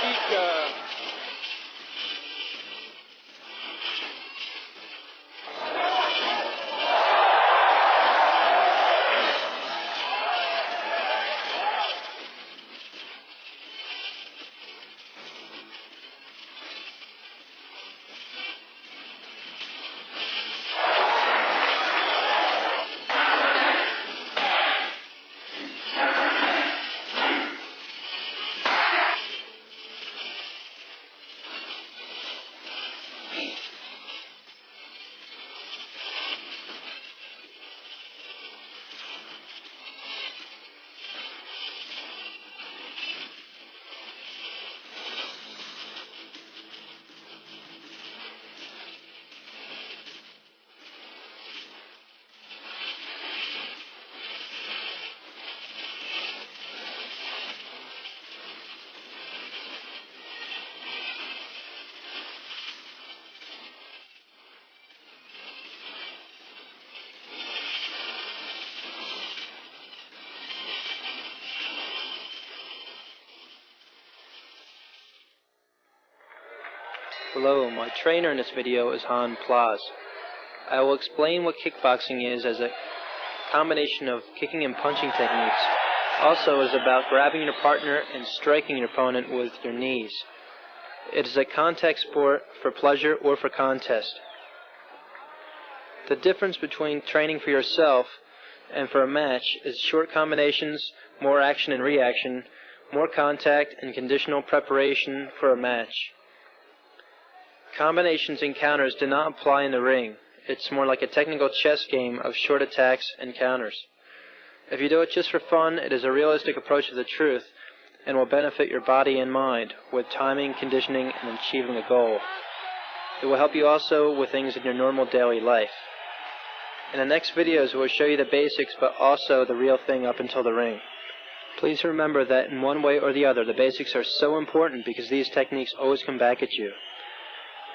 Chica. Hello, my trainer in this video is Han Plaz. I will explain what kickboxing is as a combination of kicking and punching techniques. Also, it is about grabbing your partner and striking your opponent with your knees. It is a contact sport for pleasure or for contest. The difference between training for yourself and for a match is short combinations, more action and reaction, more contact, and conditional preparation for a match. Combinations and counters do not apply in the ring. It's more like a technical chess game of short attacks and counters. If you do it just for fun, it is a realistic approach to the truth and will benefit your body and mind with timing, conditioning, and achieving a goal. It will help you also with things in your normal daily life. In the next videos, we will show you the basics, but also the real thing up until the ring. Please remember that in one way or the other, the basics are so important because these techniques always come back at you.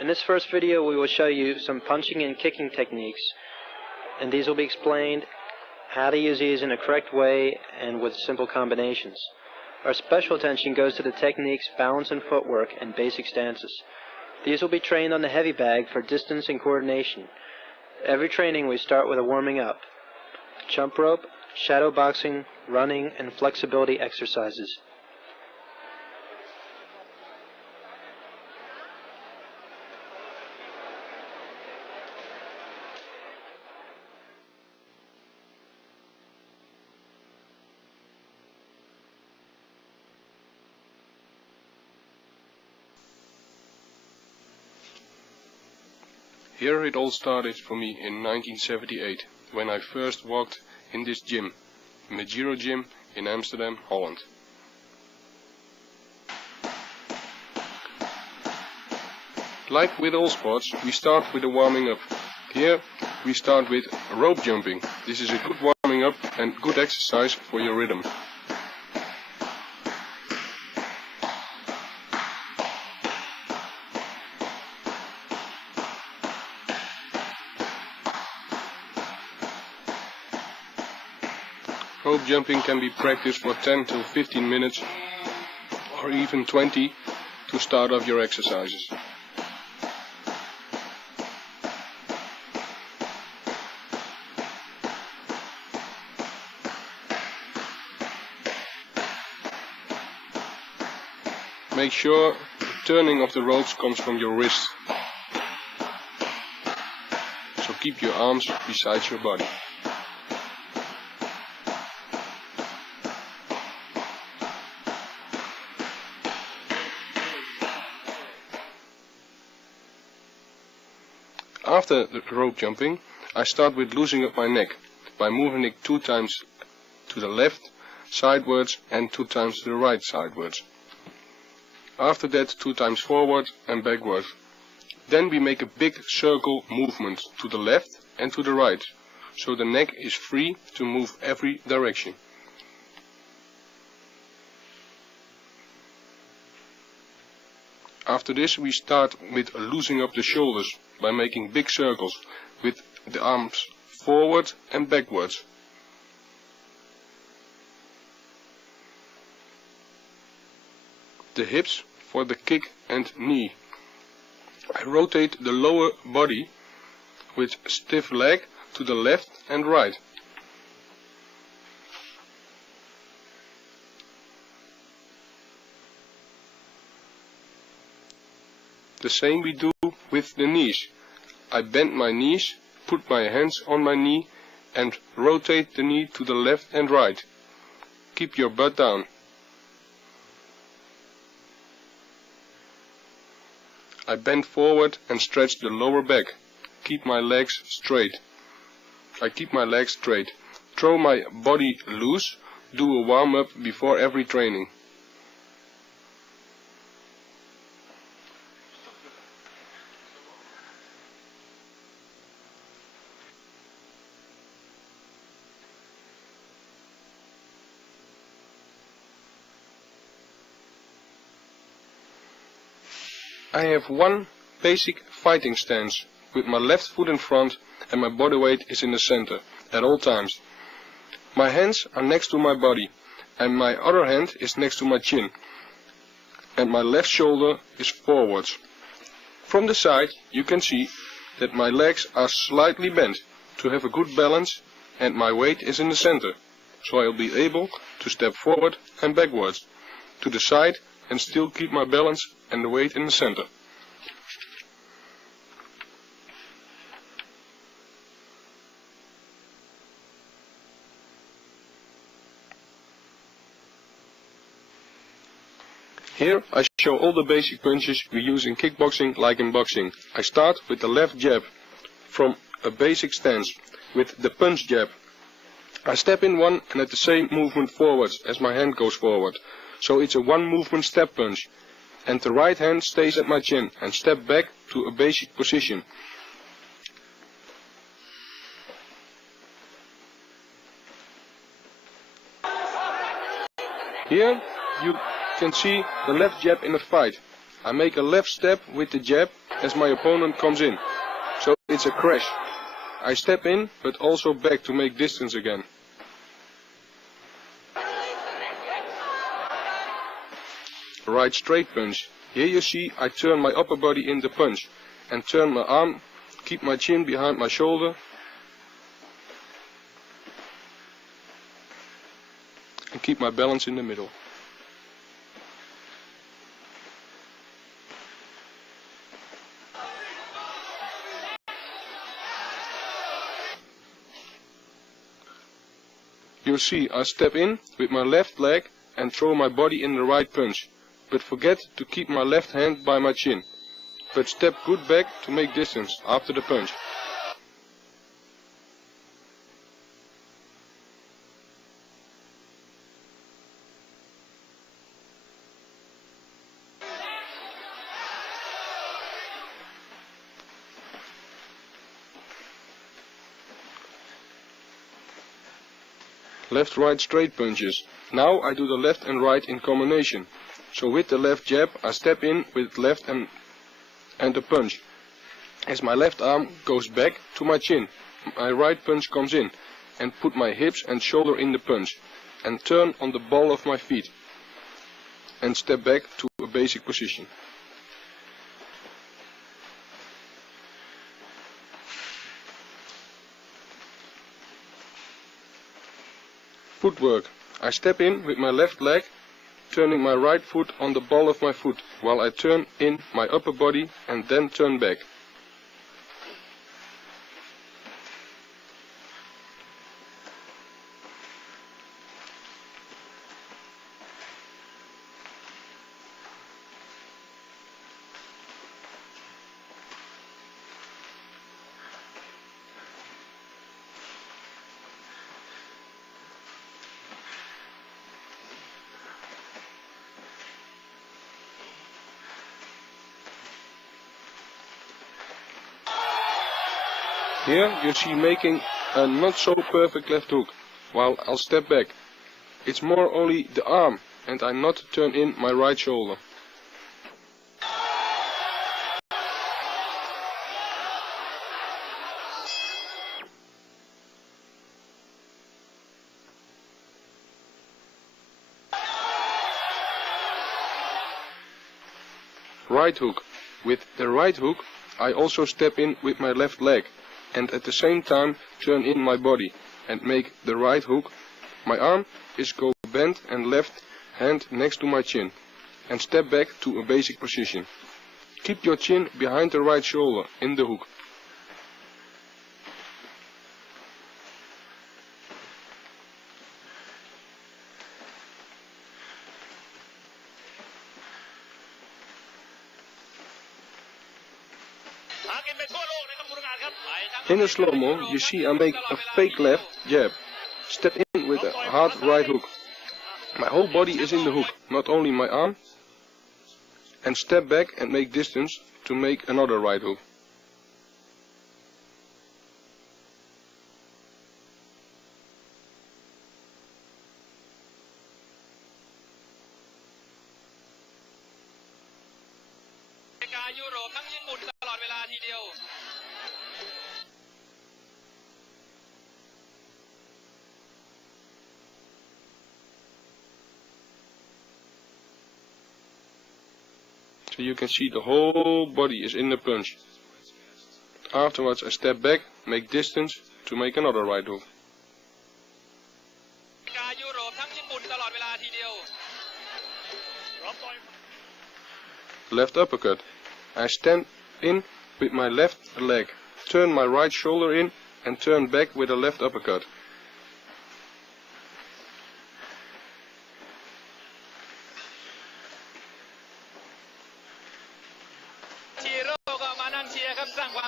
In this first video, we will show you some punching and kicking techniques, and these will be explained how to use these in a correct way and with simple combinations. Our special attention goes to the techniques, balance and footwork, and basic stances. These will be trained on the heavy bag for distance and coordination. Every training we start with a warming up, jump rope, shadow boxing, running, and flexibility exercises. Here it all started for me in 1978, when I first walked in this gym, Magiro Gym in Amsterdam, Holland. Like with all sports, we start with a warming up. Here we start with rope jumping. This is a good warming up and good exercise for your rhythm. Rope jumping can be practiced for 10 to 15 minutes or even 20 to start off your exercises. Make sure the turning of the ropes comes from your wrist. So keep your arms beside your body. After the rope jumping, I start with loosening up my neck by moving it 2 times to the left sidewards and 2 times to the right sidewards. After that 2 times forward and backward. Then we make a big circle movement to the left and to the right, so the neck is free to move every direction. After this we start with loosening up the shoulders by making big circles with the arms forward and backwards. The hips for the kick and knee. I rotate the lower body with stiff leg to the left and right. The same we do with the knees. I bend my knees, put my hands on my knee and rotate the knee to the left and right. Keep your butt down. I bend forward and stretch the lower back. Keep my legs straight. I keep my legs straight. Throw my body loose. Do a warm-up before every training. I have one basic fighting stance, with my left foot in front and my body weight is in the center, at all times. My hands are next to my body, and my other hand is next to my chin, and my left shoulder is forwards. From the side you can see that my legs are slightly bent, to have a good balance, and my weight is in the center, so I'll be able to step forward and backwards, to the side, and still keep my balance and the weight in the center. Here I show all the basic punches we use in kickboxing like in boxing. I start with the left jab from a basic stance with the punch jab. I step in one and at the same movement forwards as my hand goes forward. So it's a one movement step punch. And the right hand stays at my chin and step back to a basic position. Here you can see the left jab in a fight. I make a left step with the jab as my opponent comes in. So it's a crash. I step in but also back to make distance again. Right straight punch. Here you see I turn my upper body in the punch and turn my arm, keep my chin behind my shoulder and keep my balance in the middle. You see I step in with my left leg and throw my body in the right punch. But forget to keep my left hand by my chin, but step good back to make distance after the punch. Left-right straight punches. Now I do the left and right in combination. So with the left jab I step in with left and the punch. As my left arm goes back to my chin, my right punch comes in and put my hips and shoulder in the punch and turn on the ball of my feet and step back to a basic position. Footwork. I step in with my left leg, turning my right foot on the ball of my foot, while I turn in my upper body and then turn back. Here you see making a not so perfect left hook, while I'll step back. It's more only the arm and I not turn in my right shoulder. Right hook. With the right hook, I also step in with my left leg, and at the same time turn in my body, and make the right hook. My arm is go bent and left hand next to my chin, and step back to a basic position. Keep your chin behind the right shoulder in the hook. In a slow-mo, you see I make a fake left jab. Step in with a hard right hook. My whole body is in the hook, not only my arm. And step back and make distance to make another right hook. So you can see the whole body is in the punch. Afterwards I step back, make distance to make another right hook. Left uppercut. I stand in with my left leg, turn my right shoulder in and turn back with a left uppercut.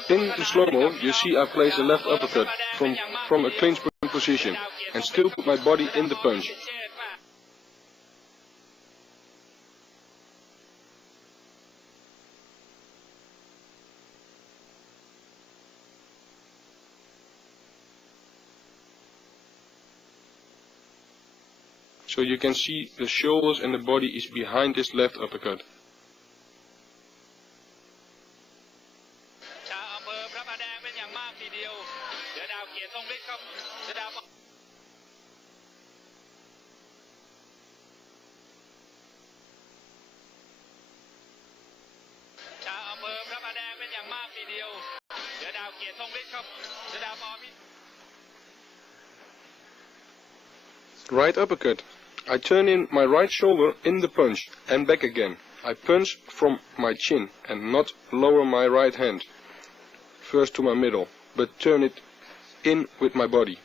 In the slow-mo, you see I place a left uppercut from a clinch position and still put my body in the punch. So you can see the shoulders and the body is behind this left uppercut. Right uppercut. I turn in my right shoulder in the punch and back again. I punch from my chin and not lower my right hand first to my middle, but turn it in with my body.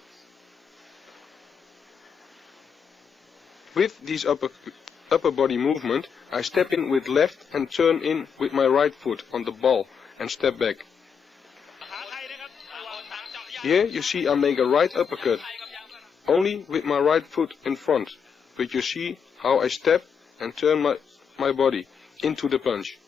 With this upper body movement, I step in with left and turn in with my right foot on the ball and step back. Here you see I make a right uppercut, only with my right foot in front, but you see how I step and turn my body into the punch.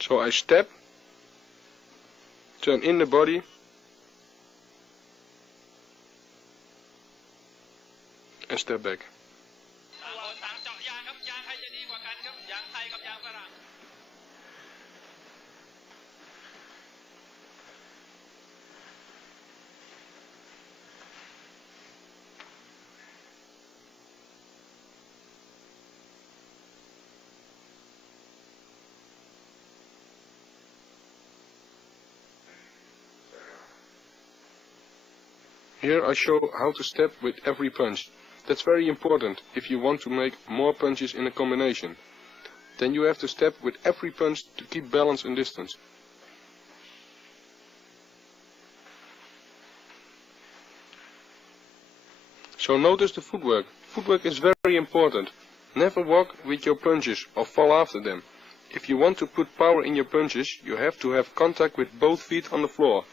So I step, turn in the body, and step back. Here I show how to step with every punch. That's very important if you want to make more punches in a combination. Then you have to step with every punch to keep balance and distance. So notice the footwork. Footwork is very important. Never walk with your punches or fall after them. If you want to put power in your punches, you have to have contact with both feet on the floor.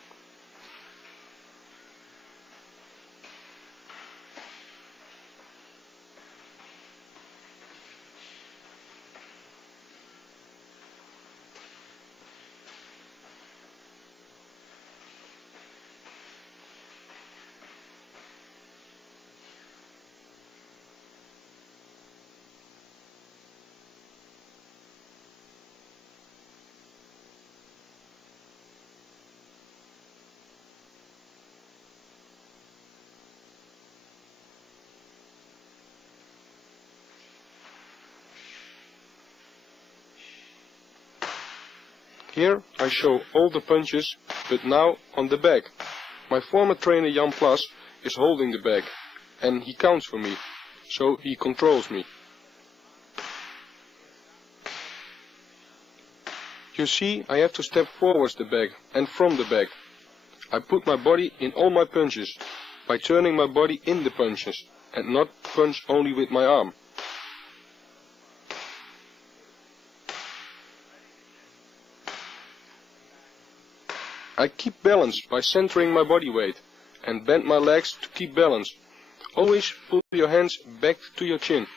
Here I show all the punches, but now on the back. My former trainer Jan Plas is holding the bag, and he counts for me, so he controls me. You see, I have to step forwards the bag and from the bag. I put my body in all my punches, by turning my body in the punches, and not punch only with my arm. I keep balance by centering my body weight, and bend my legs to keep balance. Always pull your hands back to your chin.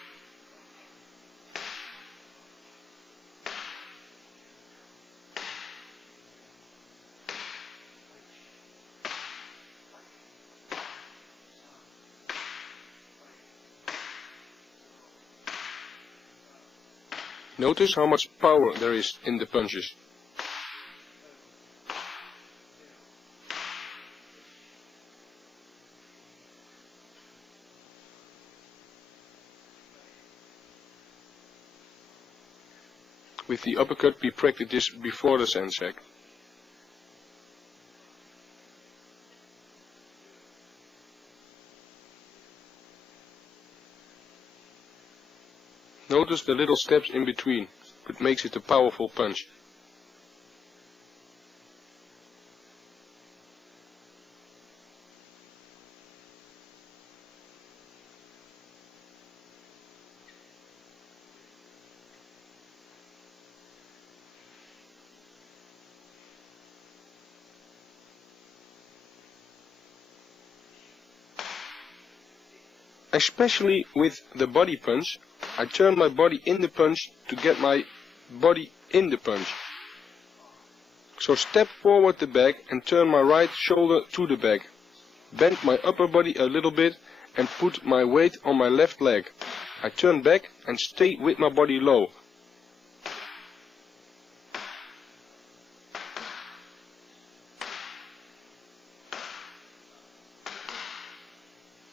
Notice how much power there is in the punches. With the uppercut we practice this before the sensei. Notice the little steps in between, which makes it a powerful punch. Especially with the body punch, I turn my body in the punch to get my body in the punch. So step forward the back and turn my right shoulder to the back. Bend my upper body a little bit and put my weight on my left leg. I turn back and stay with my body low.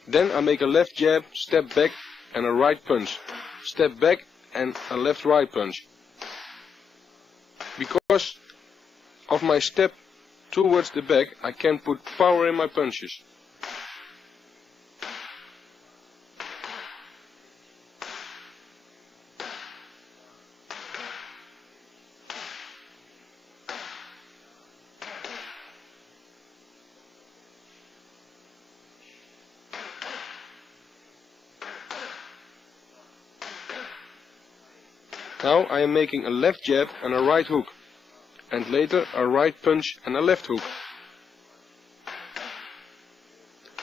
Then I make a left jab, step back and a right punch. Step back and a left right punch. Because of my step towards the back, I can put power in my punches. Now I am making a left jab and a right hook, and later a right punch and a left hook.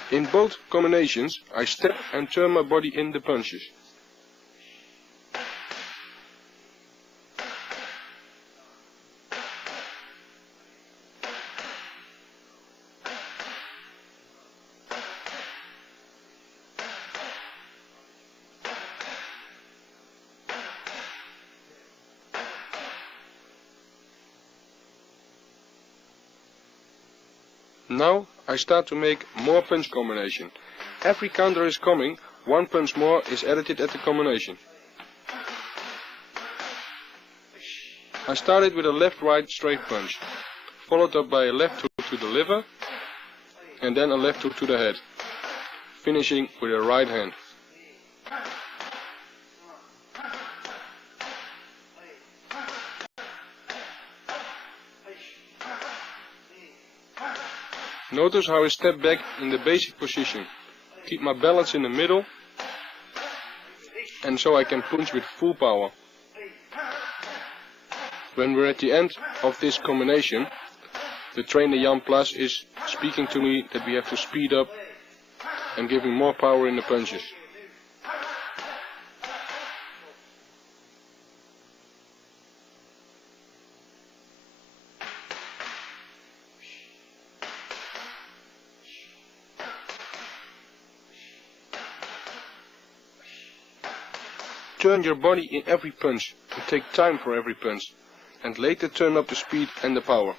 In both combinations I step and turn my body in the punches. Now I start to make more punch combination. Every counter is coming, one punch more is added at the combination. I started with a left-right straight punch, followed up by a left hook to the liver, and then a left hook to the head, finishing with a right hand. Notice how I step back in the basic position, keep my balance in the middle, and so I can punch with full power. When we're at the end of this combination, the trainer Jan Plas is speaking to me that we have to speed up and giving more power in the punches. Turn your body in every punch and take time for every punch, and later turn up the speed and the power.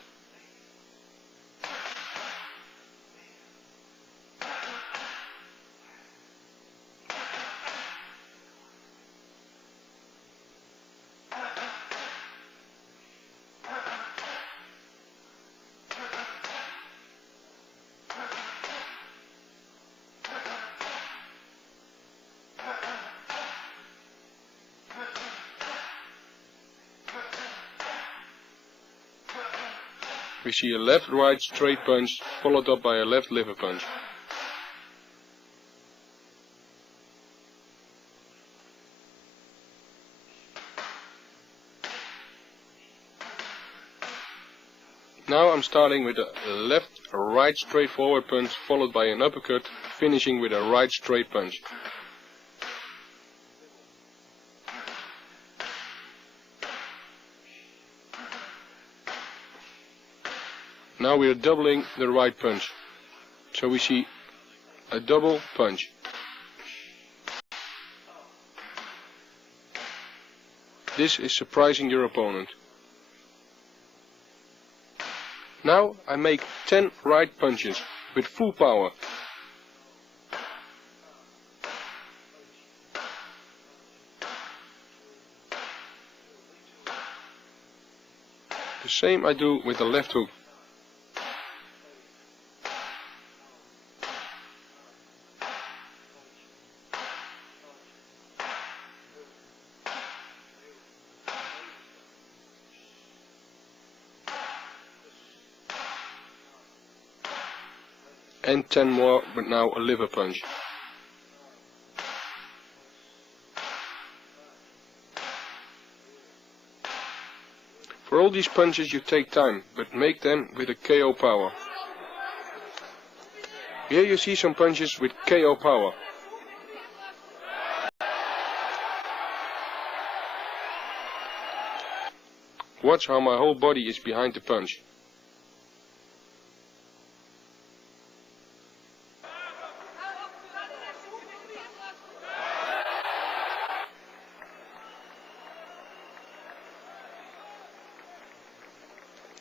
we see a left-right straight punch followed up by a left liver punch. Now I'm starting with a left-right straight forward punch followed by an uppercut, finishing with a right straight punch. Now we are doubling the right punch, so we see a double punch. This is surprising your opponent. Now I make 10 right punches with full power. The same I do with the left hook. And 10 more, but now a liver punch. For all these punches you take time, but make them with a KO power. Here you see some punches with KO power. Watch how my whole body is behind the punch.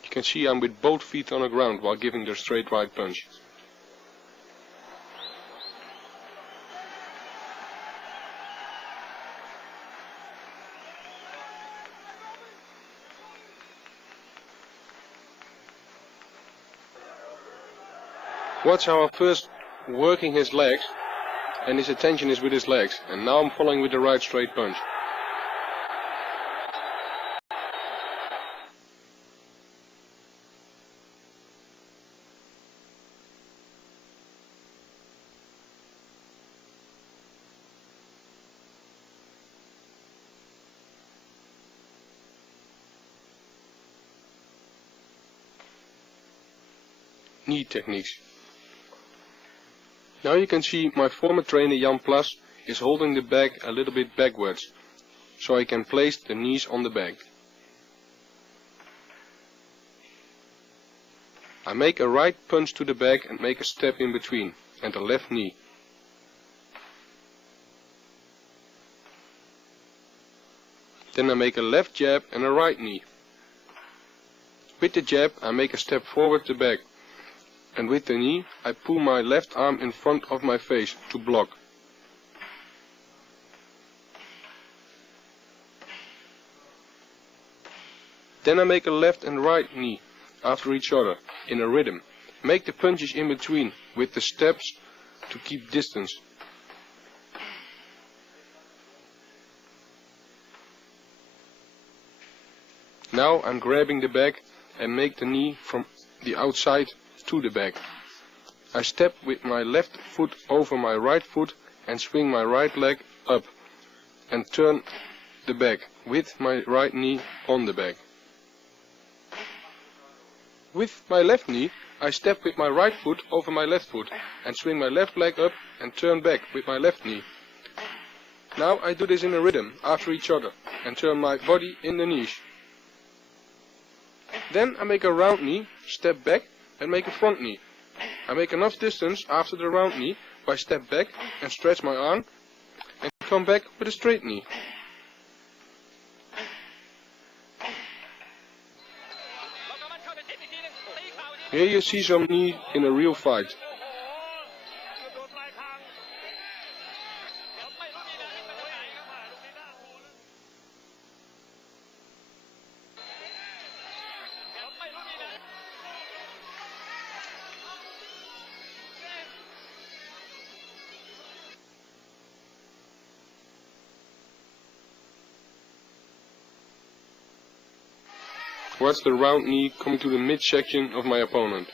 You can see I'm with both feet on the ground while giving the straight right punch. Watch how I'm first working his legs, and his attention is with his legs, and now I'm following with the right straight punch. Knee techniques. Now you can see my former trainer Jan Plas is holding the bag a little bit backwards, so I can place the knees on the bag. I make a right punch to the bag and make a step in between, and a left knee. Then I make a left jab and a right knee. With the jab I make a step forward the bag, and with the knee I pull my left arm in front of my face to block. Then I make a left and right knee after each other in a rhythm. Make the punches in between with the steps to keep distance. Now I'm grabbing the bag and make the knee from the outside to the bag. I step with my left foot over my right foot and swing my right leg up and turn the bag with my right knee on the bag. With my left knee I step with my right foot over my left foot and swing my left leg up and turn back with my left knee. Now I do this in a rhythm after each other and turn my body in the knees. Then I make a round knee, step back and make a front knee. I make enough distance after the round knee by step back and stretch my arm and come back with a straight knee. Here you see some knee in a real fight. towards the round knee coming to the midsection of my opponent.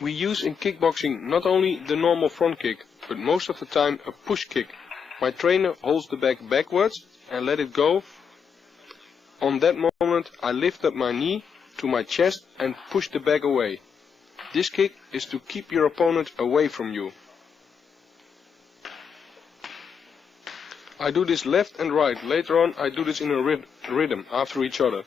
We use in kickboxing not only the normal front kick, but most of the time a push kick. My trainer holds the bag backwards and let it go. On that moment I lift up my knee to my chest and push the bag away. This kick is to keep your opponent away from you. I do this left and right. Later on I do this in a rhythm after each other.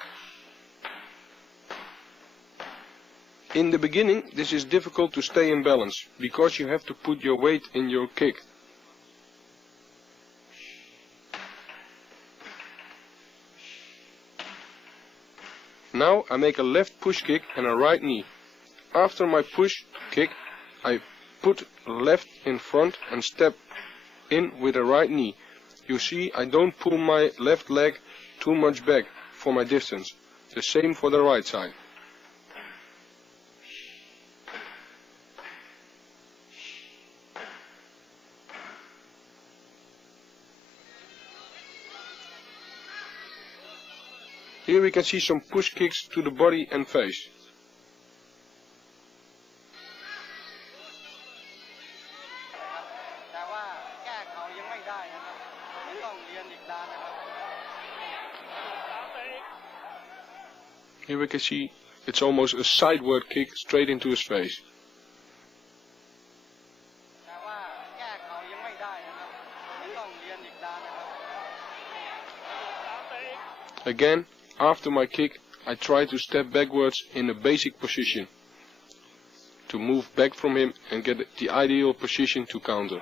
In the beginning this is difficult to stay in balance, because you have to put your weight in your kick. Now I make a left push kick and a right knee. After my push kick I put left in front and step in with a right knee. You see, I don't pull my left leg too much back for my distance. The same for the right side. Here we can see some push kicks to the body and face. Here we can see it's almost a sideward kick straight into his face. Again, after my kick, I try to step backwards in a basic position, to move back from him and get the ideal position to counter.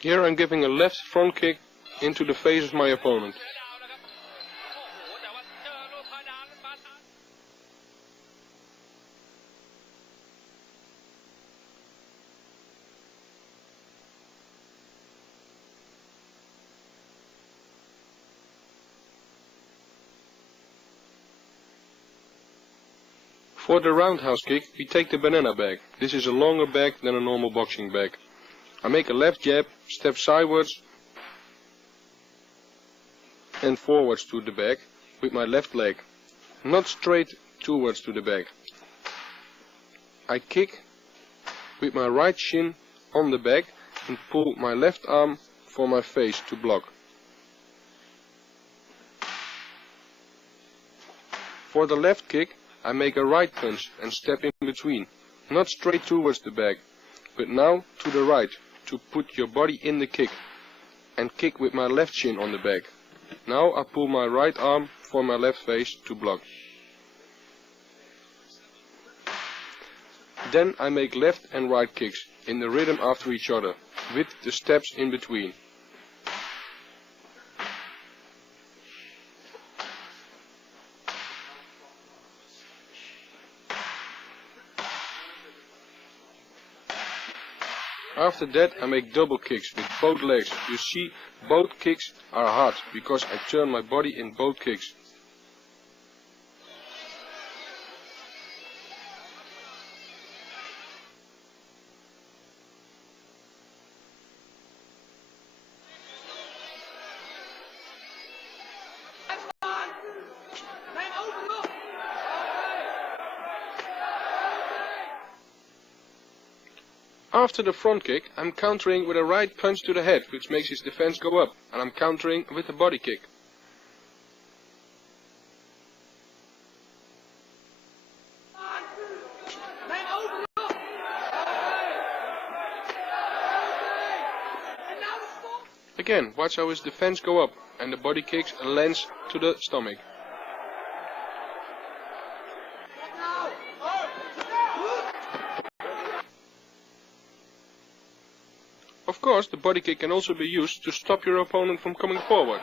Here I'm giving a left front kick into the face of my opponent. For the roundhouse kick, we take the banana bag. This is a longer bag than a normal boxing bag. I make a left jab, step sidewards and forwards to the bag with my left leg, not straight towards to the bag. I kick with my right shin on the bag and pull my left arm for my face to block. For the left kick, I make a right punch and step in between, not straight towards the bag, but now to the right, to put your body in the kick, and kick with my left shin on the bag. Now I pull my right arm for my left face to block. Then I make left and right kicks in the rhythm after each other, with the steps in between. After that I make double kicks with both legs. You see, both kicks are hard because I turn my body in both kicks. After the front kick, I'm countering with a right punch to the head, which makes his defense go up, and I'm countering with a body kick. Again, watch how his defense go up, and the body kicks lands to the stomach. Of course, the body kick can also be used to stop your opponent from coming forward.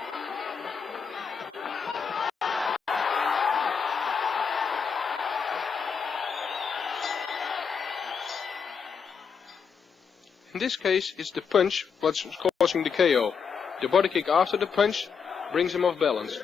In this case, it's the punch what's causing the KO. The body kick after the punch brings him off balance.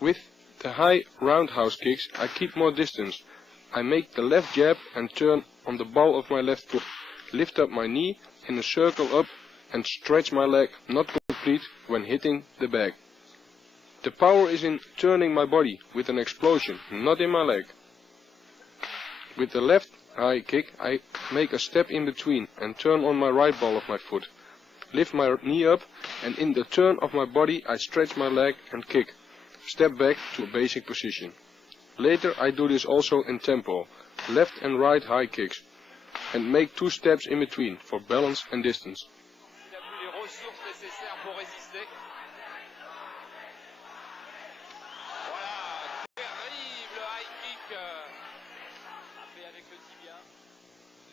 With the high roundhouse kicks, I keep more distance. I make the left jab and turn on the ball of my left foot. Lift up my knee in a circle up and stretch my leg, not complete, when hitting the bag. The power is in turning my body with an explosion, not in my leg. With the left high kick, I make a step in between and turn on my right ball of my foot. Lift my knee up, and in the turn of my body I stretch my leg and kick. Step back to a basic position. Later I do this also in tempo, left and right high kicks, and make 2 steps in between for balance and distance.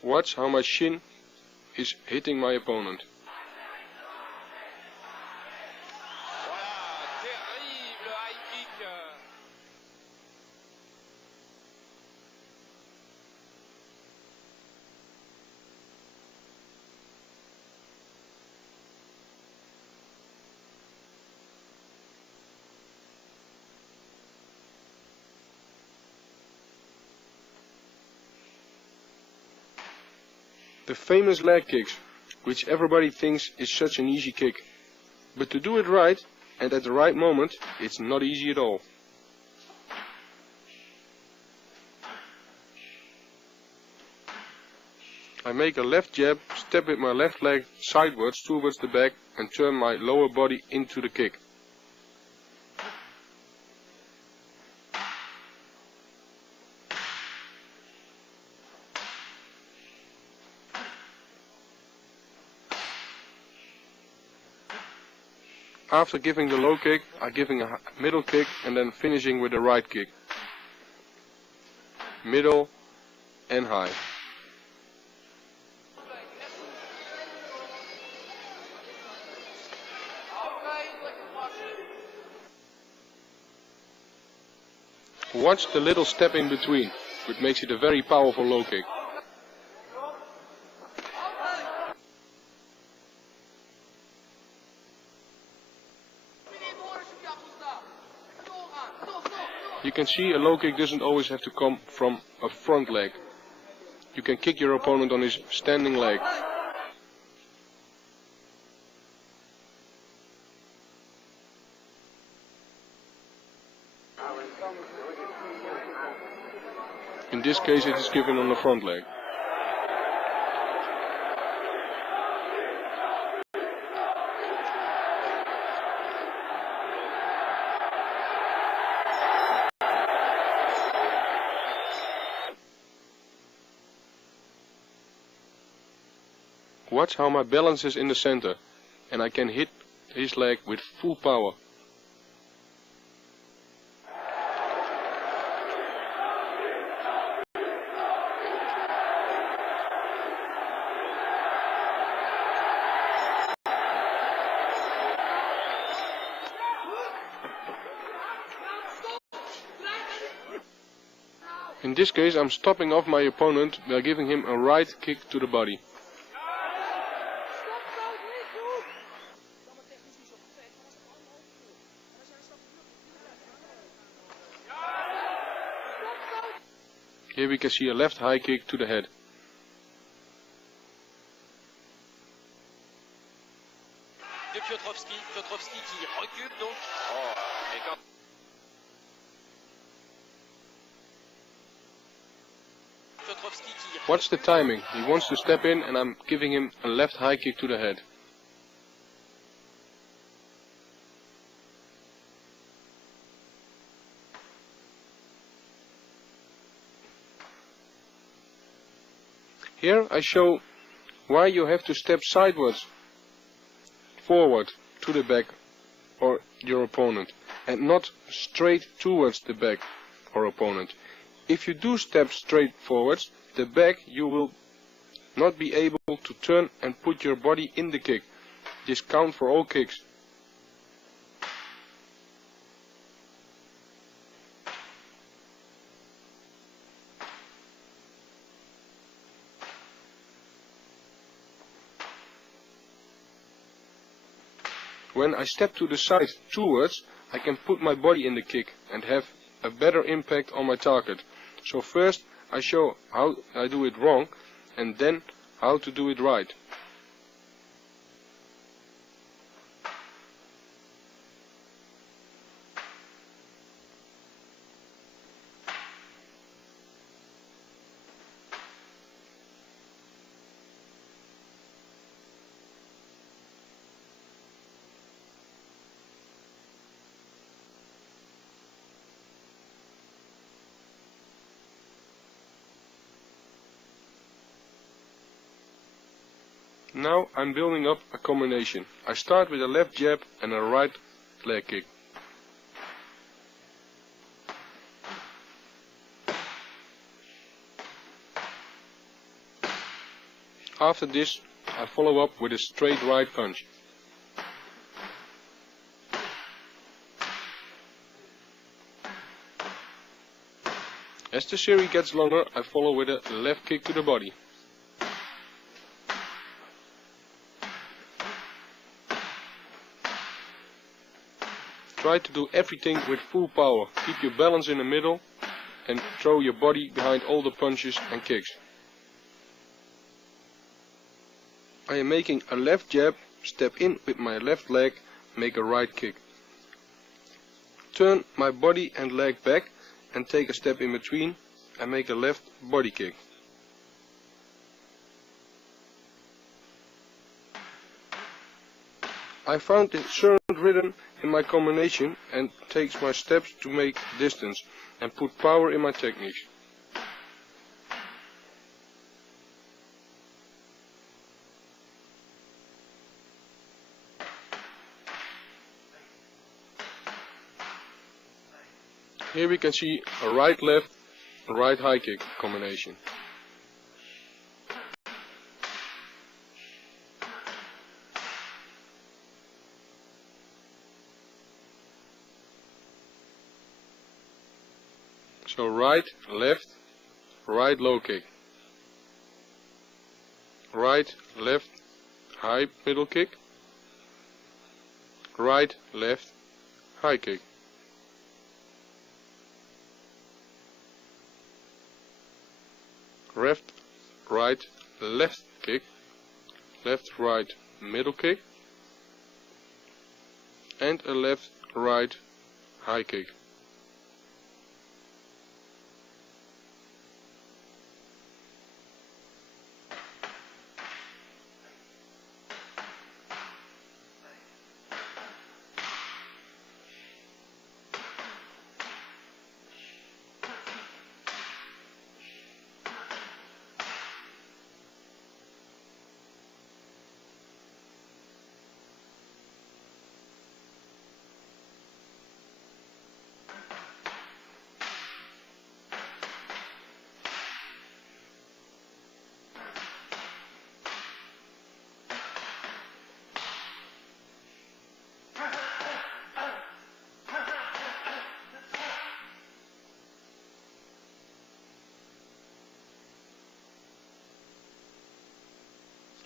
Watch how my shin is hitting my opponent. The famous leg kicks, which everybody thinks is such an easy kick. But to do it right, and at the right moment, it's not easy at all. I make a left jab, step with my left leg sidewards towards the back and turn my lower body into the kick. After giving the low kick, I giving a middle kick and then finishing with a right kick. Middle and high. Watch the little step in between, which makes it a very powerful low kick. You can see a low kick doesn't always have to come from a front leg. You can kick your opponent on his standing leg. In this case it is given on the front leg. Watch how my balance is in the center, and I can hit his leg with full power. In this case I'm stopping off my opponent by giving him a right kick to the body. Here we can see a left high kick to the head. Qui recule donc. Watch the timing. He wants to step in and I'm giving him a left high kick to the head. Here I show why you have to step sideways, forward to the back or your opponent, and not straight towards the back or opponent. If you do step straight forwards, the back, you will not be able to turn and put your body in the kick. This counts for all kicks. When I step to the side towards, I can put my body in the kick and have a better impact on my target. So first I show how I do it wrong and then how to do it right. Now I'm building up a combination. I start with a left jab and a right leg kick. After this I follow up with a straight right punch. As the series gets longer, I follow with a left kick to the body. Try to do everything with full power. Keep your balance in the middle and throw your body behind all the punches and kicks. I am making a left jab, step in with my left leg, make a right kick. Turn my body and leg back and take a step in between and make a left body kick. I found a certain rhythm in my combination and takes my steps to make distance and put power in my techniques. Here we can see a right left, right high kick combination. So right, left, right low kick. Right, left, high middle kick. Right, left, high kick. Left, right, left kick. Left, right, middle kick. And a left, right, high kick.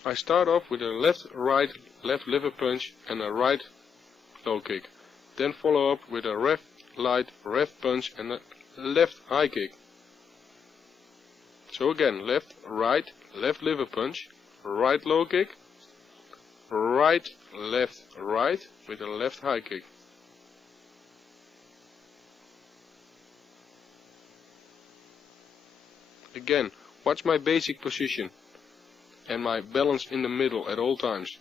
I start off with a left, right, left liver punch and a right low kick. Then follow up with a left, light, left punch and a left high kick. So again, left, right, left liver punch, right low kick, right, left, right with a left high kick. Again, watch my basic position and my balance in the middle at all times.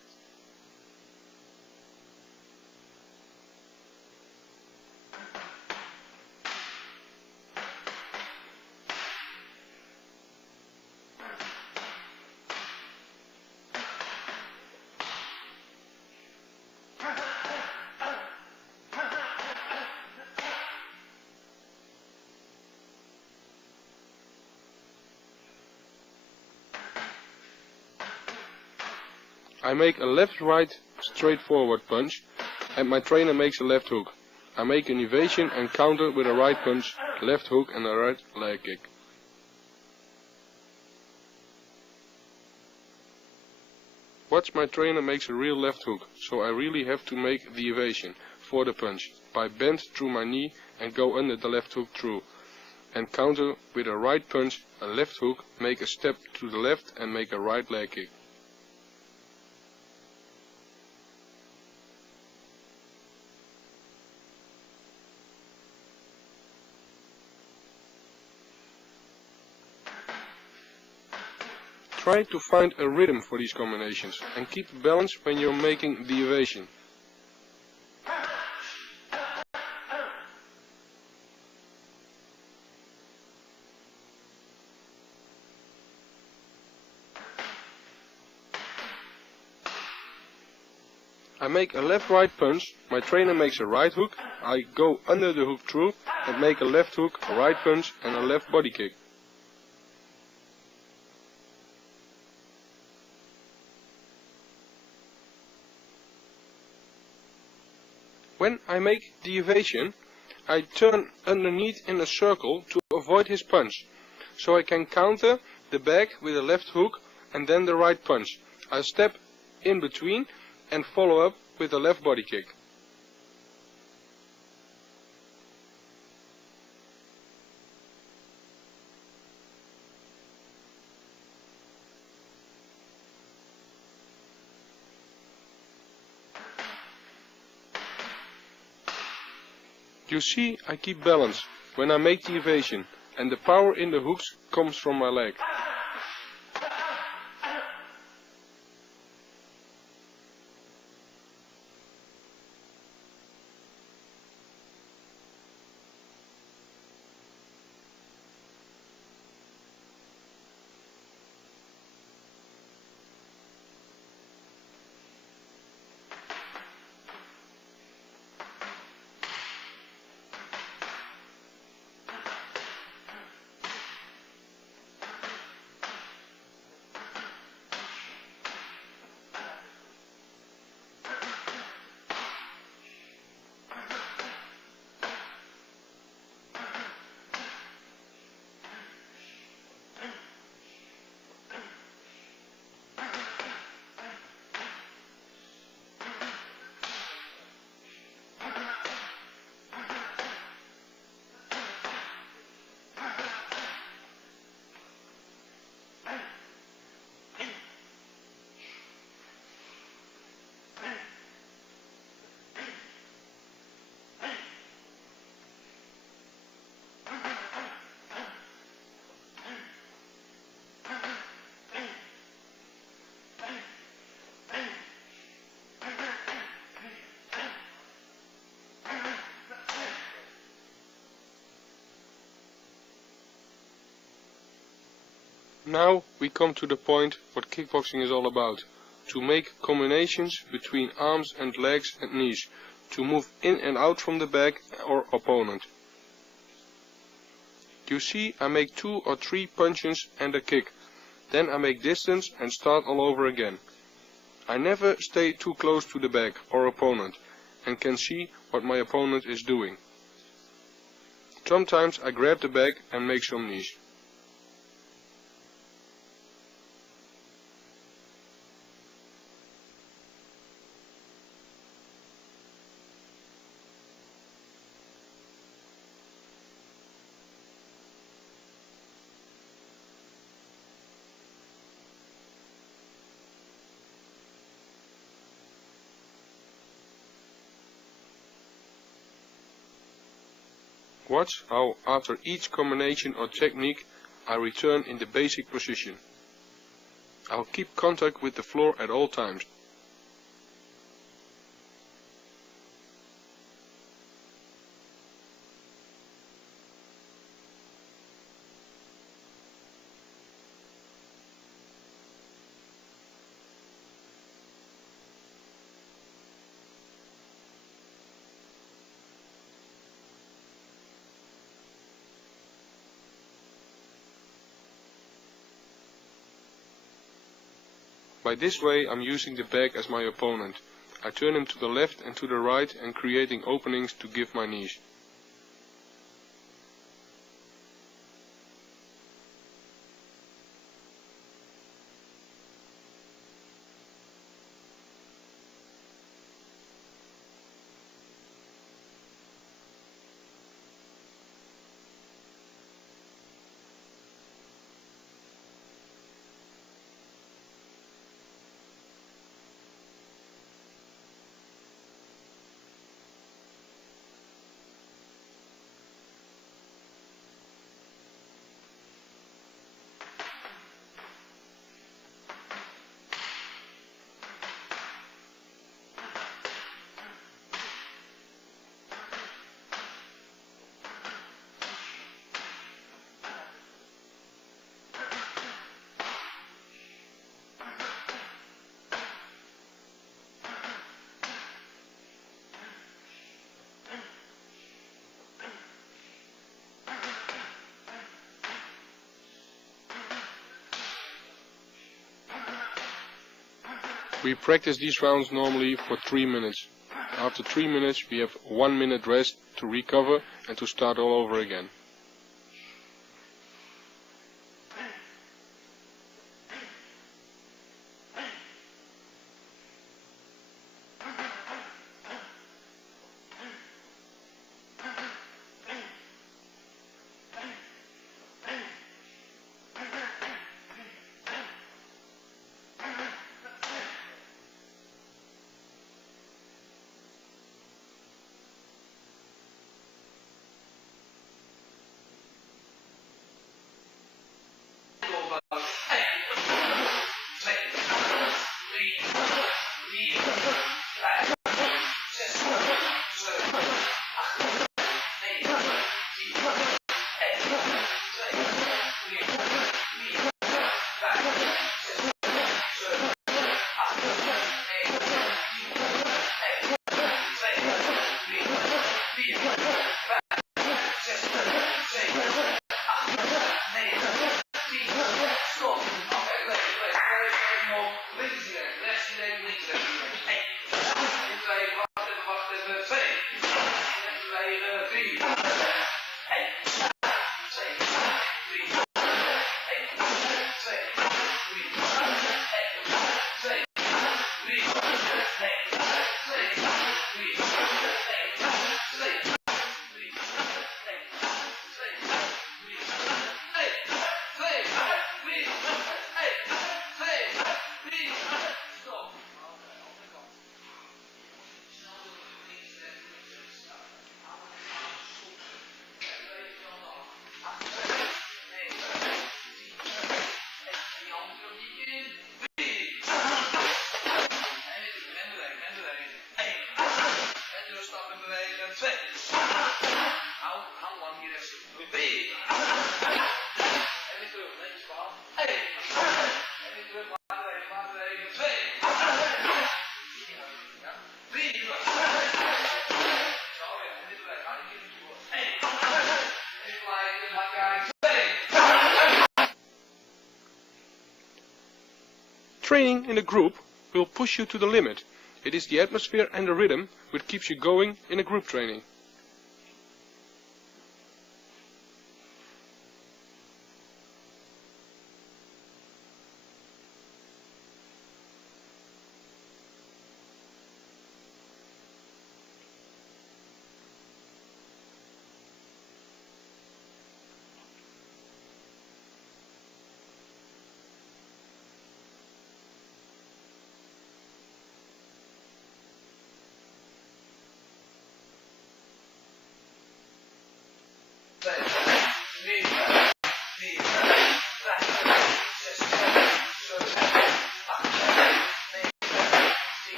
I make a left-right straightforward punch and my trainer makes a left hook. I make an evasion and counter with a right punch, left hook and a right leg kick. Watch, my trainer makes a real left hook, so I really have to make the evasion for the punch by bend through my knee and go under the left hook through. And counter with a right punch, a left hook, make a step to the left and make a right leg kick. Try to find a rhythm for these combinations and keep balance when you're making the evasion. I make a left-right punch, my trainer makes a right hook, I go under the hook through and make a left hook, a right punch and a left body kick. When I make the evasion, I turn underneath in a circle to avoid his punch, so I can counter the back with a left hook and then the right punch. I step in between and follow up with a left body kick. You see, I keep balance when I make the evasion, and the power in the hooks comes from my leg. Now we come to the point what kickboxing is all about. To make combinations between arms and legs and knees. To move in and out from the back or opponent. You see, I make 2 or 3 punches and a kick. Then I make distance and start all over again. I never stay too close to the back or opponent and can see what my opponent is doing. Sometimes I grab the back and make some knees. Watch how after each combination or technique I return in the basic position. I'll keep contact with the floor at all times. By this way I'm using the back as my opponent. I turn him to the left and to the right and creating openings to give my knees. We practice these rounds normally for 3 minutes. After 3 minutes we have 1 minute rest to recover and to start all over again. Training in a group will push you to the limit. It is the atmosphere and the rhythm which keeps you going in a group training.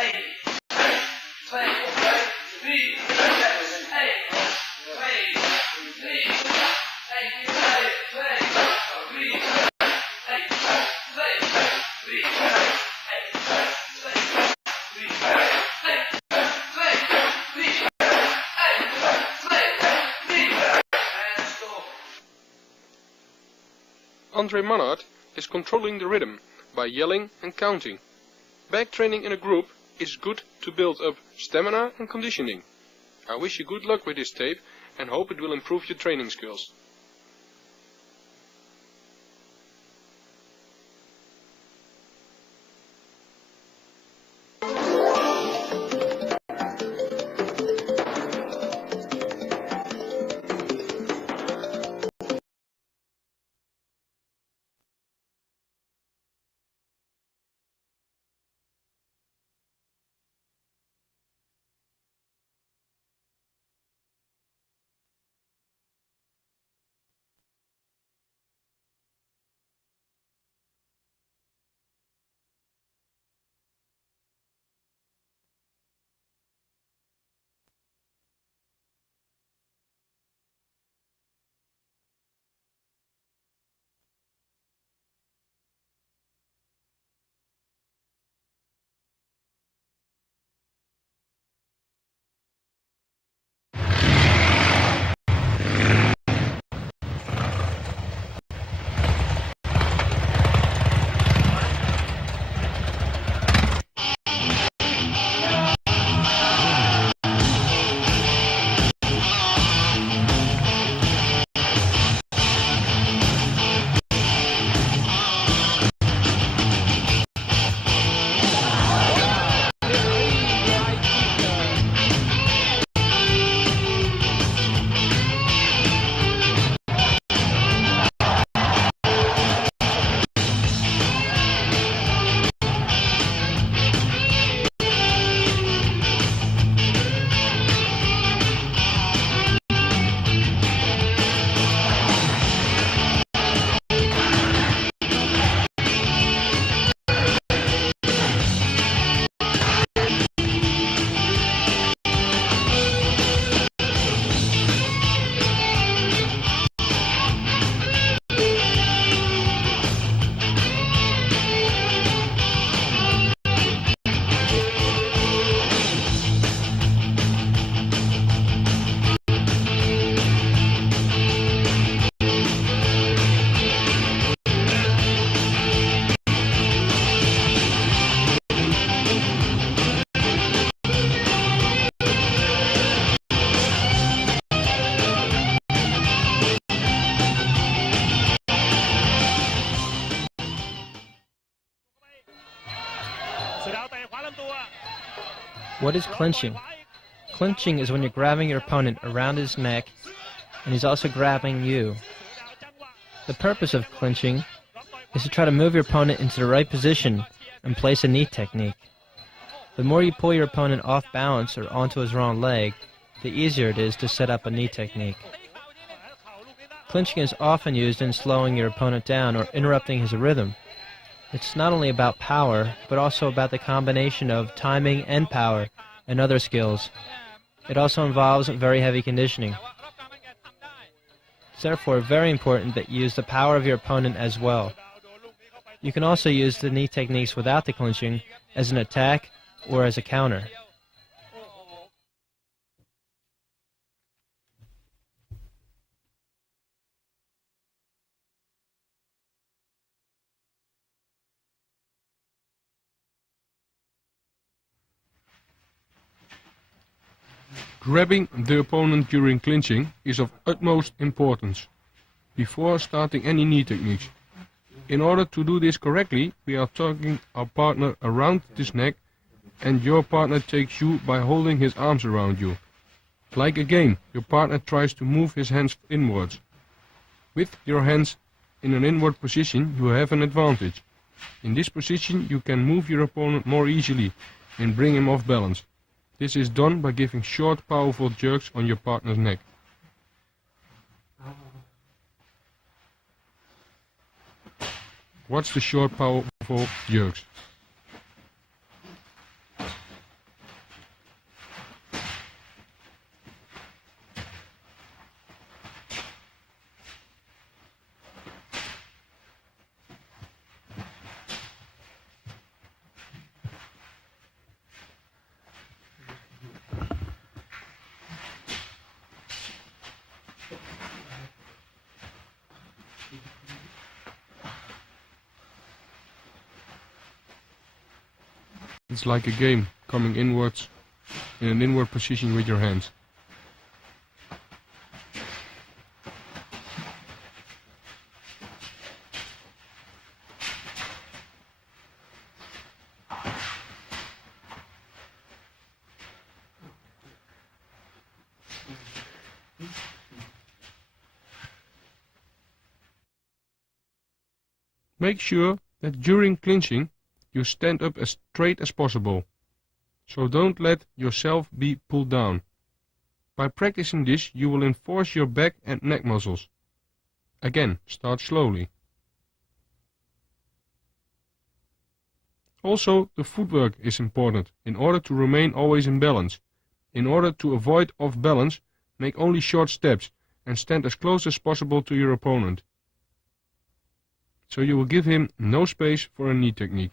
Hey! Andre Manhart is controlling the rhythm by yelling and counting. Back training in a group is good to build up stamina and conditioning. I wish you good luck with this tape and hope it will improve your training skills. What is clinching? Clinching is when you're grabbing your opponent around his neck and he's also grabbing you. The purpose of clinching is to try to move your opponent into the right position and place a knee technique. The more you pull your opponent off balance or onto his wrong leg, the easier it is to set up a knee technique. Clinching is often used in slowing your opponent down or interrupting his rhythm. It's not only about power, but also about the combination of timing and power and other skills. It also involves very heavy conditioning. It's therefore very important that you use the power of your opponent as well. You can also use the knee techniques without the clinching as an attack or as a counter. Grabbing the opponent during clinching is of utmost importance before starting any knee techniques. In order to do this correctly, we are tugging our partner around his neck and your partner takes you by holding his arms around you. Like a game, your partner tries to move his hands inwards. With your hands in an inward position, you have an advantage. In this position, you can move your opponent more easily and bring him off balance. This is done by giving short, powerful jerks on your partner's neck. What's the short, powerful jerks? It's like a game, coming inwards in an inward position with your hands. Make sure that during clinching you stand up as straight as possible, so don't let yourself be pulled down. By practicing this you will enforce your back and neck muscles. Again, start slowly. Also, the footwork is important in order to remain always in balance. In order to avoid off balance, make only short steps and stand as close as possible to your opponent, so you will give him no space for a knee technique.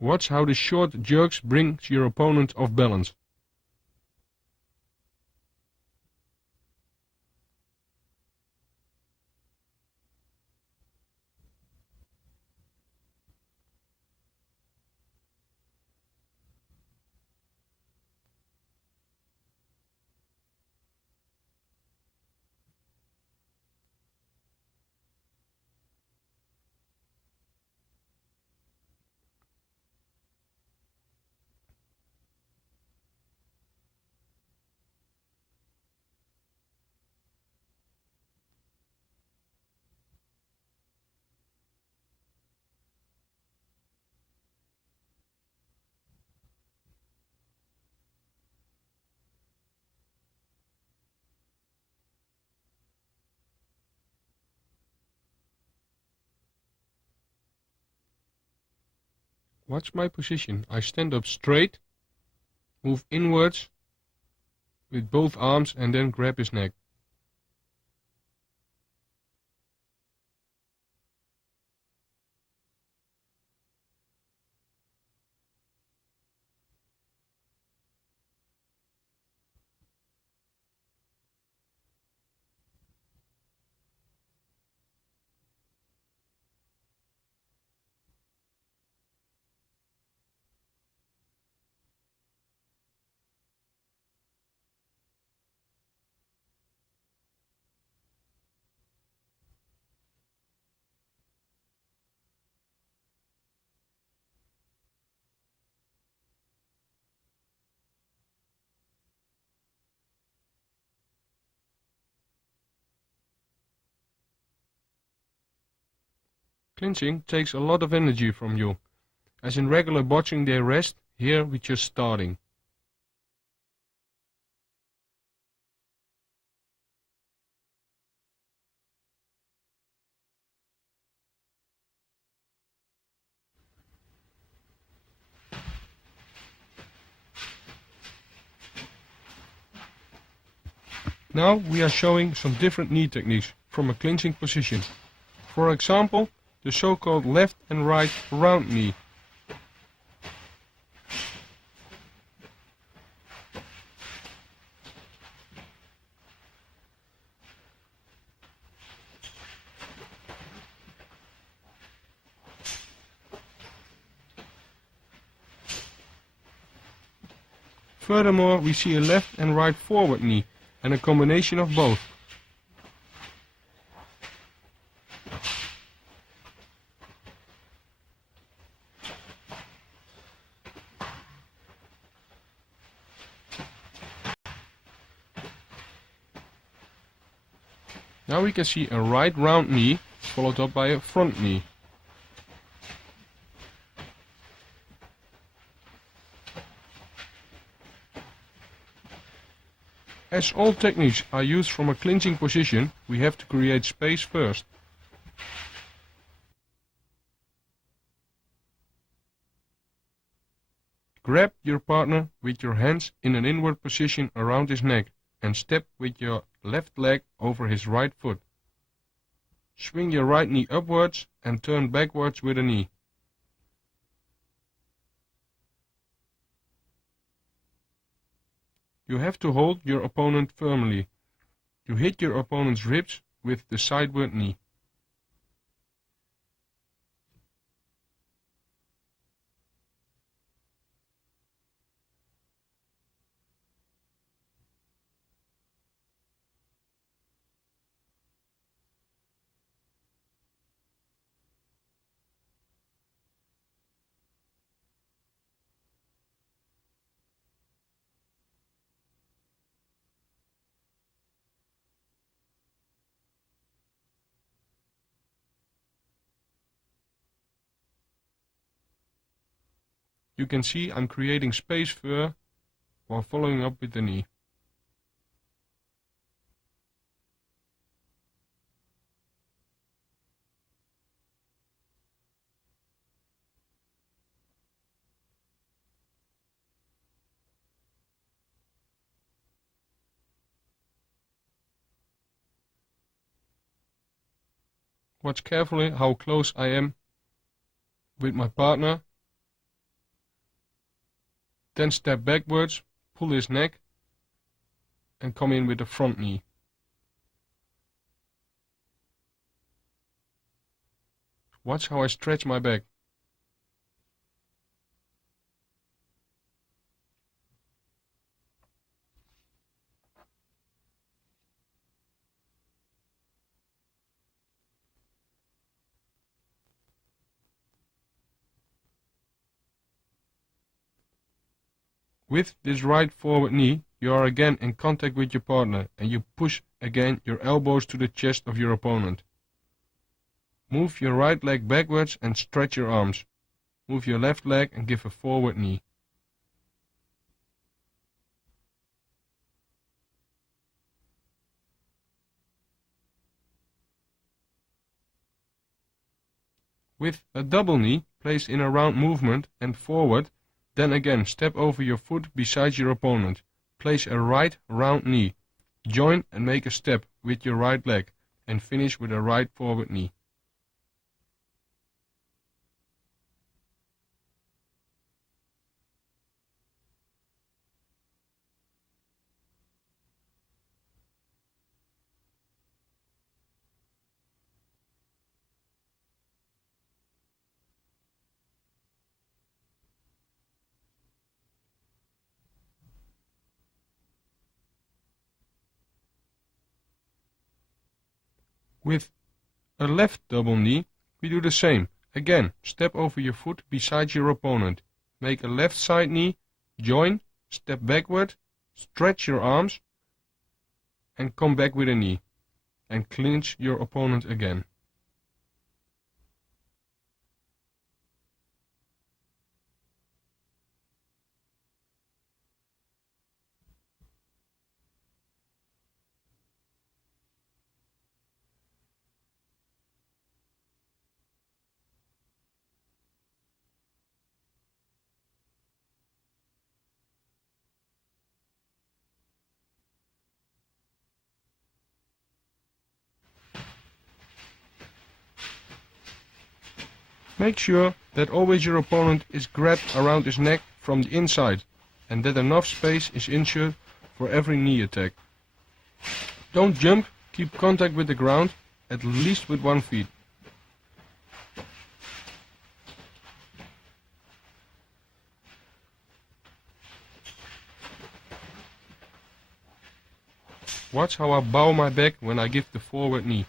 Watch how the short jerks brings your opponent off balance. Watch my position. I stand up straight, move inwards with both arms and then grab his neck. Clinching takes a lot of energy from you. As in regular boxing they rest, here we're just starting. Now we are showing some different knee techniques from a clinching position. For example, the so-called left and right round knee. Furthermore, we see a left and right forward knee and a combination of both. Now we can see a right round knee followed up by a front knee. As all techniques are used from a clinching position, we have to create space first. Grab your partner with your hands in an inward position around his neck and step with your left leg over his right foot. Swing your right knee upwards and turn backwards with a knee. You have to hold your opponent firmly. You hit your opponent's ribs with the sideward knee. You can see I'm creating space for while following up with the knee. Watch carefully how close I am with my partner. Then step backwards, pull his neck and come in with the front knee. Watch how I stretch my back. With this right forward knee, you are again in contact with your partner and you push again your elbows to the chest of your opponent. Move your right leg backwards and stretch your arms. Move your left leg and give a forward knee. With a double knee, place in a round movement and forward. Then again, step over your foot beside your opponent. Place a right round knee. Join and make a step with your right leg and finish with a right forward knee. With a left double knee, we do the same. Again, step over your foot beside your opponent. Make a left side knee, join, step backward, stretch your arms, and come back with a knee. And clinch your opponent again. Make sure that always your opponent is grabbed around his neck from the inside and that enough space is ensured for every knee attack. Don't jump, keep contact with the ground, at least with 1 foot. Watch how I bow my back when I give the forward knee.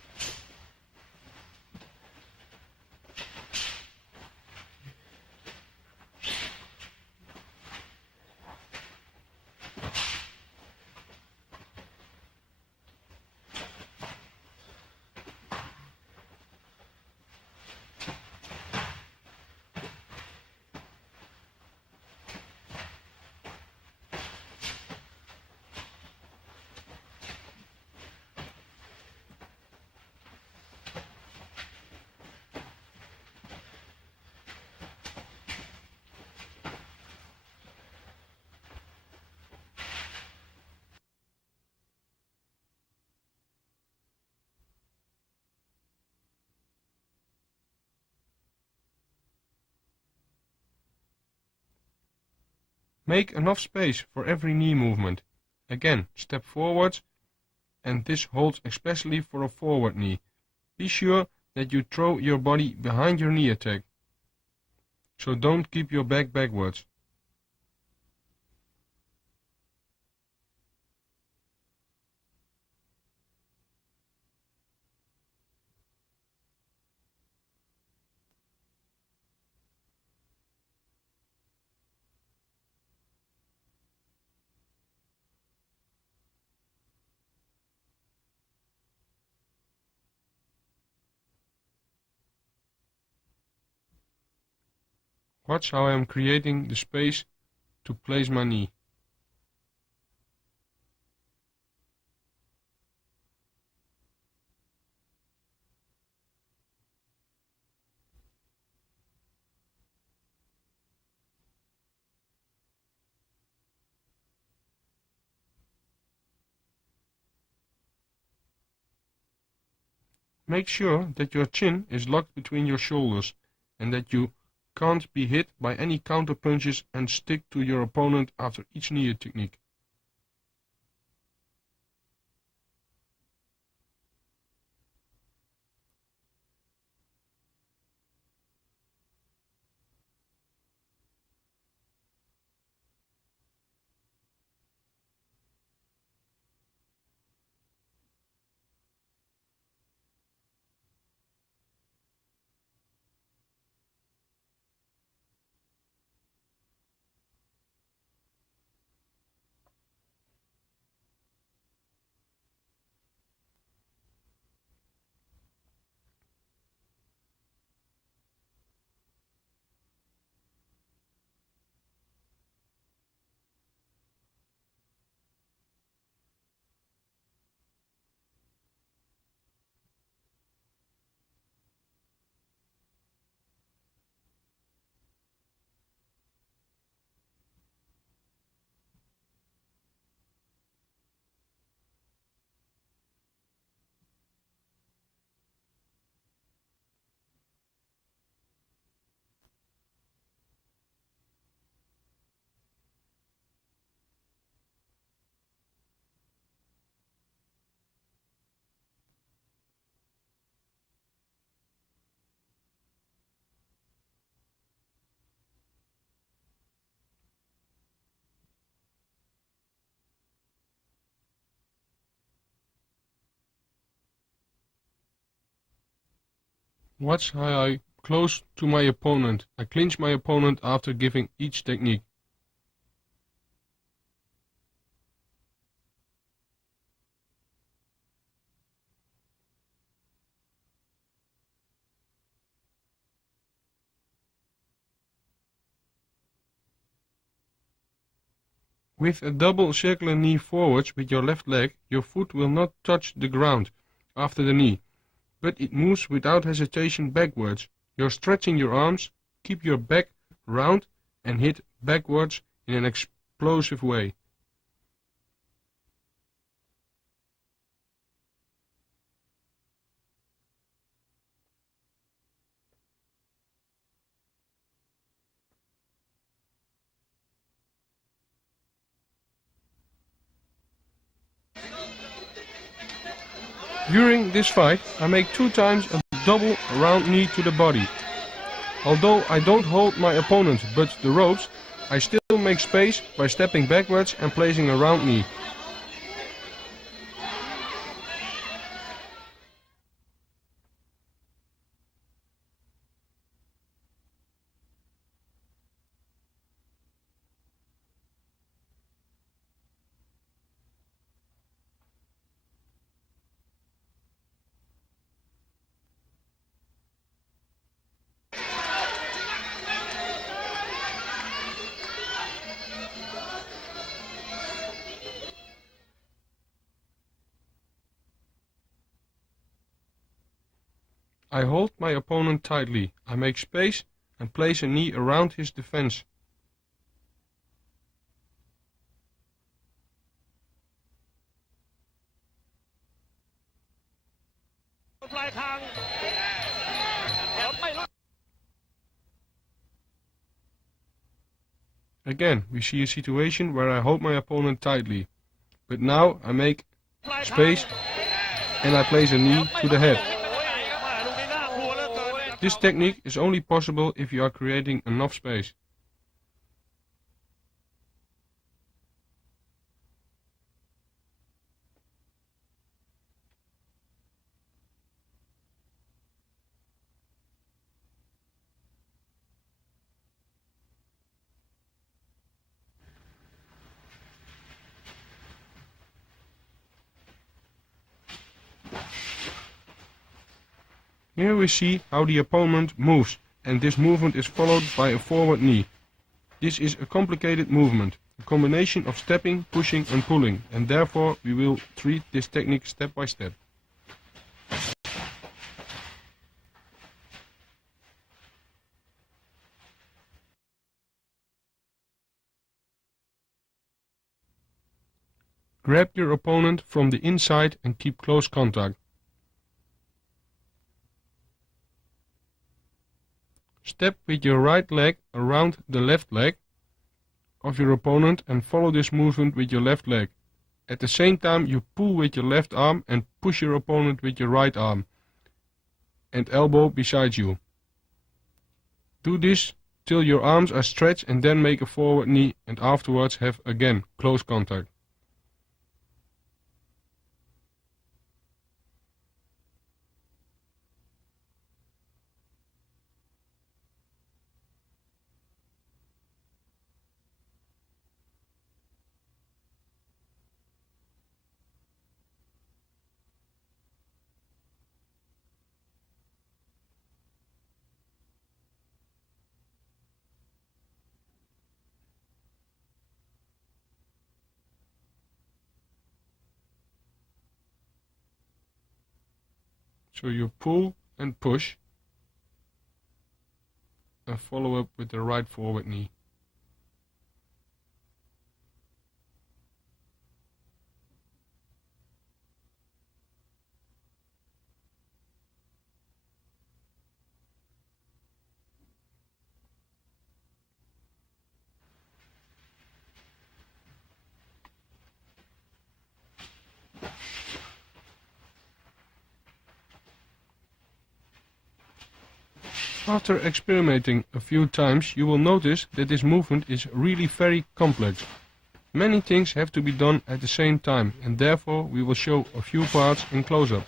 Make enough space for every knee movement. Again, step forwards and this holds especially for a forward knee. Be sure that you throw your body behind your knee attack, so don't keep your back backwards. Watch how I am creating the space to place my knee. Make sure that your chin is locked between your shoulders and that you can't be hit by any counter punches, and stick to your opponent after each knee technique. Watch how I close to my opponent. I clinch my opponent after giving each technique. With a double circular knee forwards with your left leg, your foot will not touch the ground after the knee, but it moves without hesitation backwards. You're stretching your arms, keep your back round and hit backwards in an explosive way. During this fight, I make 2 times a double round knee to the body. Although I don't hold my opponent but the ropes, I still make space by stepping backwards and placing a round knee. I hold my opponent tightly. I make space and place a knee around his defense. Again, we see a situation where I hold my opponent tightly, but now I make space, and I place a knee to the head. This technique is only possible if you are creating enough space. Here we see how the opponent moves, and this movement is followed by a forward knee. This is a complicated movement, a combination of stepping, pushing and pulling, and therefore we will treat this technique step by step. Grab your opponent from the inside and keep close contact. Step with your right leg around the left leg of your opponent and follow this movement with your left leg. At the same time you pull with your left arm and push your opponent with your right arm and elbow beside you. Do this till your arms are stretched and then make a forward knee and afterwards have again close contact. So you pull and push and follow up with the right forward knee. After experimenting a few times, you will notice that this movement is really very complex. Many things have to be done at the same time, and therefore we will show a few parts in close-up.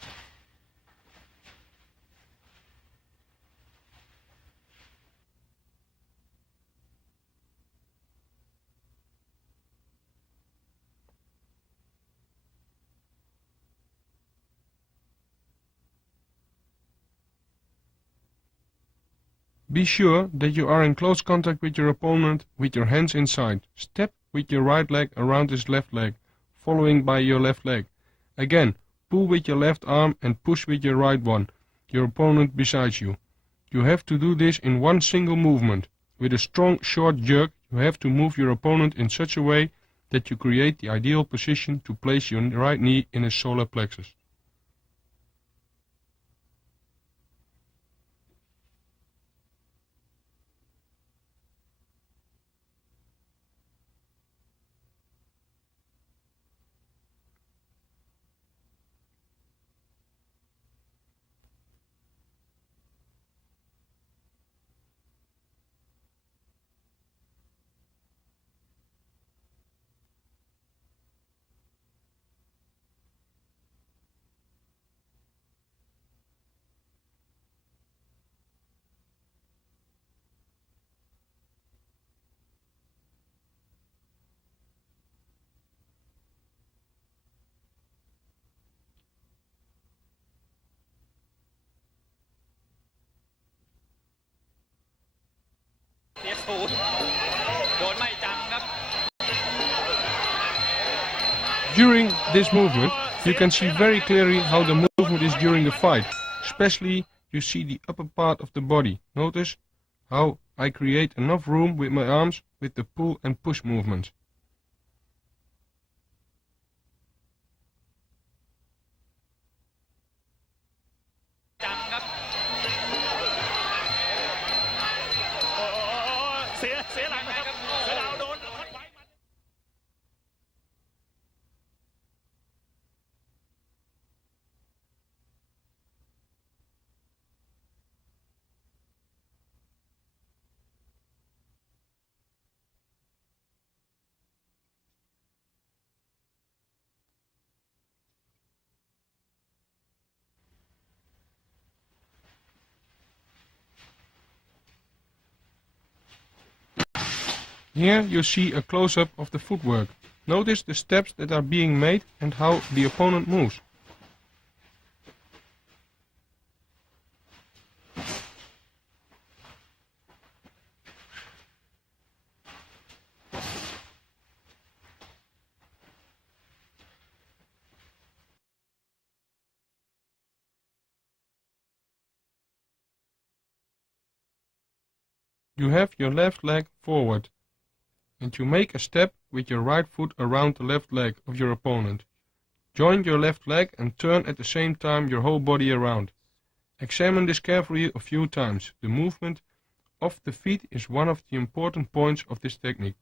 Be sure that you are in close contact with your opponent with your hands inside. Step with your right leg around his left leg, following by your left leg. Again, pull with your left arm and push with your right one, your opponent beside you. You have to do this in one single movement. With a strong short jerk, you have to move your opponent in such a way that you create the ideal position to place your right knee in his solar plexus. During this movement, you can see very clearly how the movement is during the fight. Especially you see the upper part of the body. Notice how I create enough room with my arms with the pull and push movements. Here you see a close-up of the footwork. Notice the steps that are being made and how the opponent moves. You have your left leg forward, and you make a step with your right foot around the left leg of your opponent. Join your left leg and turn at the same time your whole body around. Examine this carefully a few times. The movement of the feet is one of the important points of this technique.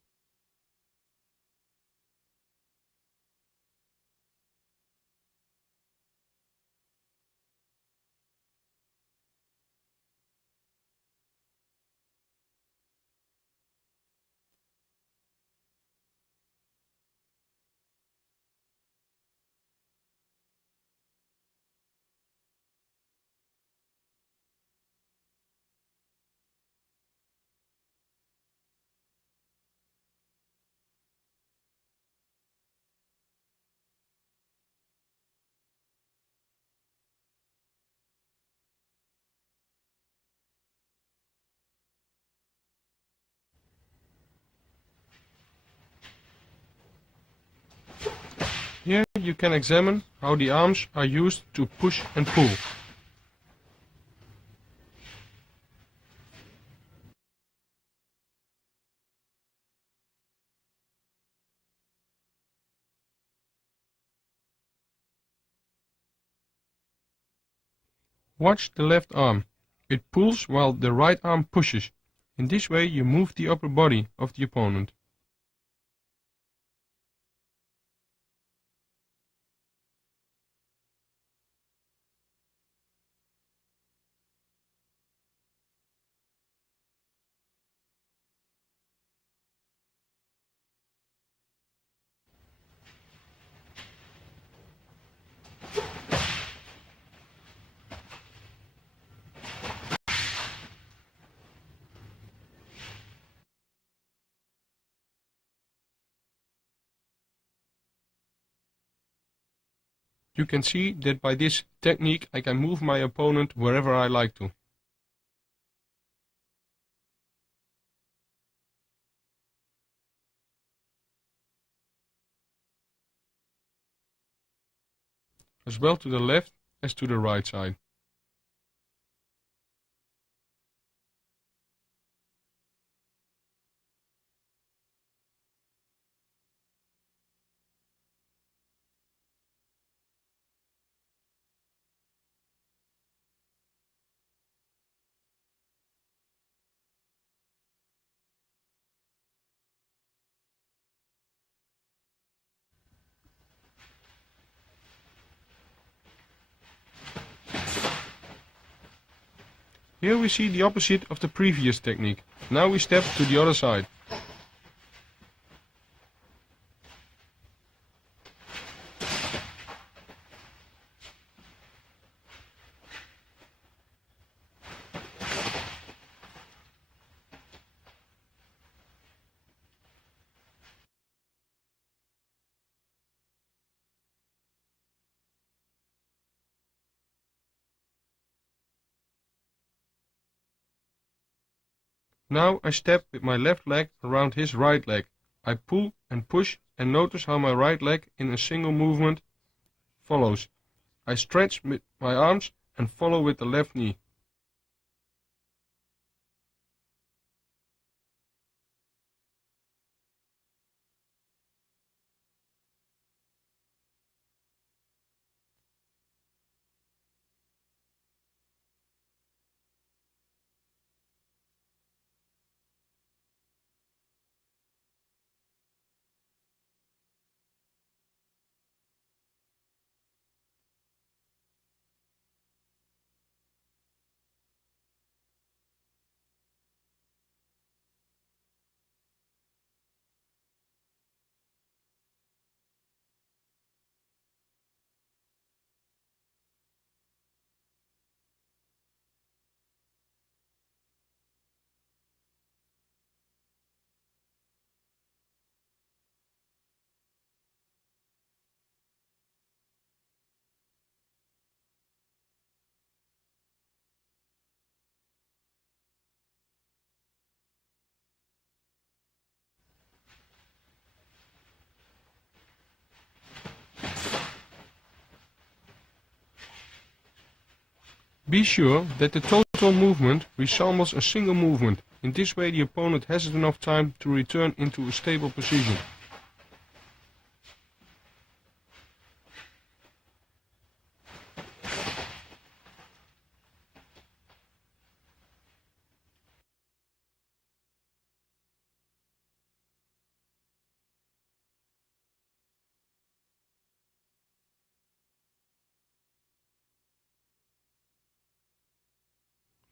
Here you can examine how the arms are used to push and pull. Watch the left arm. It pulls while the right arm pushes. In this way you move the upper body of the opponent. You can see that by this technique I can move my opponent wherever I like to. As well to the left as to the right side. Here we see the opposite of the previous technique. Now we step to the other side. Now I step with my left leg around his right leg. I pull and push and notice how my right leg in a single movement follows. I stretch with my arms and follow with the left knee. Be sure that the total movement resembles a single movement. In this way the opponent has enough time to return into a stable position.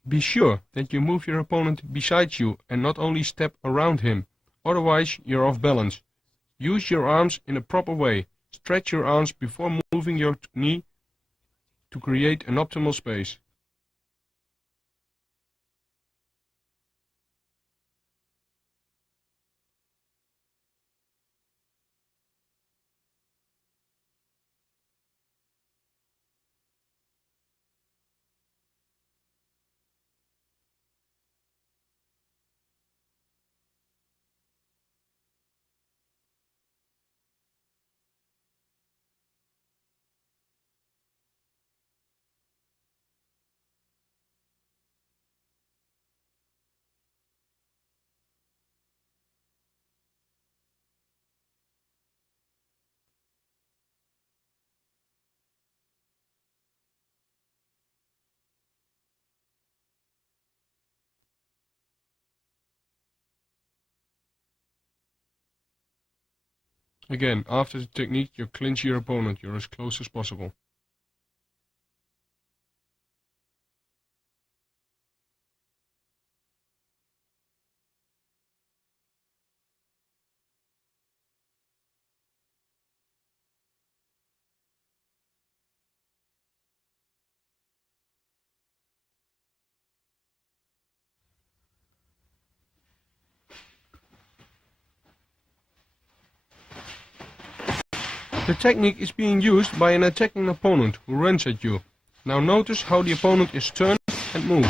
Be sure that you move your opponent beside you and not only step around him, otherwise you're off balance. Use your arms in a proper way. Stretch your arms before moving your knee to create an optimal space. Again, after the technique, you clinch your opponent. You're as close as possible. The technique is being used by an attacking opponent who runs at you. Now notice how the opponent is turned and moved.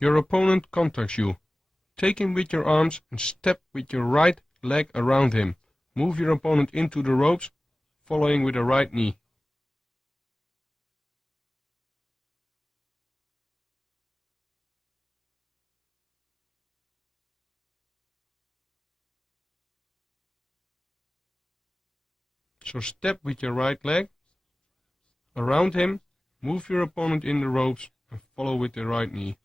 Your opponent contacts you. Take him with your arms and step with your right leg around him. Move your opponent into the ropes, following with the right knee. So step with your right leg around him, move your opponent in the ropes and follow with the right knee.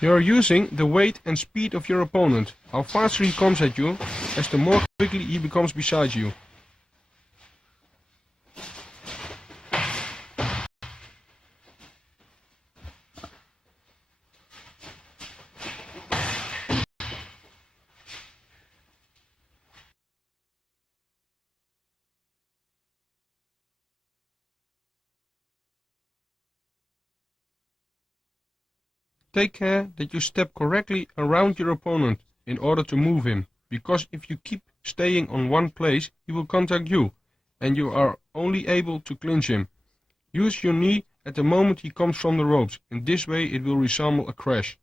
You are using the weight and speed of your opponent. How faster he comes at you, as the more quickly he becomes beside you. Take care that you step correctly around your opponent in order to move him, because if you keep staying on one place, he will contact you, and you are only able to clinch him. Use your knee at the moment he comes from the ropes. In this way it will resemble a crash.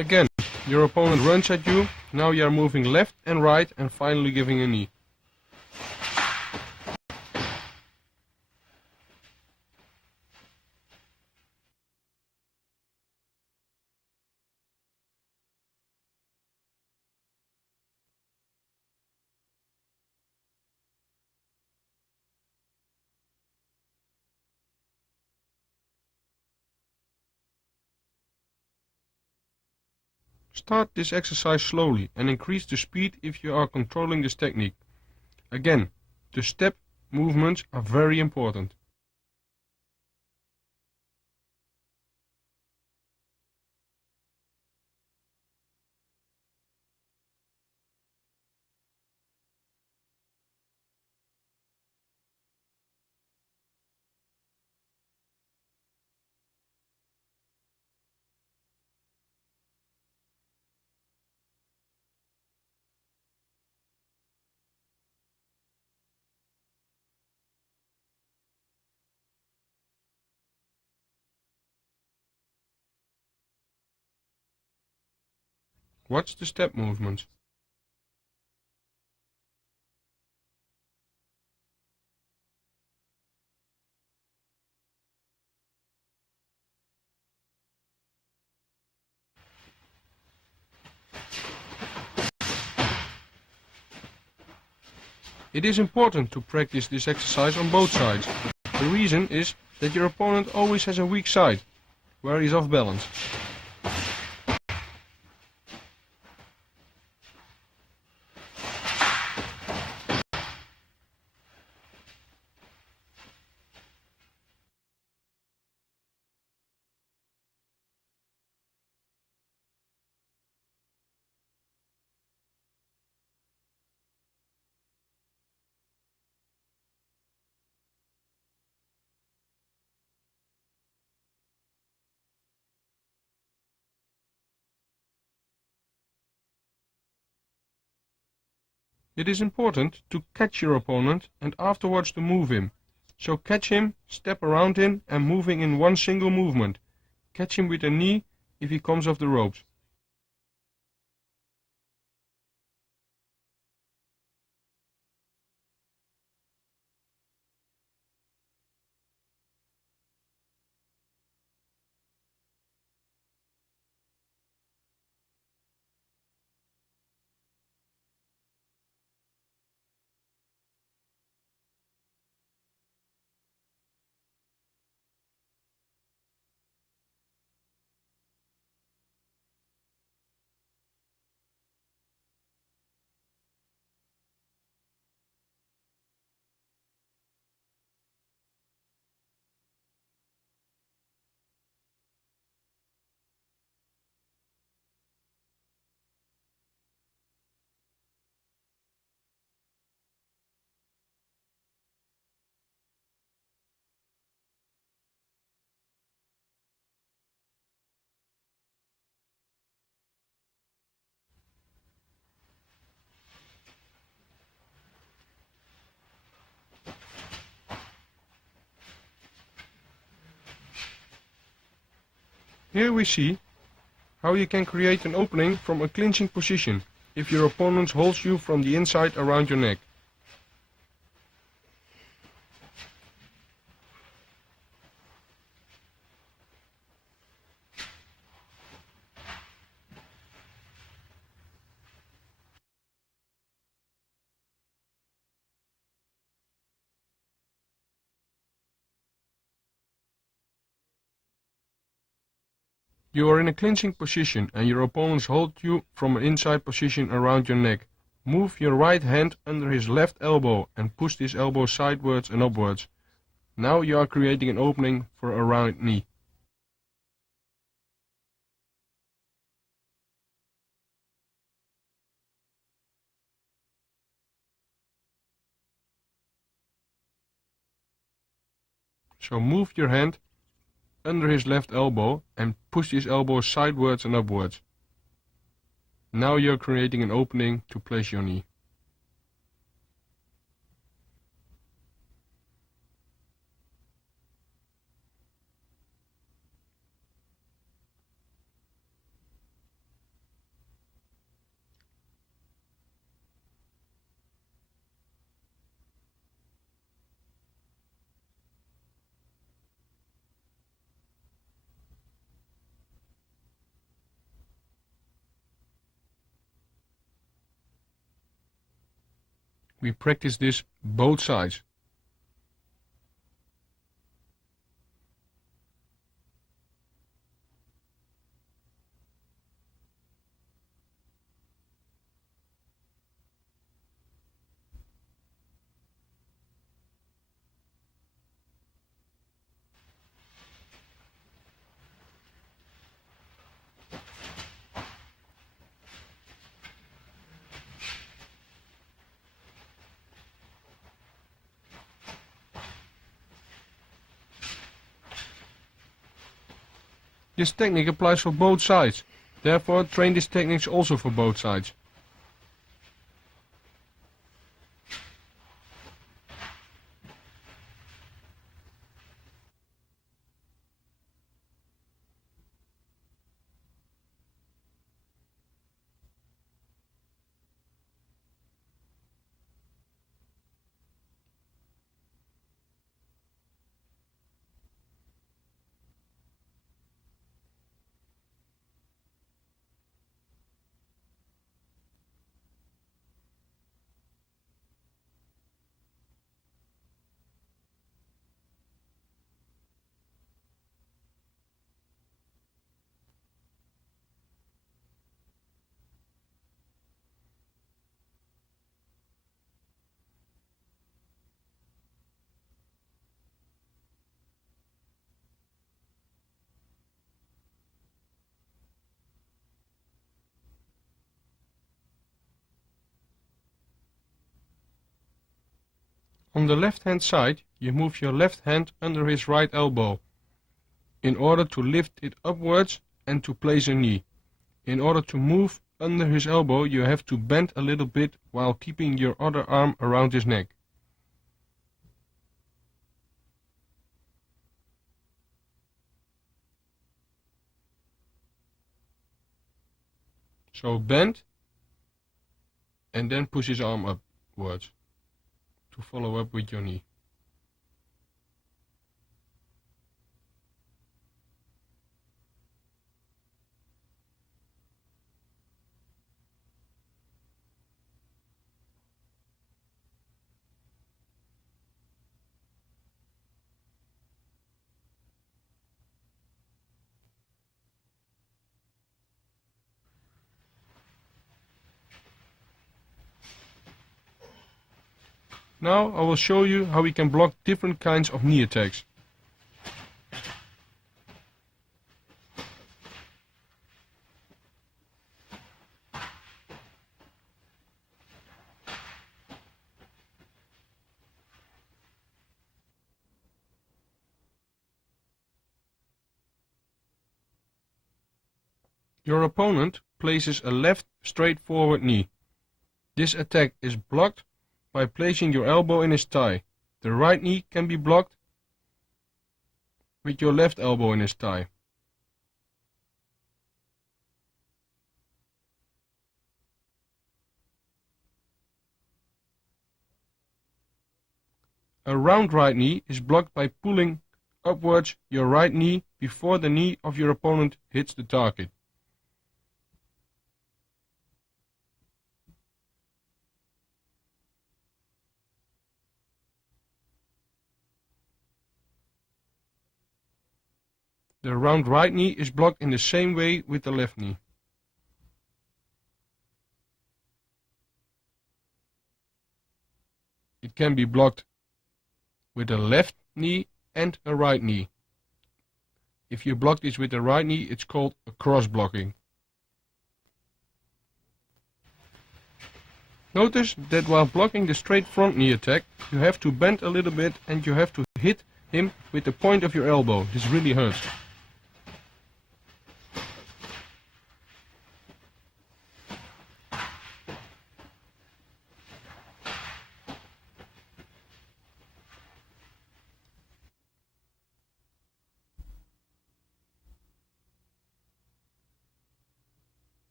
Again, your opponent runs at you, now you are moving left and right and finally giving a knee. Start this exercise slowly and increase the speed if you are controlling this technique. Again, the step movements are very important. Watch the step movements. It is important to practice this exercise on both sides. The reason is that your opponent always has a weak side, where he is off balance. It is important to catch your opponent and afterwards to move him. So catch him, step around him and moving in one single movement. Catch him with a knee if he comes off the ropes. Here we see how you can create an opening from a clinching position if your opponent holds you from the inside around your neck. You are in a clinching position and your opponents hold you from an inside position around your neck. Move your right hand under his left elbow and push this elbow sidewards and upwards. Now you are creating an opening for a round knee. So move your hand under his left elbow and push this elbow sidewards and upwards. Now you're creating an opening to place your knee. we practice this both sides. This technique applies for both sides, therefore train this technique also for both sides. On the left hand side, you move your left hand under his right elbow in order to lift it upwards and to place a knee. In order to move under his elbow, you have to bend a little bit while keeping your other arm around his neck. So bend and then push his arm upwards to follow up with your knee. Now I will show you how we can block different kinds of knee attacks. Your opponent places a left straightforward knee. This attack is blocked by placing your elbow in his thigh. The right knee can be blocked with your left elbow in his thigh. A round right knee is blocked by pulling upwards your right knee before the knee of your opponent hits the target. The round right knee is blocked in the same way with the left knee. It can be blocked with a left knee and a right knee. If you block this with the right knee, it's called a cross blocking. Notice that while blocking the straight front knee attack, you have to bend a little bit and you have to hit him with the point of your elbow. This really hurts.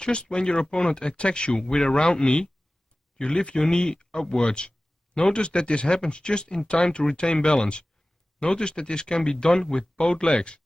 Just when your opponent attacks you with a round knee, you lift your knee upwards. Notice that this happens just in time to retain balance. Notice that this can be done with both legs.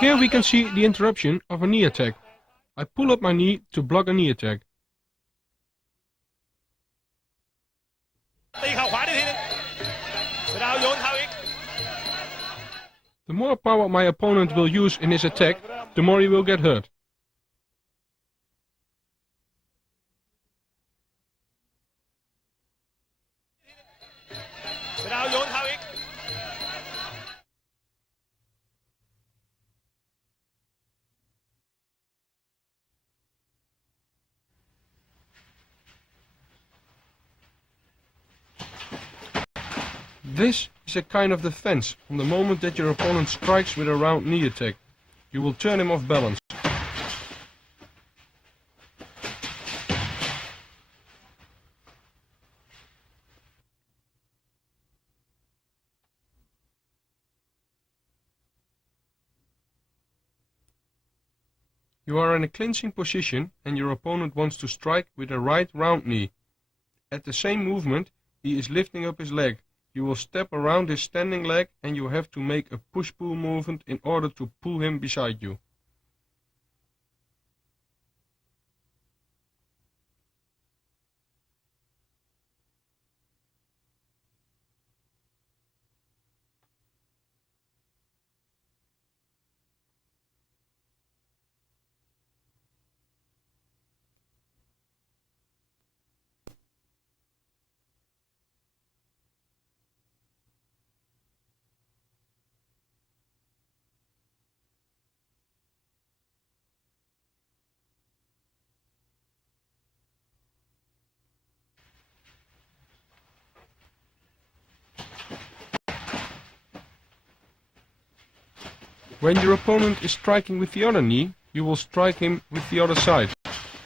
Here we can see the interruption of a knee attack. I pull up my knee to block a knee attack. The more power my opponent will use in his attack, the more he will get hurt. This is a kind of defense on the moment that your opponent strikes with a round knee attack. You will turn him off balance. You are in a clinching position and your opponent wants to strike with a right round knee. At the same movement, he is lifting up his leg. You will step around his standing leg and you have to make a push-pull movement in order to pull him beside you. When your opponent is striking with the other knee, you will strike him with the other side,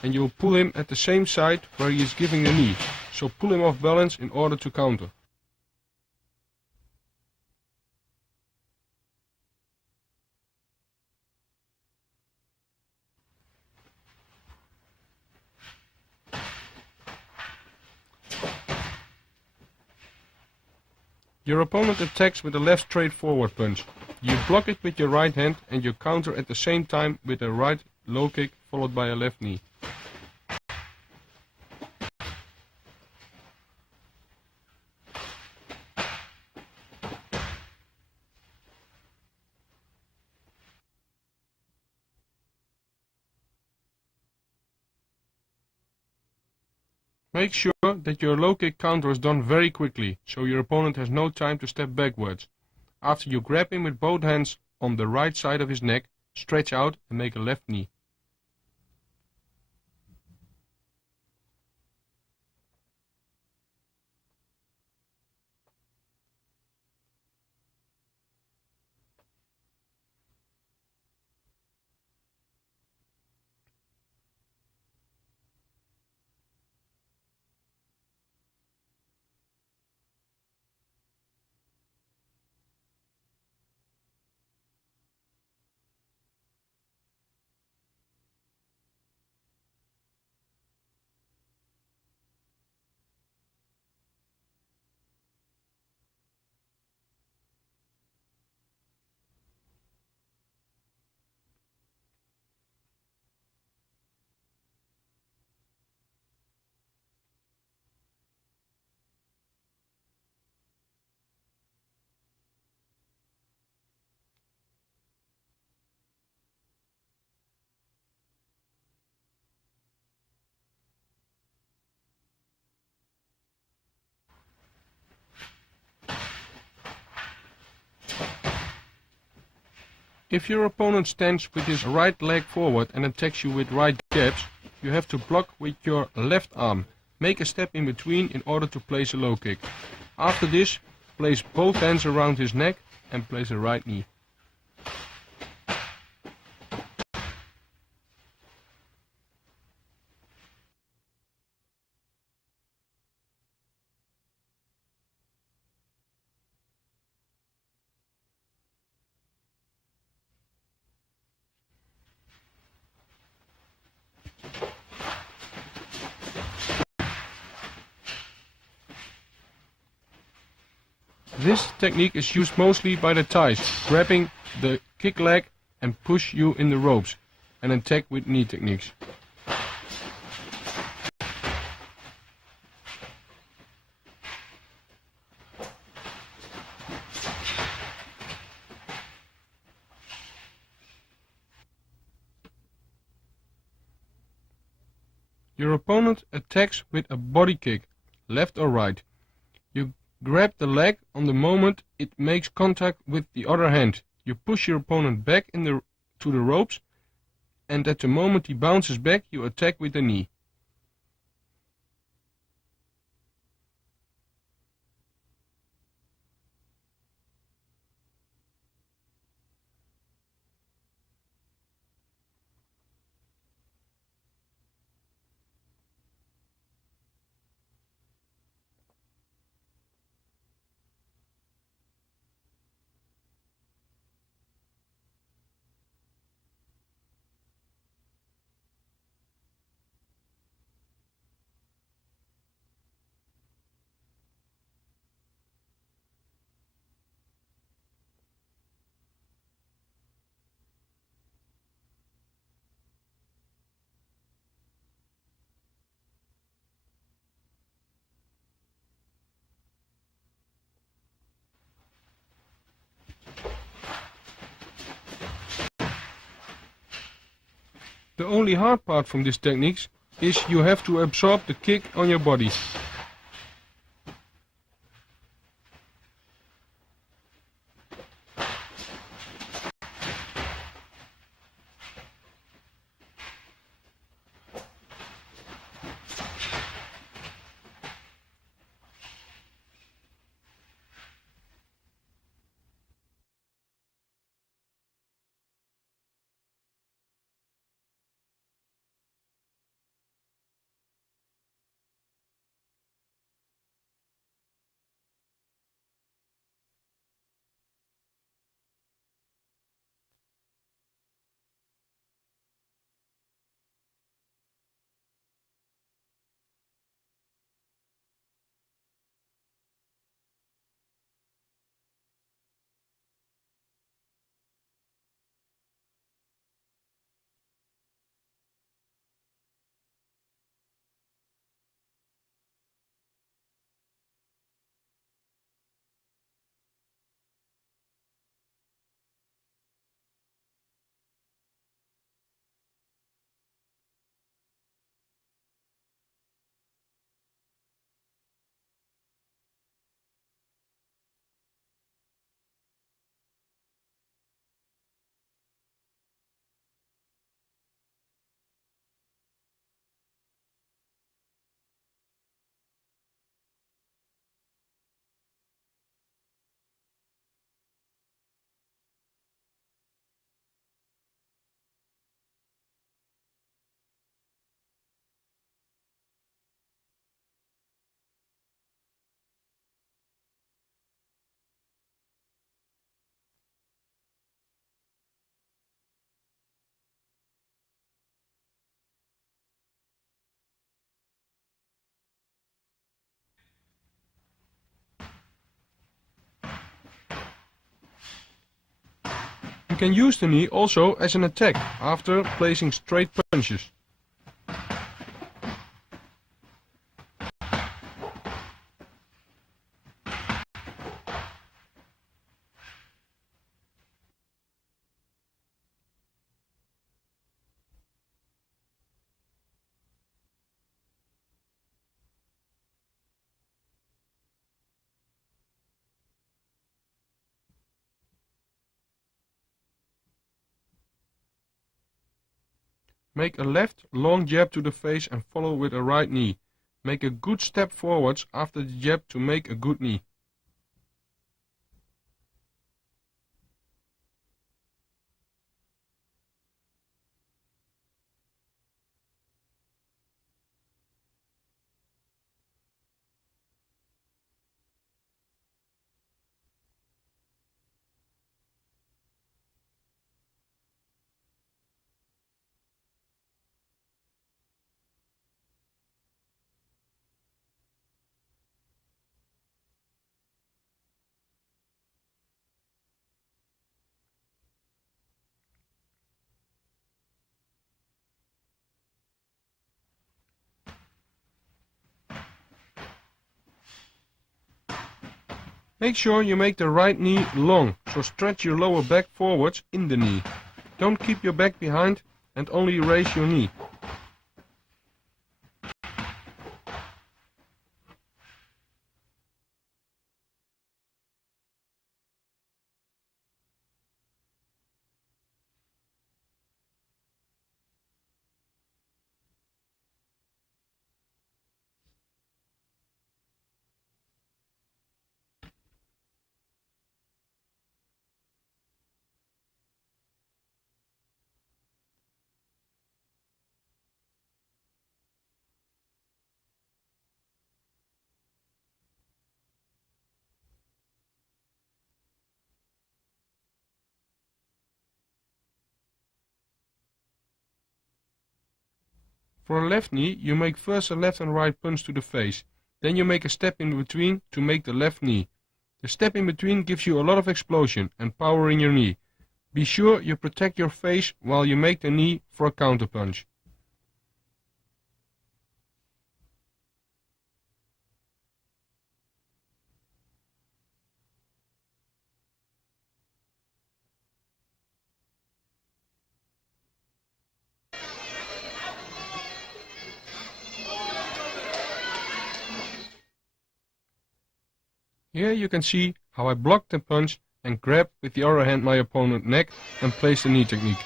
and you will pull him at the same side where he is giving the knee, so pull him off balance in order to counter. Your opponent attacks with a left straight forward punch. You block it with your right hand and you counter at the same time with a right low kick followed by a left knee. Make sure that your low kick counter is done very quickly, so your opponent has no time to step backwards. After you grab him with both hands on the right side of his neck, stretch out and make a left knee. If your opponent stands with his right leg forward and attacks you with right jabs, you have to block with your left arm. Make a step in between in order to place a low kick. After this, place both hands around his neck and place a right knee. This technique is used mostly by the Thais, grabbing the kick leg and push you in the ropes, and attack with knee techniques. Your opponent attacks with a body kick, left or right. You grab the leg on the moment it makes contact with the other hand. You push your opponent back to the ropes, and at the moment he bounces back, you attack with the knee. The only hard part from this technique is you have to absorb the kick on your body. You can use the knee also as an attack after placing straight punches. Make a left long jab to the face and follow with a right knee. Make a good step forwards after the jab to make a good knee. Make sure you make the right knee long, so stretch your lower back forwards in the knee. Don't keep your back behind and only raise your knee. For a left knee, you make first a left and right punch to the face. Then you make a step in between to make the left knee. The step in between gives you a lot of explosion and power in your knee. Be sure you protect your face while you make the knee for a counter punch. Here you can see how I block the punch and grab with the other hand my opponent's neck and place the knee technique.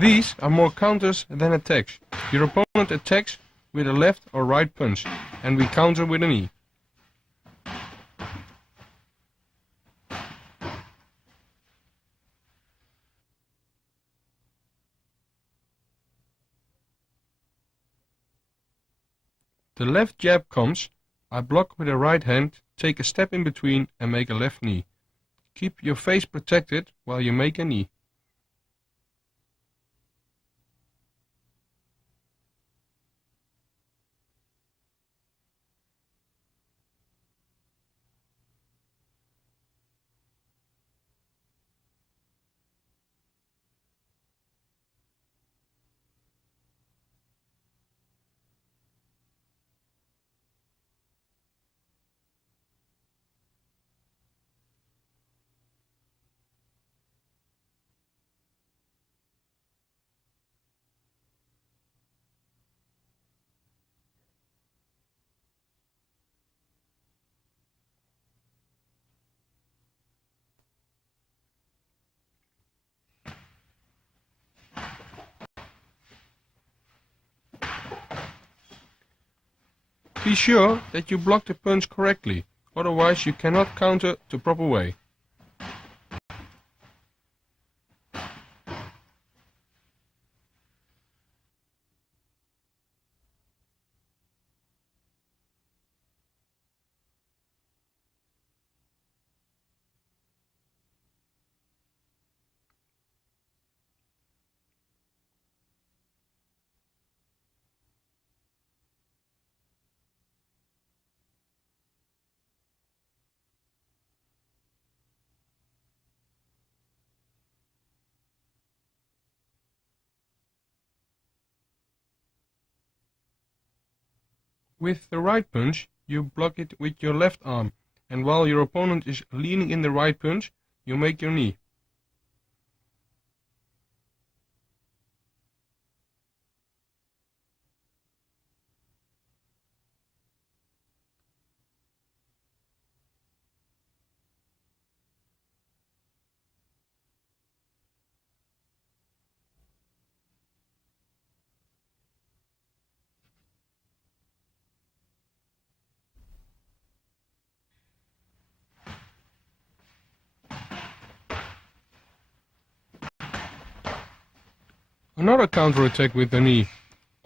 These are more counters than attacks. Your opponent attacks with a left or right punch, and we counter with a knee. The left jab comes, I block with the right hand, take a step in between and make a left knee. Keep your face protected while you make a knee. Be sure that you block the punch correctly, otherwise you cannot counter the proper way. With the right punch, you block it with your left arm, and while your opponent is leaning in the right punch, you make your knee. Another counter-attack with the knee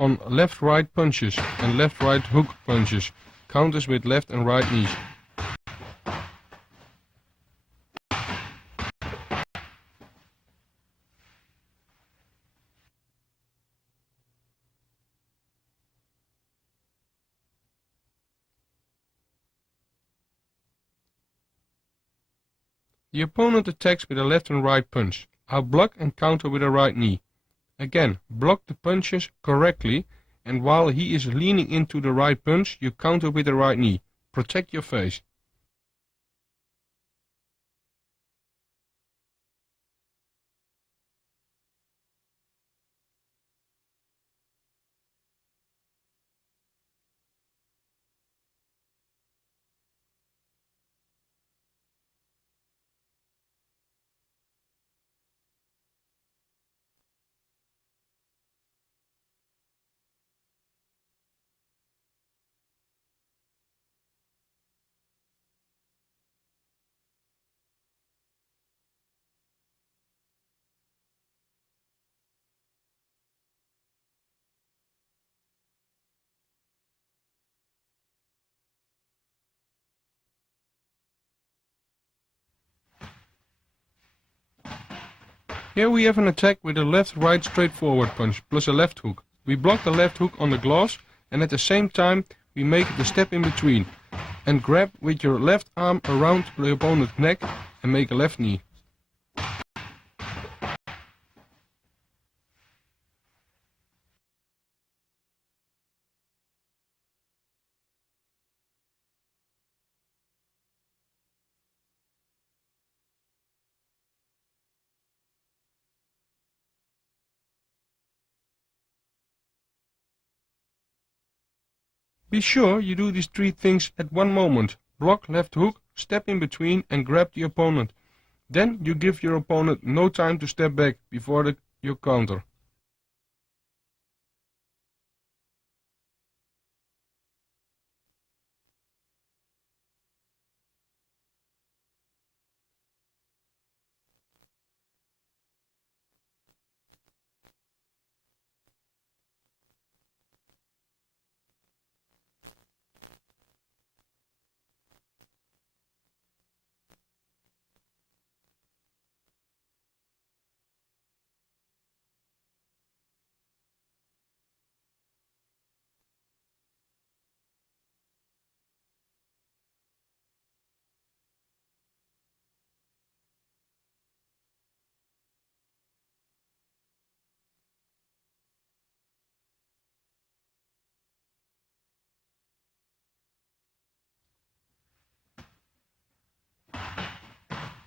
on left-right punches and left-right hook punches, counters with left and right knees. The opponent attacks with a left and right punch. I'll block and counter with a right knee. Again, block the punches correctly, and while he is leaning into the right punch, you counter with the right knee. Protect your face. Here we have an attack with a left-right straightforward punch plus a left hook. We block the left hook on the gloves, and at the same time we make the step in between and grab with your left arm around the opponent's neck and make a left knee. Be sure you do these three things at one moment. Block left hook, step in between and grab the opponent. Then you give your opponent no time to step back before your counter.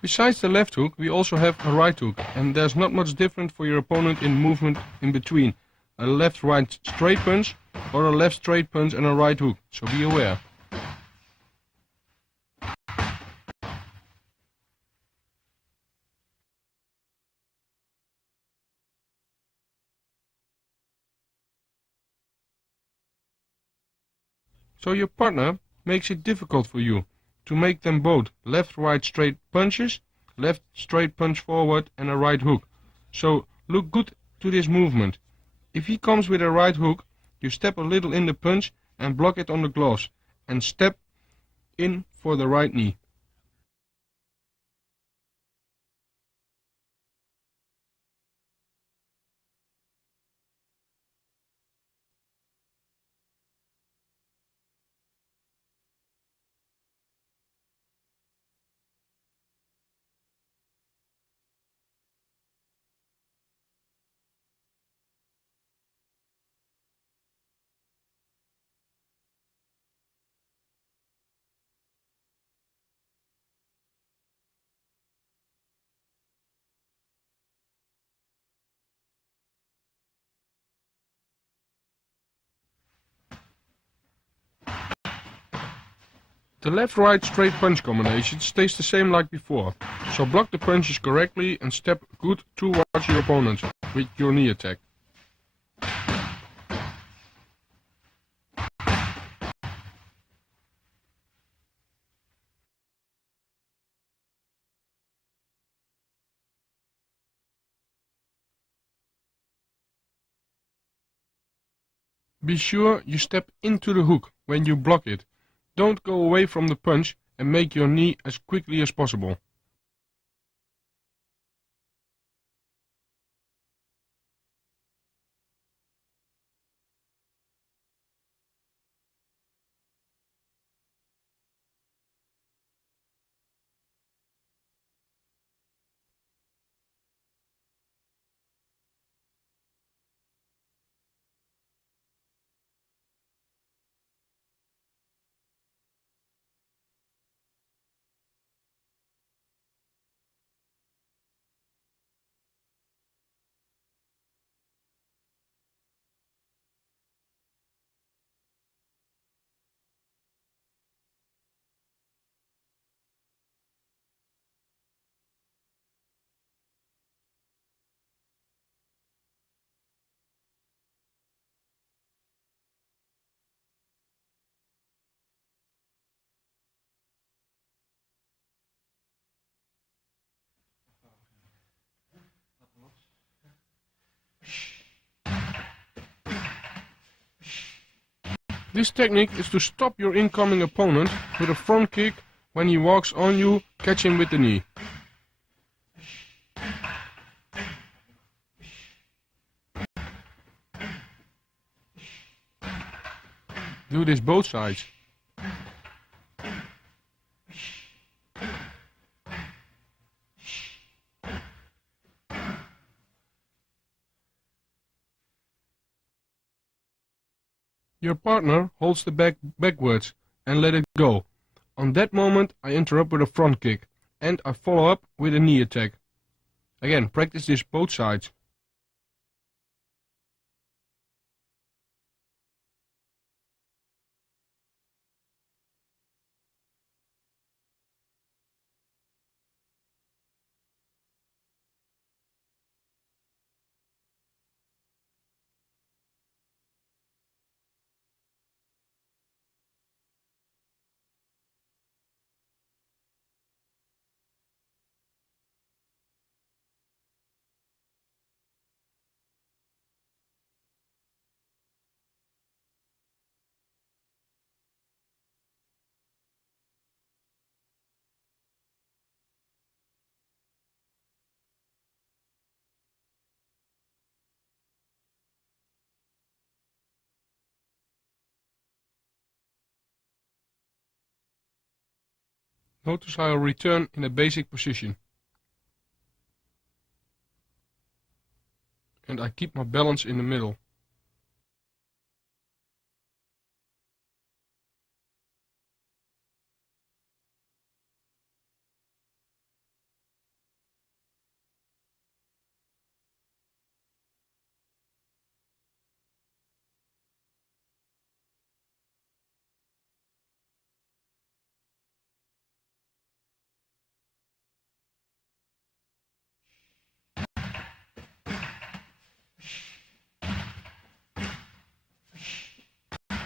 Besides the left hook, we also have a right hook, and there's not much different for your opponent in movement in between a left-right straight punch or a left straight punch and a right hook, so be aware. So your partner makes it difficult for you to make them both left-right straight punches, left straight punch forward and a right hook. So look good to this movement. If he comes with a right hook, you step a little in the punch and block it on the gloves and step in for the right knee. The left-right straight punch combination stays the same like before, so block the punches correctly and step good towards your opponent with your knee attack. Be sure you step into the hook when you block it. Don't go away from the punch and make your knee as quickly as possible. This technique is to stop your incoming opponent with a front kick when he walks on you, catch him with the knee. Do this both sides. Your partner holds the bag backwards and let it go. On that moment I interrupt with a front kick and I follow up with a knee attack. Again, practice this both sides. Notice how I return in a basic position. And I keep my balance in the middle.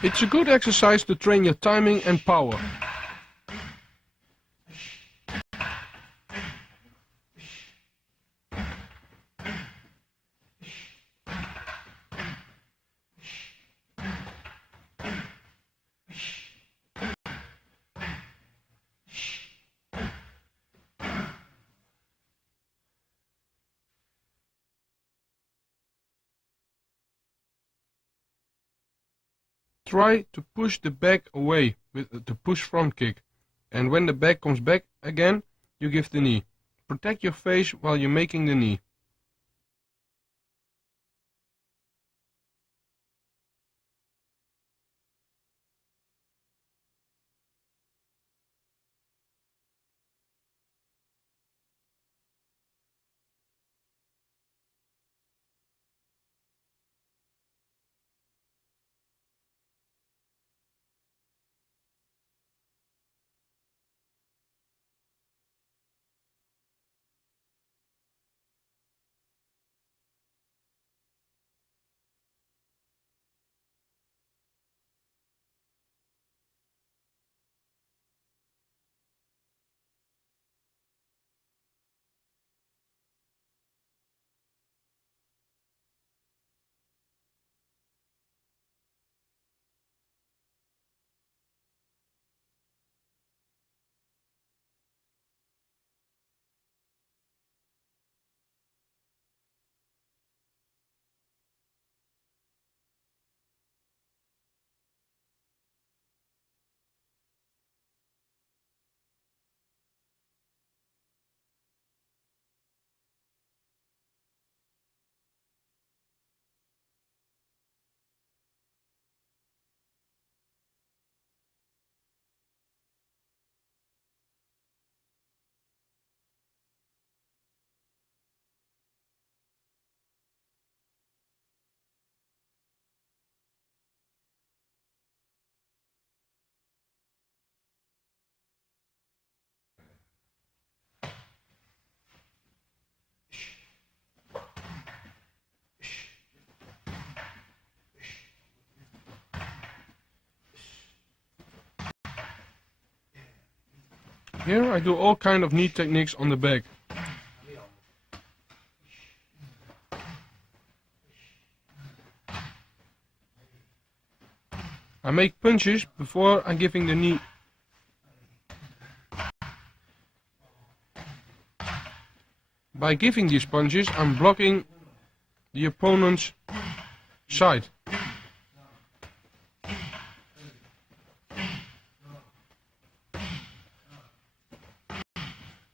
It's a good exercise to train your timing and power. Try to push the back away with the push front kick, and when the back comes back again, you give the knee. Protect your face while you're making the knee. Here I do all kind of knee techniques on the back. I make punches before I'm giving the knee. By giving these punches, I'm blocking the opponent's side.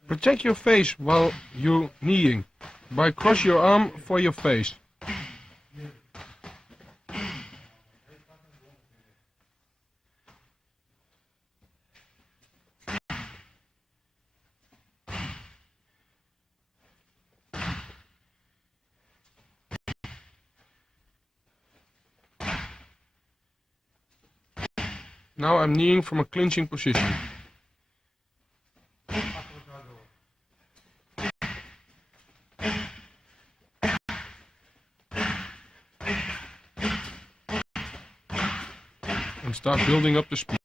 Protect your face while you're kneeing. By cross your arm for your face. Now I'm kneeling from a clinching position. And start building up the speed.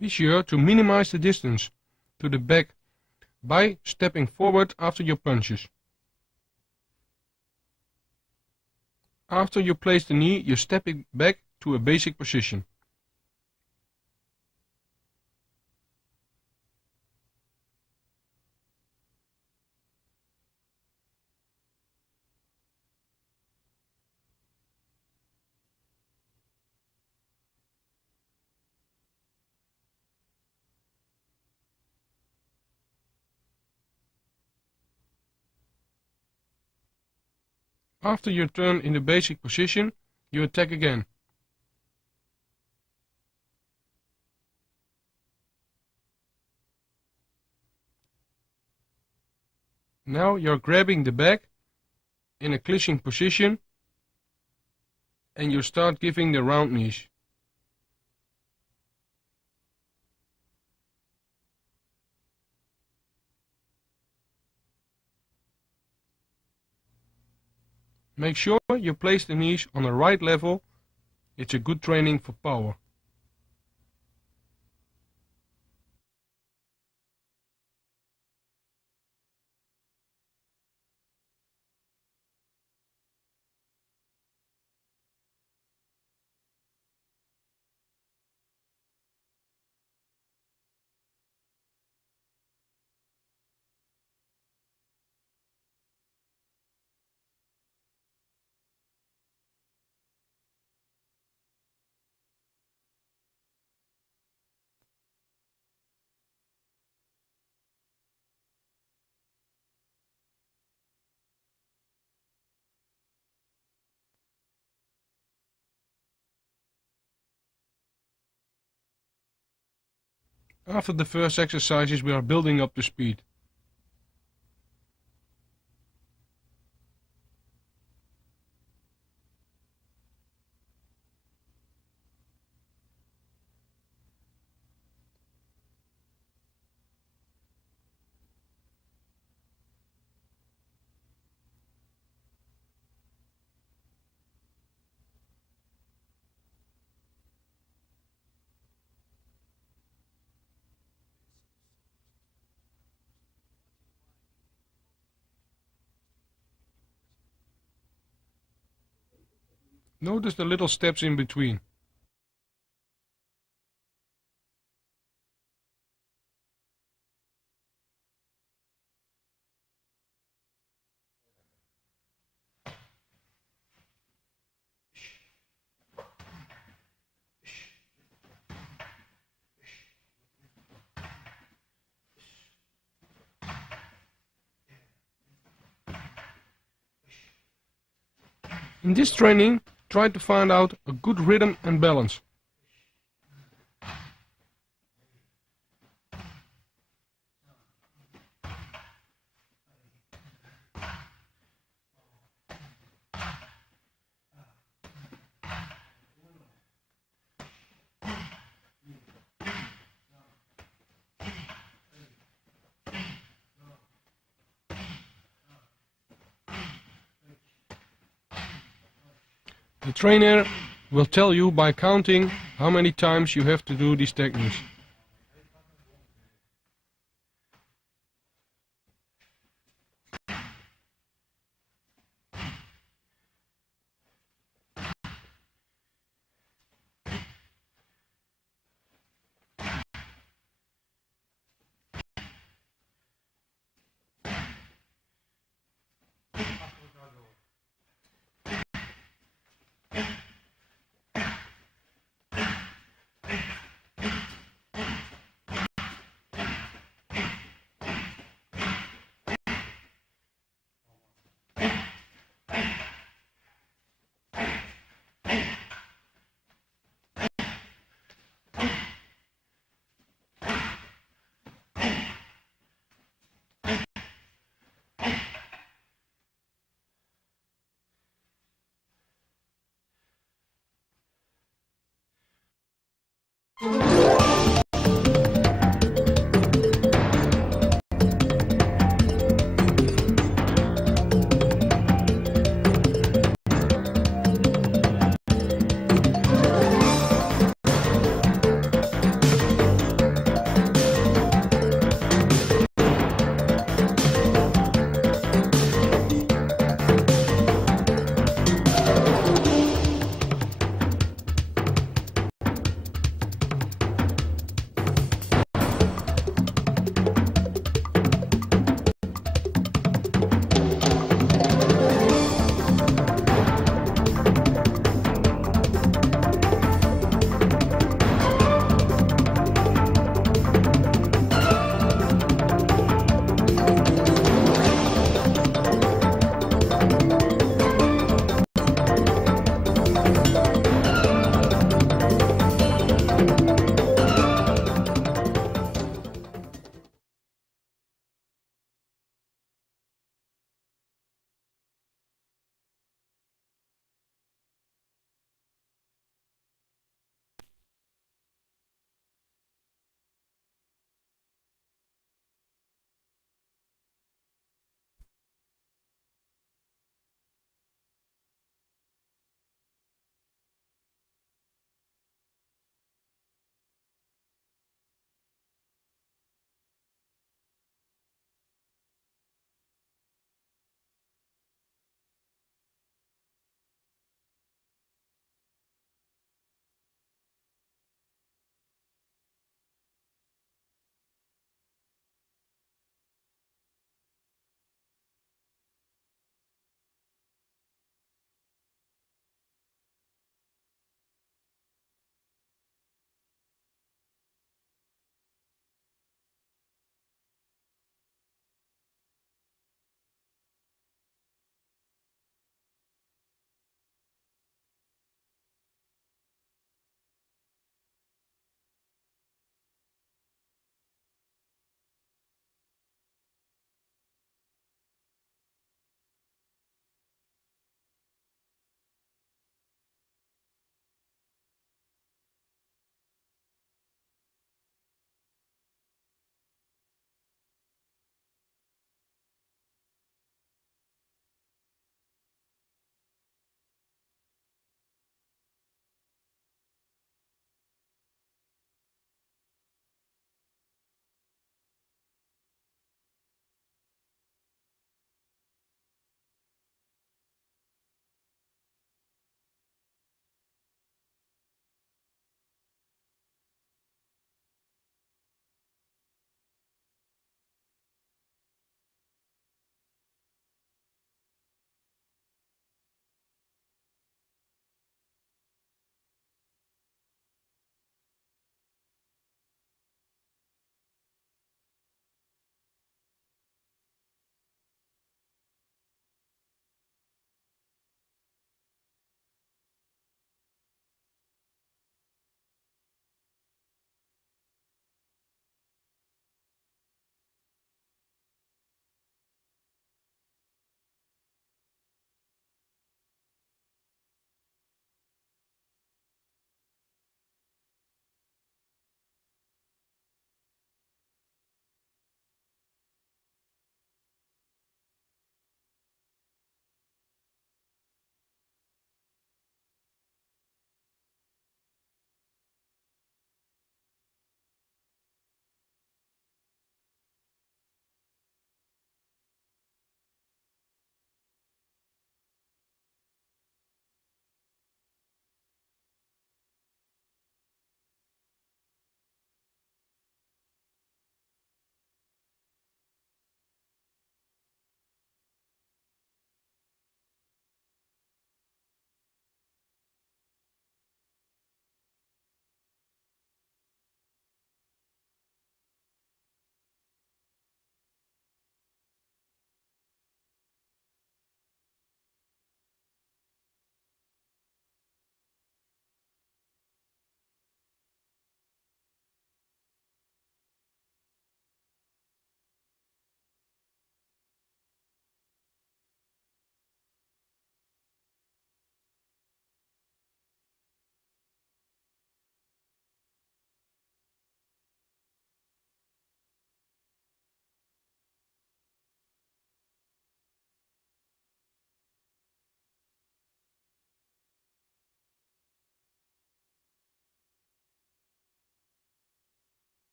Be sure to minimize the distance to the back by stepping forward after your punches. After you place the knee, you step it back to a basic position. After you turn in the basic position, you attack again. Now you're grabbing the back in a clinching position and you start giving the round knees. Make sure you place the knees on the right level. It's a good training for power. After the first exercises, we are building up the speed. Notice the little steps in between. In this training, try to find out a good rhythm and balance. The trainer will tell you by counting how many times you have to do these techniques.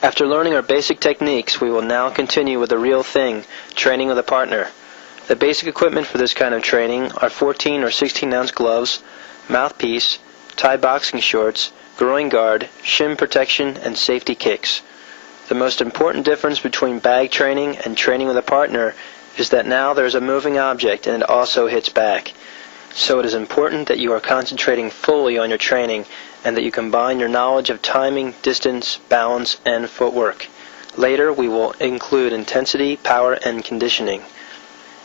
After learning our basic techniques, we will now continue with the real thing, training with a partner. The basic equipment for this kind of training are 14 or 16 ounce gloves, mouthpiece, Thai boxing shorts, groin guard, shin protection, and safety kicks. The most important difference between bag training and training with a partner is that now there is a moving object and it also hits back. So it is important that you are concentrating fully on your training and that you combine your knowledge of timing, distance, balance, and footwork. Later we will include intensity, power, and conditioning.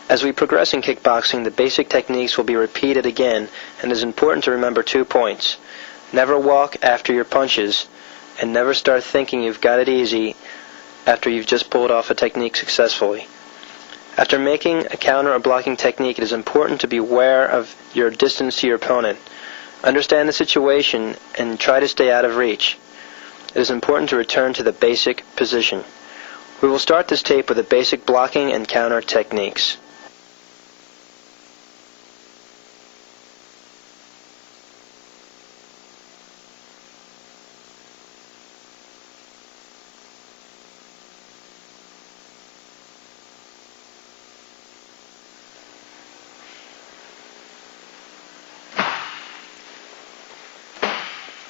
As we progress in kickboxing, the basic techniques will be repeated again, and it is important to remember 2 points. Never walk after your punches, and never start thinking you've got it easy after you've just pulled off a technique successfully. After making a counter or blocking technique, it is important to be aware of your distance to your opponent. Understand the situation and try to stay out of reach. It is important to return to the basic position. We will start this tape with the basic blocking and counter techniques.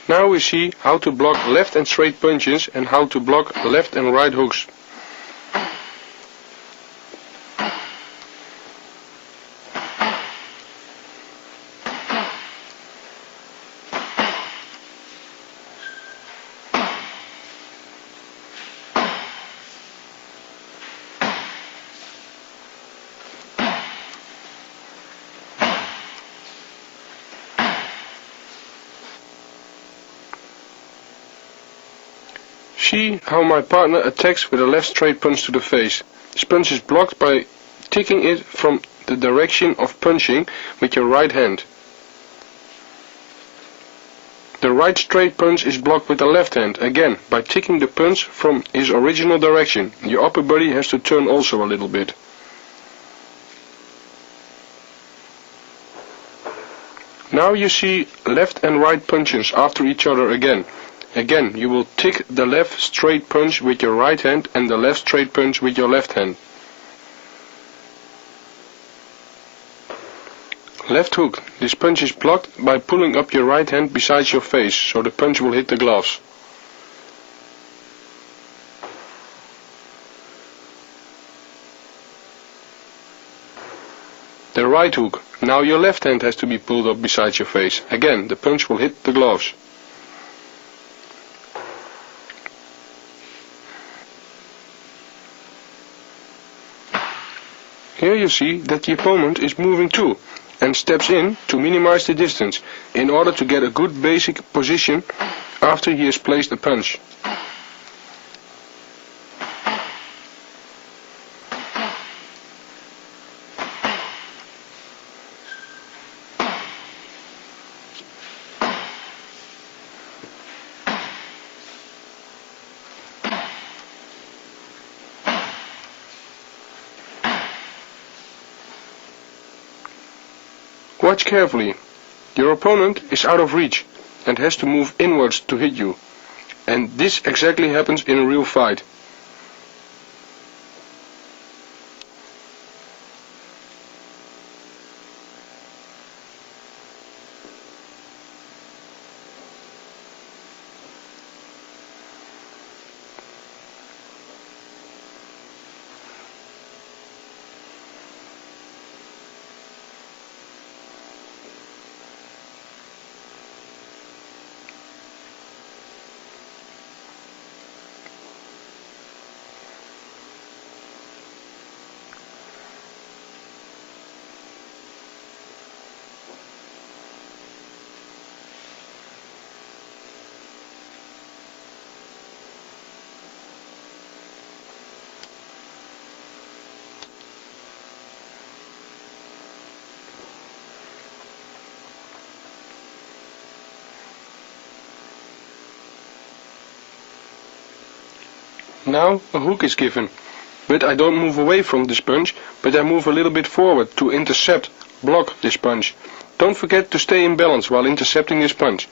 Now we see how to block left and straight punches and how to block left and right hooks. See how my partner attacks with a left straight punch to the face. This punch is blocked by ticking it from the direction of punching with your right hand. The right straight punch is blocked with the left hand, again by ticking the punch from his original direction. Your upper body has to turn also a little bit. Now you see left and right punches after each other again. Again, you will tick the left straight punch with your right hand and the left straight punch with your left hand. Left hook. This punch is blocked by pulling up your right hand beside your face, so the punch will hit the gloves. The right hook. Now your left hand has to be pulled up beside your face. Again, the punch will hit the gloves. Here you see that the opponent is moving too and steps in to minimize the distance in order to get a good basic position after he has placed a punch. Watch carefully. Your opponent is out of reach and has to move inwards to hit you. And this exactly happens in a real fight. Now a hook is given, but I don't move away from this punch, but I move a little bit forward to intercept, block this punch. Don't forget to stay in balance while intercepting this punch.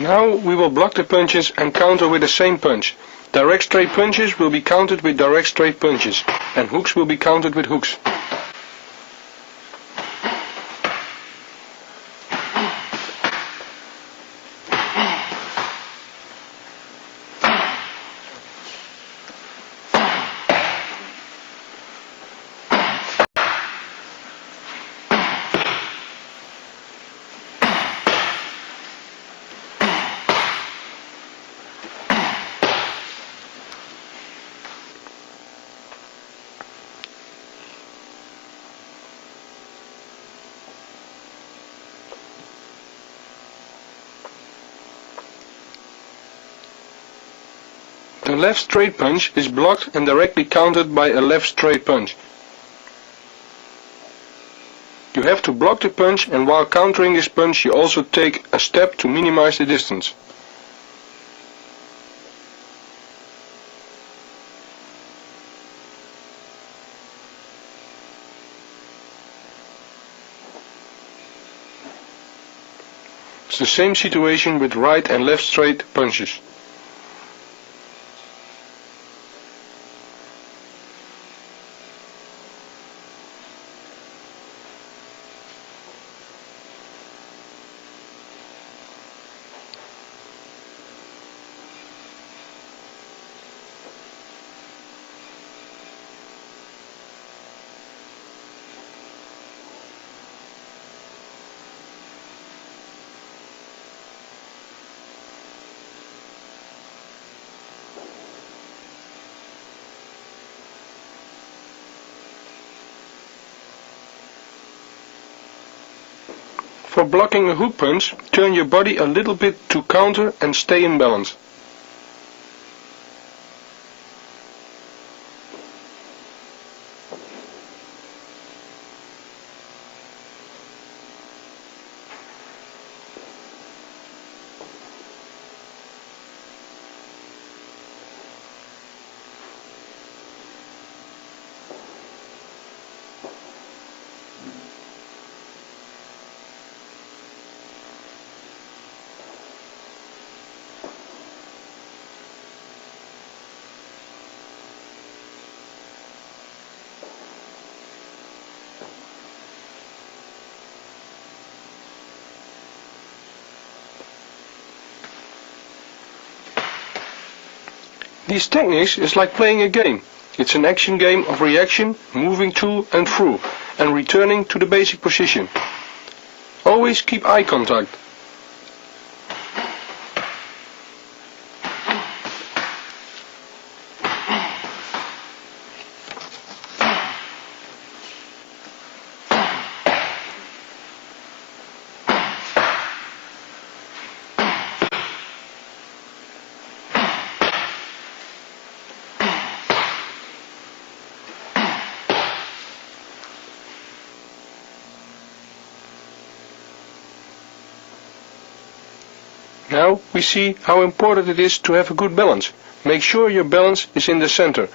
Now we will block the punches and counter with the same punch. Direct straight punches will be countered with direct straight punches, and hooks will be countered with hooks. The left straight punch is blocked and directly countered by a left straight punch. You have to block the punch, and while countering this punch you also take a step to minimize the distance. It's the same situation with right and left straight punches. For blocking a hook punch, turn your body a little bit to counter and stay in balance. These techniques is like playing a game. It's an action game of reaction, moving to and through, and returning to the basic position. Always keep eye contact. Now we see how important it is to have a good balance. Make sure your balance is in the center.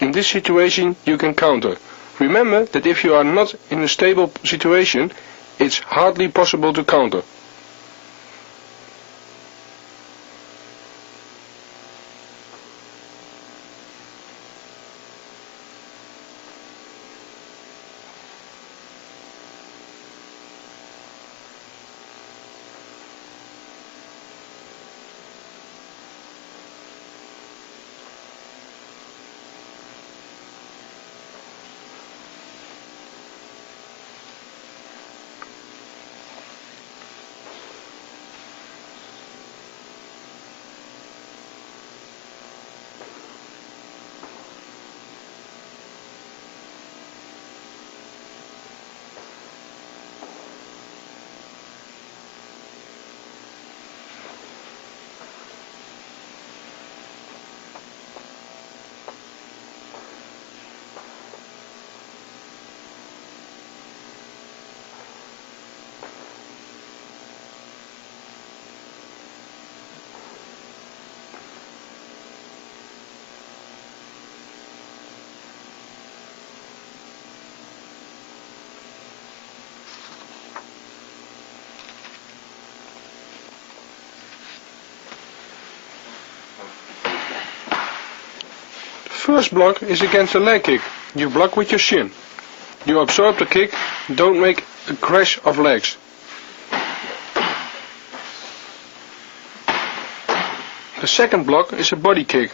In this situation you can counter. Remember that if you are not in a stable situation, it's hardly possible to counter. first block is against a leg kick. You block with your shin. You absorb the kick, don't make a crash of legs. The second block is a body kick.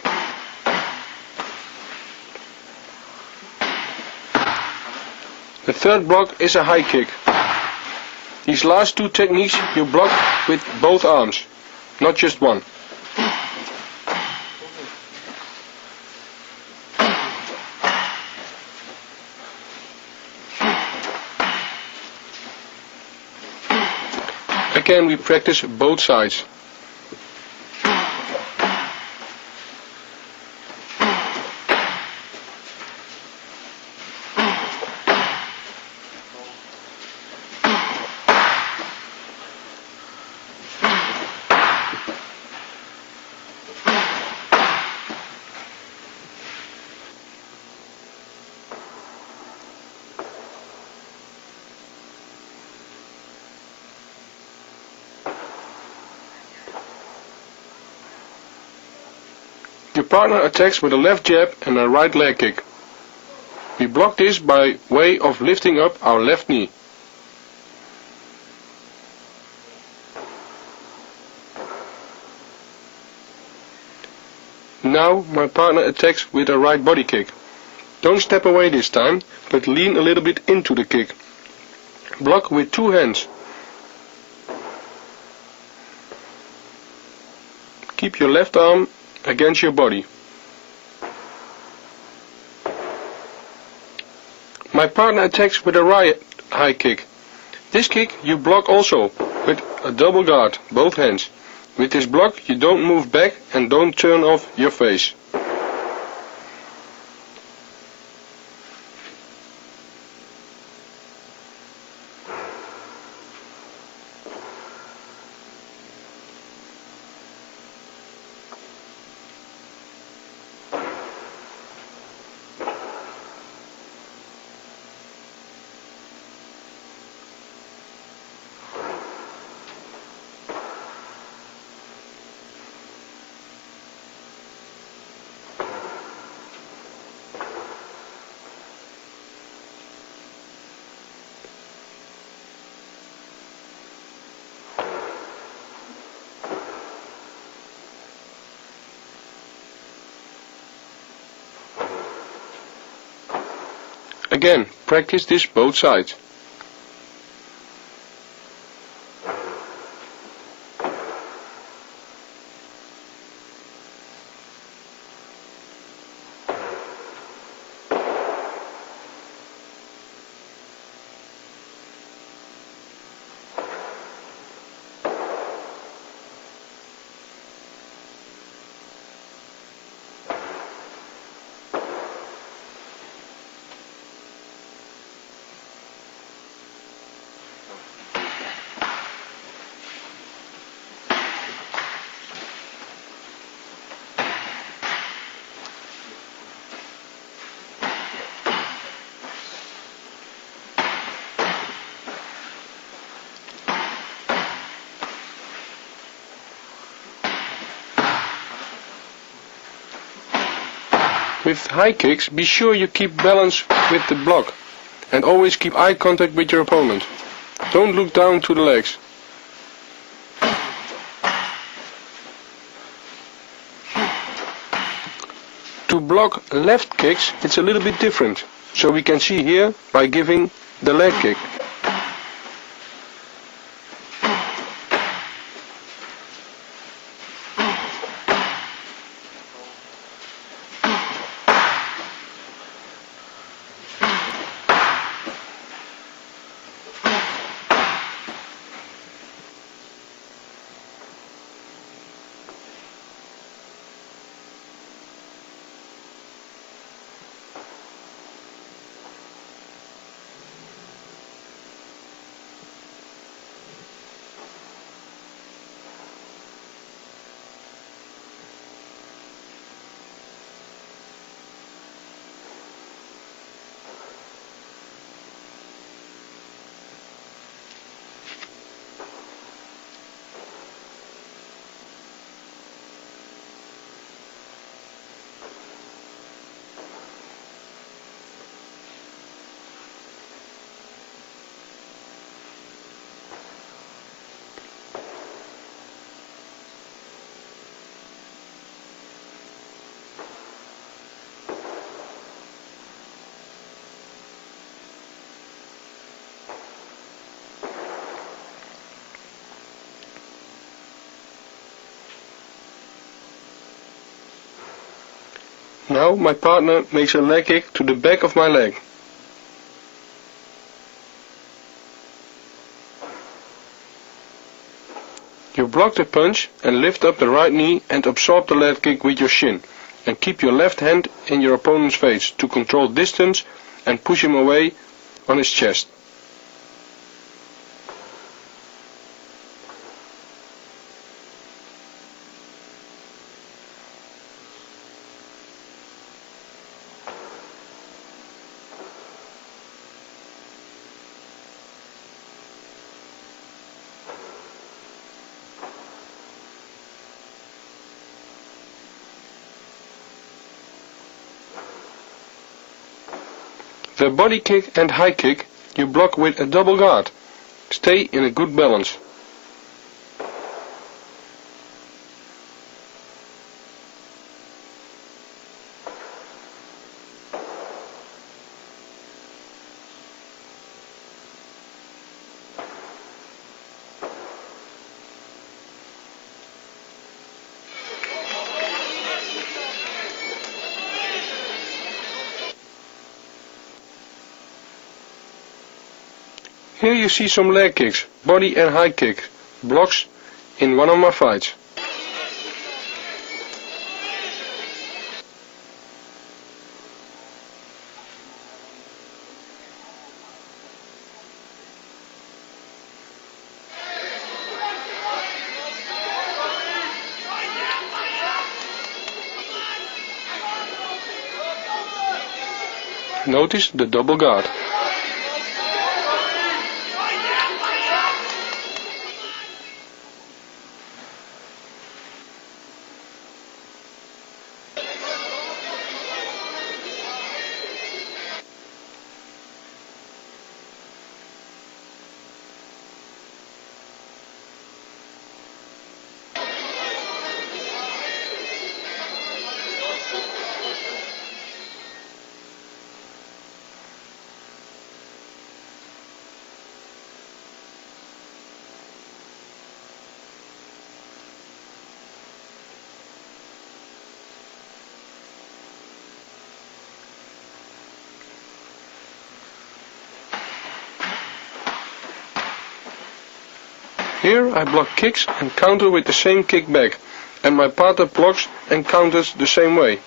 The third block is a high kick. These last two techniques you block with both arms, not just one. Again, we practice both sides. Your partner attacks with a left jab and a right leg kick. We block this by way of lifting up our left knee. Now my partner attacks with a right body kick. Don't step away this time, but lean a little bit into the kick. Block with two hands. Keep your left arm against your body. My partner attacks with a right high kick. This kick you block also with a double guard, both hands. With this block you don't move back and don't turn off your face. Again, practice this both sides. With high kicks, be sure you keep balance with the block and always keep eye contact with your opponent. Don't look down to the legs. To block left kicks, it's a little bit different. So we can see here by giving the leg kick. Now my partner makes a leg kick to the back of my leg. You block the punch and lift up the right knee and absorb the leg kick with your shin, and keep your left hand in your opponent's face to control distance and push him away on his chest. The body kick and high kick you block with a double guard. Stay in a good balance. Here you see some leg kicks, body and high kick, blocks in one of my fights. Notice the double guard. Here I block kicks and counter with the same kick back, and my partner blocks and counters the same way.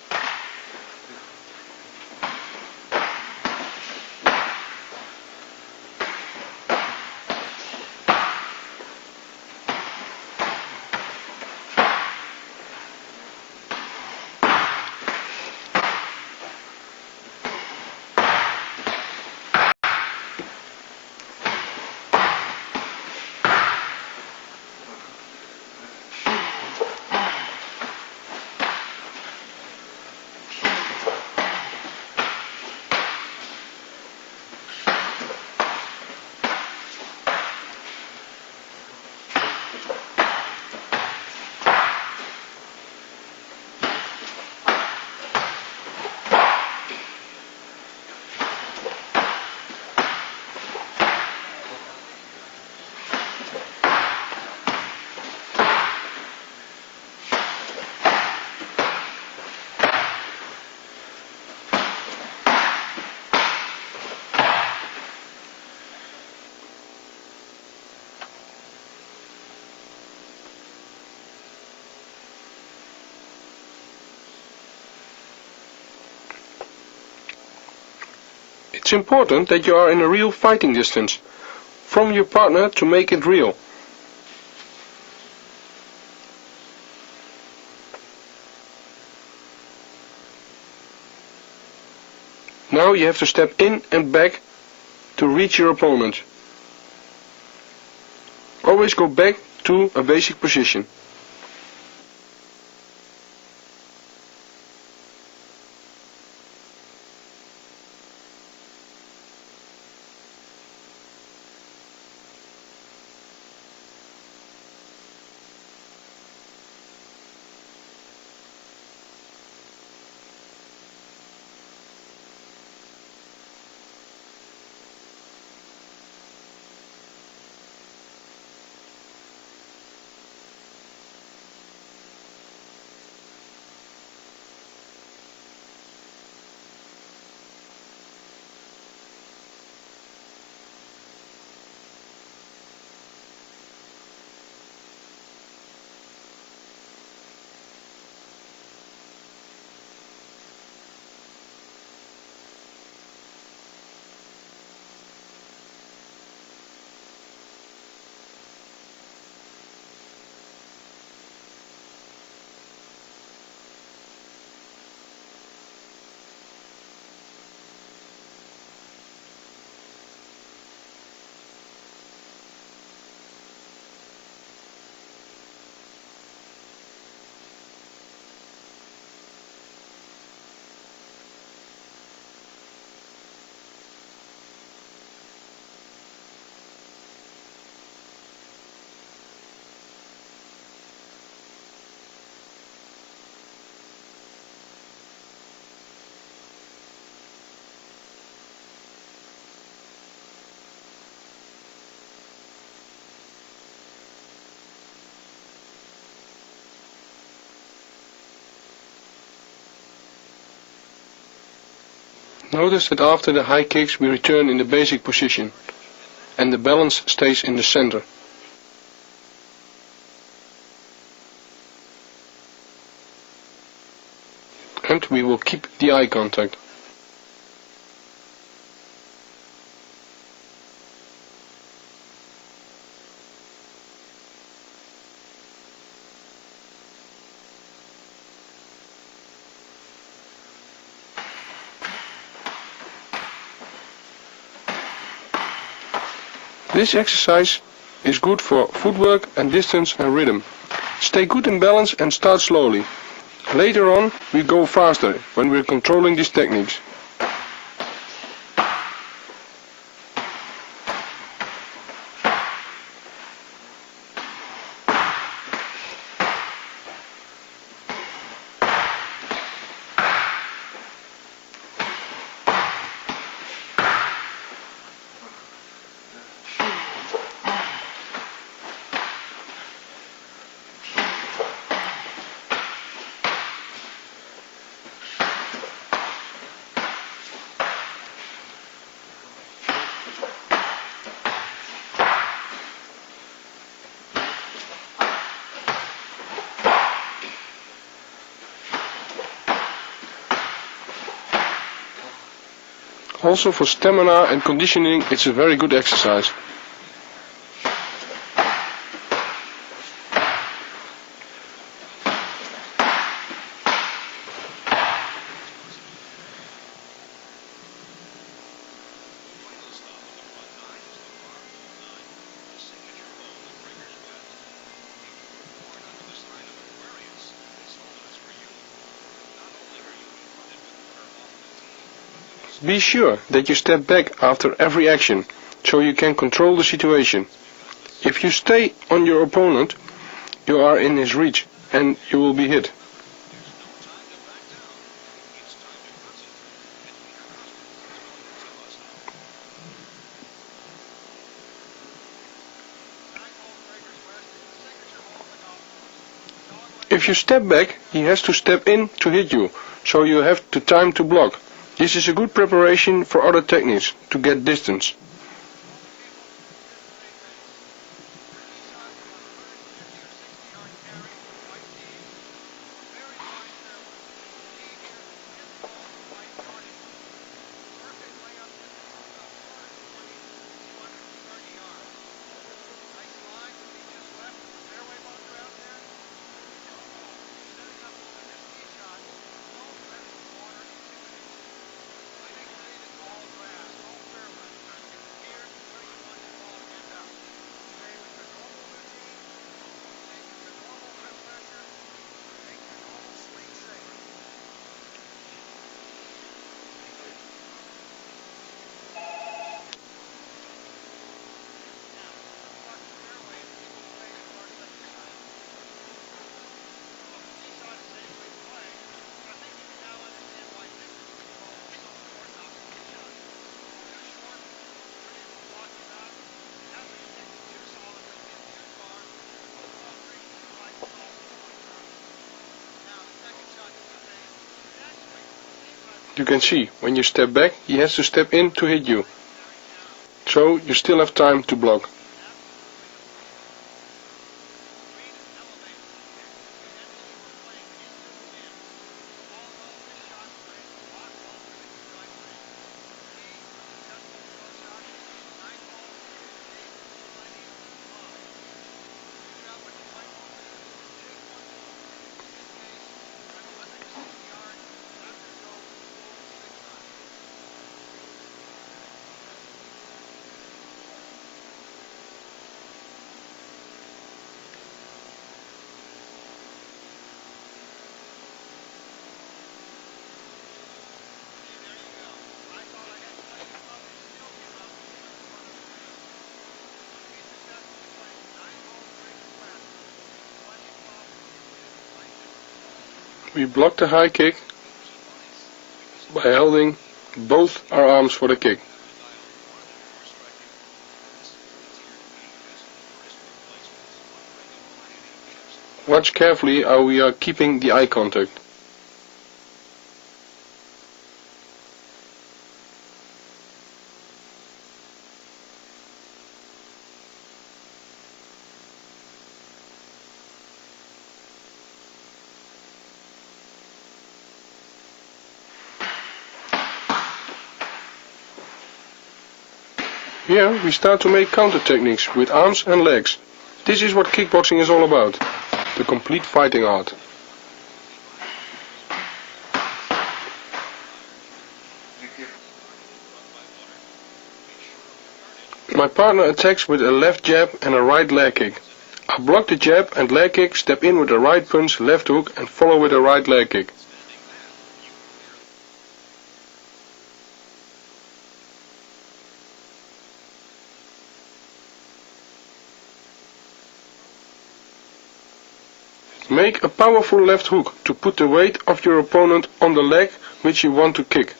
It's important that you are in a real fighting distance from your partner to make it real. Now you have to step in and back to reach your opponent. Always go back to a basic position. Notice that after the high kicks we return in the basic position, and the balance stays in the center. And we will keep the eye contact. This exercise is good for footwork and distance and rhythm. Stay good in balance and start slowly. Later on we go faster when we're controlling these techniques. Also for stamina and conditioning it's a very good exercise. Be sure that you step back after every action, so you can control the situation. If you stay on your opponent, you are in his reach and you will be hit. If you step back, he has to step in to hit you, so you have the time to block. This is a good preparation for other techniques to get distance. You can see, when you step back, he has to step in to hit you. So you still have time to block. We block the high kick by holding both our arms for the kick. Watch carefully how we are keeping the eye contact. Here we start to make counter techniques with arms and legs. This is what kickboxing is all about. The complete fighting art. My partner attacks with a left jab and a right leg kick. I block the jab and leg kick, step in with a right punch, left hook and follow with a right leg kick. Make a powerful left hook to put the weight of your opponent on the leg which you want to kick.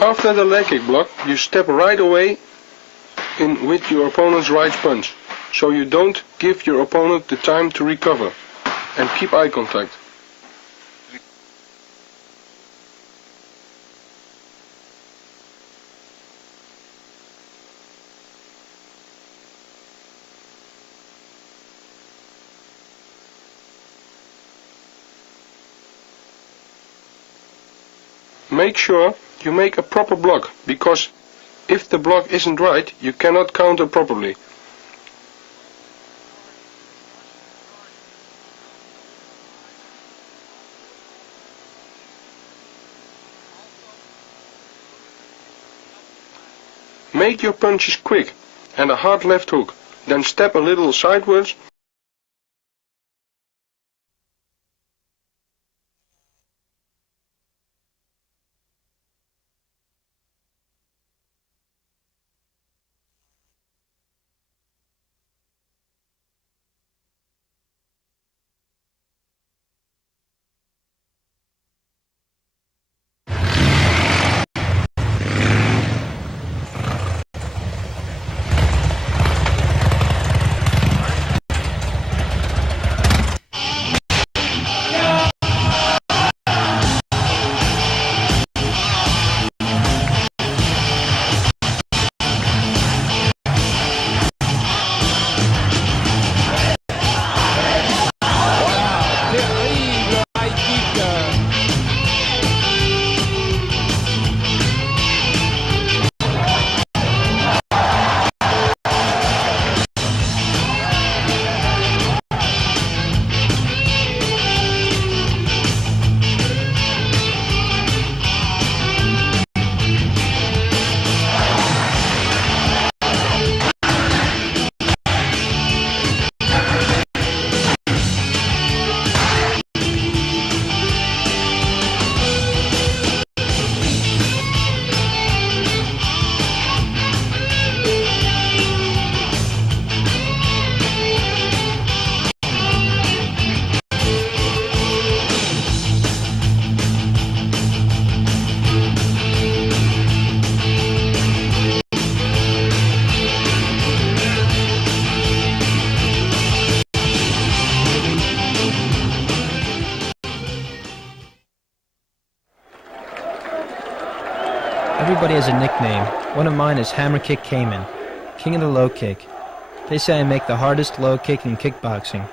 After the leg kick block, you step right away in with your opponent's right punch, so you don't give your opponent the time to recover, and keep eye contact. Make sure you make a proper block, because if the block isn't right, you cannot counter properly. Make your punches quick and a hard left hook, then step a little sideways. Everybody has a nickname. One of mine is Hammer Kick Kamen, King of the Low Kick. They say I make the hardest low kick in kickboxing.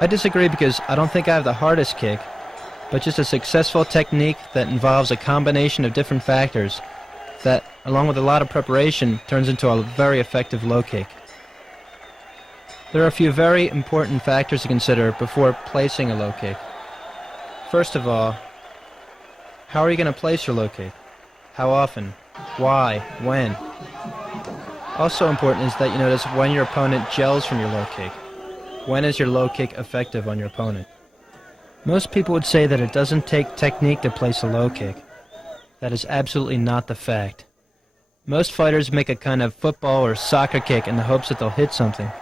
I disagree because I don't think I have the hardest kick, but just a successful technique that involves a combination of different factors that, along with a lot of preparation, turns into a very effective low kick. There are a few very important factors to consider before placing a low kick. First of all, how are you going to place your low kick? How often? Why? When? Also important is that you notice when your opponent gels from your low kick. When is your low kick effective on your opponent? Most people would say that it doesn't take technique to place a low kick. That is absolutely not the fact. Most fighters make a kind of football or soccer kick in the hopes that they'll hit something.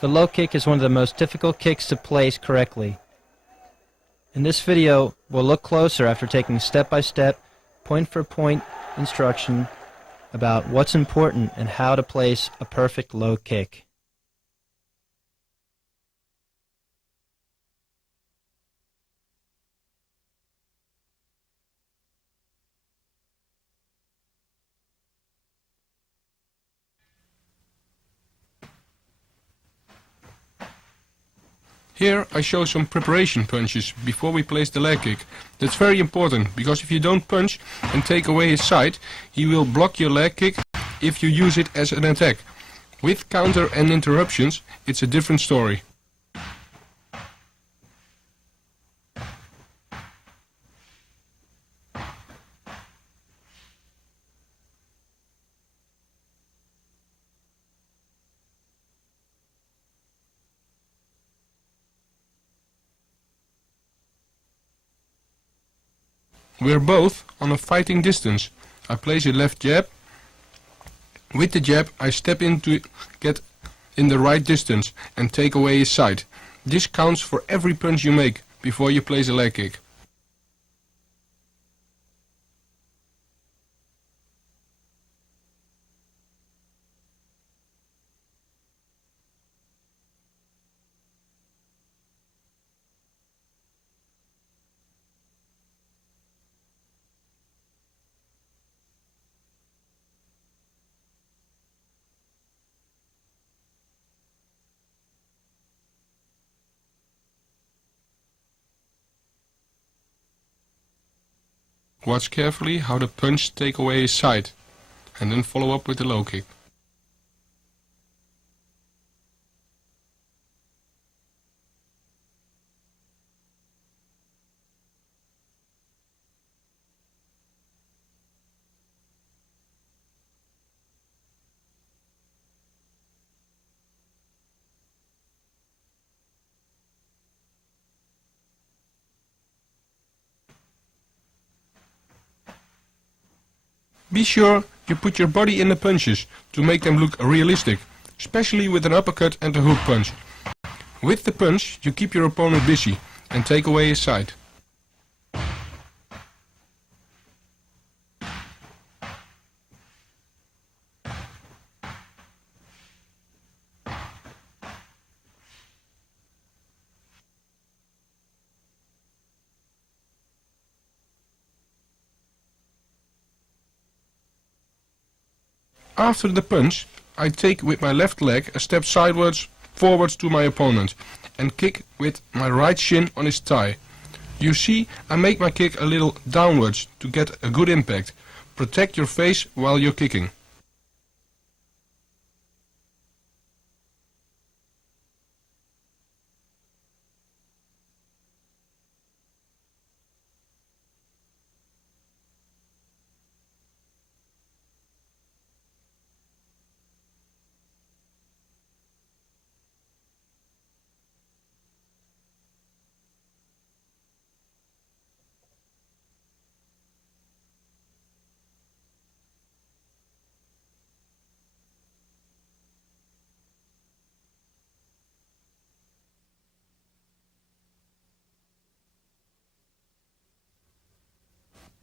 The low kick is one of the most difficult kicks to place correctly. In this video, we'll look closer after taking step-by-step, point-for-point instruction about what's important and how to place a perfect low kick. Here I show some preparation punches before we place the leg kick. That's very important, because if you don't punch and take away his side, he will block your leg kick if you use it as an attack. With counter and interruptions, it's a different story. We're both on a fighting distance. I place a left jab. With the jab I step in to get in the right distance and take away his side. This counts for every punch you make before you place a leg kick. Watch carefully how the punch take away his side, and then follow up with the low kick. Be sure you put your body in the punches to make them look realistic, especially with an uppercut and a hook punch. With the punch you keep your opponent busy and take away his side. After the punch, I take with my left leg a step sideways, forwards to my opponent and kick with my right shin on his thigh. You see, I make my kick a little downwards to get a good impact. Protect your face while you're kicking.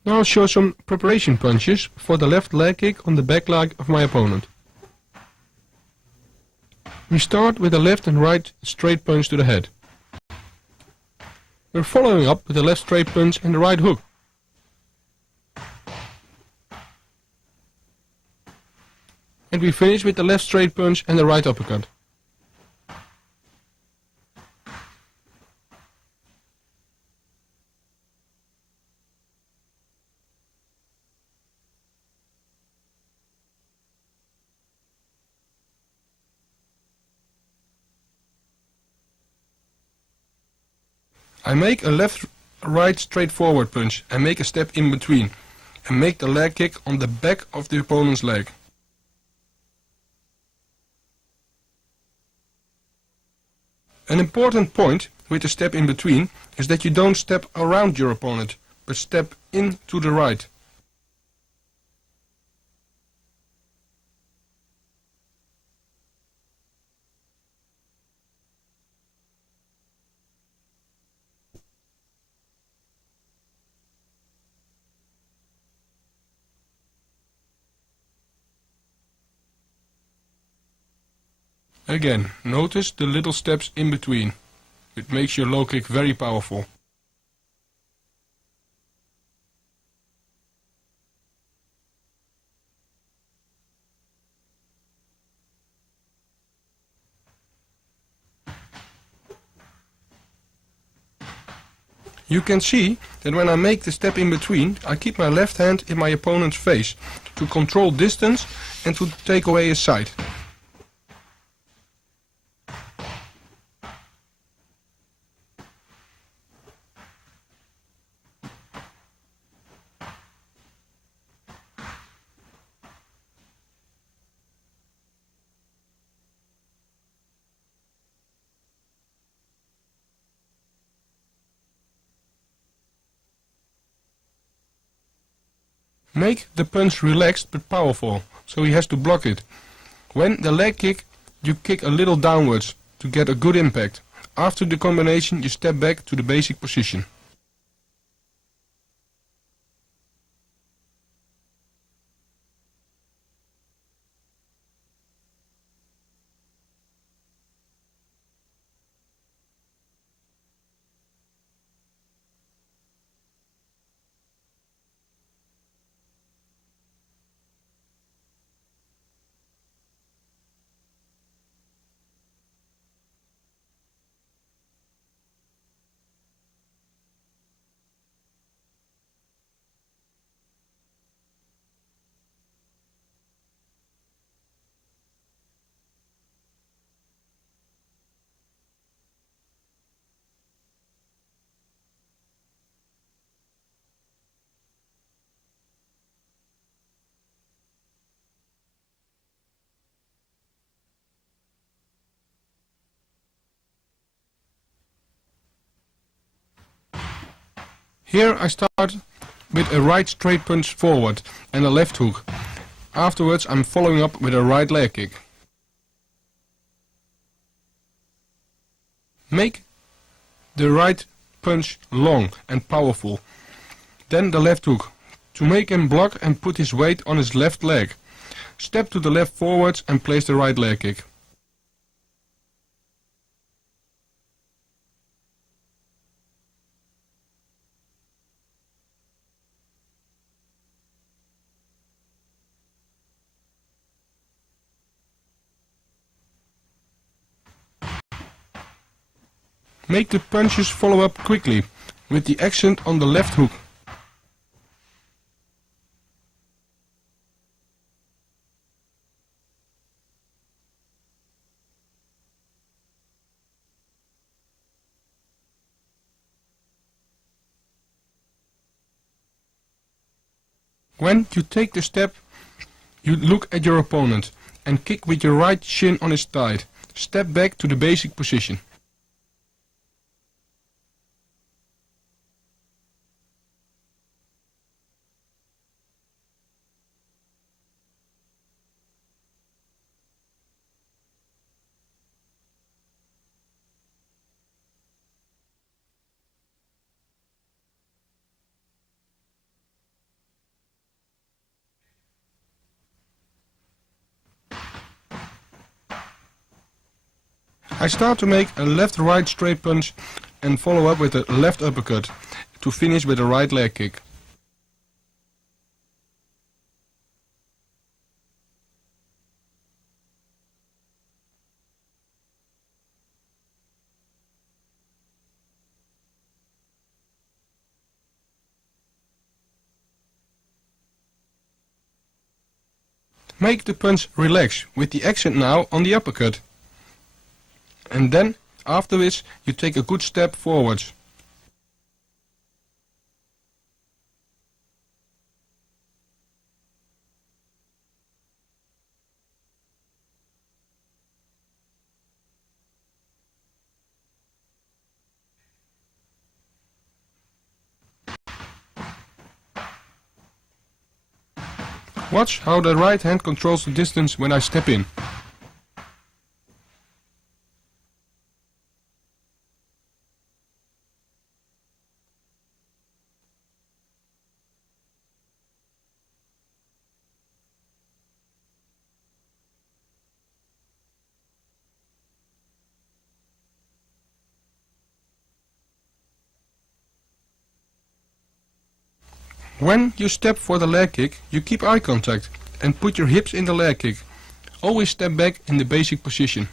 Now I'll show some preparation punches for the left leg kick on the back leg of my opponent. We start with a left and right straight punch to the head. We're following up with a left straight punch and the right hook. And we finish with the left straight punch and the right uppercut. I make a left-right straightforward punch and make a step in between and make the leg kick on the back of the opponent's leg. An important point with the step in between is that you don't step around your opponent, but step in to the right. Again, notice the little steps in between. It makes your low kick very powerful. You can see that when I make the step in between, I keep my left hand in my opponent's face to control distance and to take away his side. Make the punch relaxed but powerful, so he has to block it. When the leg kick, you kick a little downwards to get a good impact. After the combination, you step back to the basic position. Here I start with a right straight punch forward and a left hook. Afterwards I'm following up with a right leg kick. Make the right punch long and powerful. Then the left hook, to make him block and put his weight on his left leg. Step to the left forwards and place the right leg kick. Make the punches follow up quickly, with the accent on the left hook. When you take the step, you look at your opponent and kick with your right shin on his thigh. Step back to the basic position. I start to make a left-right straight punch and follow up with a left uppercut to finish with a right leg kick. Make the punch relax, with the accent now on the uppercut. And then, after this, you take a good step forwards. Watch how the right hand controls the distance when I step in. When you step for the leg kick, you keep eye contact and put your hips in the leg kick. Always step back in the basic position.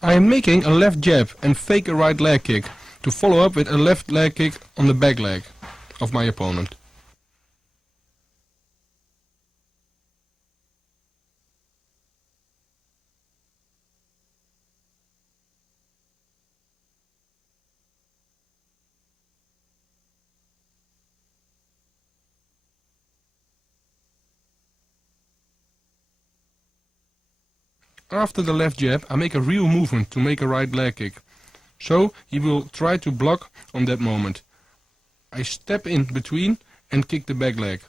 I am making a left jab and fake a right leg kick to follow up with a left leg kick on the back leg of my opponent. After the left jab, I make a real movement to make a right leg kick. So he will try to block on that moment. I step in between and kick the back leg.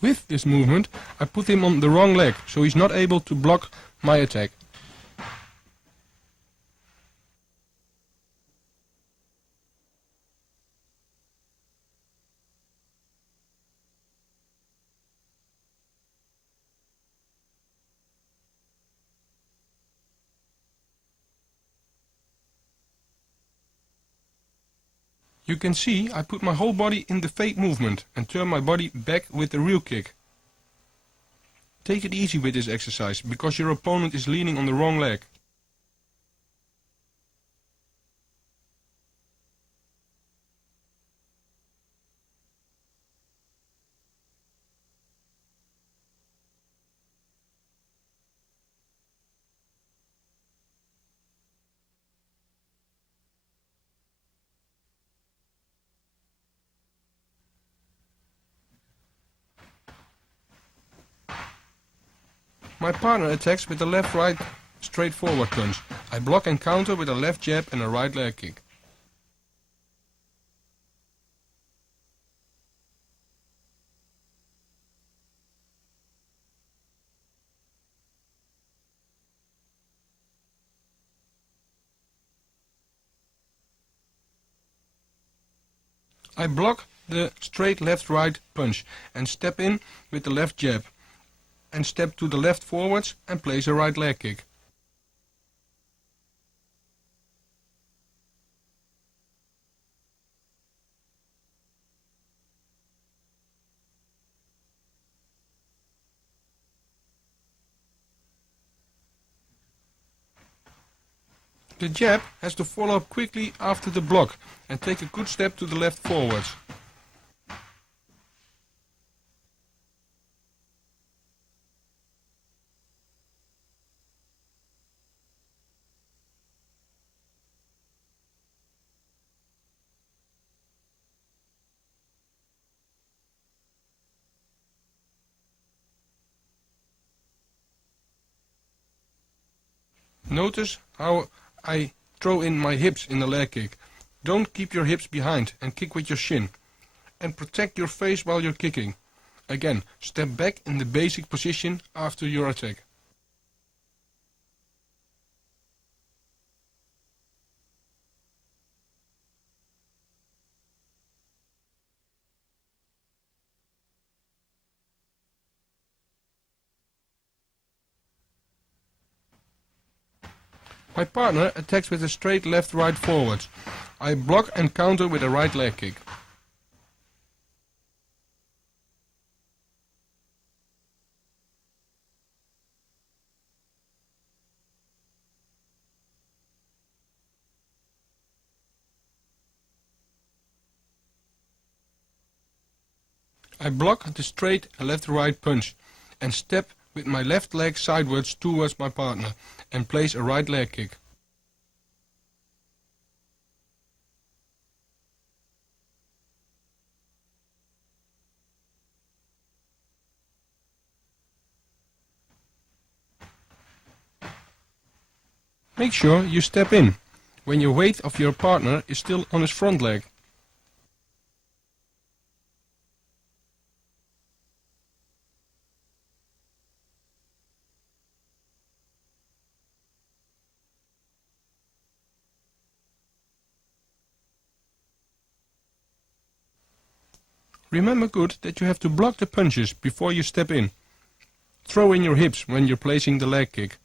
With this movement, I put him on the wrong leg, so he's not able to block my attack. You can see I put my whole body in the fake movement and turn my body back with the real kick. Take it easy with this exercise, because your opponent is leaning on the wrong leg. My partner attacks with a left-right straightforward punch. I block and counter with a left jab and a right leg kick. I block the straight left-right punch and step in with the left jab and step to the left forwards and place a right leg kick. The jab has to follow up quickly after the block and take a good step to the left forwards. Notice how I throw in my hips in the leg kick. Don't keep your hips behind and kick with your shin. And protect your face while you're kicking. Again, step back in the basic position after your attack. My partner attacks with a straight left-right forwards. I block and counter with a right leg kick. I block the straight left-right punch and step with my left leg sideways towards my partner and place a right leg kick. Make sure you step in when your weight of your partner is still on his front leg. Remember good that you have to block the punches before you step in. Throw in your hips when you're placing the leg kick.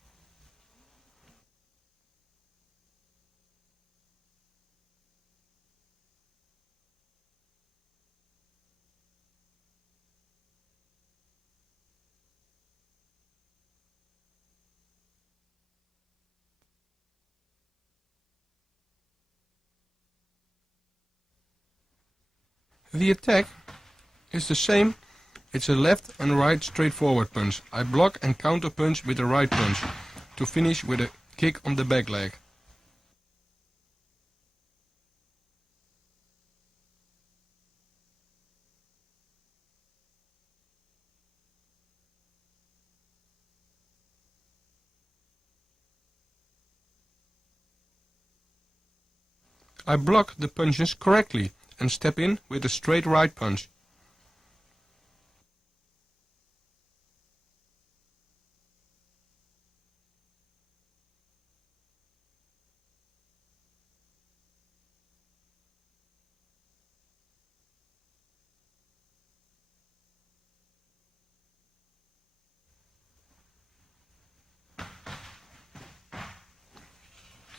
The attack is the same. It's a left and right straightforward punch. I block and counter punch with the right punch to finish with a kick on the back leg. I block the punches correctly and step in with a straight right punch.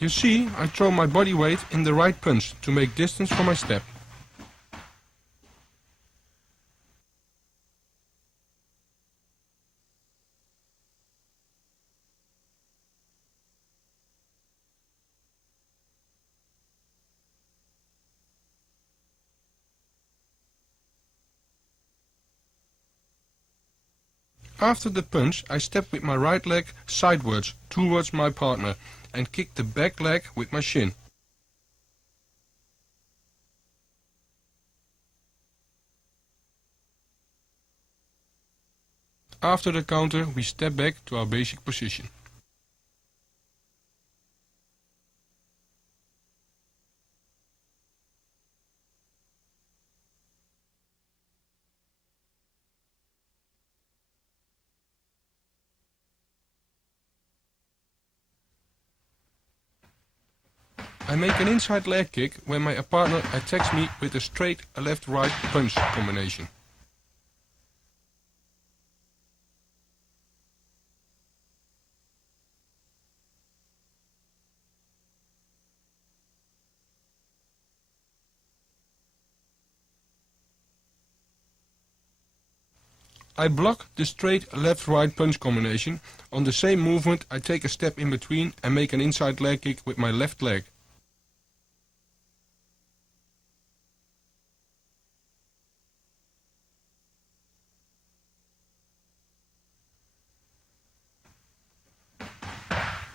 You see, I throw my body weight in the right punch to make distance for my step. After the punch, I step with my right leg sidewards towards my partner and kick the back leg with my shin. After the counter, we step back to our basic position. I make an inside leg kick when my partner attacks me with a straight left-right punch combination. I block the straight left-right punch combination. On the same movement I take a step in between and make an inside leg kick with my left leg.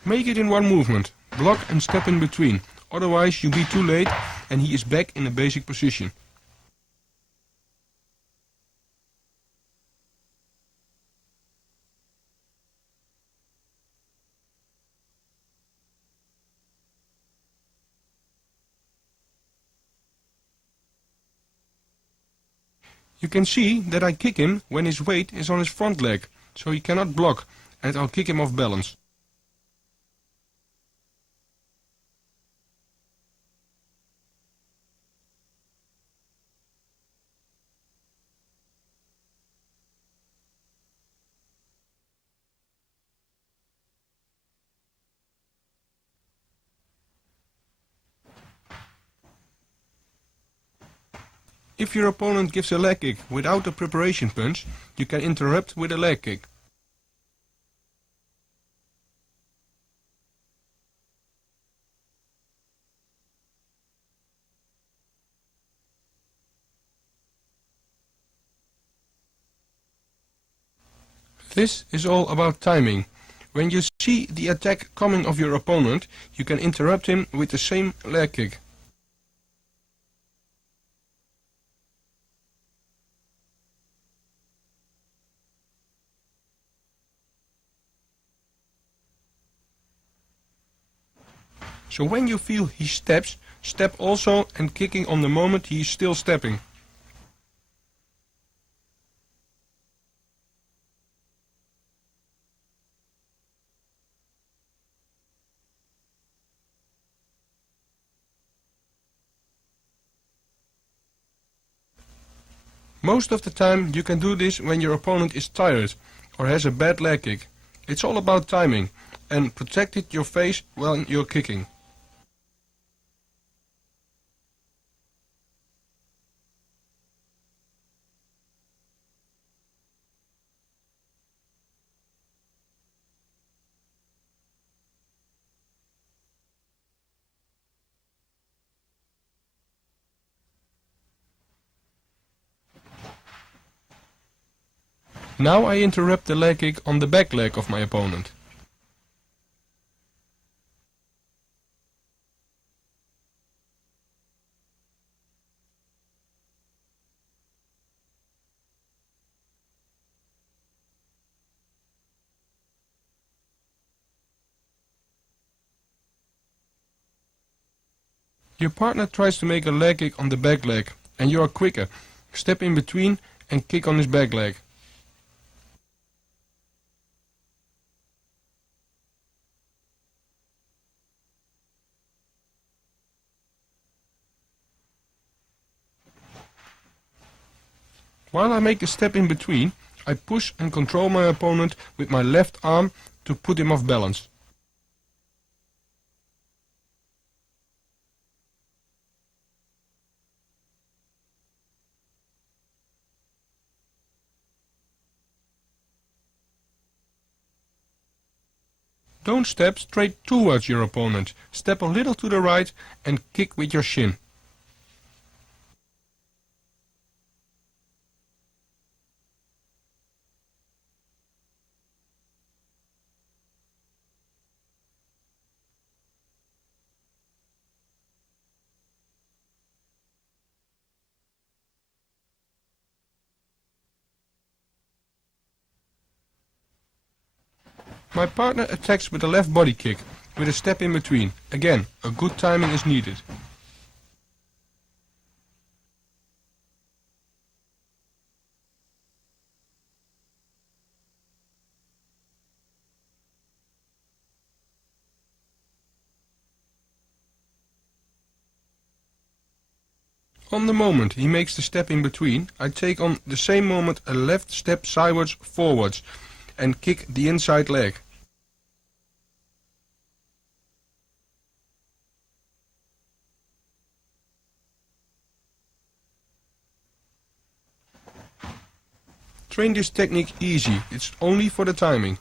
Make it in one movement. Block and step in between. Otherwise you'll be too late and he is back in the basic position. You can see that I kick him when his weight is on his front leg, so he cannot block, and I'll kick him off balance. If your opponent gives a leg kick without a preparation punch, you can interrupt with a leg kick. This is all about timing. When you see the attack coming of your opponent, you can interrupt him with the same leg kick. So when you feel he steps, step also and kicking on the moment he is still stepping. Most of the time you can do this when your opponent is tired or has a bad leg kick. It's all about timing and protecting your face while you're kicking. Now I interrupt the leg kick on the back leg of my opponent. Your partner tries to make a leg kick on the back leg and you are quicker. Step in between and kick on his back leg. While I make a step in between, I push and control my opponent with my left arm to put him off balance. Don't step straight towards your opponent. Step a little to the right and kick with your shin. My partner attacks with a left body kick, with a step in between. Again, a good timing is needed. On the moment he makes the step in between, I take on the same moment a left step sideways forwards and kick the inside leg. Train this technique easy, it's only for the timing.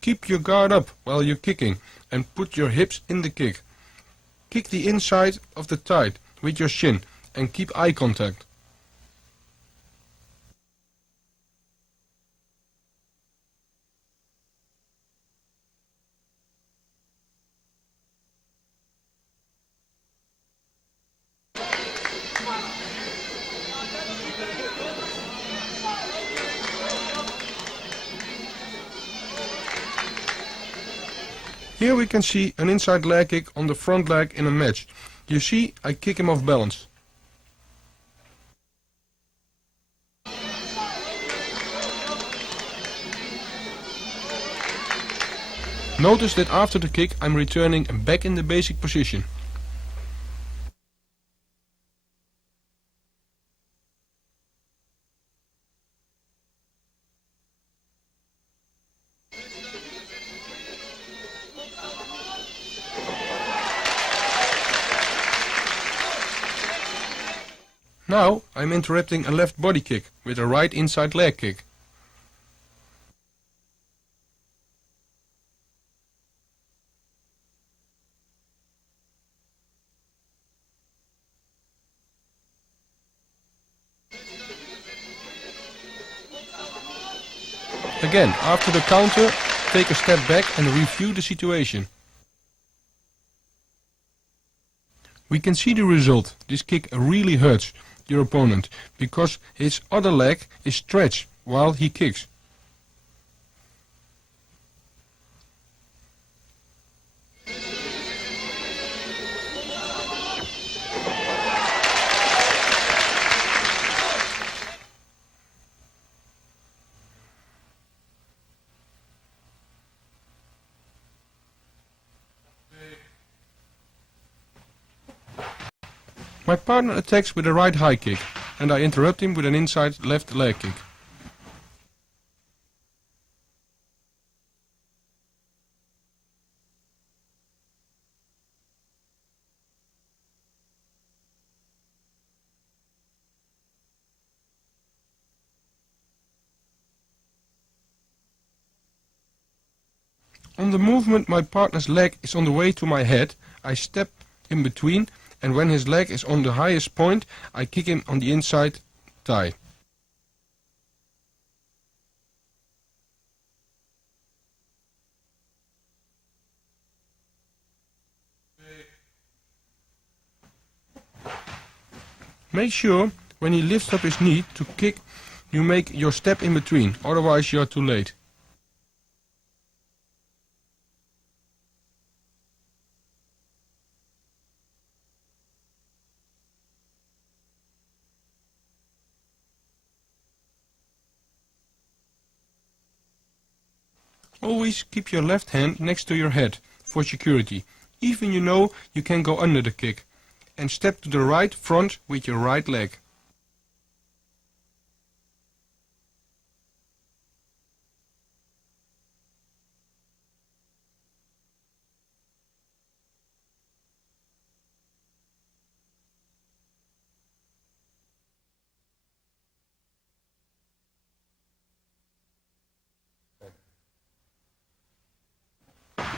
Keep your guard up while you're kicking and put your hips in the kick. Kick the inside of the thigh with your shin and keep eye contact. Here we can see an inside leg kick on the front leg in a match. You see, I kick him off balance. Notice that after the kick I'm returning back in the basic position. Now I'm interrupting a left body kick with a right inside leg kick. Again, after the counter, take a step back and review the situation. We can see the result. This kick really hurts your opponent because his other leg is stretched while he kicks. My partner attacks with a right high kick, and I interrupt him with an inside left leg kick. On the movement, my partner's leg is on the way to my head. I step in between, and when his leg is on the highest point, I kick him on the inside thigh. Make sure when he lifts up his knee to kick, you make your step in between, otherwise you are too late. Always keep your left hand next to your head for security, even you know you can go under the kick, and step to the right front with your right leg.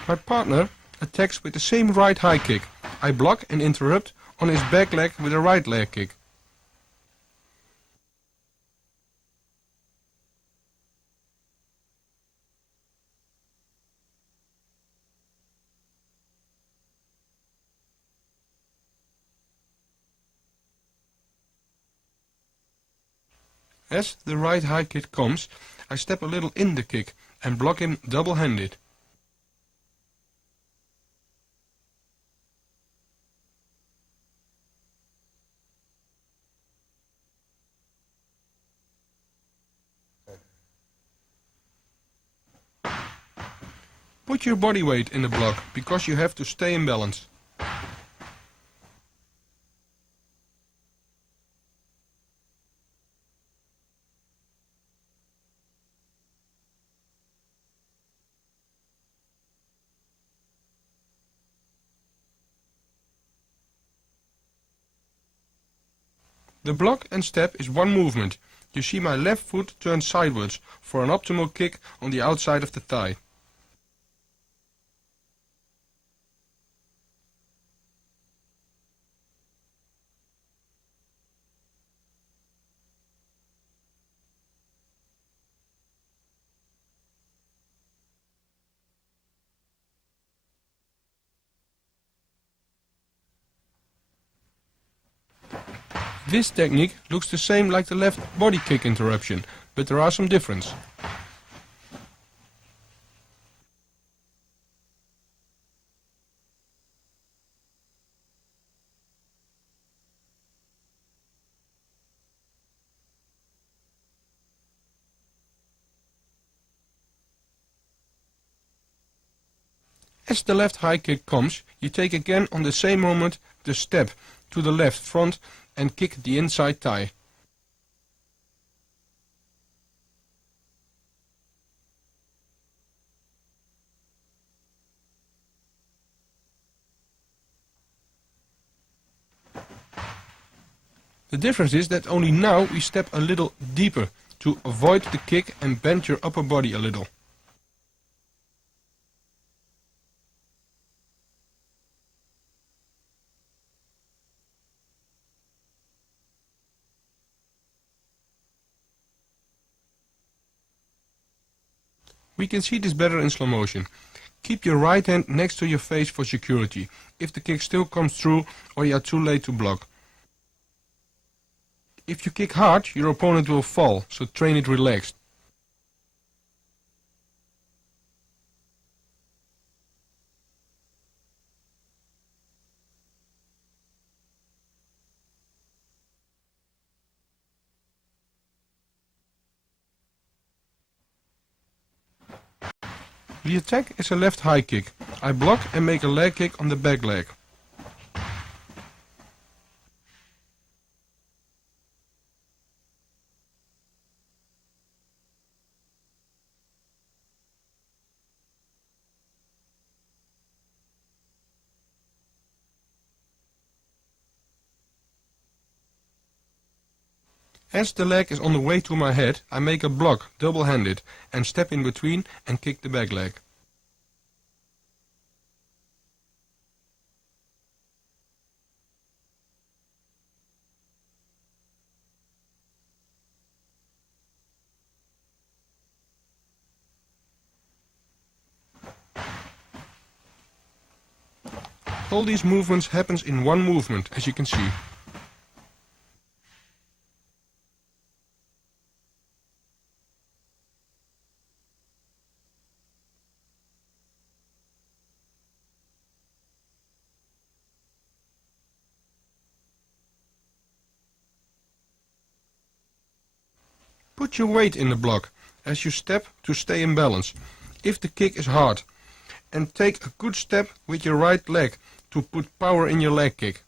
My partner attacks with the same right high kick. I block and interrupt on his back leg with a right leg kick. As the right high kick comes, I step a little in the kick and block him double-handed. Put your body weight in the block, because you have to stay in balance. The block and step is one movement. You see my left foot turn sideways for an optimal kick on the outside of the thigh. This technique looks the same like the left body kick interruption, but there are some differences. As the left high kick comes, you take again on the same moment the step to the left front and kick the inside thigh. The difference is that only now we step a little deeper to avoid the kick and bend your upper body a little. We can see this better in slow motion. Keep your right hand next to your face for security, if the kick still comes through or you are too late to block. If you kick hard, your opponent will fall, so train it relaxed. The attack is a left high kick. I block and make a leg kick on the back leg. As the leg is on the way to my head, I make a block, double-handed, and step in between and kick the back leg. All these movements happens in one movement, as you can see. Put your weight in the block as you step to stay in balance, if the kick is hard, and take a good step with your right leg to put power in your leg kick.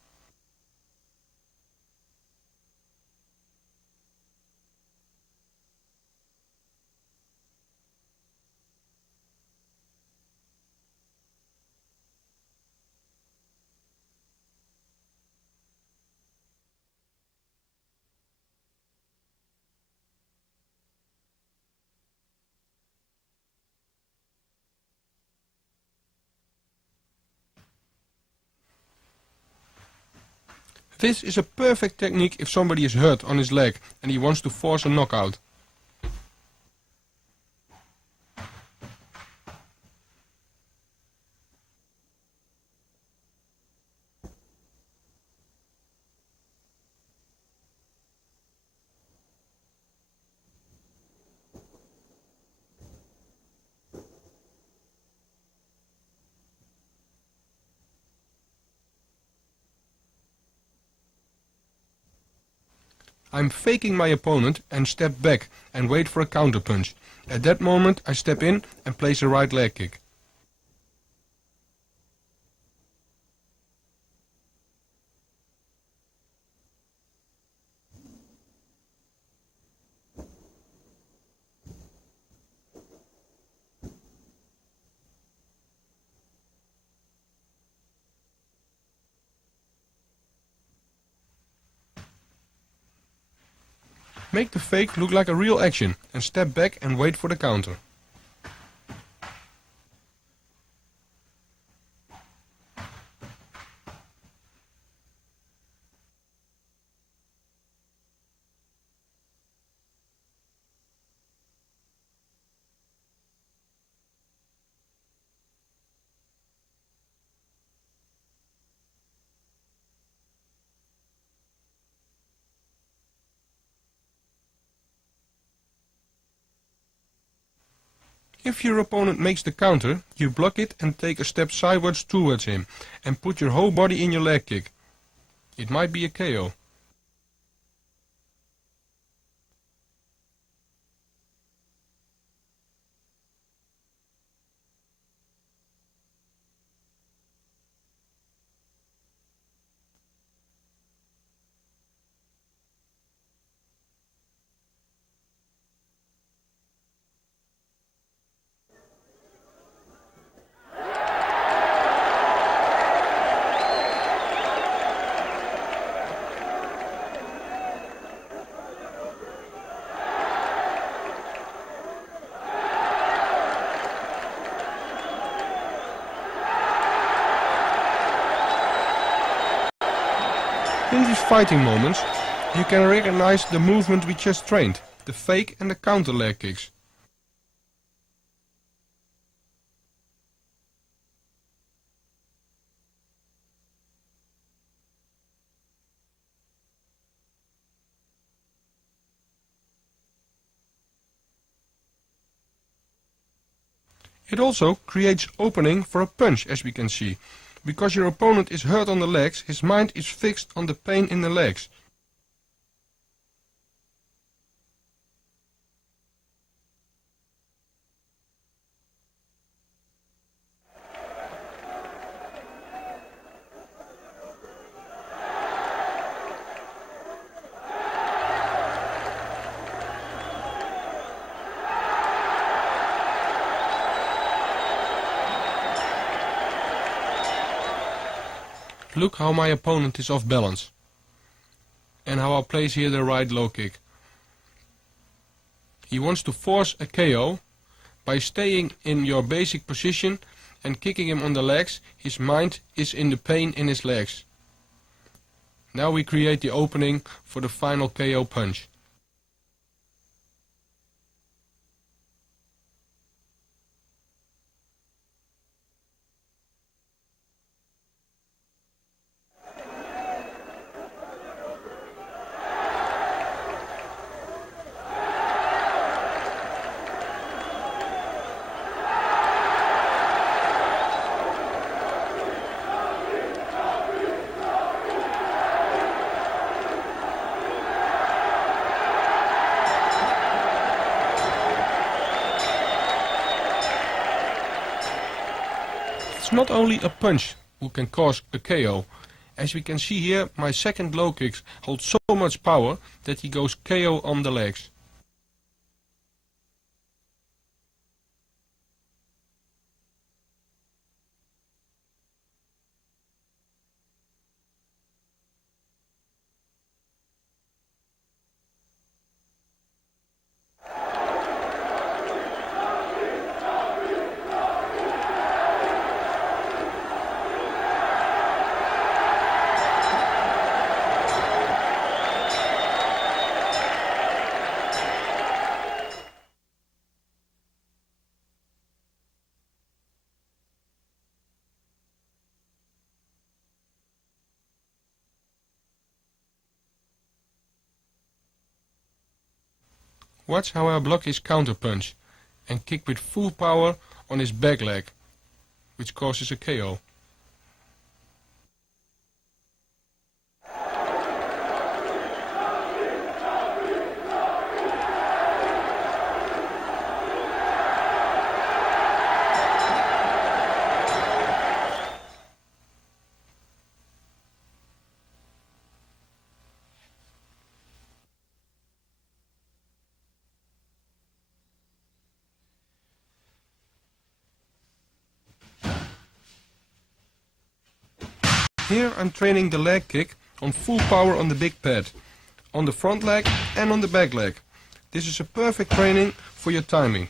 This is a perfect technique if somebody is hurt on his leg and he wants to force a knockout. I'm faking my opponent and step back and wait for a counter punch. At that moment I step in and place a right leg kick. Make the fake look like a real action and step back and wait for the counter. If your opponent makes the counter, you block it and take a step sideways towards him and put your whole body in your leg kick. It might be a KO. In these fighting moments, you can recognize the movement we just trained, the fake and the counter leg kicks. It also creates opening for a punch, as we can see. Because your opponent is hurt on the legs, his mind is fixed on the pain in the legs. Look how my opponent is off balance. And how I place here the right low kick. He wants to force a KO. By staying in your basic position and kicking him on the legs, his mind is in the pain in his legs. Now we create the opening for the final KO punch. It's not only a punch who can cause a KO. As we can see here, my second low kick holds so much power that he goes KO on the legs. Watch how I block his counter punch and kick with full power on his back leg, which causes a KO. Here I'm training the leg kick on full power on the big pad, on the front leg and on the back leg. This is a perfect training for your timing.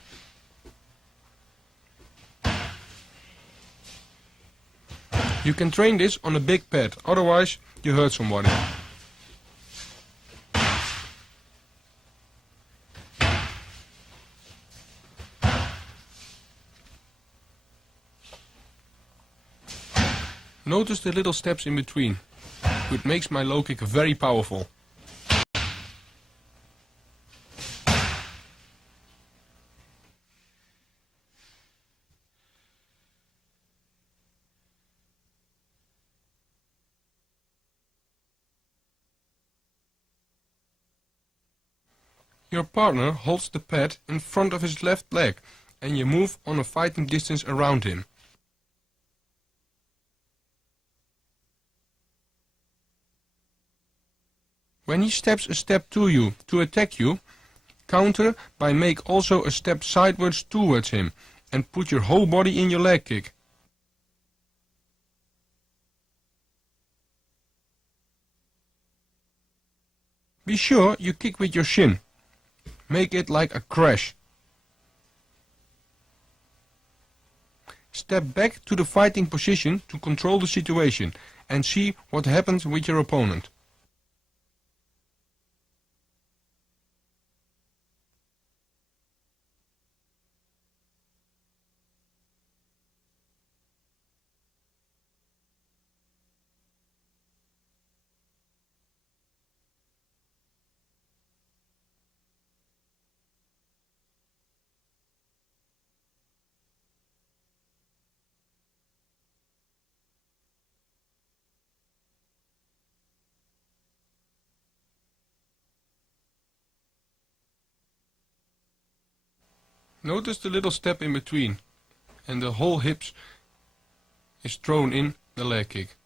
You can train this on a big pad, otherwise you hurt somebody. Notice the little steps in between, which makes my low kick very powerful. Your partner holds the pad in front of his left leg and you move on a fighting distance around him. When he steps a step to you to attack you, counter by make also a step sideways towards him and put your whole body in your leg kick. Be sure you kick with your shin. Make it like a crash. Step back to the fighting position to control the situation and see what happens with your opponent. Notice the little step in between, and the whole hips is thrown in the leg kick.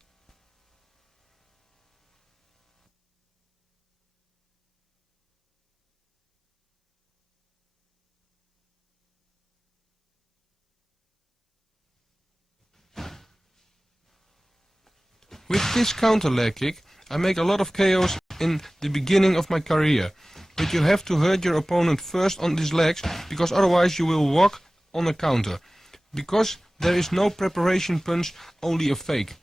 With this counter leg kick, I make a lot of KOs in the beginning of my career, but you have to hurt your opponent first on his legs, because otherwise you will walk on a counter. Because there is no preparation punch, only a fake.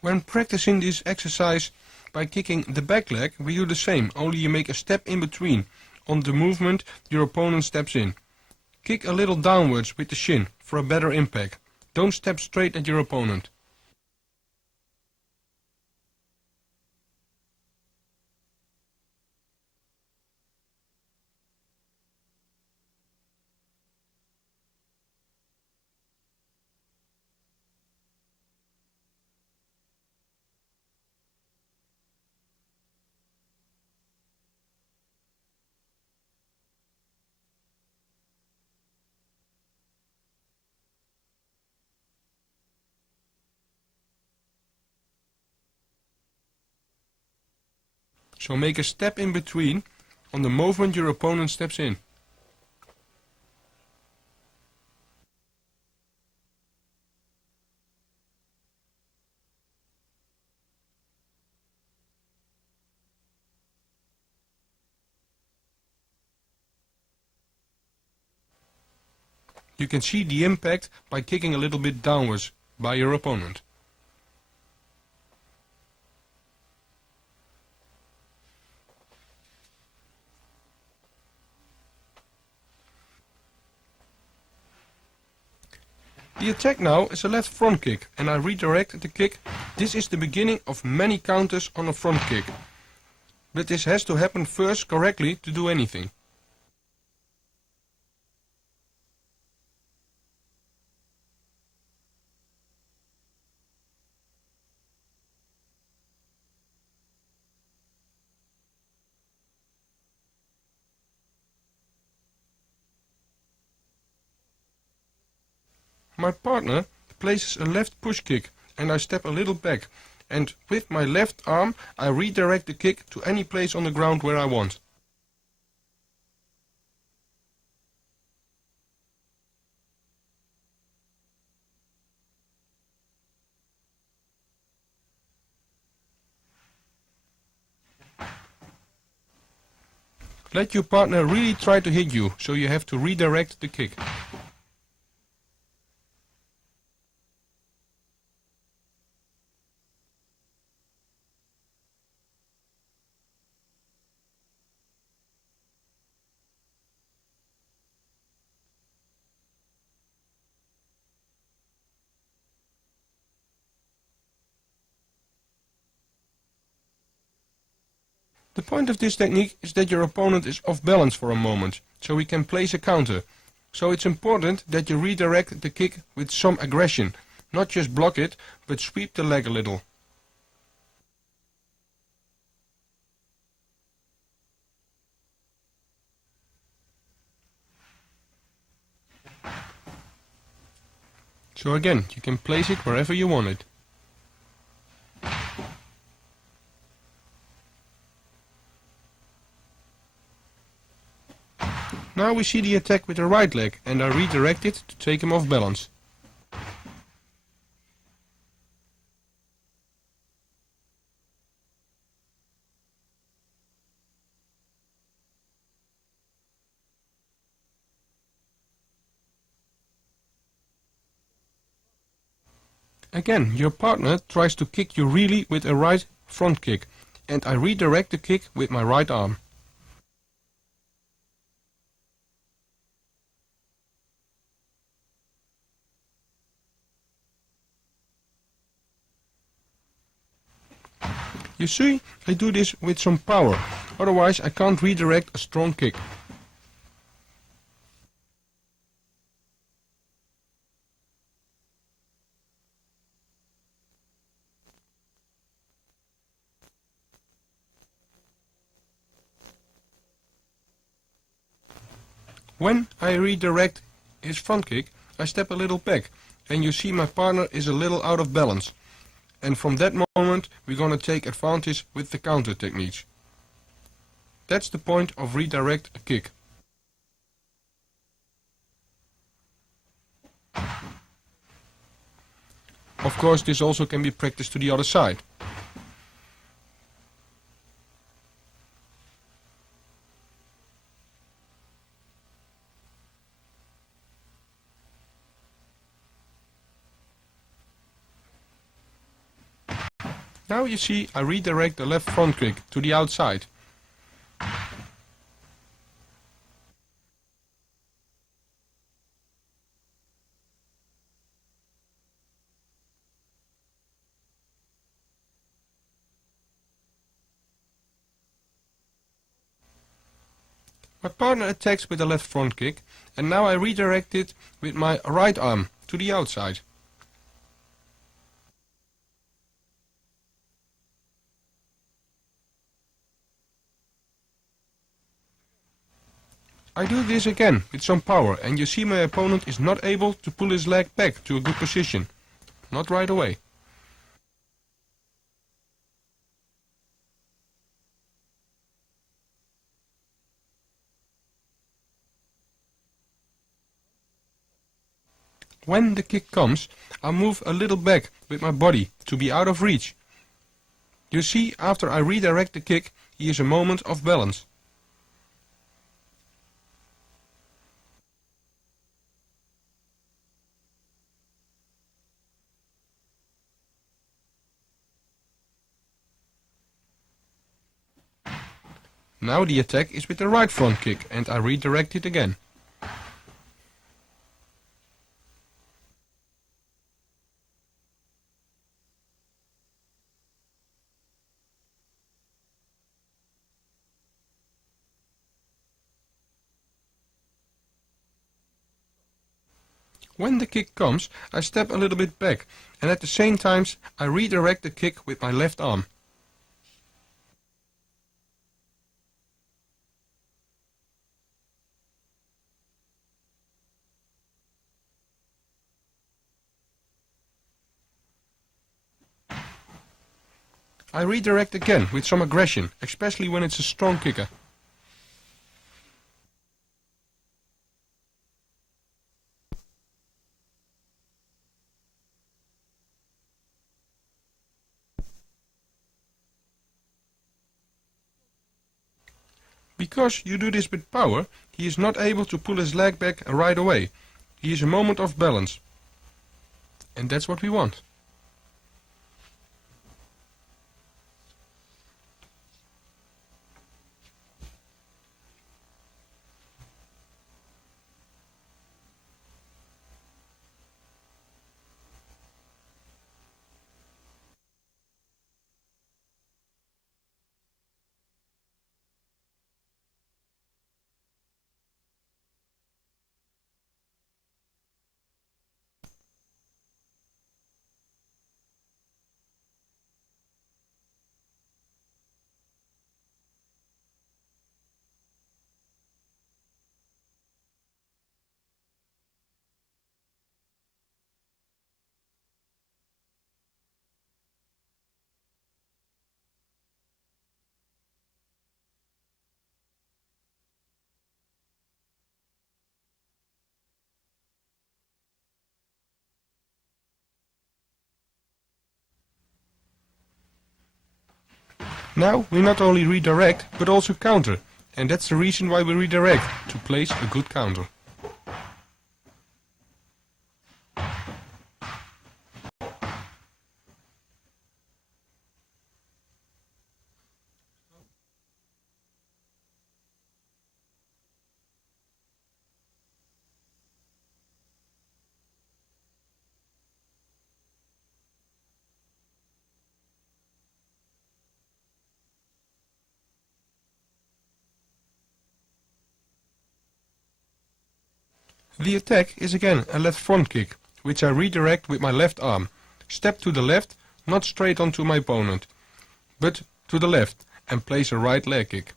When practicing this exercise by kicking the back leg, we do the same, only you make a step in between. On the movement, your opponent steps in. Kick a little downwards with the shin for a better impact. Don't step straight at your opponent. So make a step in between on the movement your opponent steps in. You can see the impact by kicking a little bit downwards by your opponent. The attack now is a left front kick, and I redirect the kick. This is the beginning of many counters on a front kick. But this has to happen first correctly to do anything. My partner places a left push kick and I step a little back, and with my left arm I redirect the kick to any place on the ground where I want. Let your partner really try to hit you, so you have to redirect the kick. The point of this technique is that your opponent is off balance for a moment, so he can place a counter. So it's important that you redirect the kick with some aggression, not just block it, but sweep the leg a little. So again, you can place it wherever you want it. Now we see the attack with the right leg, and I redirect it to take him off balance. Again, your partner tries to kick you really with a right front kick, and I redirect the kick with my right arm. You see, I do this with some power, otherwise I can't redirect a strong kick. When I redirect his front kick, I step a little back, and you see my partner is a little out of balance. And from that moment we're gonna take advantage with the counter techniques. That's the point of redirect a kick. Of course, this also can be practiced to the other side. Now you see I redirect the left front kick to the outside. My partner attacks with the left front kick, and now I redirect it with my right arm to the outside. I do this again with some power, and you see my opponent is not able to pull his leg back to a good position. Not right away. When the kick comes, I move a little back with my body to be out of reach. You see, after I redirect the kick, he is a moment off balance. Now the attack is with the right front kick, and I redirect it again. When the kick comes, I step a little bit back, and at the same time I redirect the kick with my left arm. I redirect again with some aggression, especially when it's a strong kicker. Because you do this with power, he is not able to pull his leg back right away. He is a moment off balance. And that's what we want. Now we not only redirect, but also counter. And that's the reason why we redirect, to place a good counter. The attack is again a left front kick, which I redirect with my left arm. Step to the left, not straight onto my opponent, but to the left, and place a right leg kick.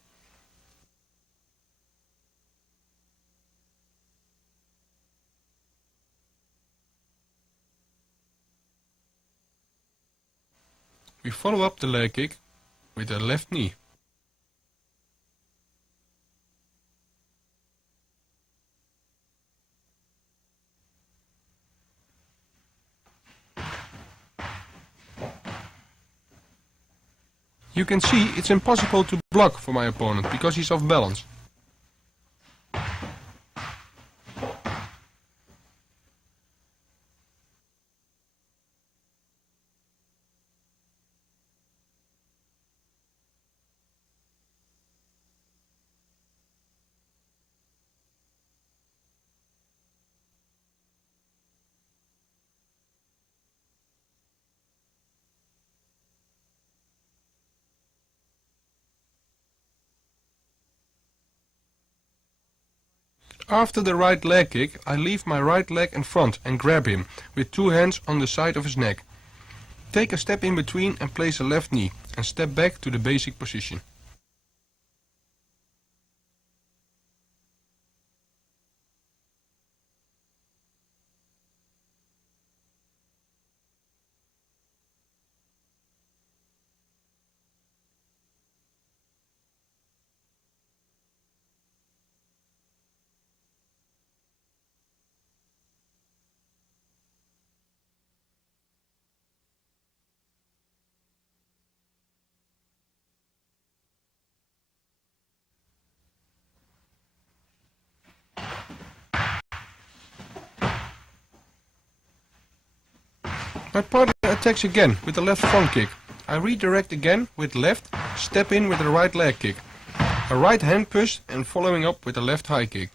We follow up the leg kick with a left knee. You can see it's impossible to block for my opponent because he's off balance. After the right leg kick, I leave my right leg in front and grab him with two hands on the side of his neck. Take a step in between and place a left knee and step back to the basic position. My partner attacks again with the left front kick. I redirect again with left, step in with the right leg kick. A right hand push and following up with a left high kick.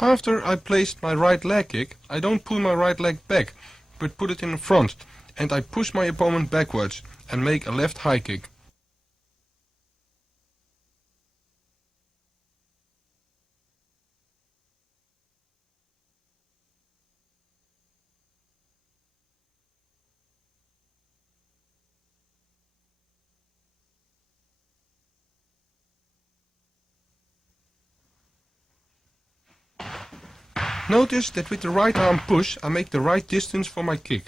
After I placed my right leg kick, I don't pull my right leg back, but put it in front, and I push my opponent backwards and make a left high kick. Notice that with the right arm push I make the right distance for my kick.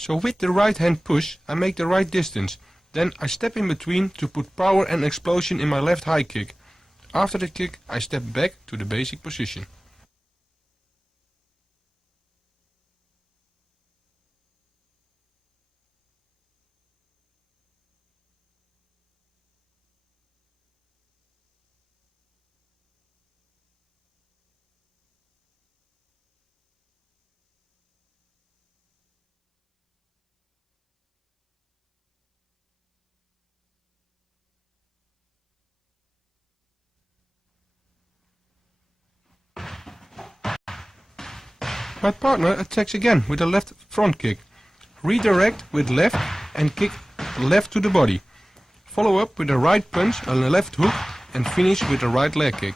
So with the right hand push I make the right distance, then I step in between to put power and explosion in my left high kick. After the kick I step back to the basic position. My partner attacks again with a left front kick. Redirect with left and kick left to the body. Follow up with a right punch and a left hook and finish with a right leg kick.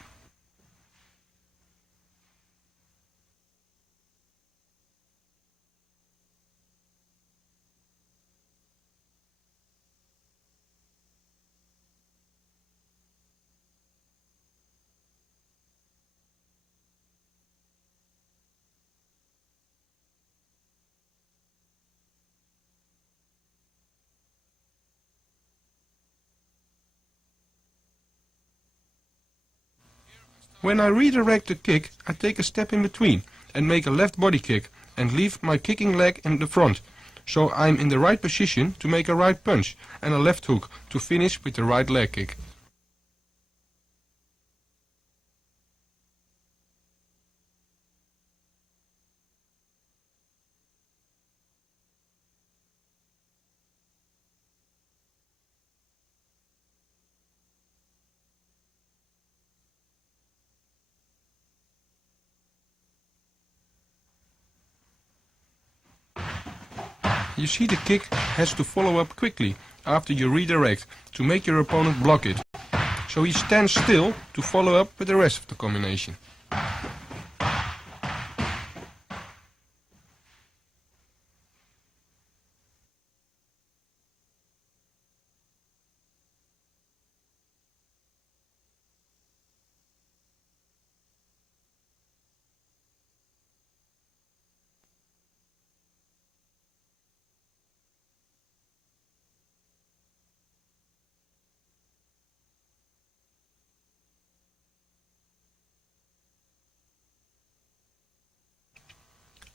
When I redirect the kick, I take a step in between and make a left body kick and leave my kicking leg in the front. So I'm in the right position to make a right punch and a left hook to finish with the right leg kick. You see the kick has to follow up quickly after you redirect to make your opponent block it. So he stands still to follow up with the rest of the combination.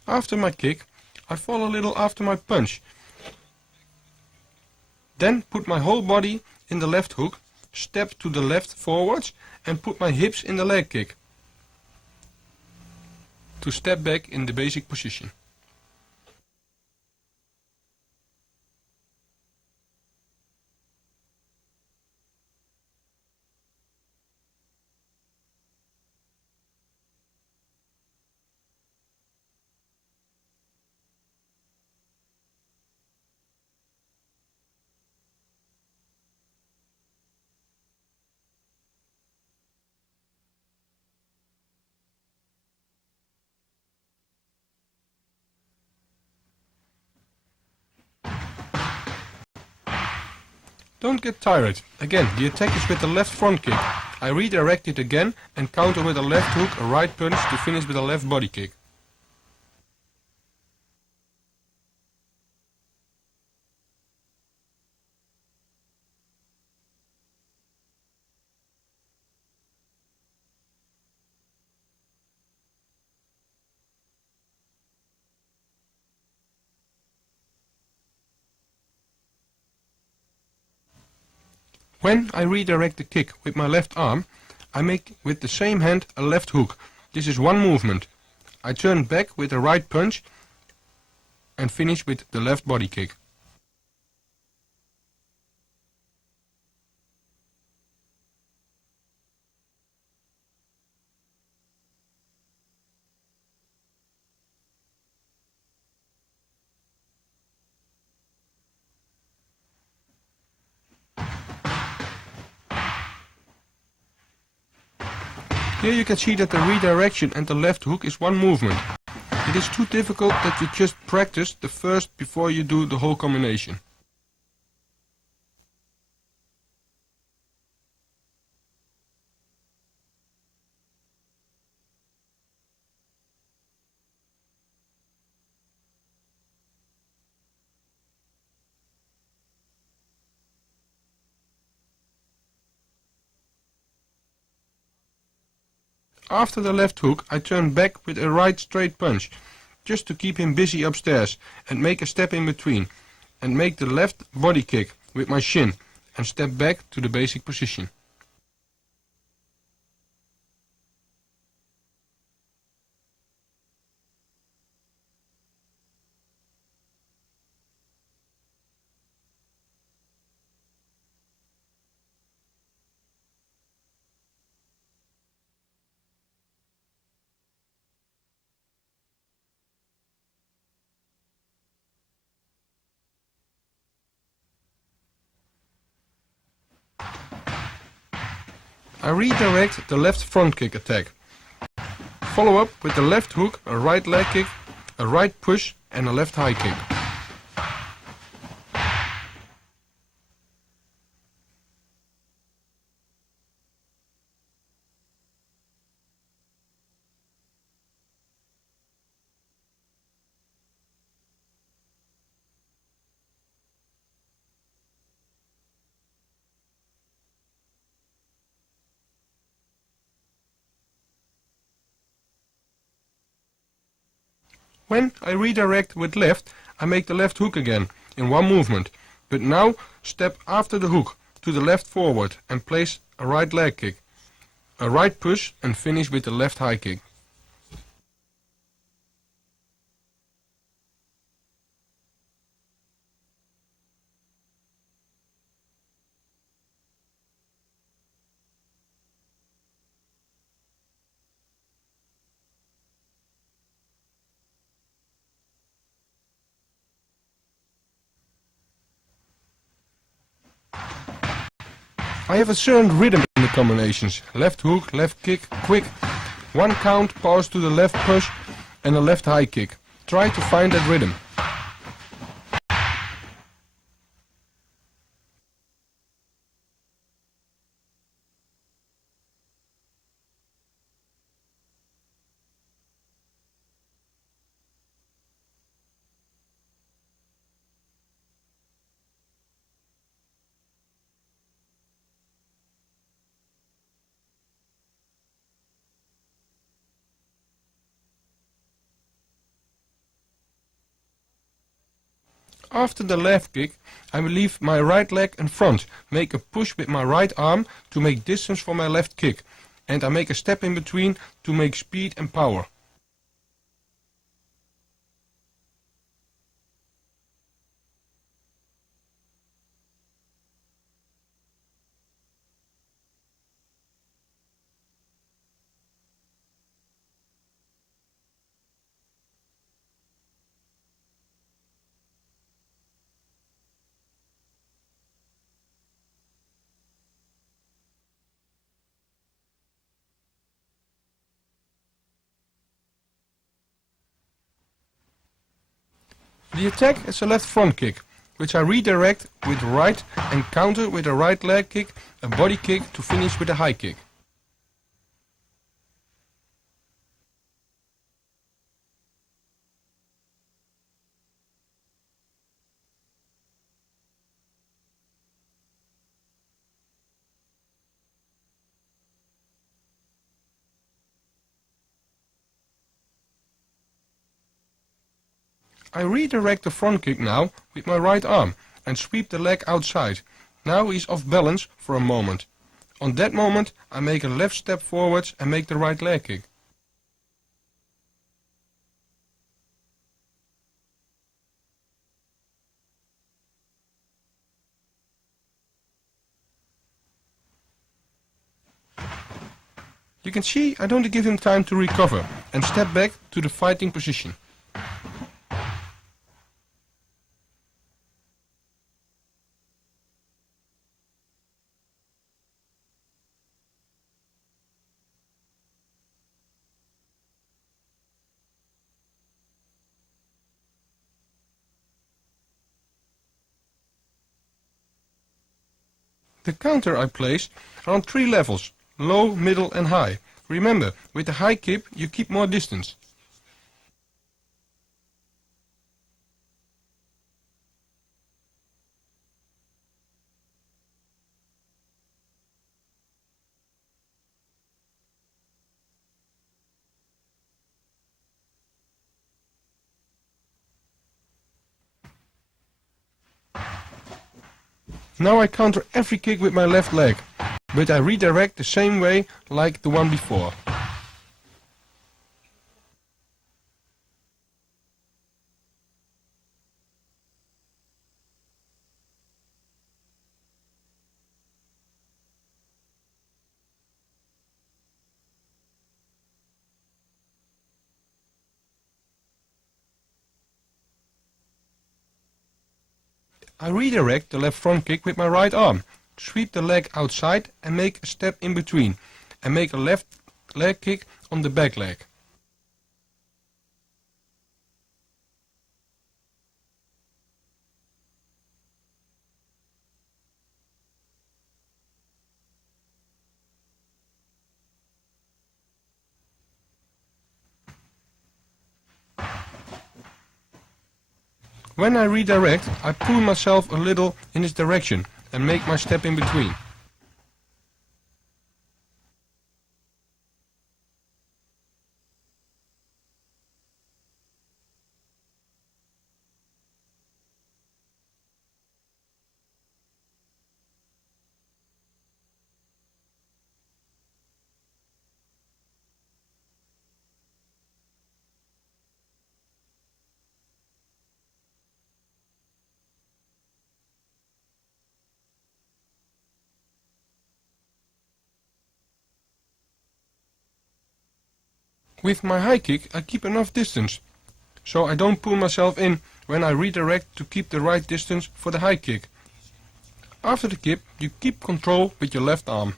After my kick, I fall a little after my punch. Then put my whole body in the left hook, step to the left forwards and put my hips in the leg kick to step back in the basic position. Don't get tired. Again, the attack is with the left front kick. I redirect it again and counter with a left hook, a right punch to finish with a left body kick. When I redirect the kick with my left arm, I make with the same hand a left hook. This is one movement. I turn back with a right punch and finish with the left body kick. Here you can see that the redirection and the left hook is one movement. It is too difficult that you just practice the first before you do the whole combination. After the left hook, I turn back with a right straight punch, just to keep him busy upstairs, and make a step in between, and make the left body kick with my shin, and step back to the basic position. I redirect the left front kick attack. Follow up with the left hook, a right leg kick, a right push and a left high kick. When I redirect with left, I make the left hook again, in one movement, but now step after the hook, to the left forward and place a right leg kick, a right push and finish with the left high kick. I have a certain rhythm in the combinations. Left hook, left kick, quick. One count, pause to the left push and a left high kick. Try to find that rhythm. After the left kick, I will leave my right leg in front, make a push with my right arm to make distance for my left kick, and I make a step in between to make speed and power. The attack is a left front kick, which I redirect with right and counter with a right leg kick, a body kick to finish with a high kick. I redirect the front kick now with my right arm and sweep the leg outside. Now he's off balance for a moment. On that moment I make a left step forwards and make the right leg kick. You can see I don't give him time to recover and step back to the fighting position. The counter I place are on 3 levels, low, middle and high. Remember, with the high kick you keep more distance. Now I counter every kick with my left leg, but I redirect the same way like the one before. I redirect the left front kick with my right arm, sweep the leg outside and make a step in between, and make a left leg kick on the back leg. When I redirect, I pull myself a little in this direction and make my step in between. With my high kick I keep enough distance, so I don't pull myself in when I redirect to keep the right distance for the high kick. After the kick you keep control with your left arm.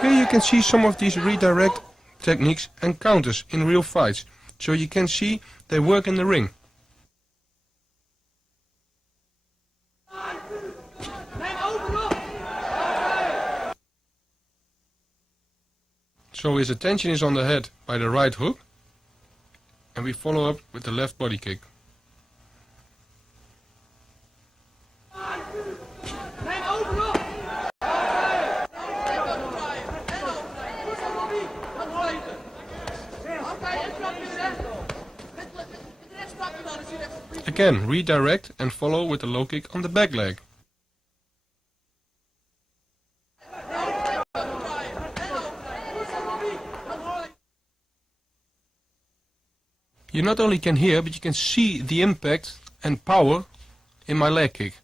Here you can see some of these redirect techniques and counters in real fights, so you can see they work in the ring. So his attention is on the head by the right hook, and we follow up with the left body kick. Again, redirect and follow with the low kick on the back leg. You not only can hear, but you can see the impact and power in my leg kick.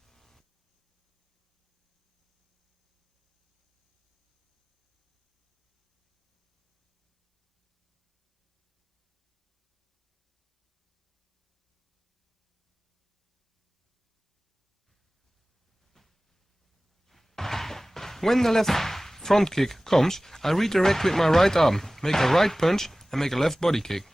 When the left front kick comes, I redirect with my right arm, make a right punch and make a left body kick.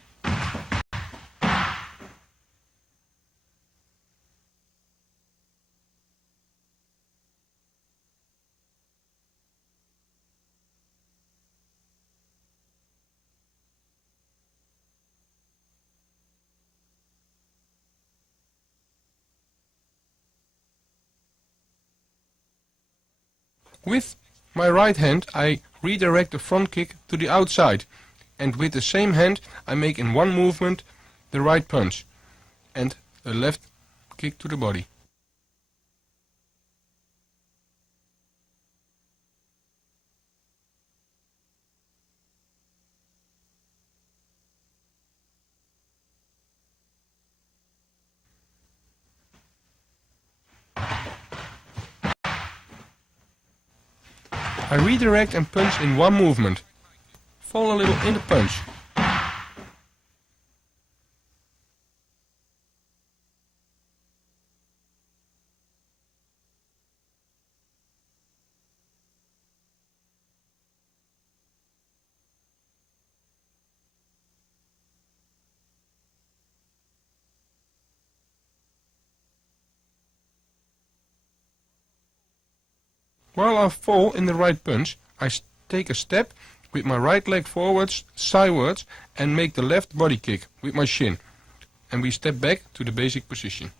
With my right hand I redirect the front kick to the outside, and with the same hand I make in one movement the right punch and a left kick to the body. I redirect and punch in one movement. Fall a little in the punch. While I fall in the right punch, I take a step with my right leg forwards, sidewards, and make the left body kick with my shin. And we step back to the basic position.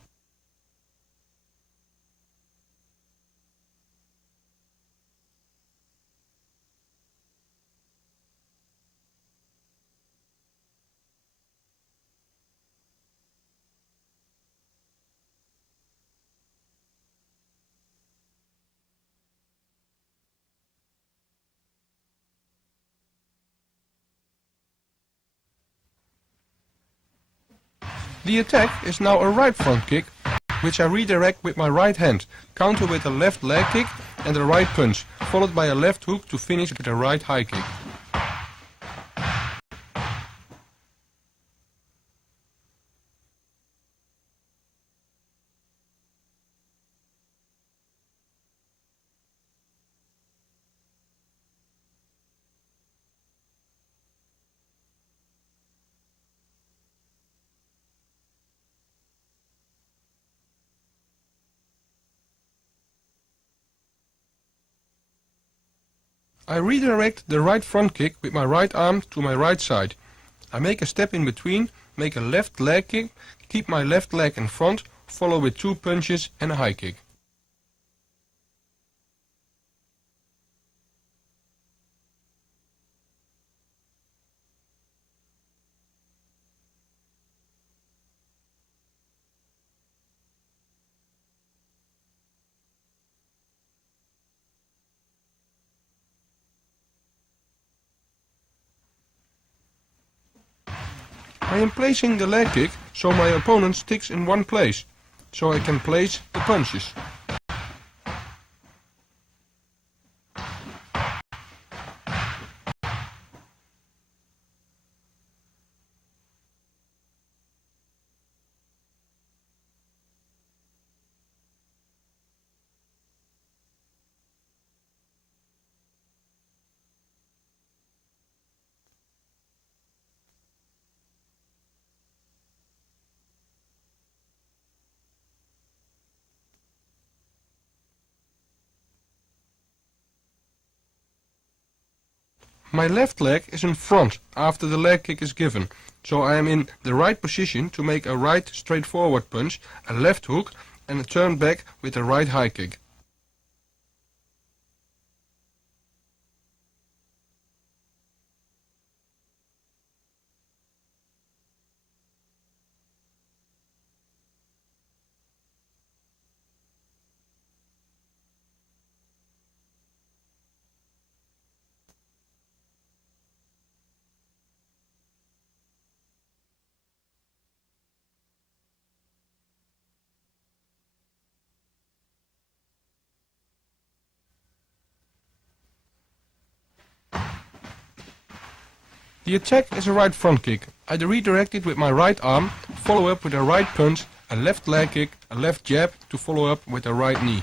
The attack is now a right front kick, which I redirect with my right hand, counter with a left leg kick and a right punch, followed by a left hook to finish with a right high kick. I redirect the right front kick with my right arm to my right side. I make a step in between, make a left leg kick, keep my left leg in front, follow with 2 punches and a high kick. I am placing the leg kick so my opponent sticks in one place, so I can place the punches. My left leg is in front after the leg kick is given, so I am in the right position to make a right straightforward punch, a left hook and a turn back with a right high kick. The attack is a right front kick. I redirect it with my right arm, follow up with a right punch, a left leg kick, a left jab to follow up with a right knee.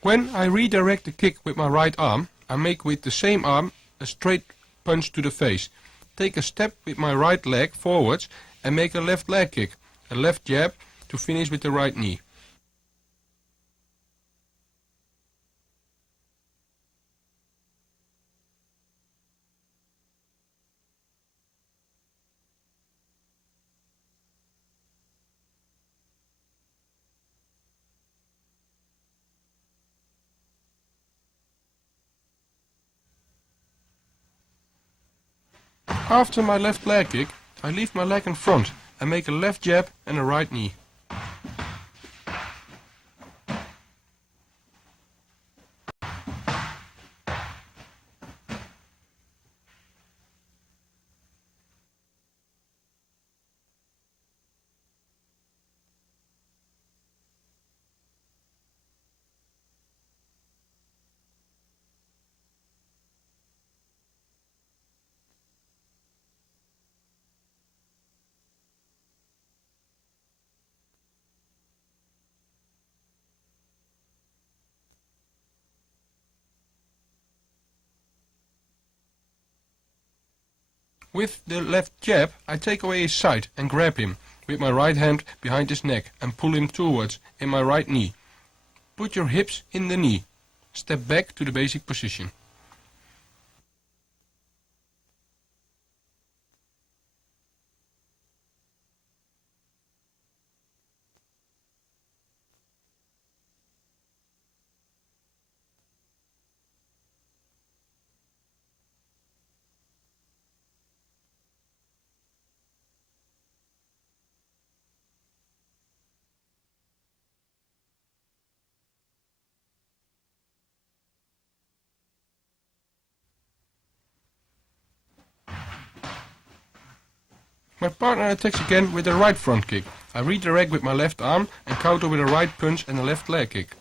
When I redirect the kick with my right arm, I make with the same arm a straight punch to the face. Take a step with my right leg forwards and make a left leg kick, a left jab to finish with the right knee. After my left leg kick, I leave my leg in front and make a left jab and a right knee. With the left jab, I take away his side and grab him with my right hand behind his neck and pull him towards in my right knee. Put your hips in the knee. Step back to the basic position. My partner attacks again with a right front kick. I redirect with my left arm and counter with a right punch and a left leg kick.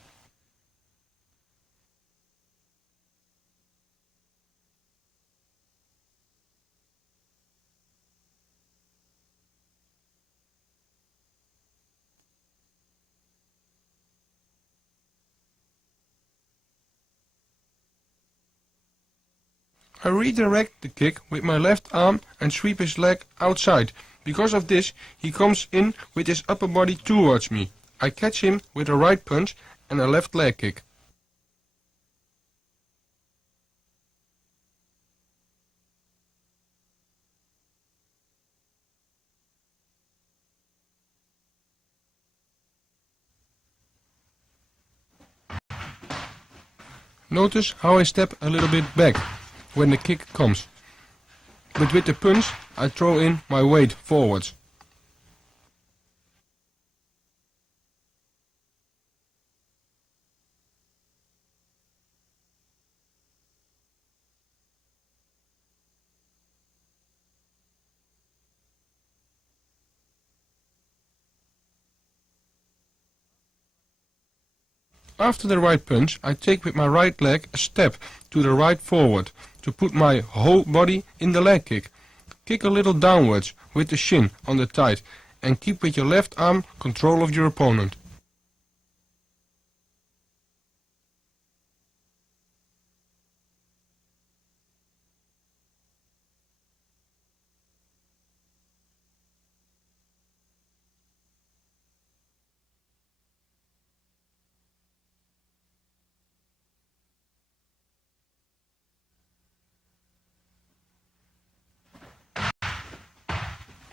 I redirect the kick with my left arm and sweep his leg outside. Because of this, he comes in with his upper body towards me. I catch him with a right punch and a left leg kick. Notice how I step a little bit back when the kick comes. But with the punch, I throw in my weight forwards. After the right punch, I take with my right leg a step to the right forward to put my whole body in the leg kick. Kick a little downwards with the shin on the thigh and keep with your left arm control of your opponent.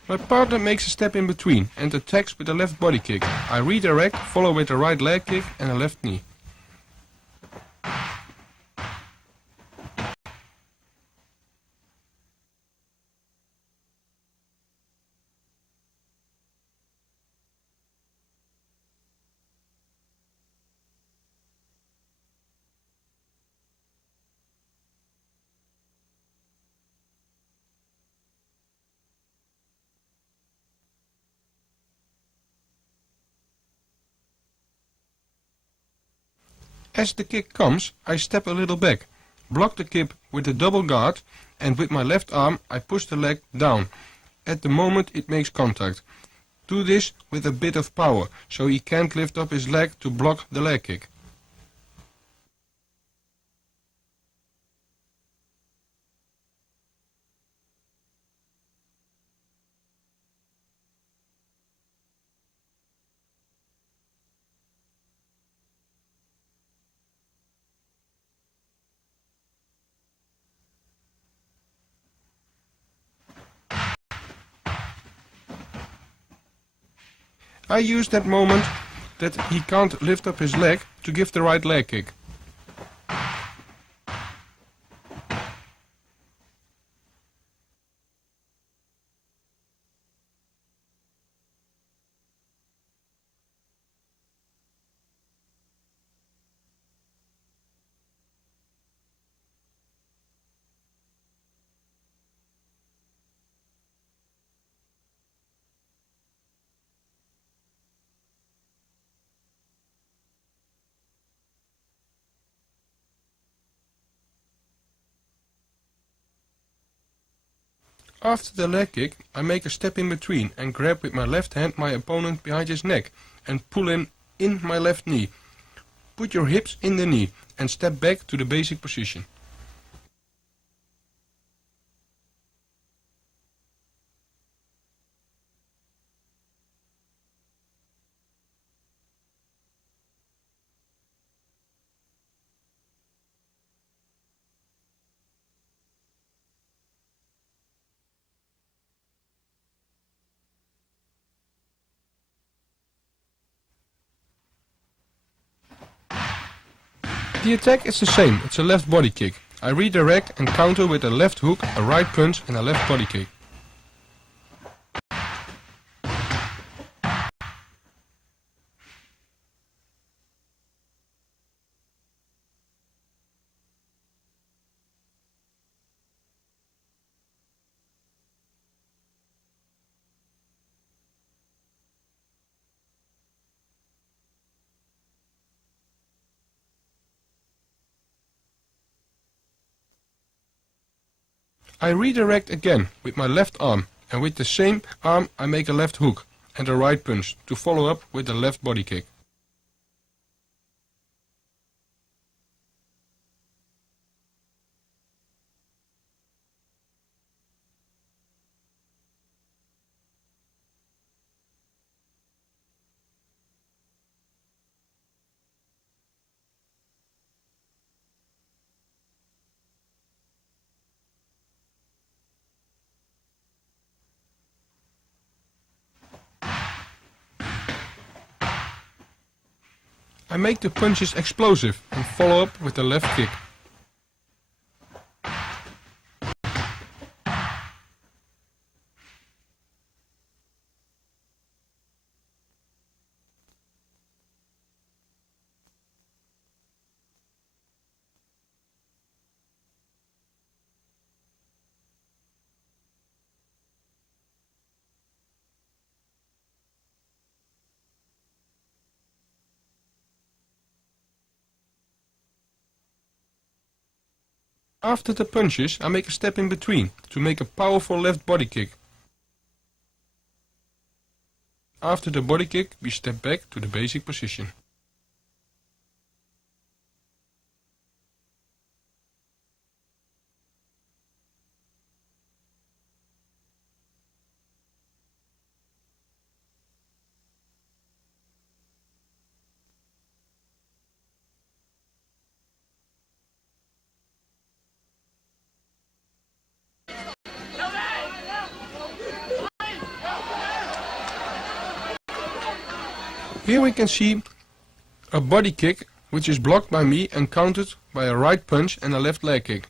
My partner makes a step in between and attacks with a left body kick. I redirect, follow with a right leg kick and a left knee. As the kick comes, I step a little back, block the kick with a double guard, and with my left arm I push the leg down at the moment it makes contact. Do this with a bit of power, so he can't lift up his leg to block the leg kick. I use that moment that he can't lift up his leg to give the right leg kick. After the leg kick, I make a step in between and grab with my left hand my opponent behind his neck and pull him in my left knee. Put your hips in the knee and step back to the basic position. The attack is the same, it's a left body kick. I redirect and counter with a left hook, a right punch and a left body kick. I redirect again with my left arm, and with the same arm I make a left hook and a right punch to follow up with a left body kick. I make the punches explosive and follow up with the left kick. After the punches, I make a step in between to make a powerful left body kick. After the body kick, we step back to the basic position. Here we can see a body kick which is blocked by me and countered by a right punch and a left leg kick.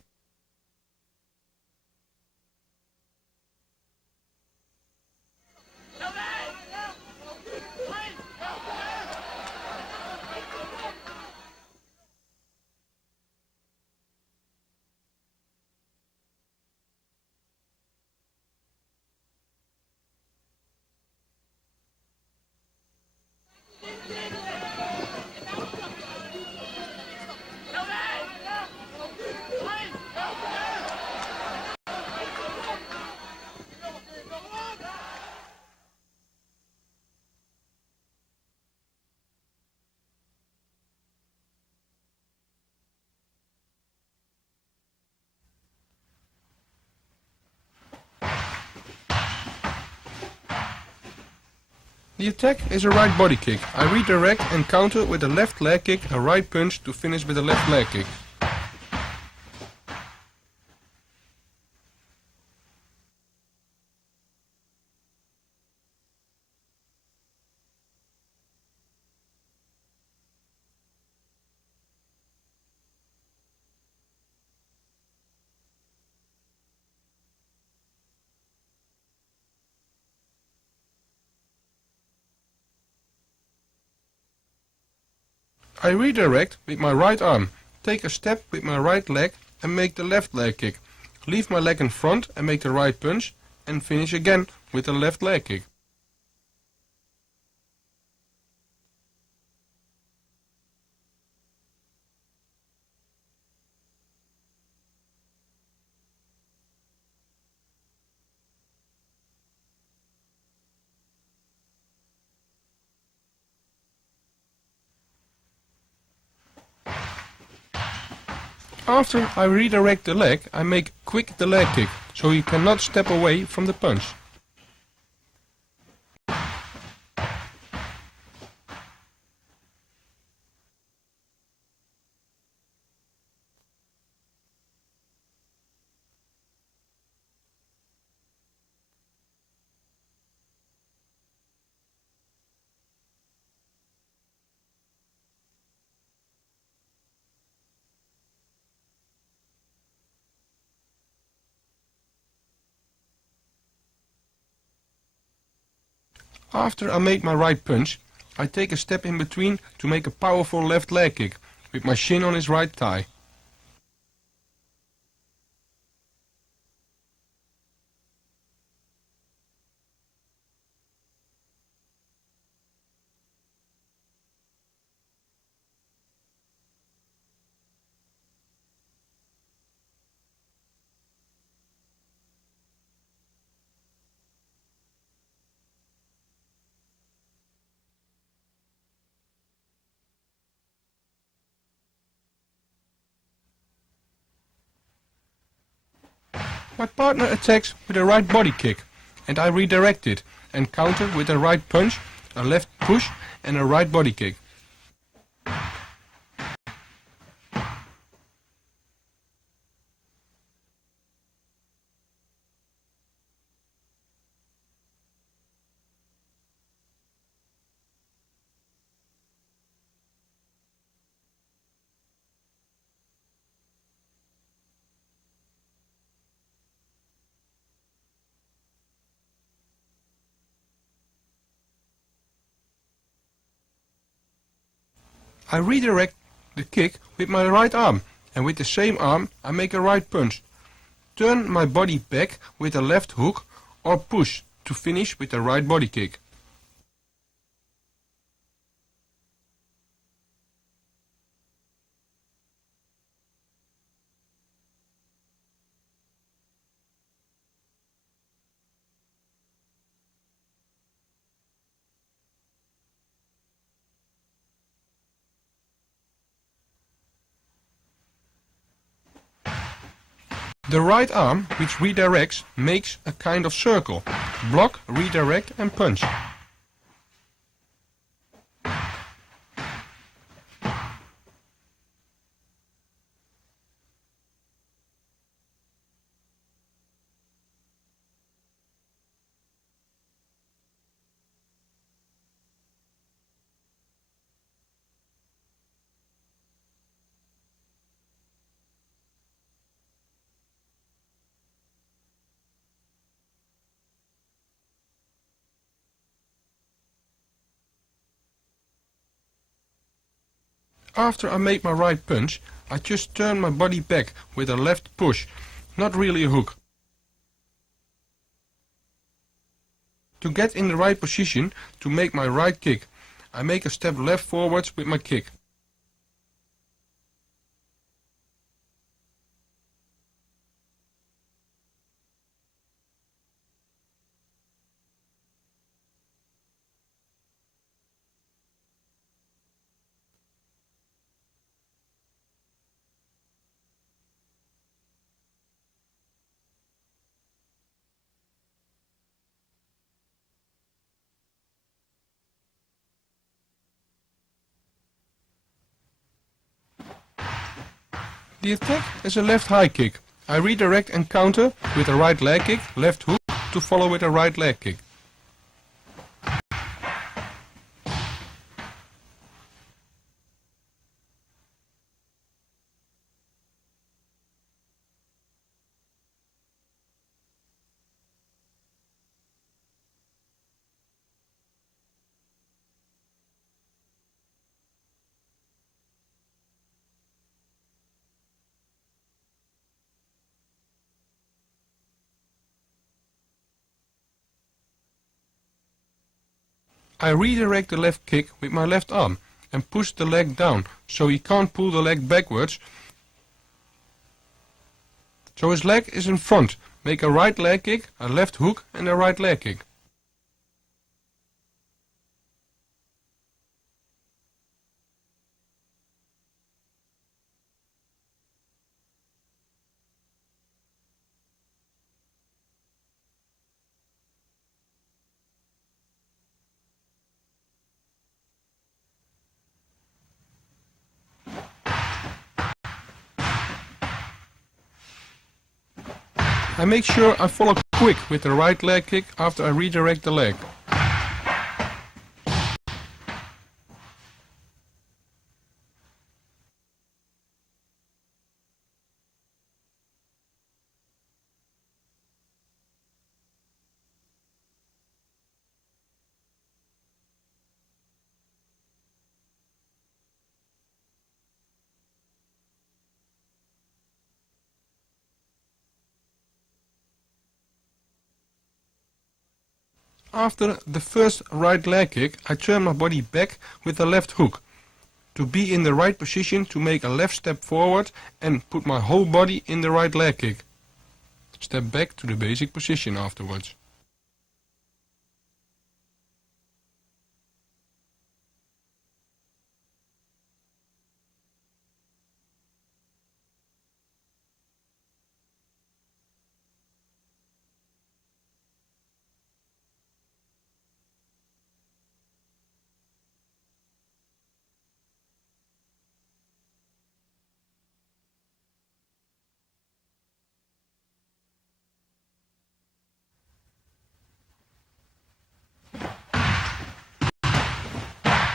The attack is a right body kick. I redirect and counter with a left leg kick, a right punch to finish with a left leg kick. I redirect with my right arm, take a step with my right leg and make the left leg kick. Leave my leg in front and make the right punch and finish again with the left leg kick. After I redirect the leg, I make quick the leg kick, so he cannot step away from the punch. After I make my right punch, I take a step in between to make a powerful left leg kick, with my shin on his right thigh. My partner attacks with a right body kick, and I redirect it and counter with a right punch, a left push and a right body kick. I redirect the kick with my right arm, and with the same arm I make a right punch. Turn my body back with a left hook or push to finish with a right body kick. The right arm, which redirects, makes a kind of circle. Block, redirect and punch. After I made my right punch, I just turn my body back with a left push, not really a hook. To get in the right position to make my right kick, I make a step left forwards with my kick. The attack is a left high kick. I redirect and counter with a right leg kick, left hook, to follow with a right leg kick. I redirect the left kick with my left arm and push the leg down so he can't pull the leg backwards. So his leg is in front. Make a right leg kick, a left hook and a right leg kick. I make sure I follow quick with the right leg kick after I redirect the leg. After the first right leg kick, I turn my body back with the left hook to be in the right position to make a left step forward and put my whole body in the right leg kick. Step back to the basic position afterwards.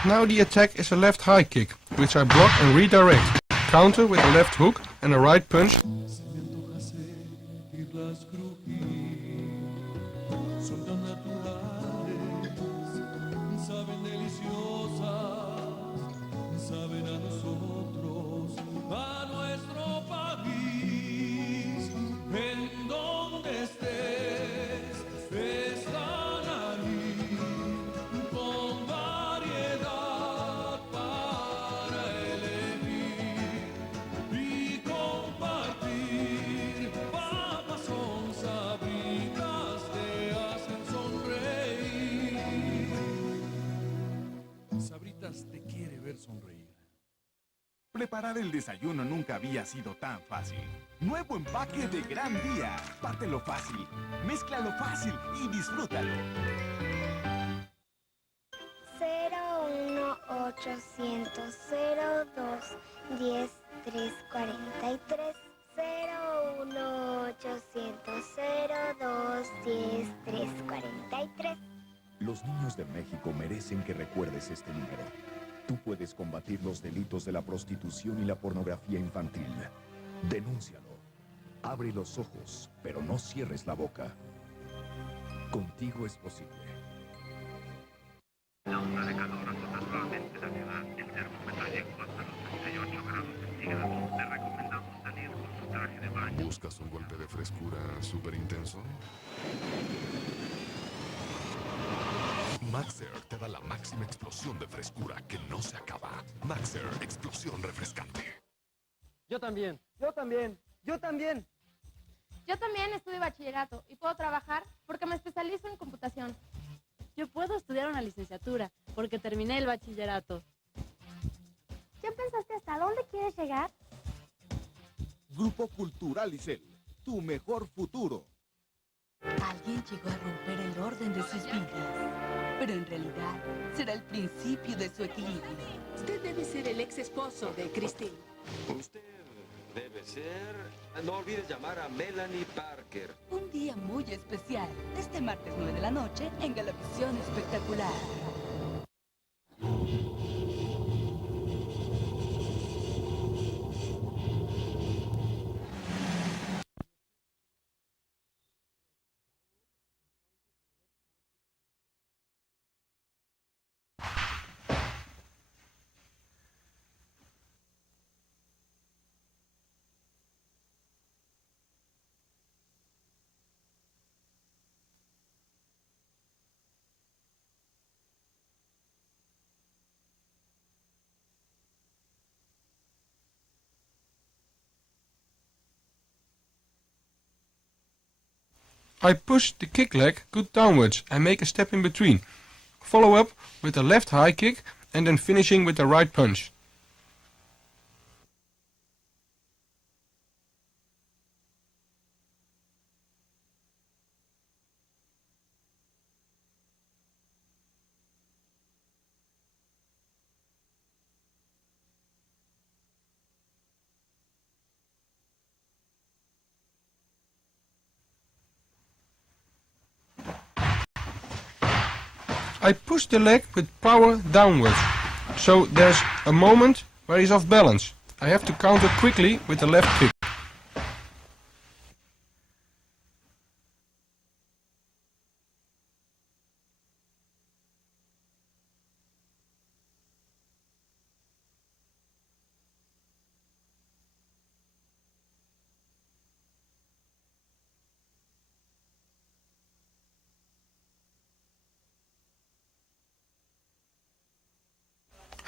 Now the attack is a left high kick, which I block and redirect. Counter with a left hook and a right punch. Saben deliciosas, saben Preparar el desayuno nunca había sido tan fácil. Nuevo empaque de Gran Día. Pártelo fácil, mézclalo fácil y disfrútalo. 01800 02 10 343 01800 02 10 343. Los niños de México merecen que recuerdes este número. Tú puedes combatir los delitos de la prostitución y la pornografía infantil. Denúncialo. Abre los ojos, pero no cierres la boca. Contigo es posible. La onda de calor azota suavemente la ciudad. El termómetro llegó hasta los 38 grados centígrados. Te recomendamos salir con tu traje de baño. ¿Buscas un golpe de frescura súper intenso? Maxer te da la máxima explosión de frescura que no se acaba. Maxer, explosión refrescante. Yo también, yo también, yo también. Yo también estudio bachillerato y puedo trabajar porque me especializo en computación. Yo puedo estudiar una licenciatura porque terminé el bachillerato. ¿Ya pensaste hasta dónde quieres llegar? Grupo Cultural Isel, tu mejor futuro. Alguien llegó a romper el orden de sus vidas, pero en realidad será el principio de su equilibrio. Usted debe ser el ex esposo de Christine. Usted debe ser... No olvides llamar a Melanie Parker. Un día muy especial, este martes 9 de la noche en Galavisión Espectacular. I push the kick leg good downwards and make a step in between. Follow up with the left high kick and then finishing with the right punch. I push the leg with power downwards, so there's a moment where he's off balance. I have to counter quickly with the left kick.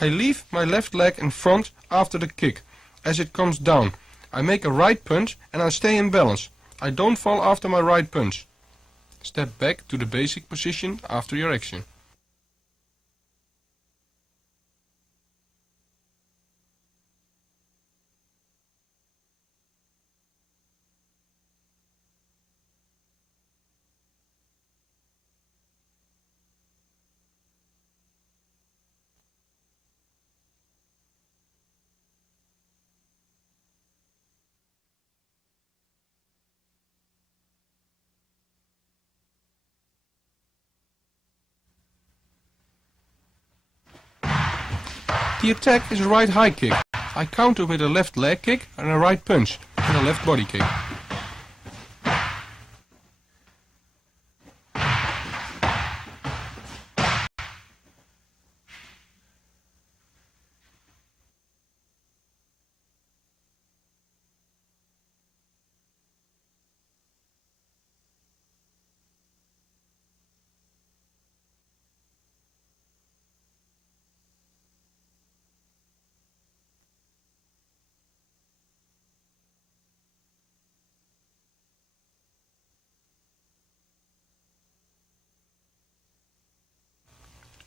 I leave my left leg in front after the kick. As it comes down, I make a right punch and I stay in balance. I don't fall after my right punch. Step back to the basic position after your action. The attack is a right high kick. I counter with a left leg kick and a right punch and a left body kick.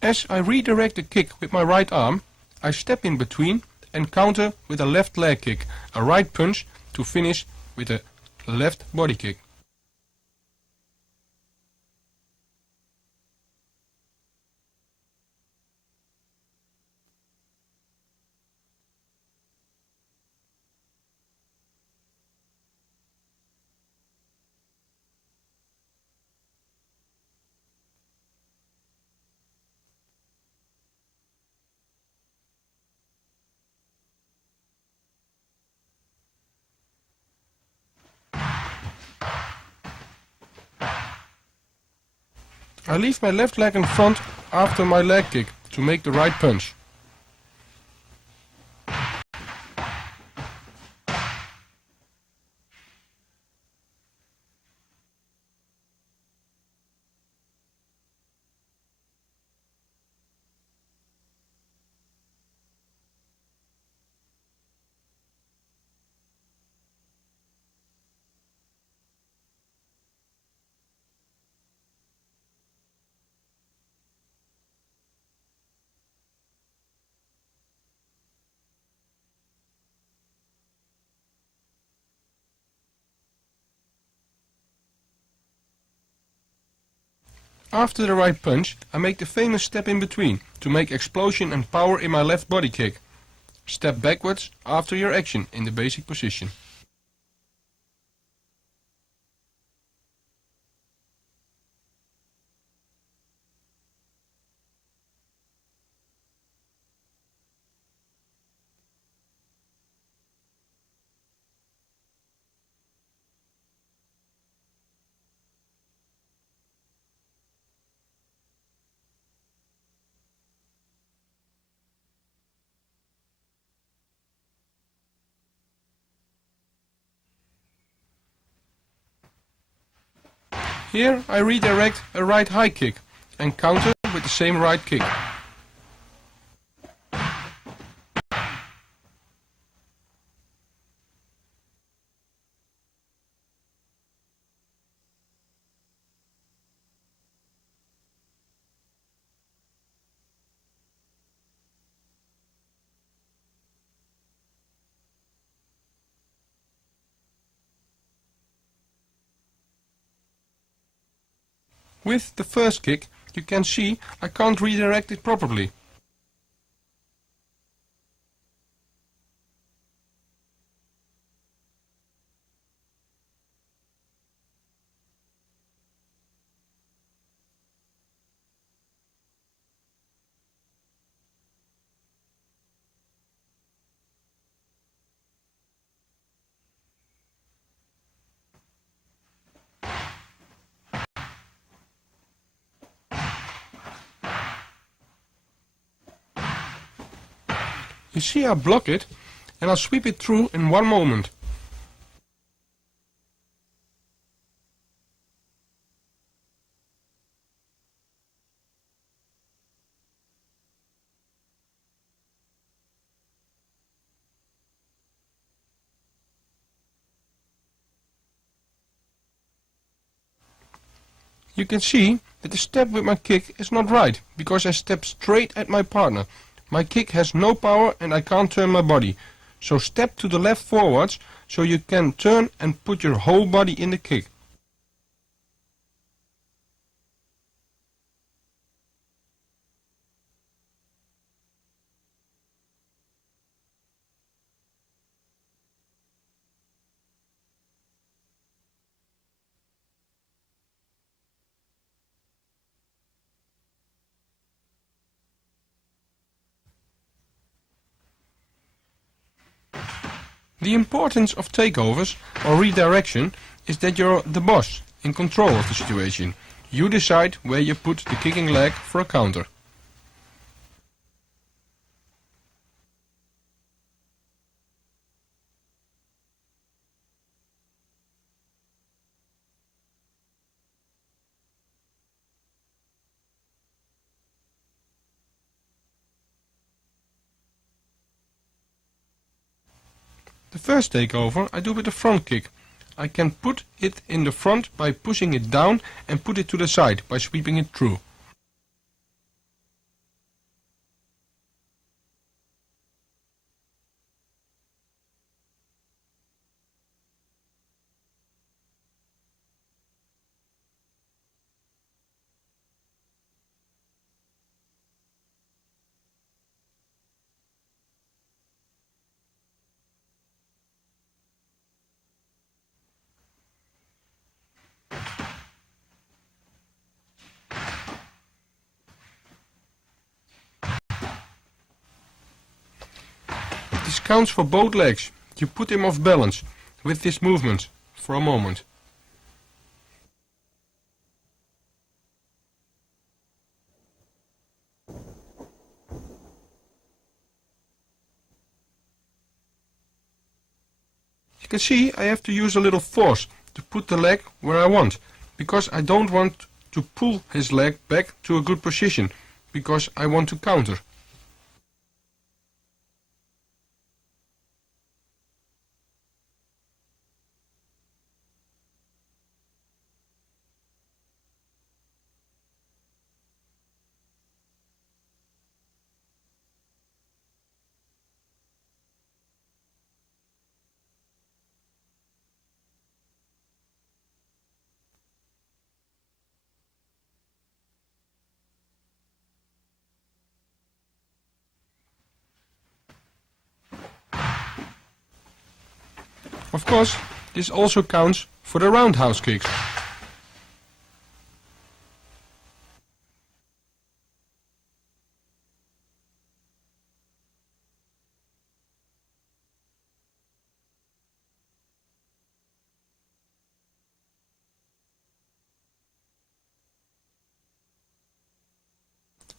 As I redirect the kick with my right arm, I step in between and counter with a left leg kick, a right punch to finish with a left body kick. I leave my left leg in front after my leg kick to make the right punch. After the right punch, I make the famous step in between to make explosion and power in my left body kick. Step backwards after your action in the basic position. Here I redirect a right high kick and counter with the same right kick. With the first kick, you can see I can't redirect it properly. You see I block it and I'll sweep it through in one moment. You can see that the step with my kick is not right, because I step straight at my partner. My kick has no power and I can't turn my body. So step to the left forwards so you can turn and put your whole body in the kick. The importance of takeovers or redirection is that you're the boss, in control of the situation. You decide where you put the kicking leg for a counter. The first takeover I do with the front kick. I can put it in the front by pushing it down and put it to the side by sweeping it through. counts for both legs. You put him off balance with this movement for a moment. You can see I have to use a little force to put the leg where I want, because I don't want to pull his leg back to a good position, because I want to counter. Of course, this also counts for the roundhouse kicks.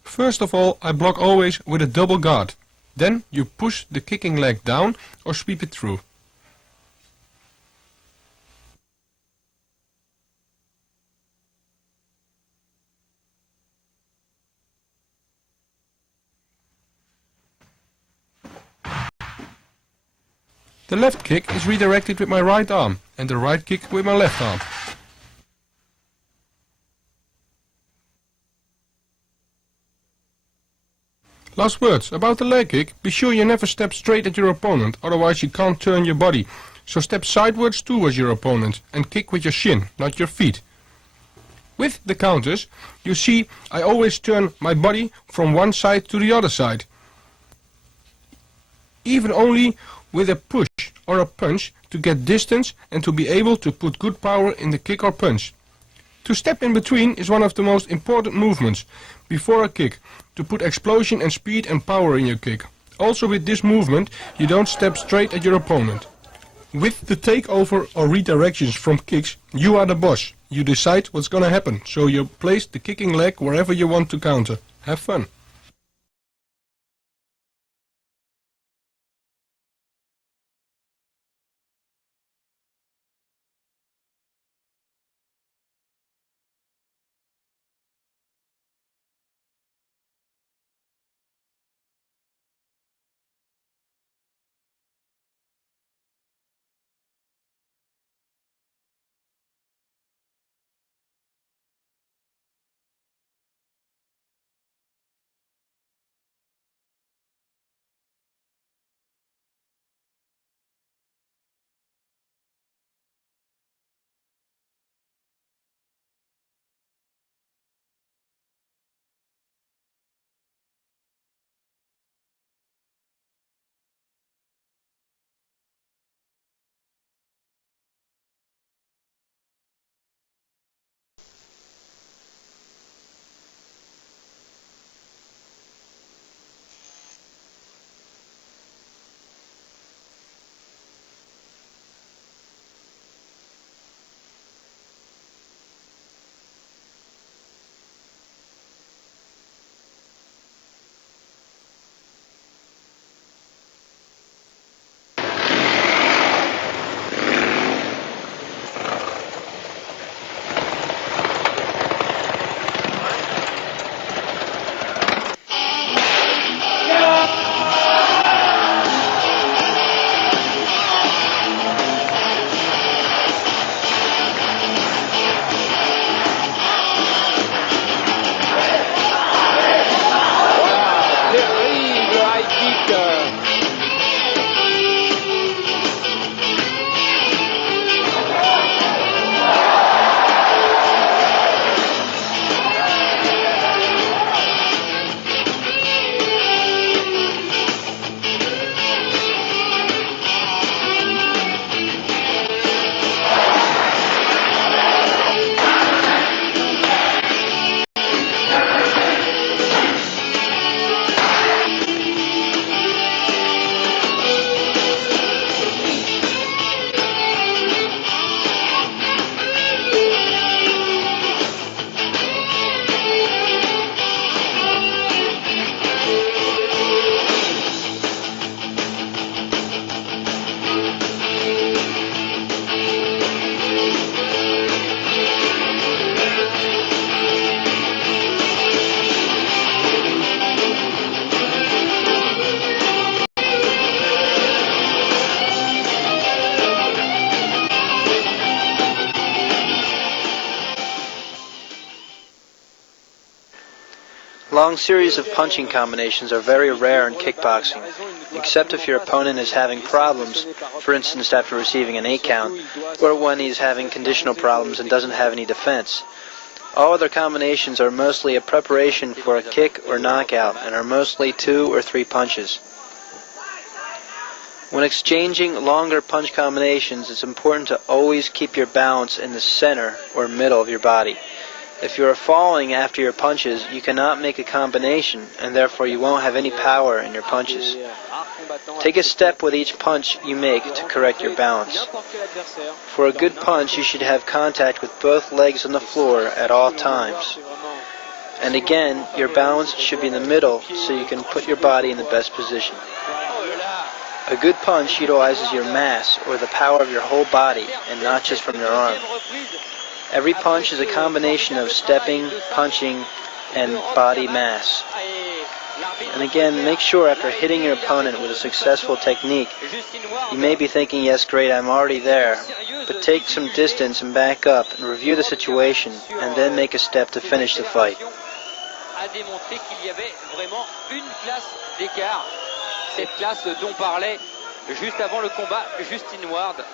First of all, I block always with a double guard. Then you push the kicking leg down or sweep it through. The left kick is redirected with my right arm and the right kick with my left arm. Last words about the leg kick. Be sure you never step straight at your opponent, otherwise you can't turn your body. So step sideways towards your opponent and kick with your shin, not your feet. With the counters, you see I always turn my body from one side to the other side. Even only with a push or a punch to get distance and to be able to put good power in the kick or punch. To step in between is one of the most important movements before a kick, to put explosion and speed and power in your kick. Also with this movement you don't step straight at your opponent. With the takeover or redirections from kicks, you are the boss. You decide what's gonna happen, so you place the kicking leg wherever you want to counter. Have fun. Long series of punching combinations are very rare in kickboxing, except if your opponent is having problems, for instance after receiving an 8 count, or when he's having conditional problems and doesn't have any defense. All other combinations are mostly a preparation for a kick or knockout and are mostly 2 or 3 punches. When exchanging longer punch combinations, it's important to always keep your balance in the center or middle of your body. If you are falling after your punches, you cannot make a combination, and therefore you won't have any power in your punches. Take a step with each punch you make to correct your balance. For a good punch, you should have contact with both legs on the floor at all times. And again, your balance should be in the middle so you can put your body in the best position. A good punch utilizes your mass, or the power of your whole body, and not just from your arm. Every punch is a combination of stepping, punching, and body mass. And again, make sure after hitting your opponent with a successful technique, you may be thinking, yes, great, I'm already there, but take some distance and back up and review the situation, and then make a step to finish the fight. Cette classe dont parlait juste avant le combat Justin Ward.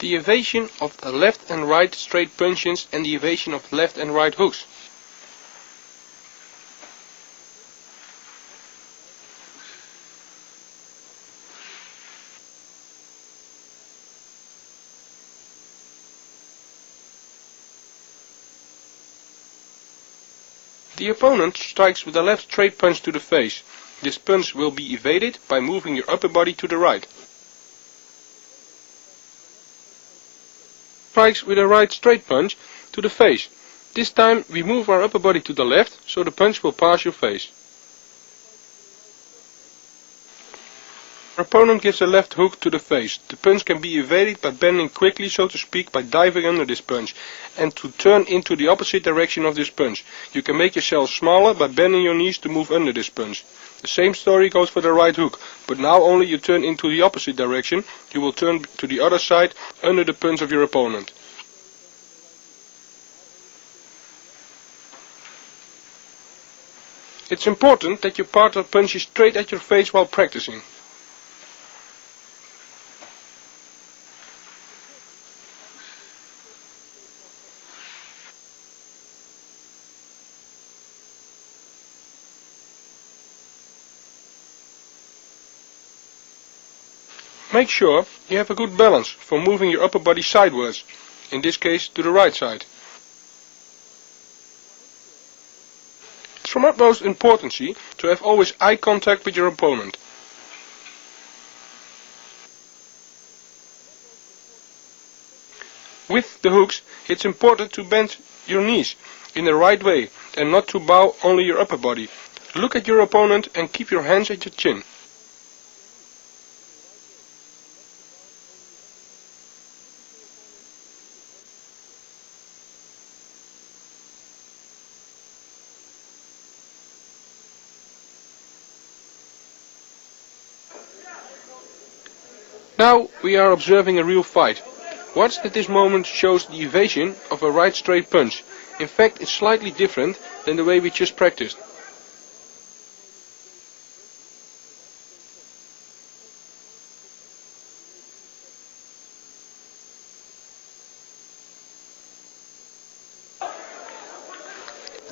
The evasion of the left and right straight punches and the evasion of left and right hooks. The opponent strikes with a left straight punch to the face. This punch will be evaded by moving your upper body to the right. Strikes with a right straight punch to the face. This time we move our upper body to the left, so the punch will pass your face. Our opponent gives a left hook to the face. The punch can be evaded by bending quickly, so to speak, by diving under this punch, and to turn into the opposite direction of this punch. You can make yourself smaller by bending your knees to move under this punch. The same story goes for the right hook, but now only you turn into the opposite direction. You will turn to the other side under the punch of your opponent. It's important that your partner punches straight at your face while practicing. Make sure you have a good balance for moving your upper body sideways, in this case to the right side. It's from utmost importance to have always eye contact with your opponent. With the hooks, it's important to bend your knees in the right way and not to bow only your upper body. Look at your opponent and keep your hands at your chin. Now we are observing a real fight. Watch that this moment shows the evasion of a right straight punch. In fact, it's slightly different than the way we just practiced.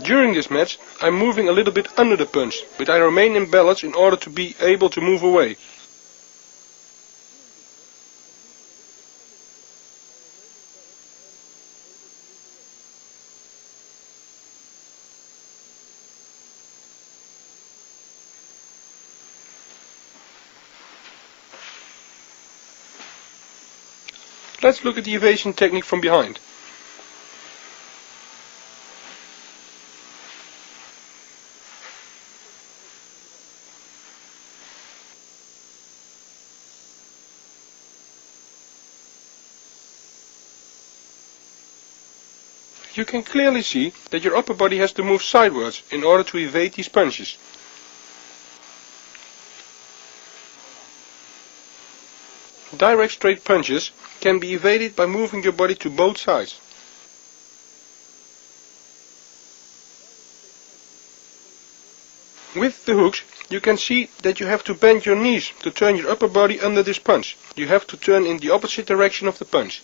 During this match, I'm moving a little bit under the punch, but I remain in balance in order to be able to move away. Let's look at the evasion technique from behind. You can clearly see that your upper body has to move sideways in order to evade these punches. Direct straight punches can be evaded by moving your body to both sides. With the hooks, you can see that you have to bend your knees to turn your upper body under this punch. You have to turn in the opposite direction of the punch.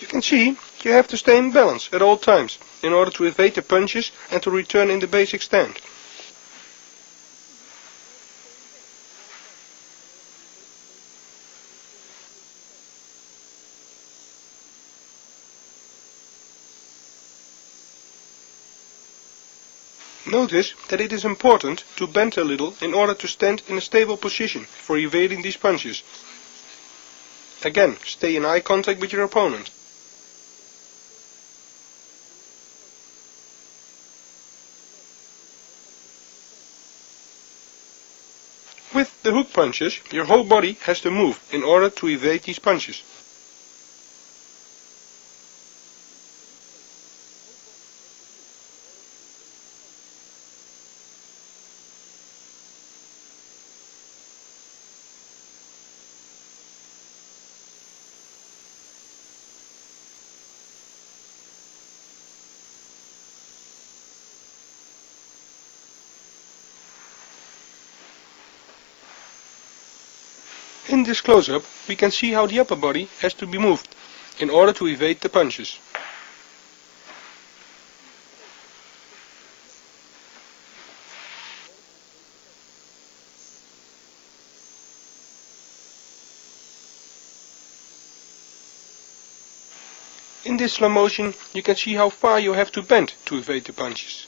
You can see you have to stay in balance at all times in order to evade the punches and to return in the basic stand. Notice that it is important to bend a little in order to stand in a stable position for evading these punches. Again, stay in eye contact with your opponent. With the hook punches, your whole body has to move in order to evade these punches. In this close-up, we can see how the upper body has to be moved in order to evade the punches. In this slow motion, you can see how far you have to bend to evade the punches.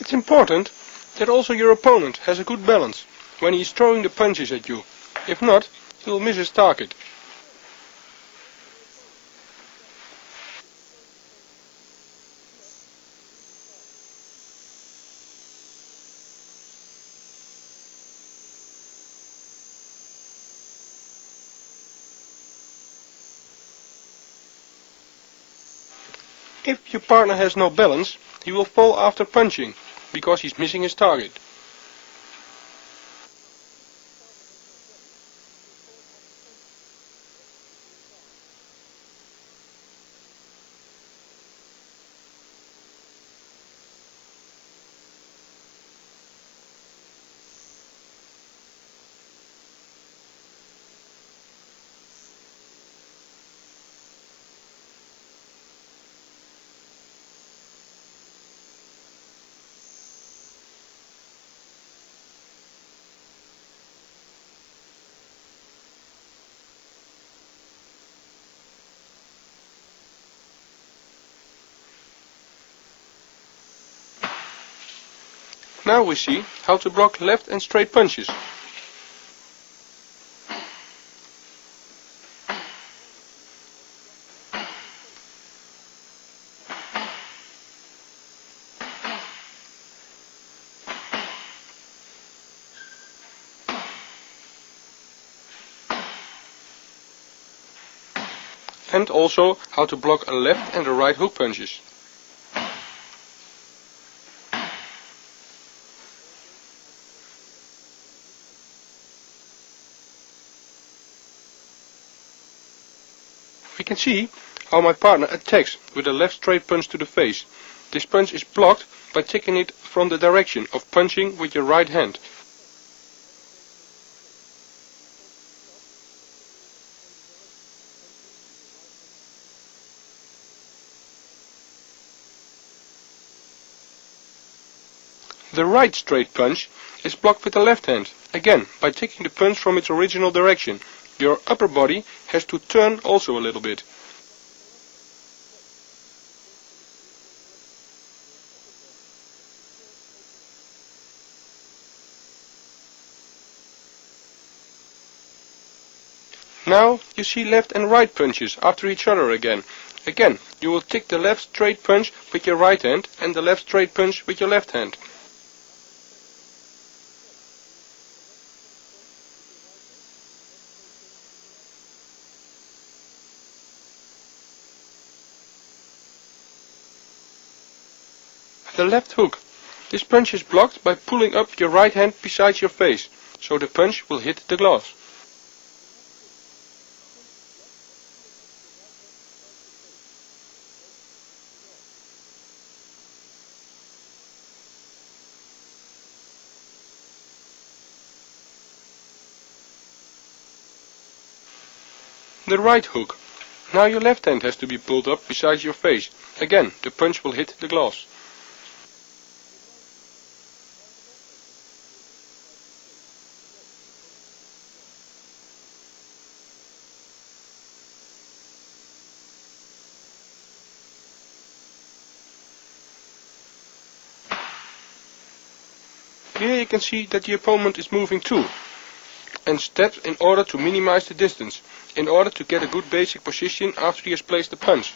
It's important that also your opponent has a good balance when he is throwing the punches at you. If not, he will miss his target. If your partner has no balance, he will fall after punching, because he's missing his target. Now we see how to block left and straight punches. And also how to block a left and a right hook punches. We can see how my partner attacks with a left straight punch to the face. This punch is blocked by taking it from the direction of punching with your right hand. The right straight punch is blocked with the left hand, again by taking the punch from its original direction. Your upper body has to turn also a little bit. Now you see left and right punches after each other again. Again, you will take the left straight punch with your right hand and the left straight punch with your left hand. The left hook. This punch is blocked by pulling up your right hand beside your face, so the punch will hit the glass. The right hook. Now your left hand has to be pulled up beside your face. Again, the punch will hit the glass. Here you can see that the opponent is moving too, and steps in order to minimize the distance, in order to get a good basic position after he has placed the punch.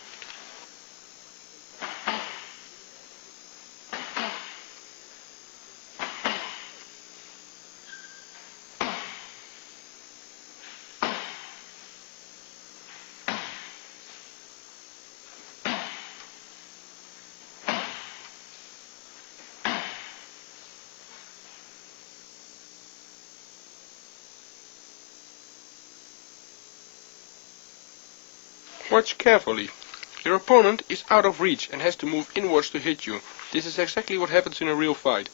Watch carefully. Your opponent is out of reach and has to move inwards to hit you. This is exactly what happens in a real fight.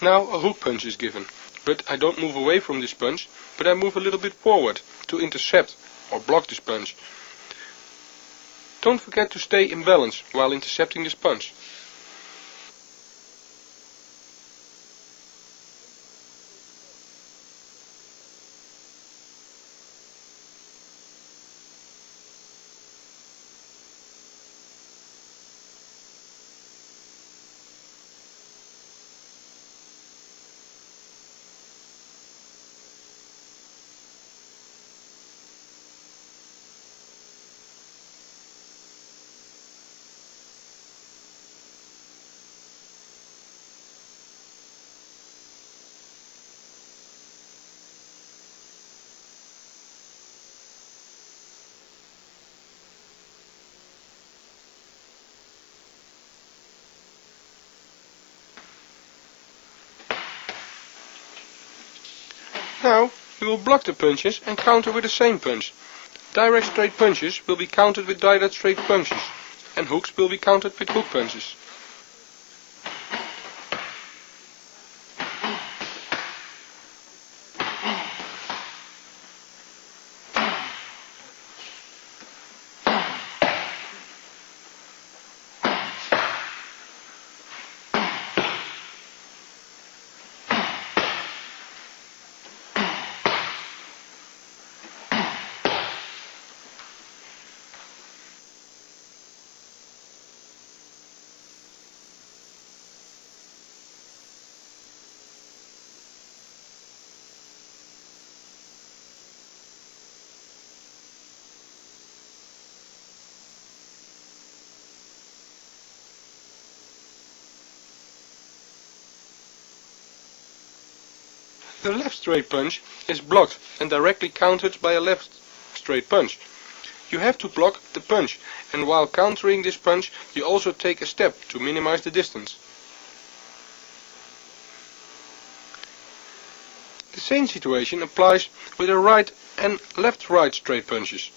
Now a hook punch is given, but I don't move away from this punch, but I move a little bit forward to intercept or block this punch. Don't forget to stay in balance while intercepting this punch. Now we will block the punches and counter with the same punch. Direct straight punches will be countered with direct straight punches, and hooks will be countered with hook punches. The left straight punch is blocked and directly countered by a left straight punch. You have to block the punch, and while countering this punch you also take a step to minimize the distance. The same situation applies with the right and left-right straight punches.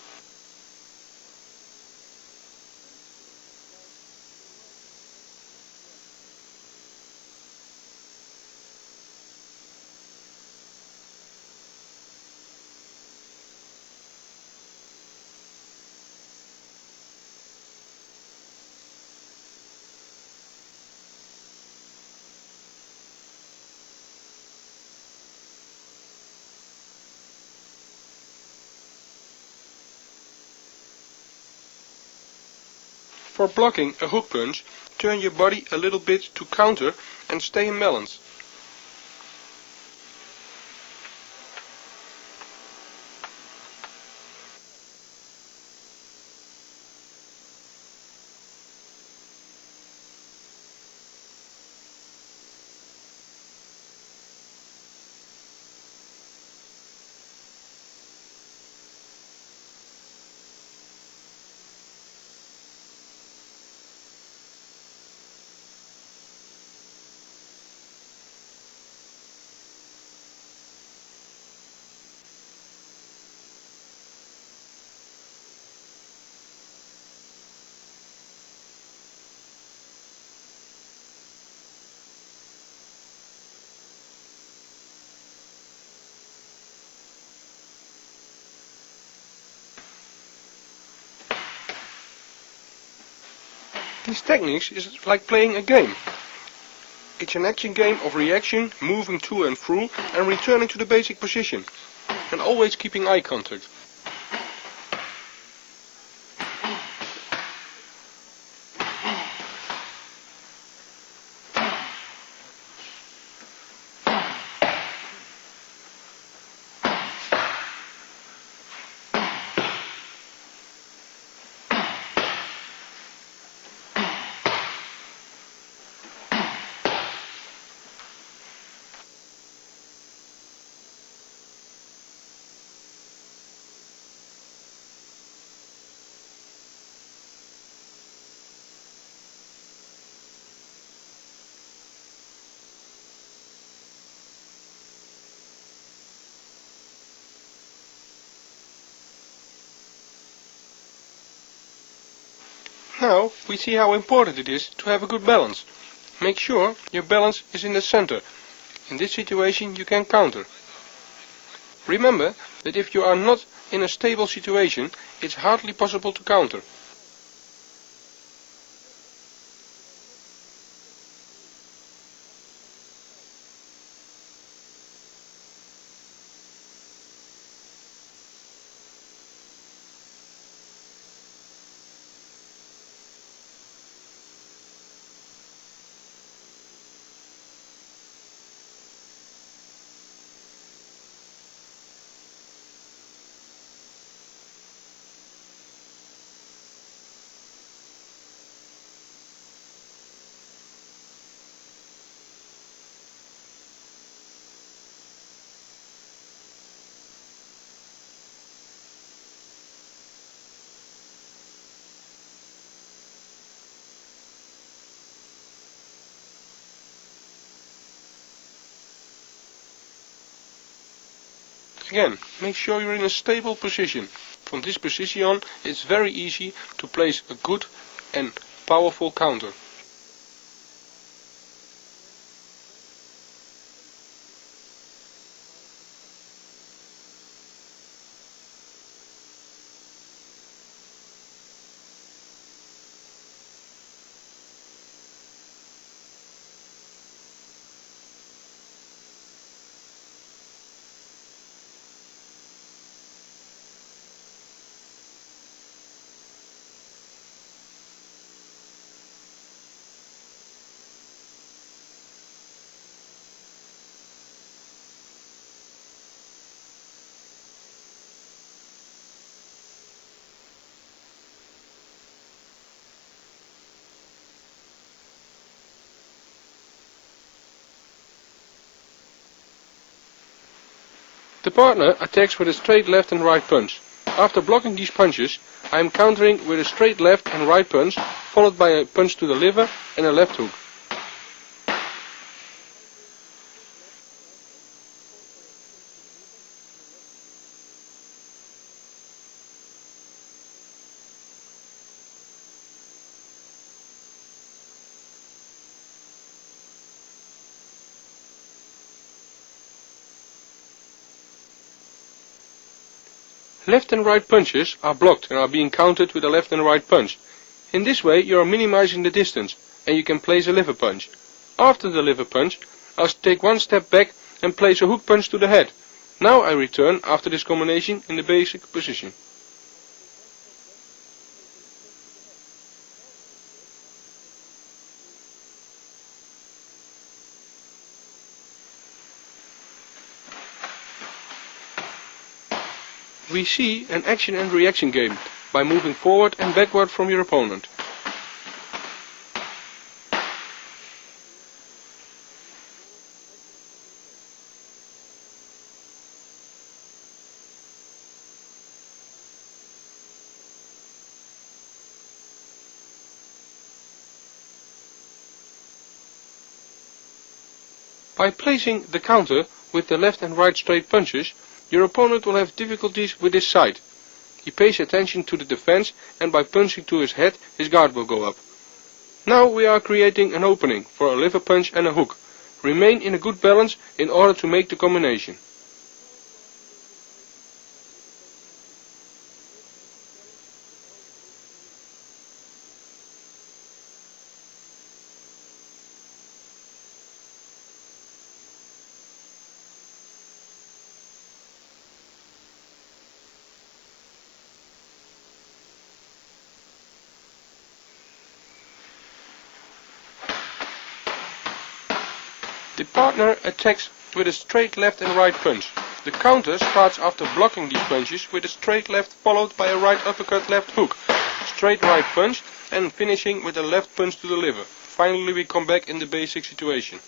For blocking a hook punch, turn your body a little bit to counter and stay in balance. These techniques is like playing a game. It's an action game of reaction, moving to and through, and returning to the basic position, and always keeping eye contact. Now we see how important it is to have a good balance. Make sure your balance is in the center. In this situation you can counter. Remember that if you are not in a stable situation, it's hardly possible to counter. Again, make sure you're in a stable position. From this position on, it's very easy to place a good and powerful counter. The partner attacks with a straight left and right punch. After blocking these punches, I am countering with a straight left and right punch, followed by a punch to the liver and a left hook. Left and right punches are blocked and are being countered with a left and right punch. In this way you are minimizing the distance and you can place a liver punch. After the liver punch, I'll take one step back and place a hook punch to the head. Now I return after this combination in the basic position. We see an action and reaction game by moving forward and backward from your opponent. By placing the counter with the left and right straight punches, your opponent will have difficulties with his side. He pays attention to the defense and by punching to his head, his guard will go up. Now we are creating an opening for a liver punch and a hook. Remain in a good balance in order to make the combination. The partner attacks with a straight left and right punch. The counter starts after blocking these punches with a straight left followed by a right uppercut left hook, straight right punch and finishing with a left punch to the liver. Finally we come back in the basic situation.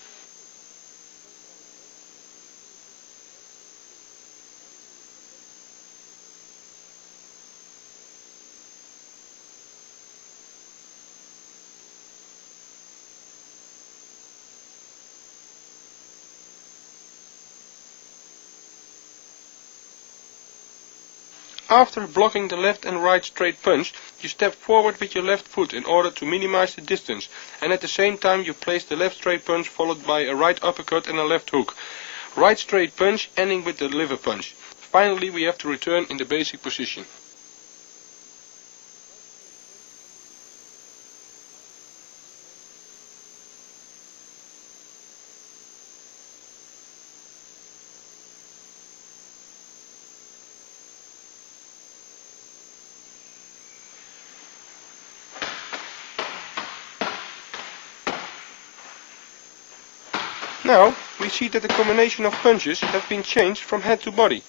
After blocking the left and right straight punch, you step forward with your left foot in order to minimize the distance, and at the same time you place the left straight punch followed by a right uppercut and a left hook. Right straight punch ending with the liver punch. Finally we have to return in the basic position. Now, we see that the combination of punches have been changed from head to body.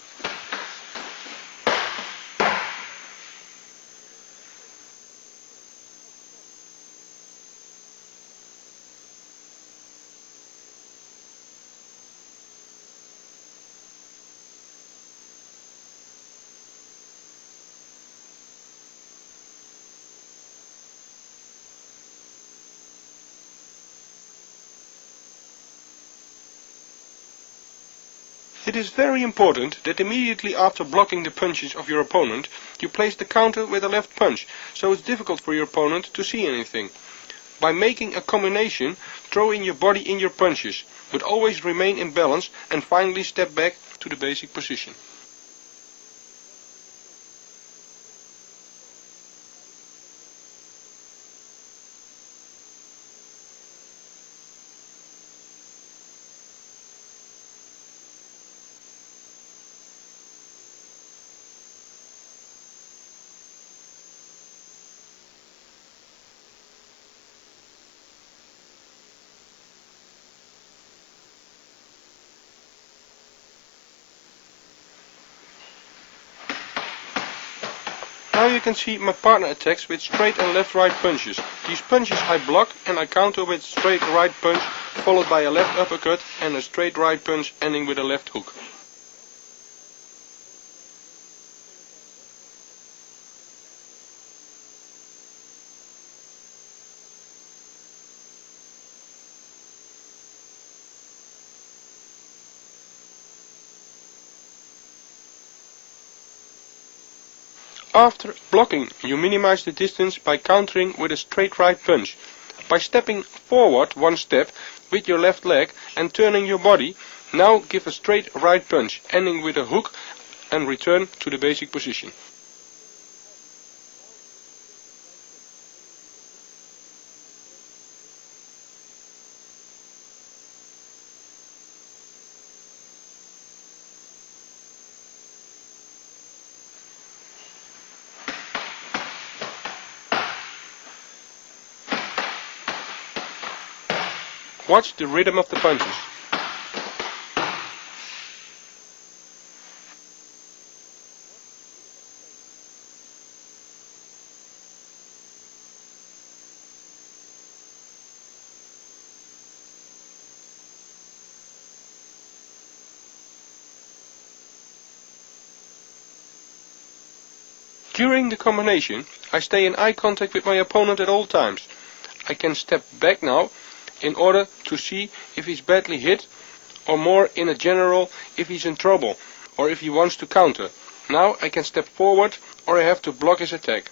It is very important that immediately after blocking the punches of your opponent, you place the counter with a left punch, so it's difficult for your opponent to see anything. By making a combination, throw in your body in your punches, but always remain in balance and finally step back to the basic position. Now you can see my partner attacks with straight and left right punches. These punches I block and I counter with straight right punch followed by a left uppercut and a straight right punch ending with a left hook. After blocking, you minimize the distance by countering with a straight right punch. By stepping forward one step with your left leg and turning your body, now give a straight right punch, ending with a hook and return to the basic position. Watch the rhythm of the punches. During the combination, I stay in eye contact with my opponent at all times. I can step back now in order to see if he's badly hit, or more in a general if he's in trouble or if he wants to counter. Now I can step forward or I have to block his attack.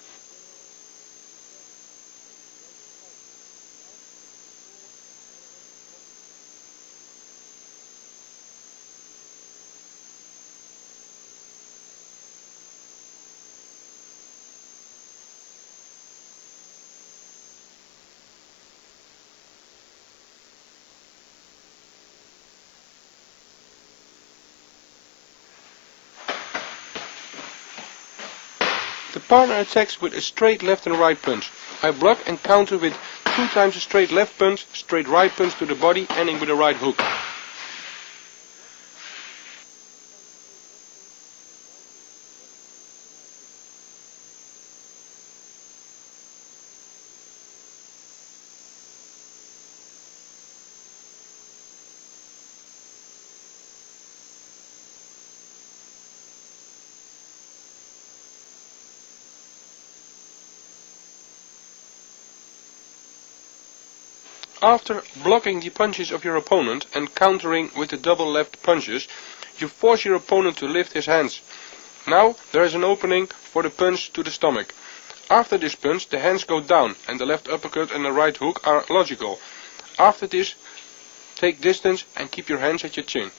The partner attacks with a straight left and right punch. I block and counter with 2 times a straight left punch, straight right punch to the body, ending with a right hook. After blocking the punches of your opponent and countering with the double left punches, you force your opponent to lift his hands. Now there is an opening for the punch to the stomach. After this punch the hands go down and the left uppercut and the right hook are logical. After this, take distance and keep your hands at your chin.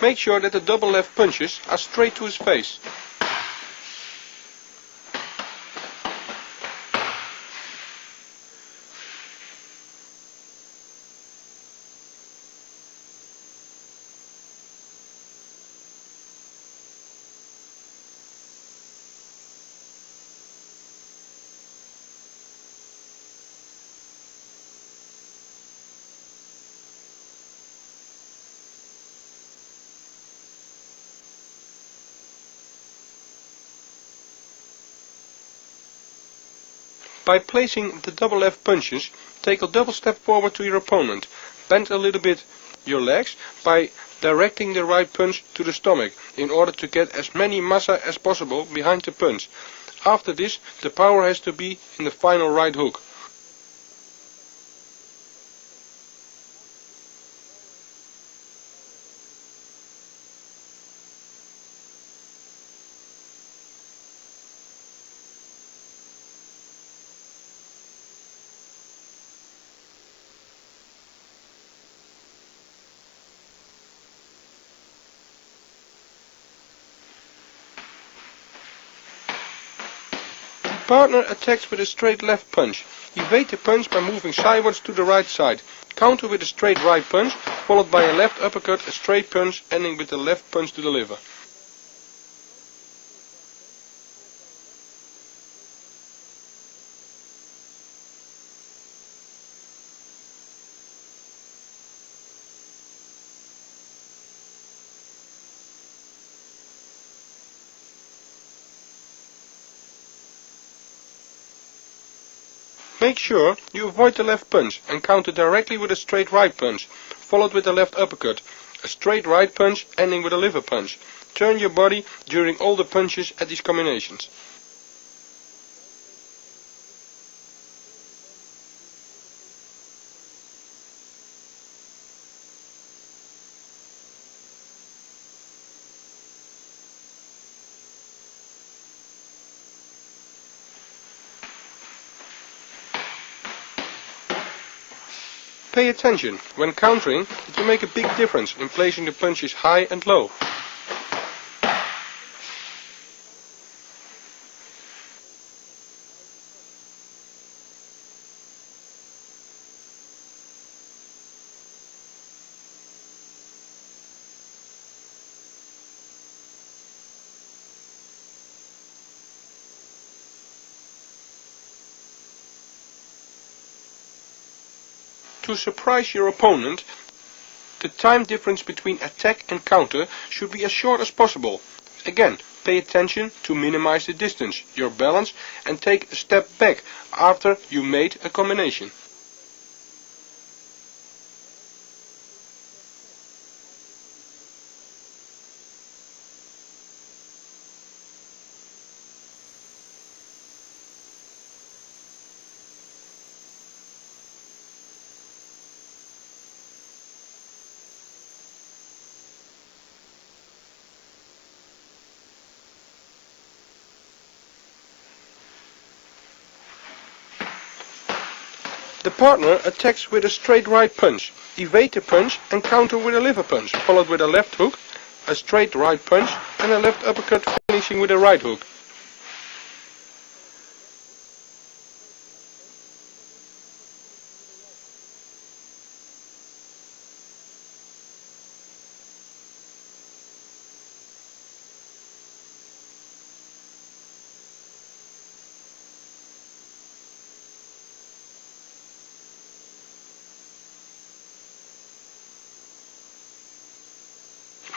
Make sure that the double left punches are straight to his face. By placing the double left punches, take a double step forward to your opponent. Bend a little bit your legs by directing the right punch to the stomach in order to get as many massa as possible behind the punch. After this, the power has to be in the final right hook. Partner attacks with a straight left punch. Evade the punch by moving sideways to the right side. Counter with a straight right punch, followed by a left uppercut, a straight punch, ending with the left punch to the liver. Make sure you avoid the left punch and counter directly with a straight right punch, followed with a left uppercut, a straight right punch ending with a liver punch. Turn your body during all the punches at these combinations. Pay attention. When countering, it will make a big difference in placing the punches high and low. To surprise your opponent, the time difference between attack and counter should be as short as possible. Again, pay attention to minimize the distance, your balance, and take a step back after you made a combination. The partner attacks with a straight right punch. Evade the punch and counter with a liver punch, followed with a left hook, a straight right punch and a left uppercut, finishing with a right hook.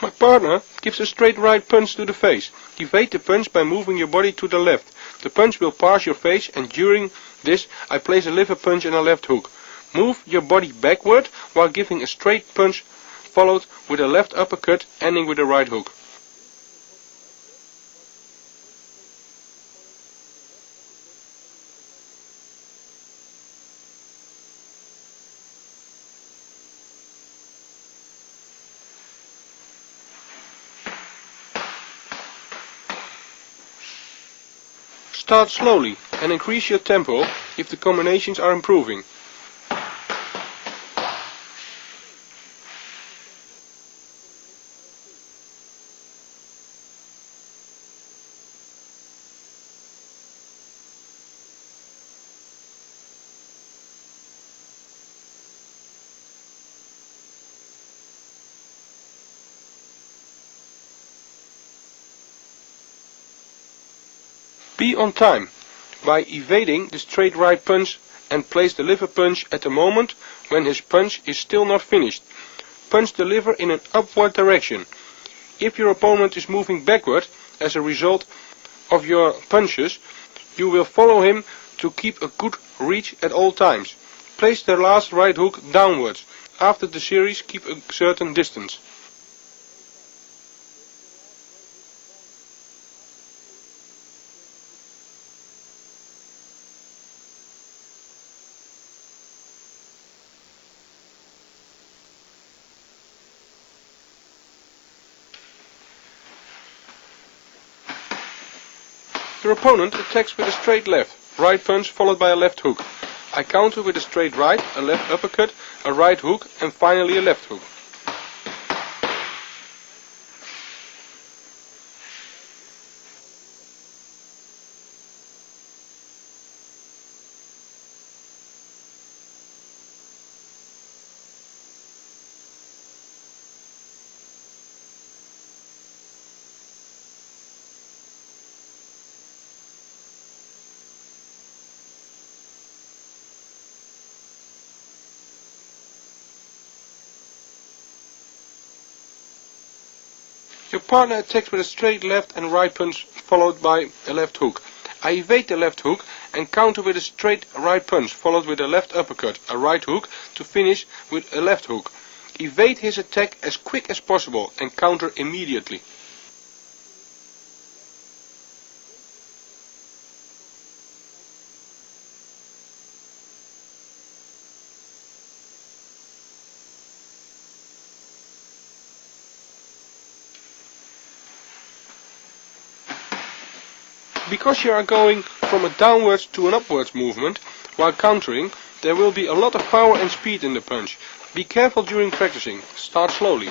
My partner gives a straight right punch to the face. Evade the punch by moving your body to the left. The punch will pass your face, and during this I place a liver punch and a left hook. Move your body backward while giving a straight punch followed with a left uppercut ending with a right hook. Start slowly and increase your tempo if the combinations are improving. Be on time by evading the straight right punch and place the liver punch at the moment when his punch is still not finished. Punch the liver in an upward direction. If your opponent is moving backward as a result of your punches, you will follow him to keep a good reach at all times. Place the last right hook downwards. After the series, keep a certain distance. Your opponent attacks with a straight left, right punch followed by a left hook. I counter with a straight right, a left uppercut, a right hook and finally a left hook. Your partner attacks with a straight left and right punch followed by a left hook. I evade the left hook and counter with a straight right punch followed with a left uppercut, a right hook to finish with a left hook. Evade his attack as quick as possible and counter immediately. Because you are going from a downwards to an upwards movement while countering, there will be a lot of power and speed in the punch. Be careful during practicing. Start slowly.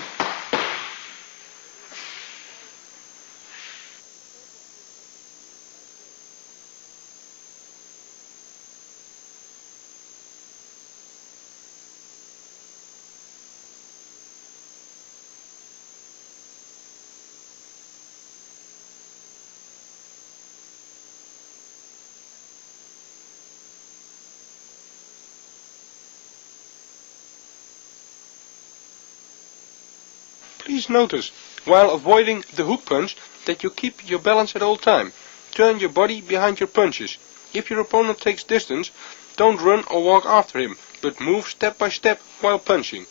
Please notice, while avoiding the hook punch, that you keep your balance at all time. Turn your body behind your punches. If your opponent takes distance, don't run or walk after him, but move step by step while punching.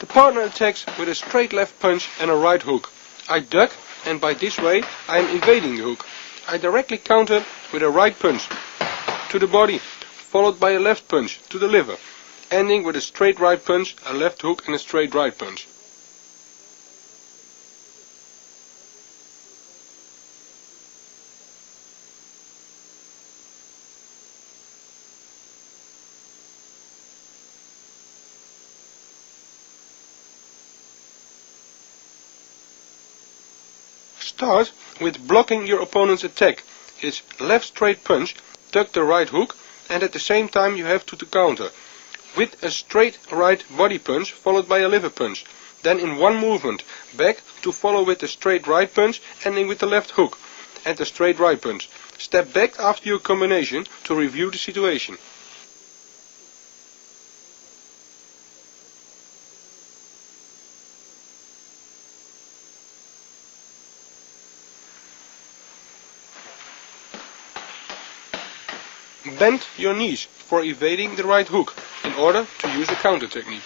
The partner attacks with a straight left punch and a right hook. I duck, and by this way I am evading the hook. I directly counter with a right punch to the body, followed by a left punch to the liver, ending with a straight right punch, a left hook and a straight right punch. Start with blocking your opponent's attack. His left straight punch, duck the right hook, and at the same time you have to counter with a straight right body punch followed by a liver punch. Then in one movement back to follow with the straight right punch, ending with the left hook and the straight right punch. Step back after your combination to review the situation. Bend your knees for evading the right hook in order to use the counter technique.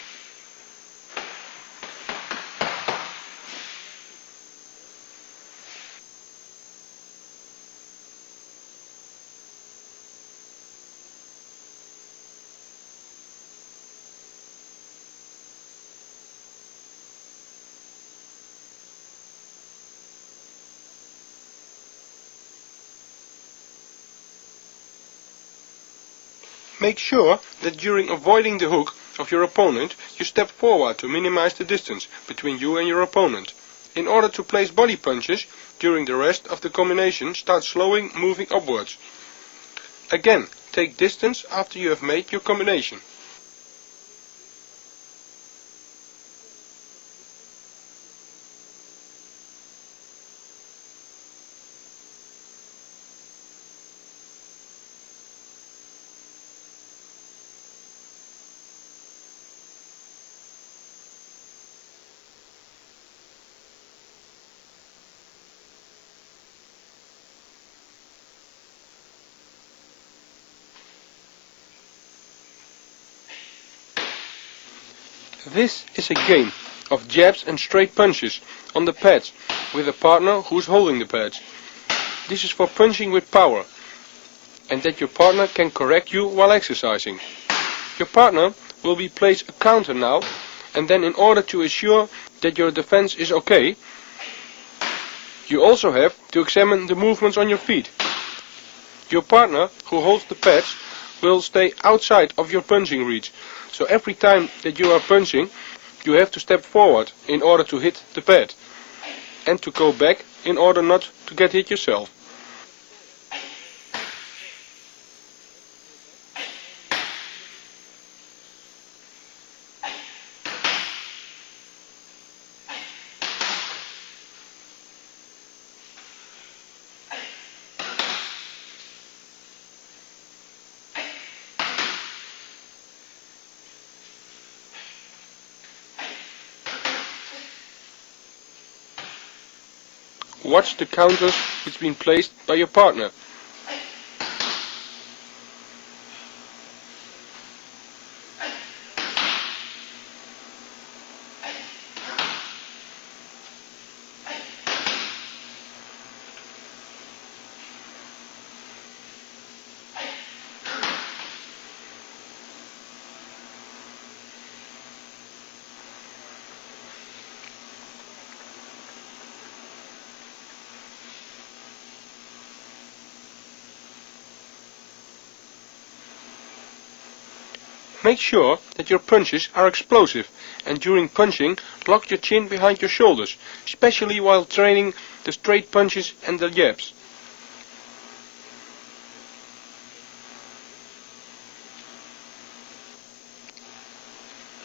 Make sure that during avoiding the hook of your opponent, you step forward to minimize the distance between you and your opponent. In order to place body punches, during the rest of the combination, start slowing, moving upwards. Again, take distance after you have made your combination. This is a game of jabs and straight punches on the pads with a partner who is holding the pads. This is for punching with power and that your partner can correct you while exercising. Your partner will be placed a counter now, and then in order to assure that your defense is okay, you also have to examine the movements on your feet. Your partner who holds the pads will stay outside of your punching reach. So every time that you are punching, you have to step forward in order to hit the pad, and to go back in order not to get hit yourself. Watch the counters which have been placed by your partner. Make sure that your punches are explosive, and during punching, lock your chin behind your shoulders, especially while training the straight punches and the jabs.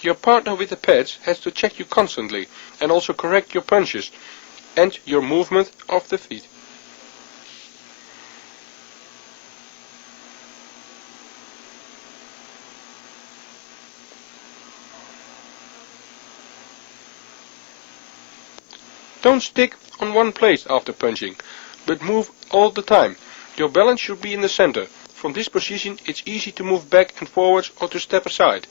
Your partner with the pads has to check you constantly and also correct your punches and your movement of the feet. Don't stick on one place after punching, but move all the time. Your balance should be in the center. From this position it's easy to move back and forwards or to step aside.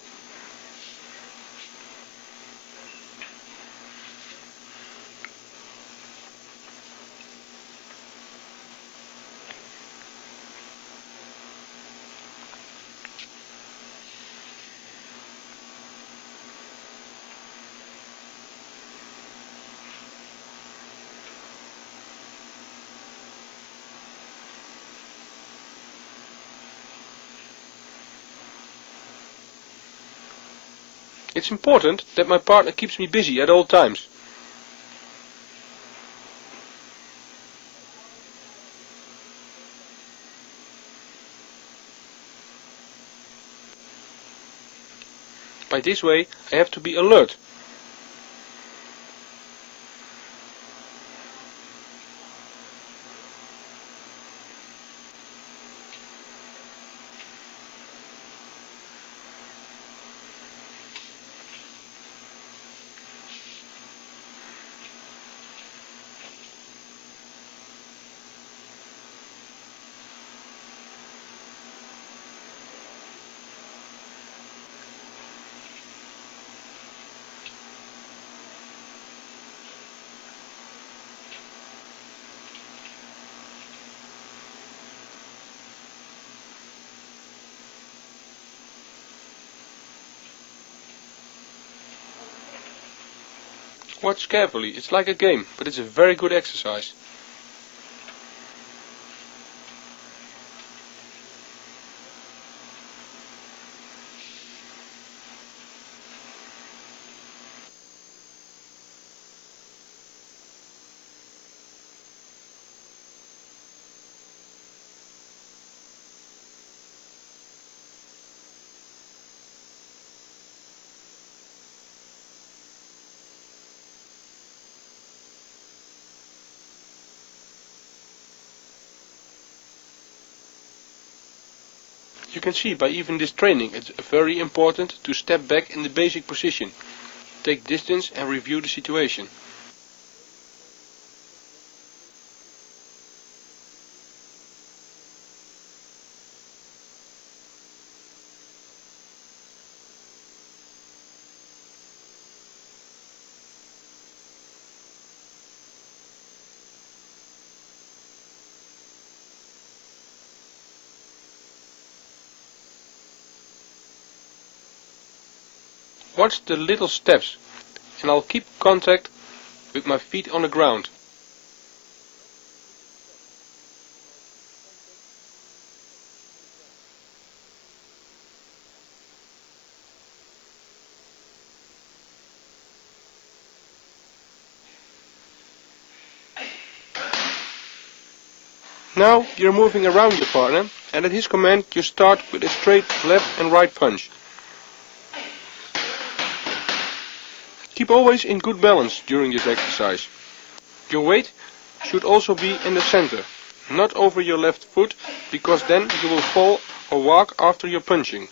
It's important that my partner keeps me busy at all times. By this way, I have to be alert. Watch carefully, it's like a game, but it's a very good exercise. You can see by even this training it's very important to step back in the basic position, take distance and review the situation. Watch the little steps and I'll keep contact with my feet on the ground. Now you're moving around your partner and at his command you start with a straight left and right punch. Keep always in good balance during this exercise. Your weight should also be in the center, not over your left foot, because then you will fall or walk after your punching.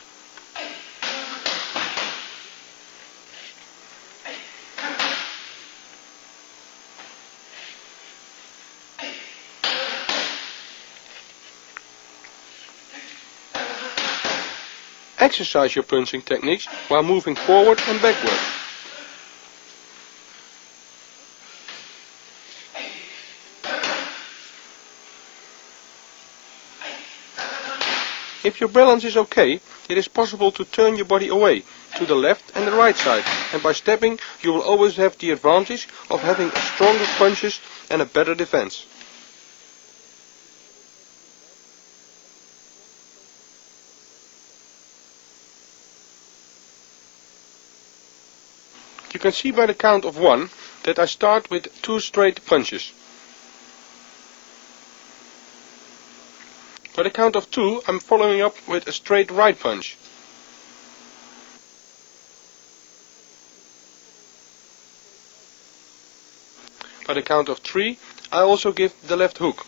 Exercise your punching techniques while moving forward and backward. If your balance is okay, it is possible to turn your body away, to the left and the right side, and by stepping you will always have the advantage of having stronger punches and a better defense. can see by the count of 1 that I start with 2 straight punches. By the count of 2 I'm following up with a straight right punch. By the count of 3 I also give the left hook.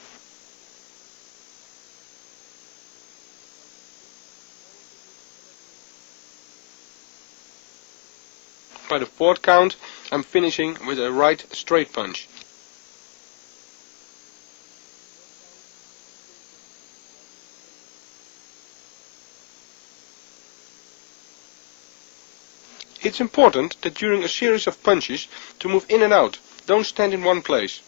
By the 4th count I'm finishing with a right straight punch. It's important that during a series of punches to move in and out, don't stand in one place.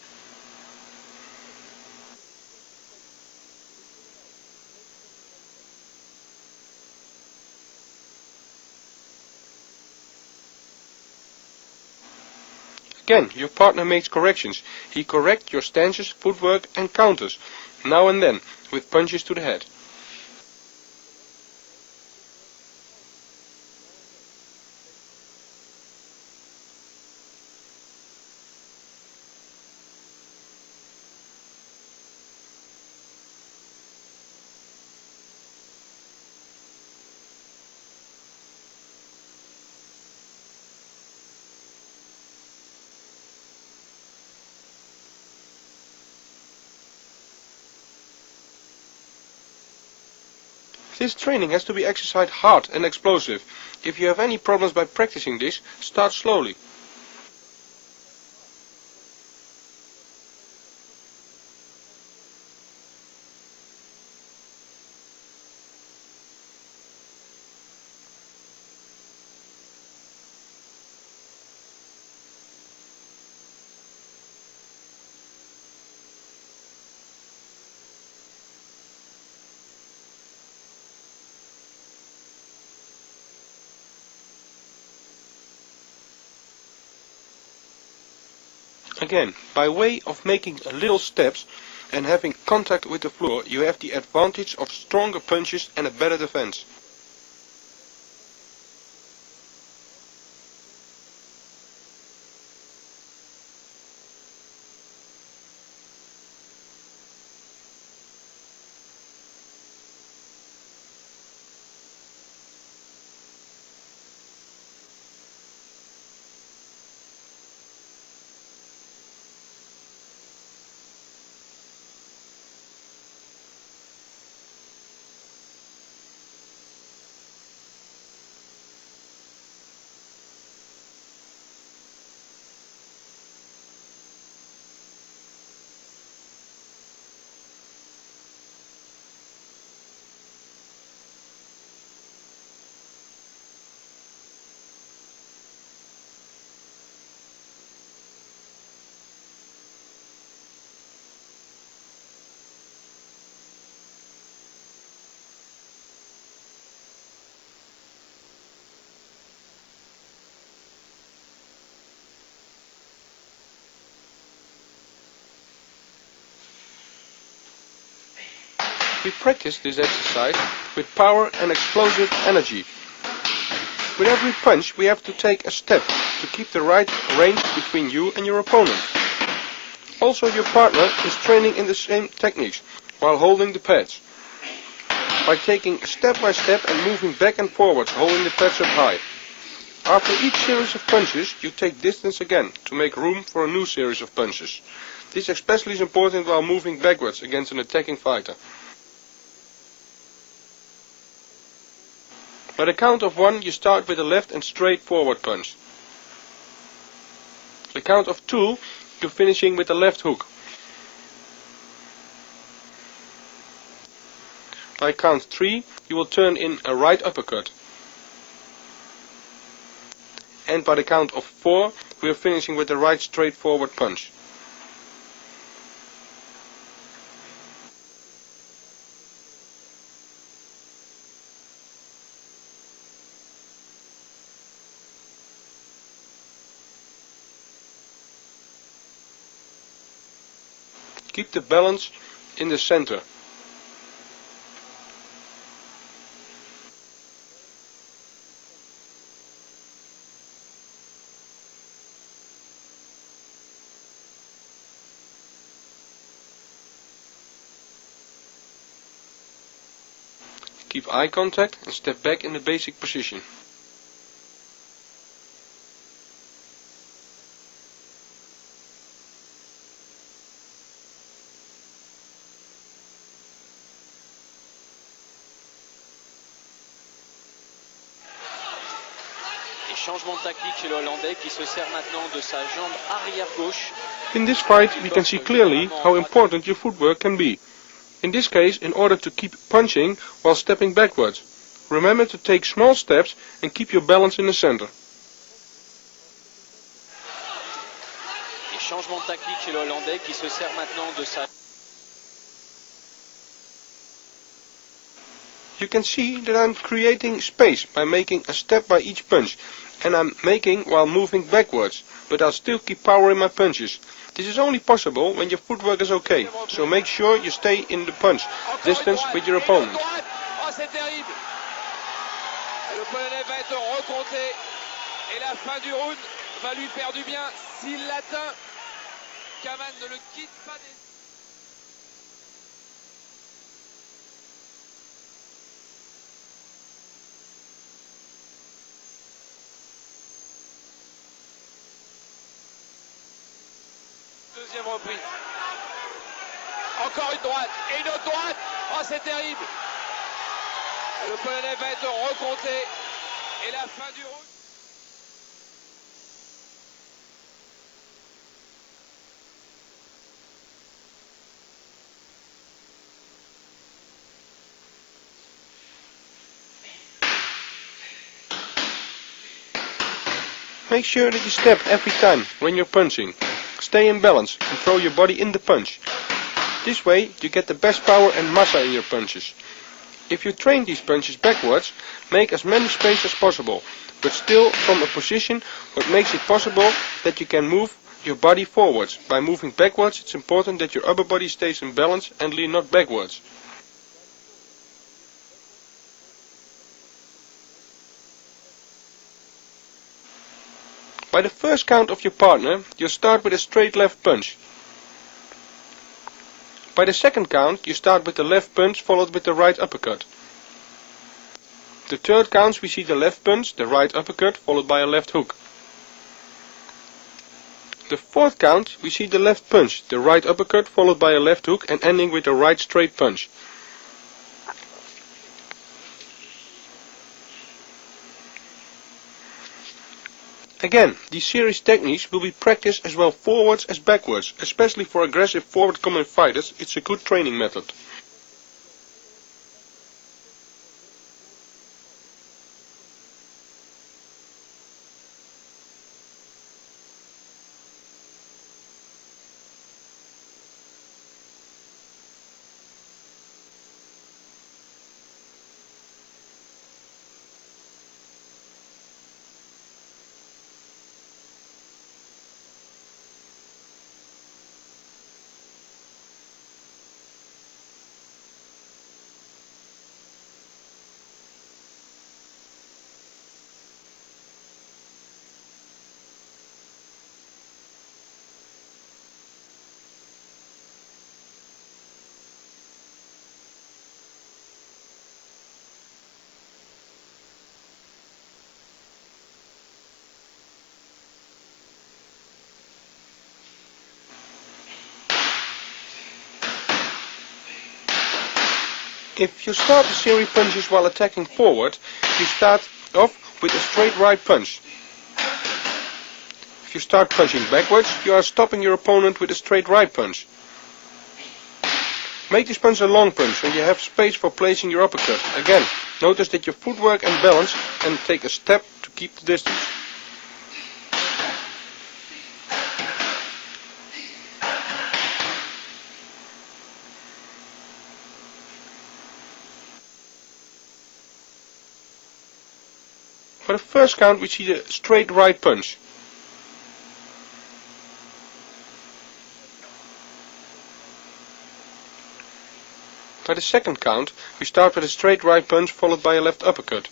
Again, your partner makes corrections. He corrects your stances, footwork and counters, now and then, with punches to the head. This training has to be exercised hard and explosive. If you have any problems by practicing this, start slowly. Again, by way of making little steps and having contact with the floor, you have the advantage of stronger punches and a better defense. We practice this exercise with power and explosive energy. With every punch we have to take a step to keep the right range between you and your opponent. Also your partner is training in the same techniques while holding the pads. By taking step by step and moving back and forwards, holding the pads up high. After each series of punches you take distance again to make room for a new series of punches. This especially is important while moving backwards against an attacking fighter. By the count of 1 you start with a left and straight forward punch. The count of 2 you're finishing with a left hook. By count 3 you will turn in a right uppercut. And by the count of 4 we are finishing with a right straight forward punch. Keep the balance in the center. Keep eye contact and step back in the basic position. Changement de tactique chez le Hollandais qui se sert maintenant de sa jambe arrière gauche. In this fight we can see clearly how important your footwork can be. In this case, in order to keep punching while stepping backwards. Remember to take small steps and keep your balance in the center. Et changement de tactique chez le Hollandais qui se sert maintenant de sa... You can see that I'm creating space by making a step by each punch, and I'm making while moving backwards, but I'll still keep power in my punches. This is only possible when your footwork is okay, so make sure you stay in the punch distance with your opponent. Oh, c'est terrible. Le Polonais va être recompté et la fin du round va lui faire du bien s'il l'atteint. Kamen ne le quitte pas des... Deuxième reprise. Encore une droite et une autre droite. Oh, c'est terrible. Le Polonais va être recompté et la fin du round. Make sure that you step every time when you're punching. Stay in balance and throw your body in the punch. This way you get the best power and massa in your punches. If you train these punches backwards, make as many space as possible, but still from a position what makes it possible that you can move your body forwards. By moving backwards, it's important that your upper body stays in balance and lean not backwards. By the first count of your partner, you'll start with a straight left punch. By the second count, you start with the left punch followed with the right uppercut. The third count, we see the left punch, the right uppercut followed by a left hook. The fourth count, we see the left punch, the right uppercut followed by a left hook and ending with a right straight punch. Again, these series techniques will be practiced as well forwards as backwards, especially for aggressive forward coming fighters. It's a good training method. If you start the series punches while attacking forward, you start off with a straight right punch. If you start punching backwards, you are stopping your opponent with a straight right punch. Make this punch a long punch so you have space for placing your uppercut. Again, notice that your footwork and balance and take a step to keep the distance. For the first count, we see the straight right punch. By the second count, we start with a straight right punch followed by a left uppercut.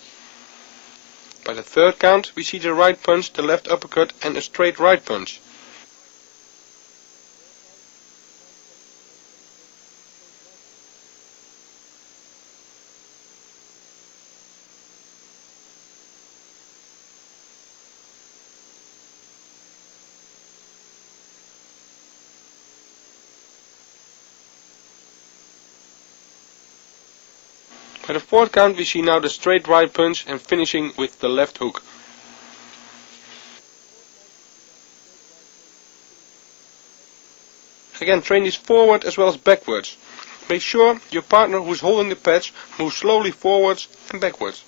By the third count, we see the right punch, the left uppercut and a straight right punch. By the fourth count we see now the straight right punch and finishing with the left hook. Again, train this forward as well as backwards. Make sure your partner who is holding the pads moves slowly forwards and backwards.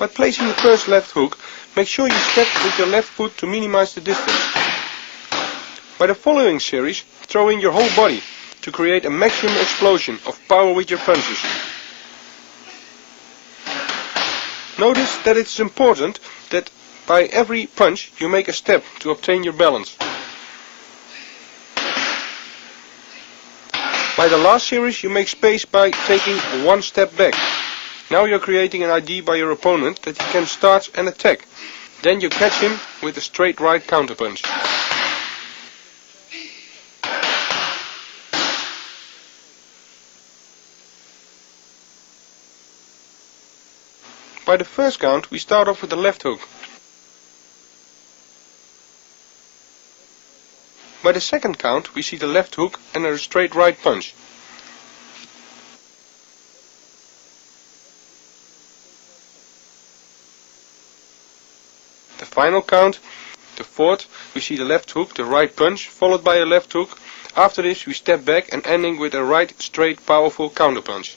By placing the first left hook, make sure you step with your left foot to minimize the distance. By the following series, throw in your whole body to create a maximum explosion of power with your punches. Notice that it is important that by every punch you make a step to obtain your balance. By the last series you make space by taking one step back. Now you're creating an idea by your opponent that he can start an attack. Then you catch him with a straight right counterpunch. By the first count we start off with the left hook. By the second count we see the left hook and a straight right punch. The final count, the fourth, we see the left hook, the right punch, followed by a left hook. After this we step back and ending with a right straight powerful counterpunch.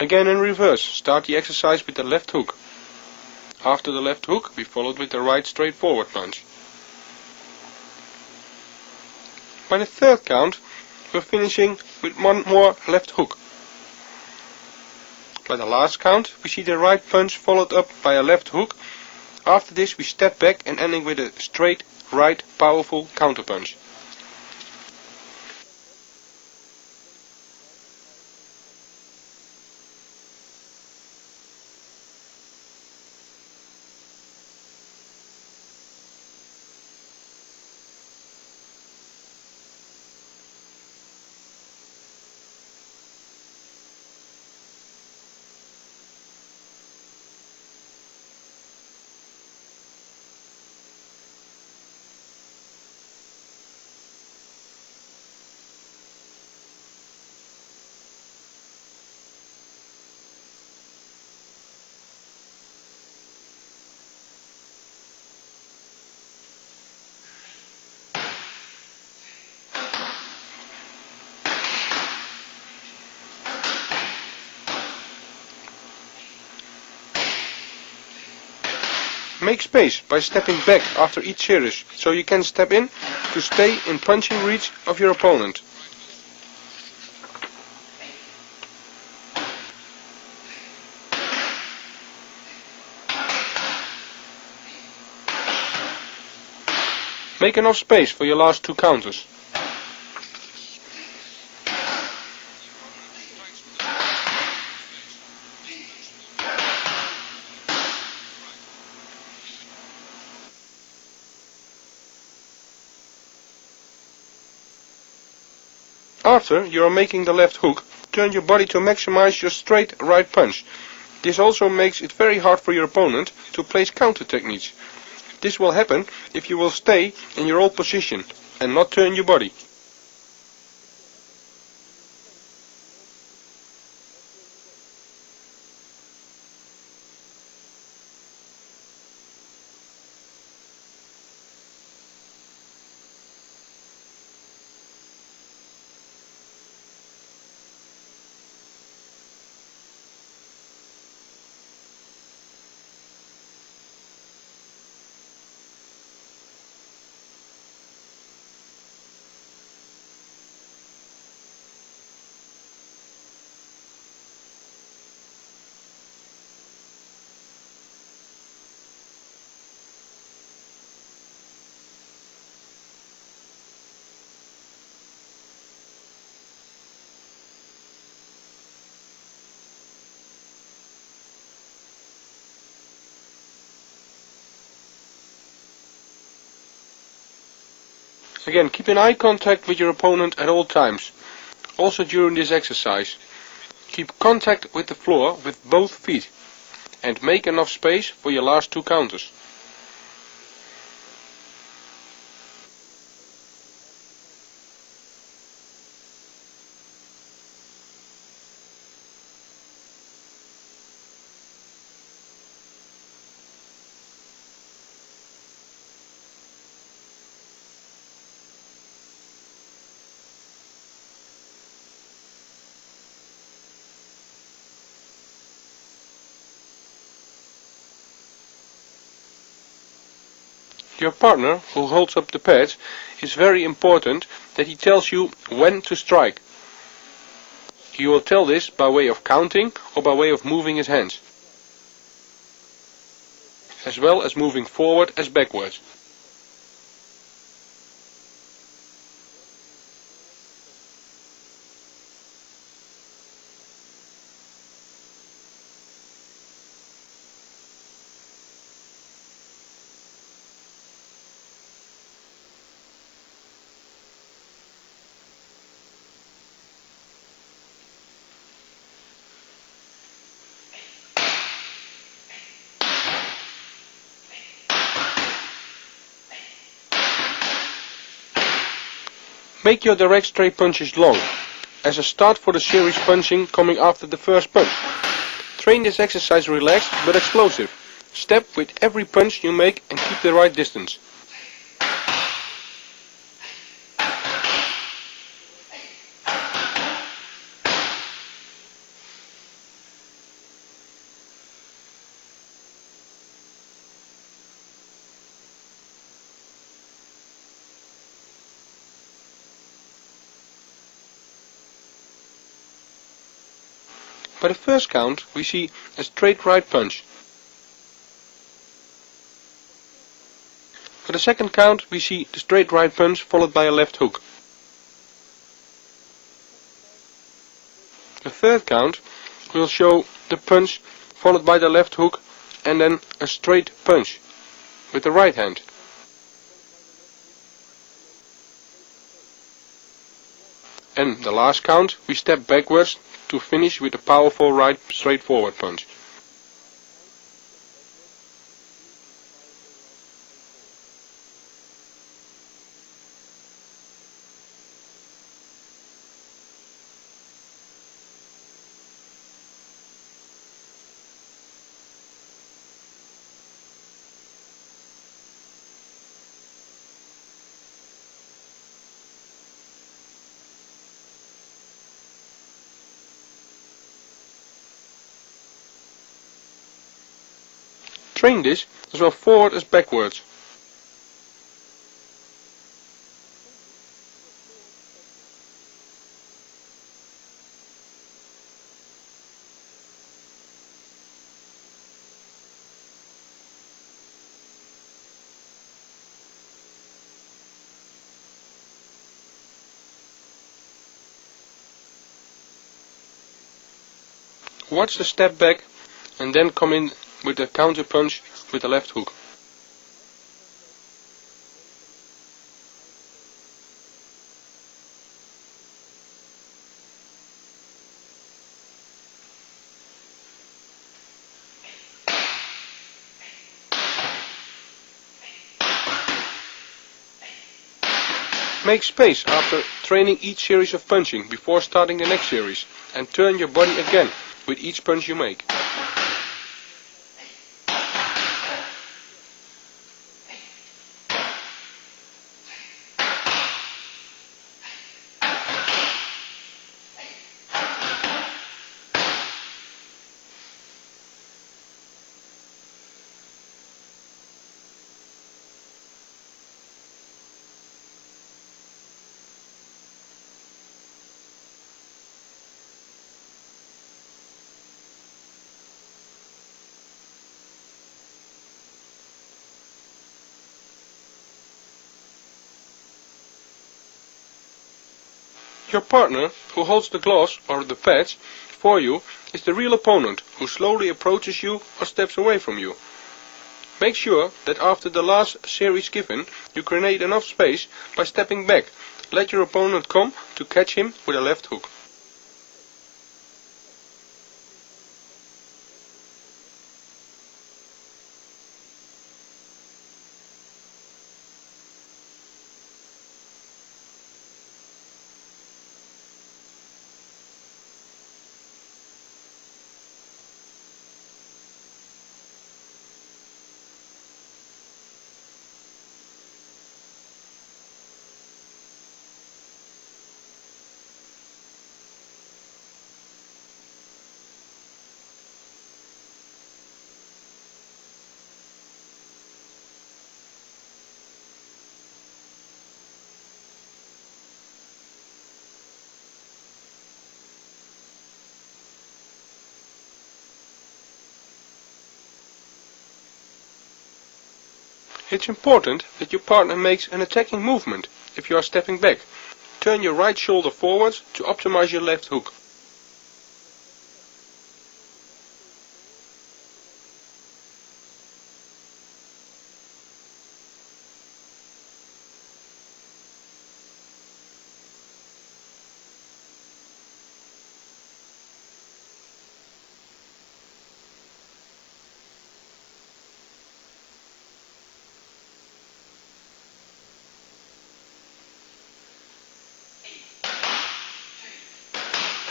Again in reverse, start the exercise with the left hook. After the left hook, we followed with the right straight forward punch. By the third count, we're finishing with one more left hook. By the last count, we see the right punch followed up by a left hook. After this, we step back and ending with a straight right powerful counterpunch. Make space by stepping back after each series, so you can step in to stay in punching reach of your opponent. Make enough space for your last 2 counters. After you are making the left hook, turn your body to maximize your straight right punch. This also makes it very hard for your opponent to place counter techniques. This will happen if you will stay in your old position and not turn your body. Again, keep in eye contact with your opponent at all times, also during this exercise. Keep contact with the floor with both feet, and make enough space for your last 2 counters. Your partner, who holds up the pads, is very important that he tells you when to strike. He will tell this by way of counting or by way of moving his hands, as well as moving forward as backwards. Make your direct straight punches long, as a start for the series punching coming after the first punch. Train this exercise relaxed but explosive. Step with every punch you make and keep the right distance. By the first count, we see a straight right punch. For the second count, we see the straight right punch followed by a left hook. The third count will show the punch followed by the left hook and then a straight punch with the right hand. And the last count, we step backwards to finish with a powerful right straightforward punch. Train this as well forward as backwards. Watch the step back and then come in with the counter punch with the left hook. Make space after training each series of punching before starting the next series, and turn your body again with each punch you make. Your partner, who holds the gloves or the pads for you, is the real opponent, who slowly approaches you or steps away from you. Make sure that after the last series given, you create enough space by stepping back. Let your opponent come to catch him with a left hook. It's important that your partner makes an attacking movement if you are stepping back. Turn your right shoulder forwards to optimize your left hook.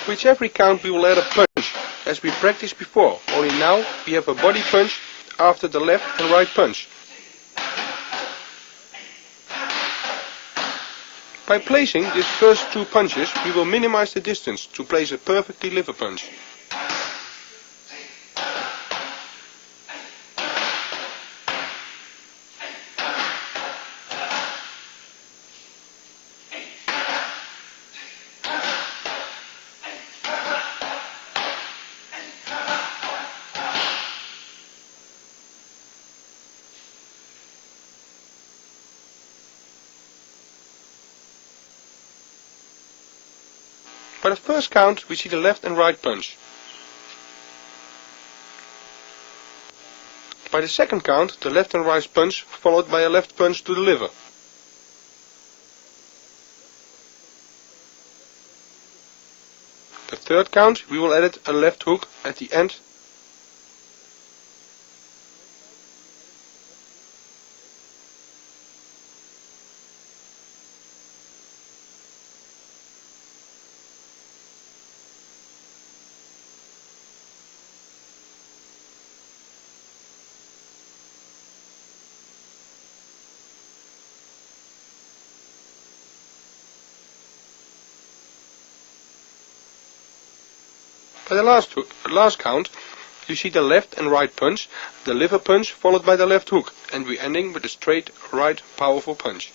With every count we will add a punch, as we practiced before, only now we have a body punch after the left and right punch. By placing these first two punches, we will minimize the distance to place a perfectly liver punch. By the first count, we see the left and right punch. By the second count, the left and right punch followed by a left punch to the liver. The third count, we will add a left hook at the end. By the last count, you see the left and right punch, the liver punch followed by the left hook, and we're ending with a straight right powerful punch.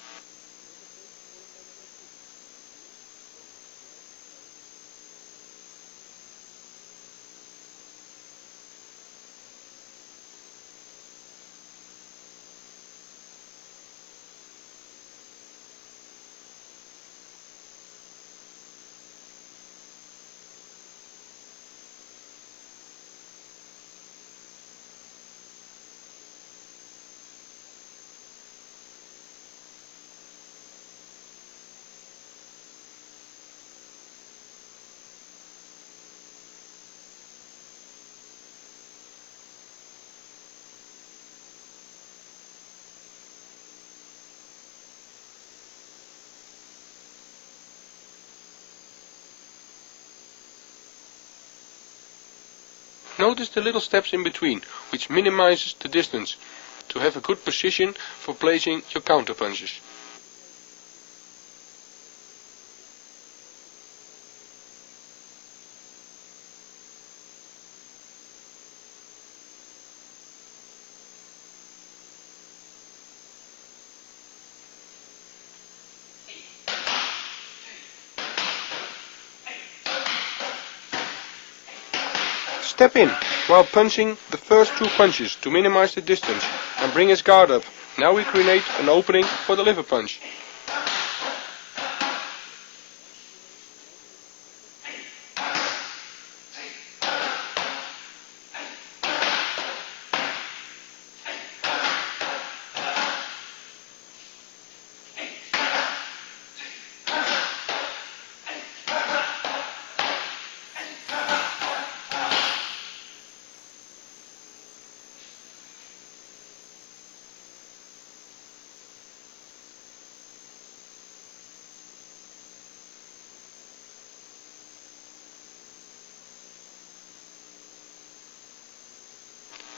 Notice the little steps in between, which minimizes the distance, to have a good position for placing your counter punches. Step in while punching the first two punches to minimize the distance and bring his guard up. Now we create an opening for the liver punch.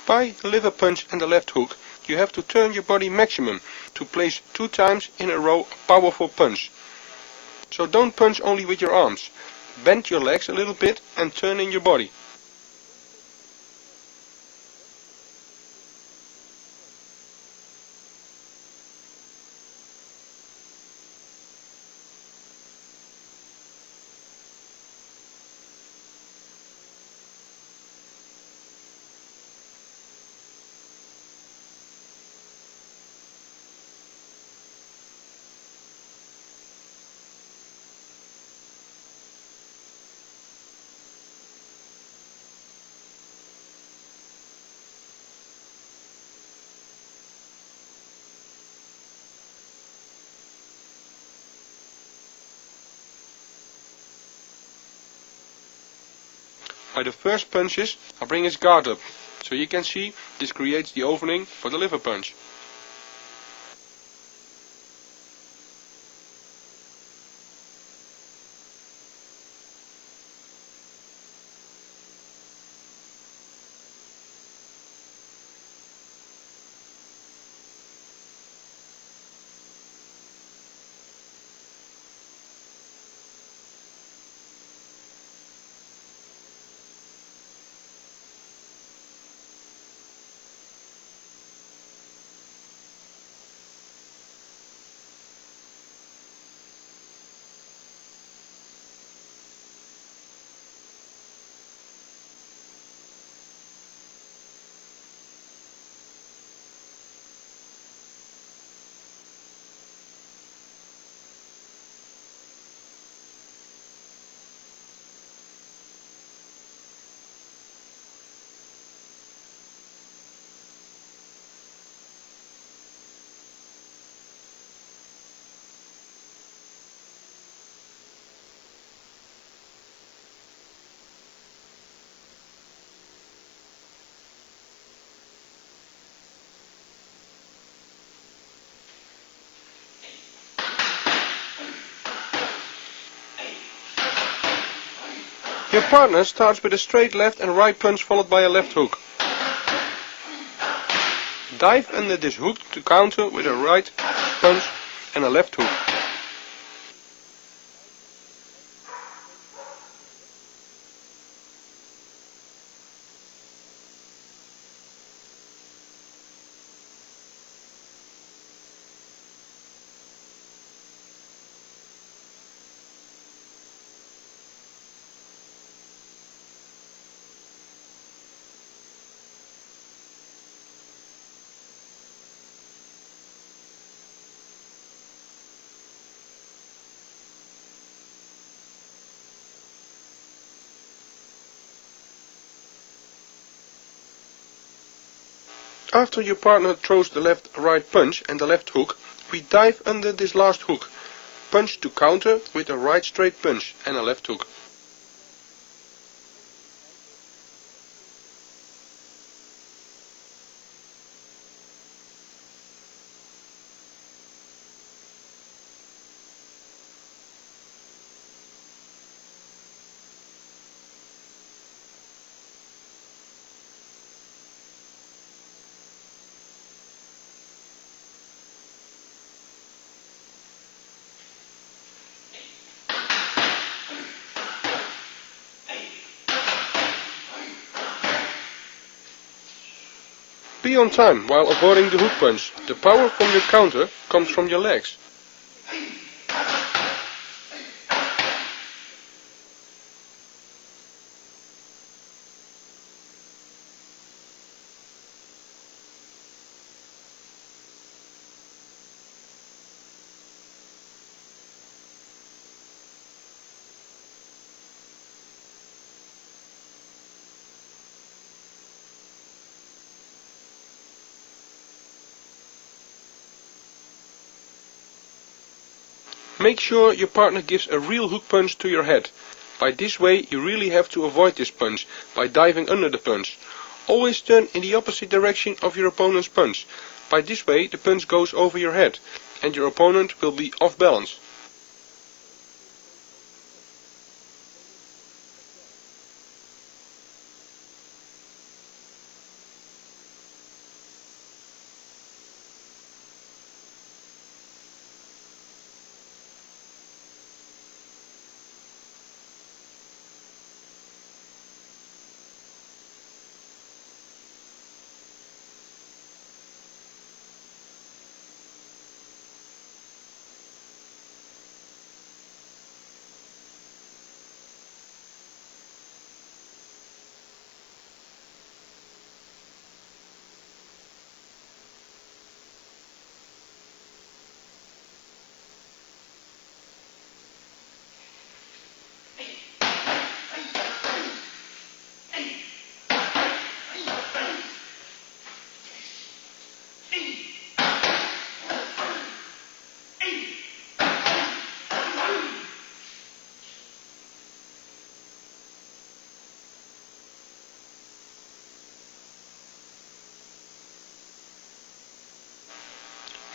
By the liver punch and the left hook, you have to turn your body maximum to place 2 times in a row a powerful punch. So don't punch only with your arms. Bend your legs a little bit and turn in your body. By the first punches, I bring his guard up, so you can see this creates the opening for the liver punch. Your partner starts with a straight left and right punch followed by a left hook. Dive under this hook to counter with a right punch and a left hook. After your partner throws the left-right punch and the left hook, we dive under this last hook. Punch to counter with a right straight punch and a left hook. Be on time while avoiding the hook punch. The power from your counter comes from your legs. Make sure your partner gives a real hook punch to your head. By this way you really have to avoid this punch by diving under the punch. Always turn in the opposite direction of your opponent's punch. By this way the punch goes over your head and your opponent will be off balance.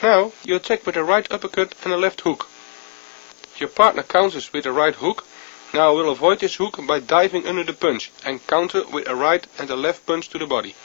Now you attack with a right uppercut and a left hook. Your partner counters with a right hook. Now we'll avoid this hook by diving under the punch and counter with a right and a left punch to the body.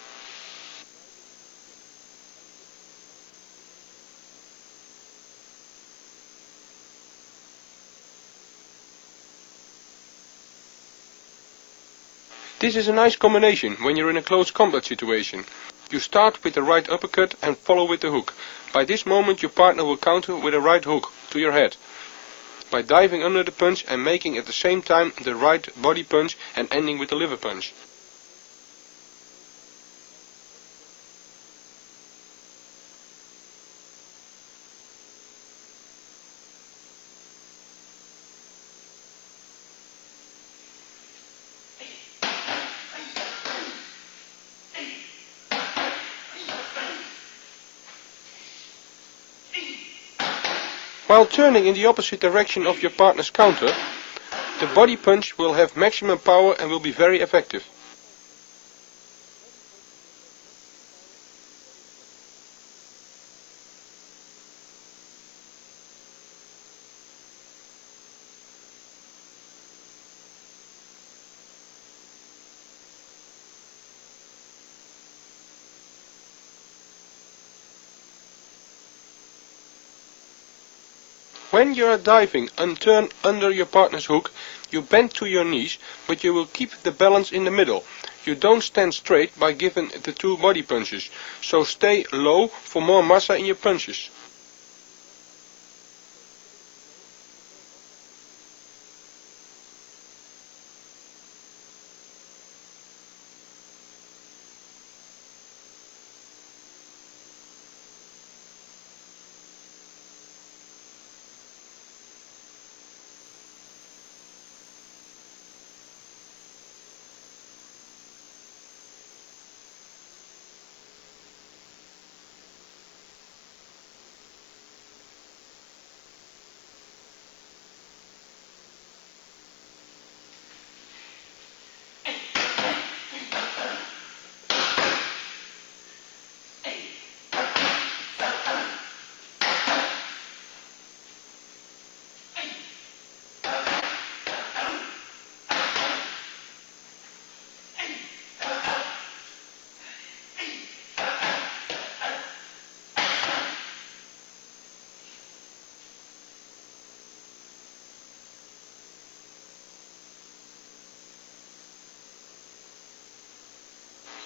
This is a nice combination when you're in a close combat situation. You start with the right uppercut and follow with the hook. By this moment your partner will counter with a right hook to your head. By diving under the punch and making at the same time the right body punch and ending with the liver punch. While turning in the opposite direction of your partner's counter, the body punch will have maximum power and will be very effective. When you are diving and turn under your partner's hook, you bend to your knees, but you will keep the balance in the middle. You don't stand straight by giving the two body punches, so stay low for more massa in your punches.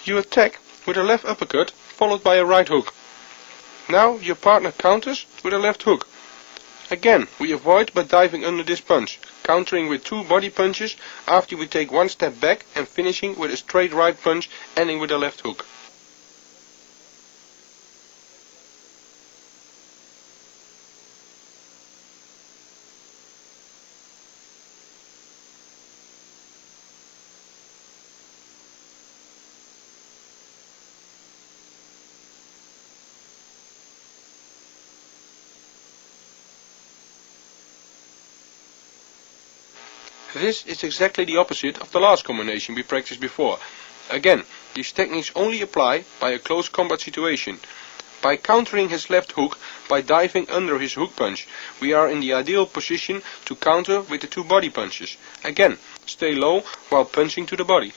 You attack with a left uppercut followed by a right hook. Now your partner counters with a left hook. Again, we avoid by diving under this punch, countering with 2 body punches after we take 1 step back and finishing with a straight right punch ending with a left hook. This is exactly the opposite of the last combination we practiced before. Again, these techniques only apply by a close combat situation. By countering his left hook by diving under his hook punch, we are in the ideal position to counter with the 2 body punches. Again, stay low while punching to the body.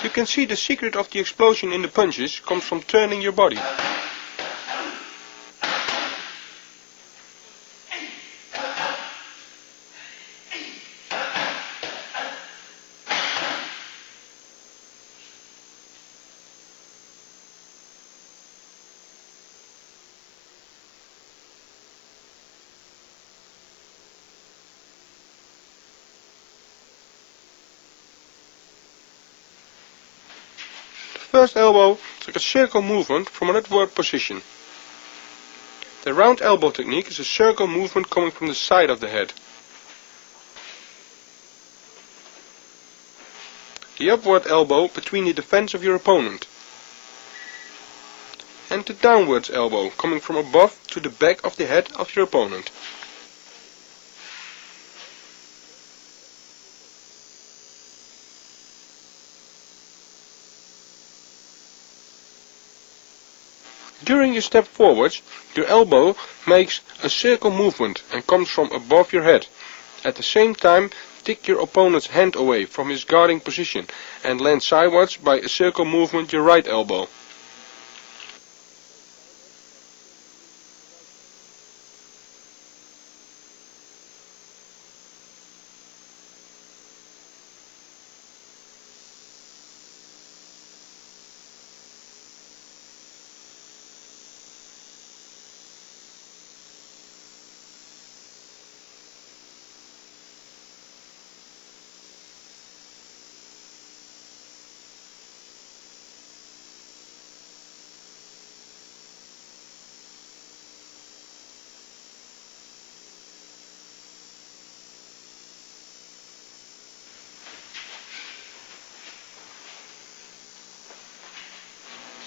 You can see the secret of the explosion in the punches comes from turning your body. First elbow is like a circle movement from an upward position. The round elbow technique is a circle movement coming from the side of the head. The upward elbow between the defense of your opponent. And the downwards elbow coming from above to the back of the head of your opponent. During your step forwards, your elbow makes a circle movement and comes from above your head. At the same time, kick your opponent's hand away from his guarding position and land sideways by a circle movement your right elbow.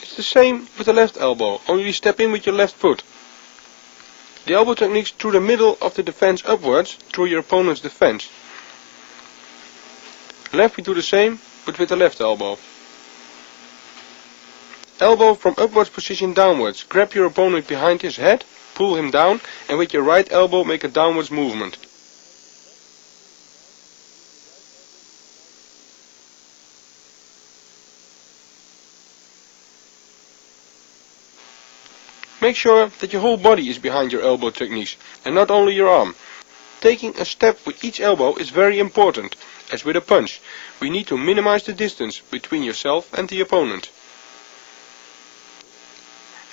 It's the same with the left elbow, only you step in with your left foot. The elbow techniques through the middle of the defense upwards through your opponent's defense. Left we do the same, but with the left elbow. Elbow from upwards position downwards. Grab your opponent behind his head, pull him down, and with your right elbow make a downwards movement. Make sure that your whole body is behind your elbow techniques, and not only your arm. Taking a step with each elbow is very important. As with a punch, we need to minimize the distance between yourself and the opponent.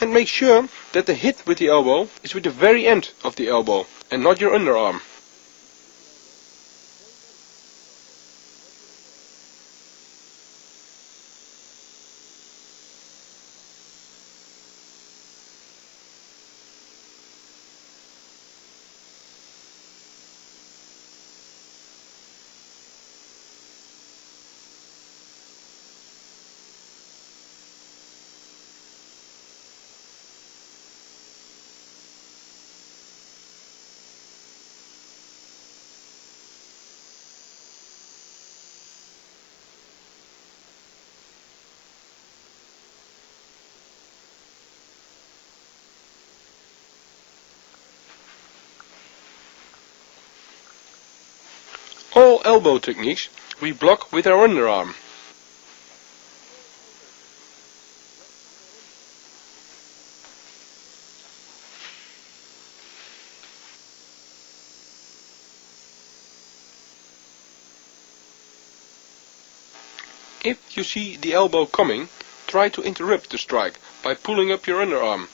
And make sure that the hit with the elbow is with the very end of the elbow, and not your underarm. all elbow techniques we block with our underarm. If you see the elbow coming, try to interrupt the strike by pulling up your underarm.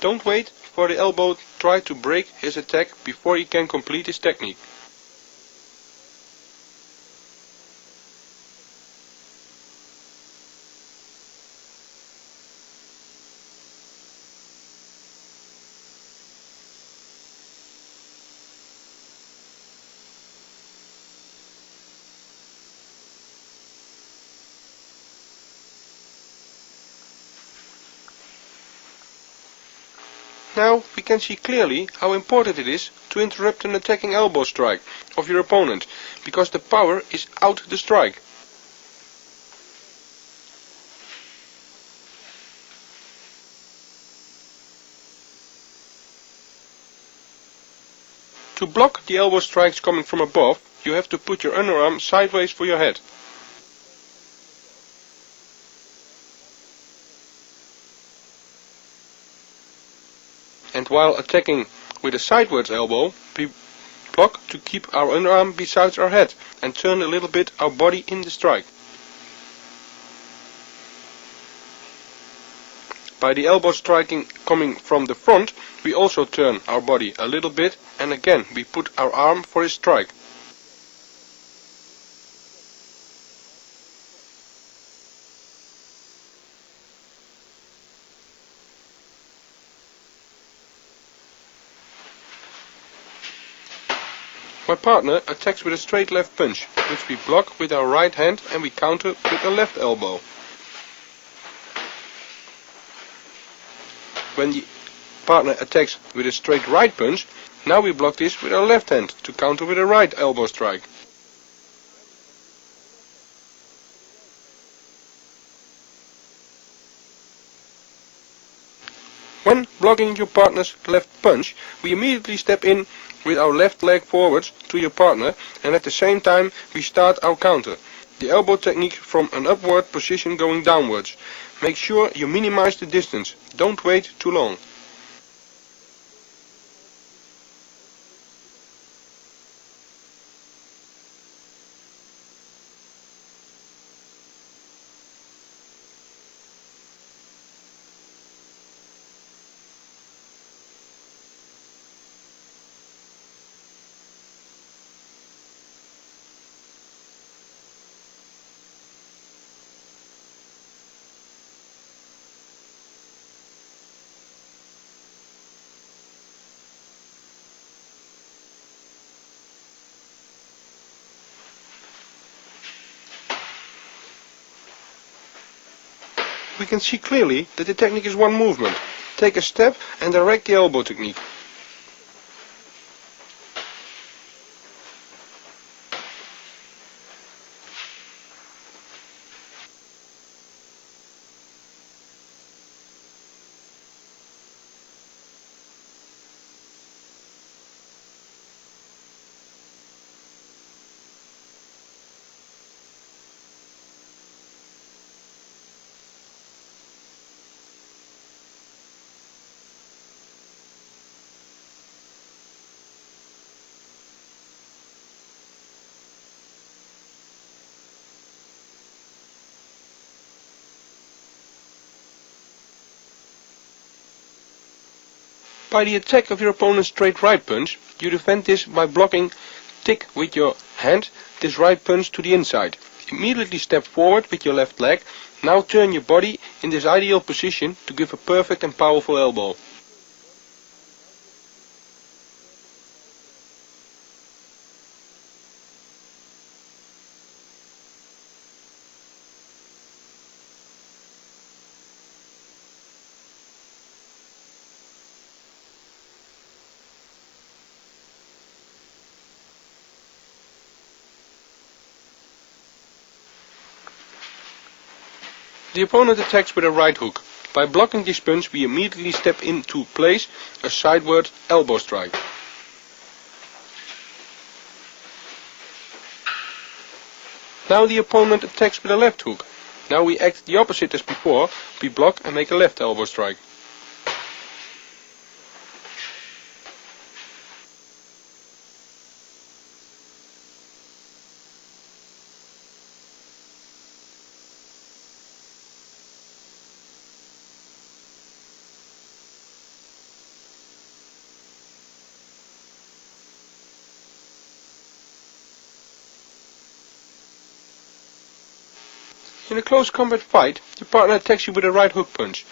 Don't wait for the elbow try to break his attack before he can complete his technique. Now we can see clearly how important it is to interrupt an attacking elbow strike of your opponent, because the power is out the strike. To block the elbow strikes coming from above, you have to put your underarm sideways for your head. And while attacking with a sidewards elbow, we block to keep our underarm beside our head and turn a little bit our body in the strike. By the elbow striking coming from the front, we also turn our body a little bit, and again we put our arm for his strike. My partner attacks with a straight left punch, which we block with our right hand and we counter with a left elbow. When the partner attacks with a straight right punch, now we block this with our left hand to counter with a right elbow strike. When blocking your partner's left punch, we immediately step in with our left leg forwards to your partner, and at the same time we start our counter. The elbow technique from an upward position going downwards. Make sure you minimize the distance. Don't wait too long. We can see clearly that the technique is one movement. Take a step and direct the elbow technique. By the attack of your opponent's straight right punch, you defend this by blocking thick with your hand this right punch to the inside. Immediately step forward with your left leg. Now turn your body in this ideal position to give a perfect and powerful elbow. The opponent attacks with a right hook. By blocking this punch, we immediately step into place a sideward elbow strike. Now the opponent attacks with a left hook. Now we act the opposite as before. We block and make a left elbow strike. In a close combat fight, your partner attacks you with a right hook punch.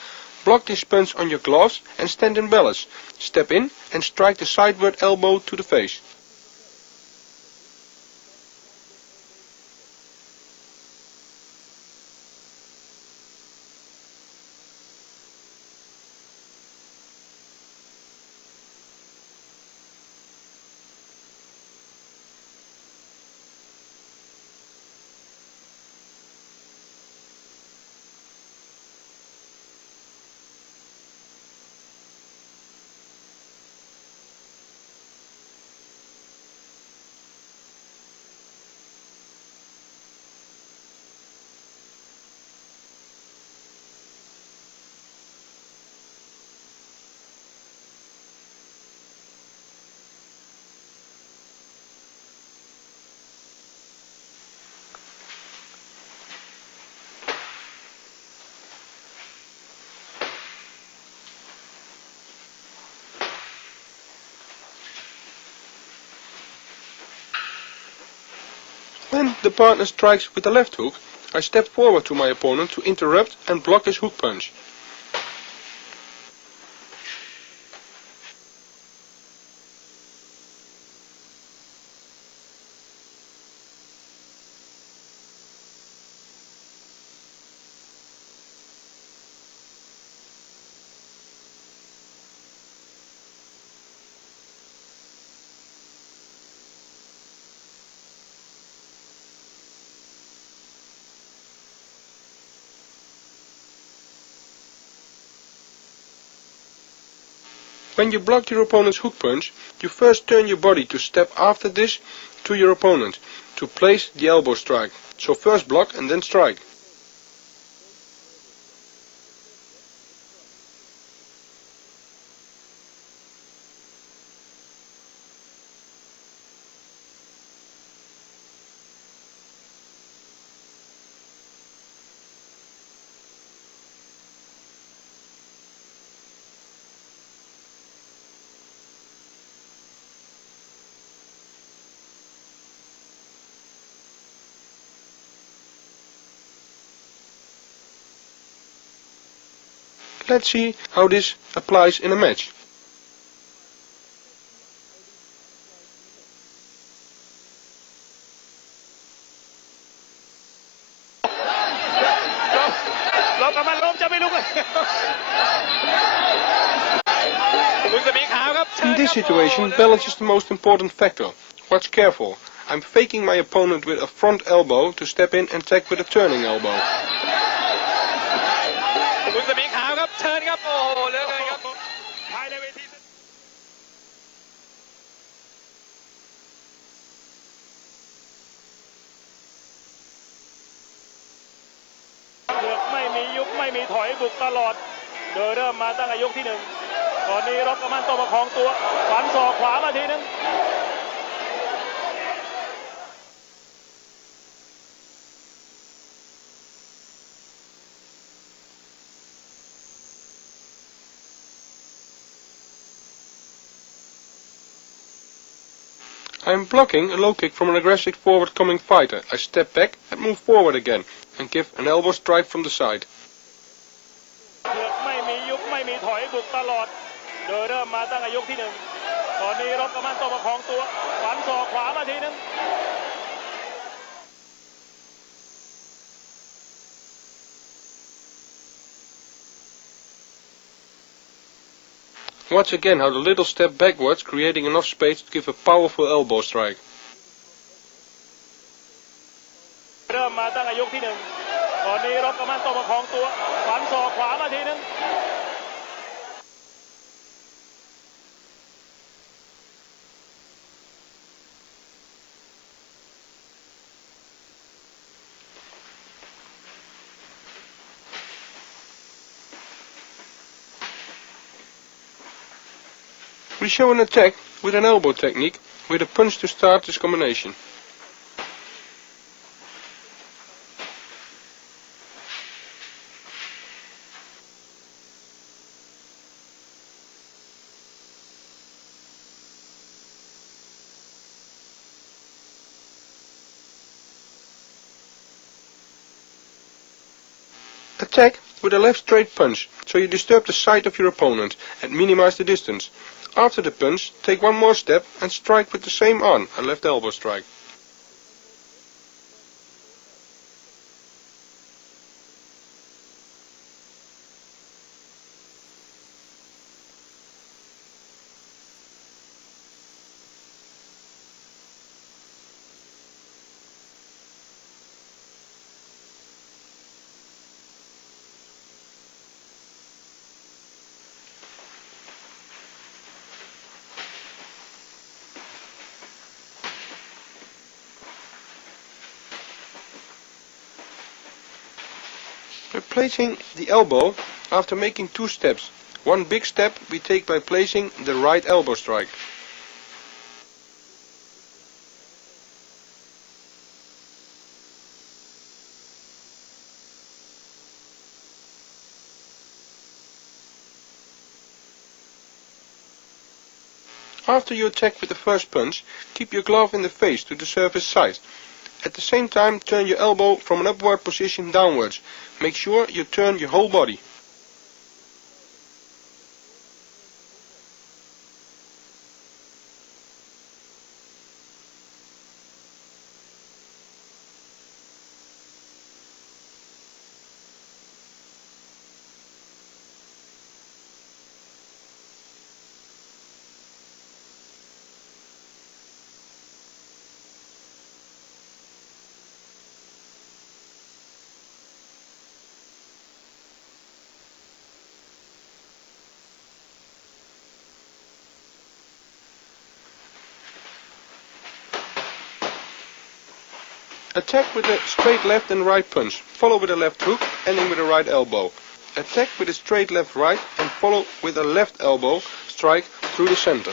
Block this punch on your gloves and stand in balance. Step in and strike the sideward elbow to the face. When the partner strikes with the left hook, I step forward to my opponent to interrupt and block his hook punch. When you block your opponent's hook punch, you first turn your body to step after this to your opponent to place the elbow strike. So first block and then strike. Let's see how this applies in a match. In this situation, balance is the most important factor. Watch careful. I'm faking my opponent with a front elbow to step in and attack with a turning elbow. I am blocking a low kick from an aggressive forward coming fighter. I step back and move forward again and give an elbow strike from the side. Watch again how the little step backwards, creating enough space to give a powerful elbow strike. We show an attack with an elbow technique with a punch to start this combination. Attack with a left straight punch, so you disturb the side of your opponent and minimize the distance. After the punch, take one more step and strike with the same arm, a left elbow strike. Placing the elbow after making two steps. One big step we take by placing the right elbow strike. After you attack with the first punch, keep your glove in the face to deserve his size. At the same time, turn your elbow from an upward position downwards. Make sure you turn your whole body. Attack with a straight left and right punch, follow with a left hook, ending with a right elbow. Attack with a straight left right and follow with a left elbow strike through the center.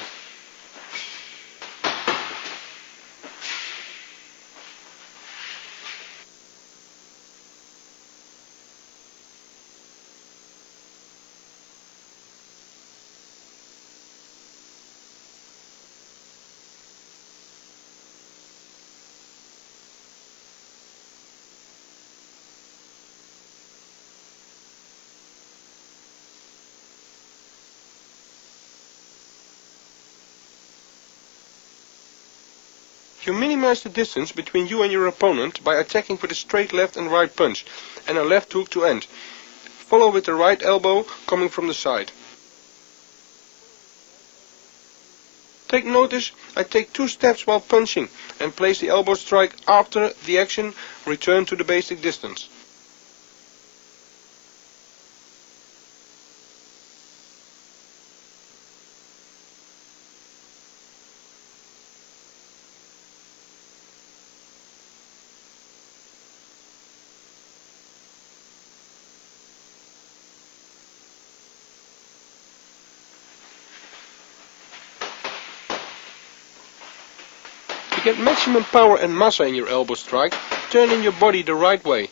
You minimize the distance between you and your opponent by attacking with a straight left and right punch and a left hook to end. Follow with the right elbow coming from the side. Take notice, I take two steps while punching and place the elbow strike after the action, return to the basic distance. To get maximum power and massa in your elbow strike, turn in your body the right way.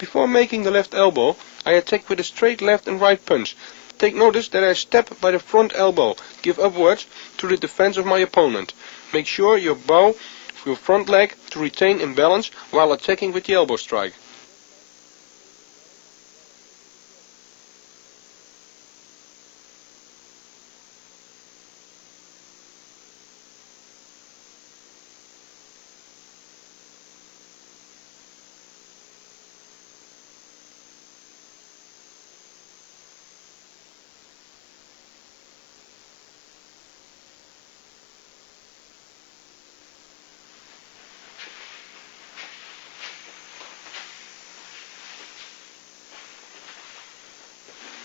Before making the left elbow, I attack with a straight left and right punch. Take notice that I step by the front elbow, give upwards to the defense of my opponent. Make sure you bow your front leg to retain imbalance while attacking with the elbow strike.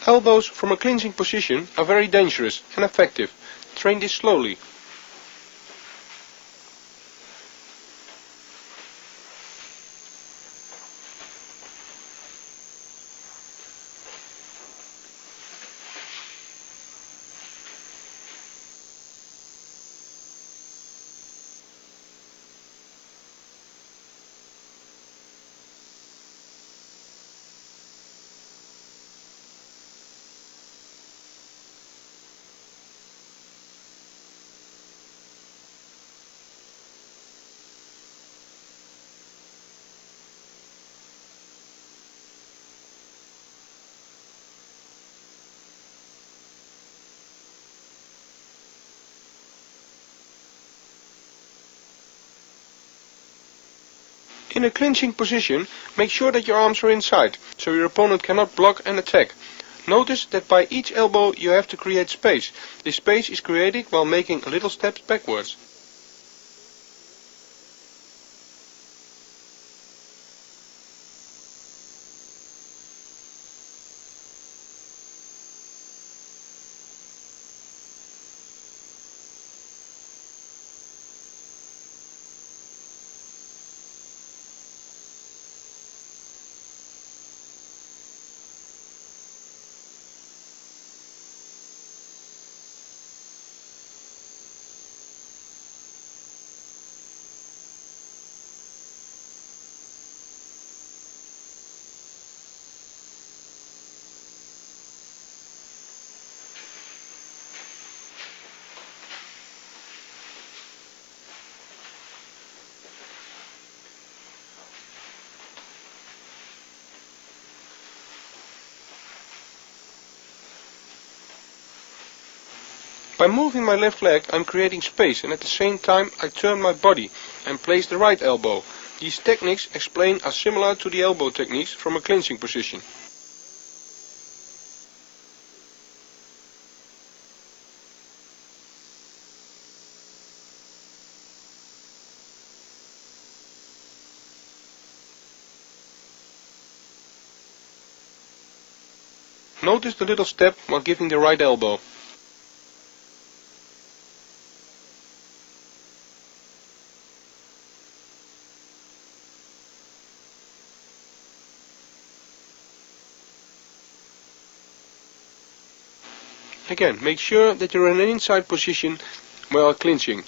Elbows from a clinching position are very dangerous and effective. Train this slowly. In a clinching position, make sure that your arms are inside, so your opponent cannot block and attack. Notice that by each elbow you have to create space. This space is created while making little steps backwards. By moving my left leg, I'm creating space, and at the same time I turn my body and place the right elbow. These techniques explained are similar to the elbow techniques from a clinching position. Notice the little step while giving the right elbow. Again, make sure that you're in an inside position while clinching.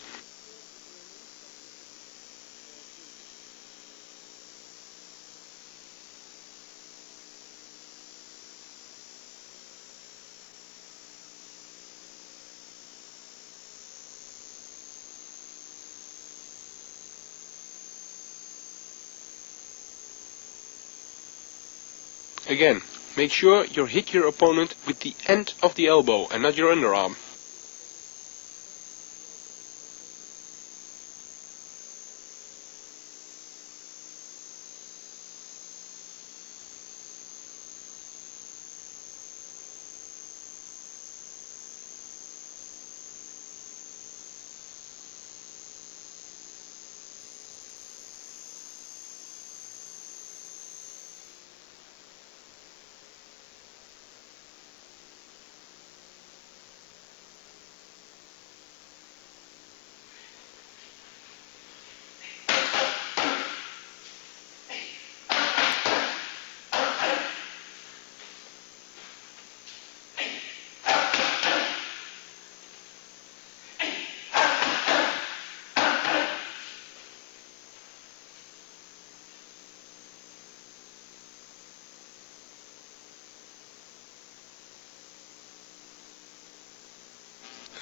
Again, make sure you hit your opponent with the end of the elbow and not your underarm.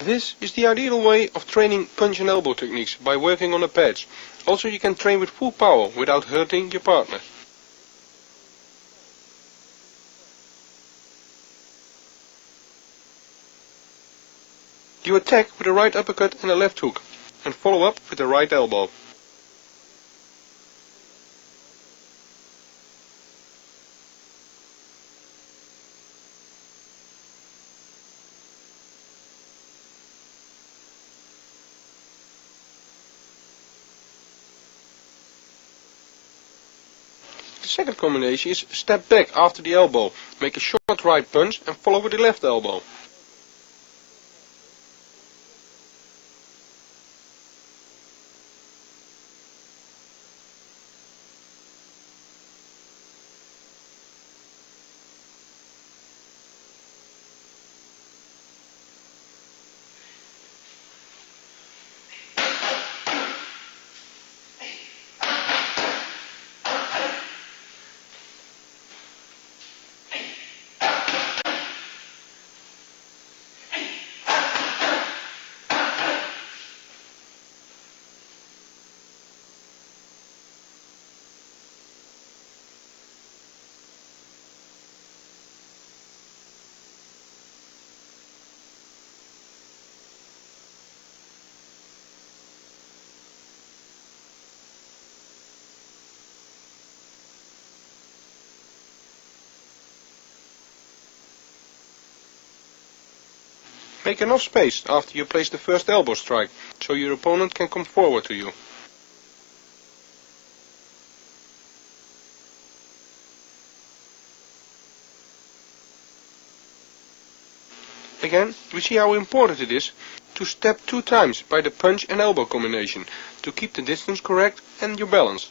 This is the ideal way of training punch and elbow techniques by working on the pads. Also, you can train with full power without hurting your partner. You attack with a right uppercut and a left hook, and follow up with the right elbow. The second combination is step back after the elbow. Make a short right punch and follow with the left elbow. Make enough space after you place the first elbow strike, so your opponent can come forward to you. Again, we see how important it is to step 2 times by the punch and elbow combination, to keep the distance correct and your balance.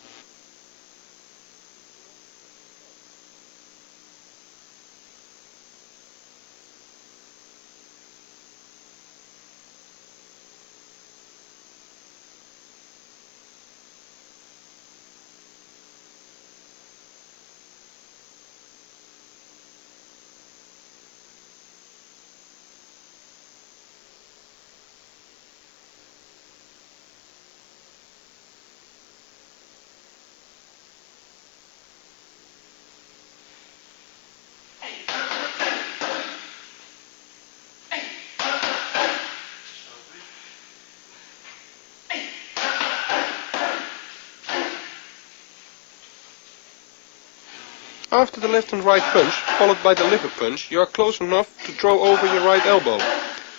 After the left and right punch, followed by the liver punch, you are close enough to throw over your right elbow.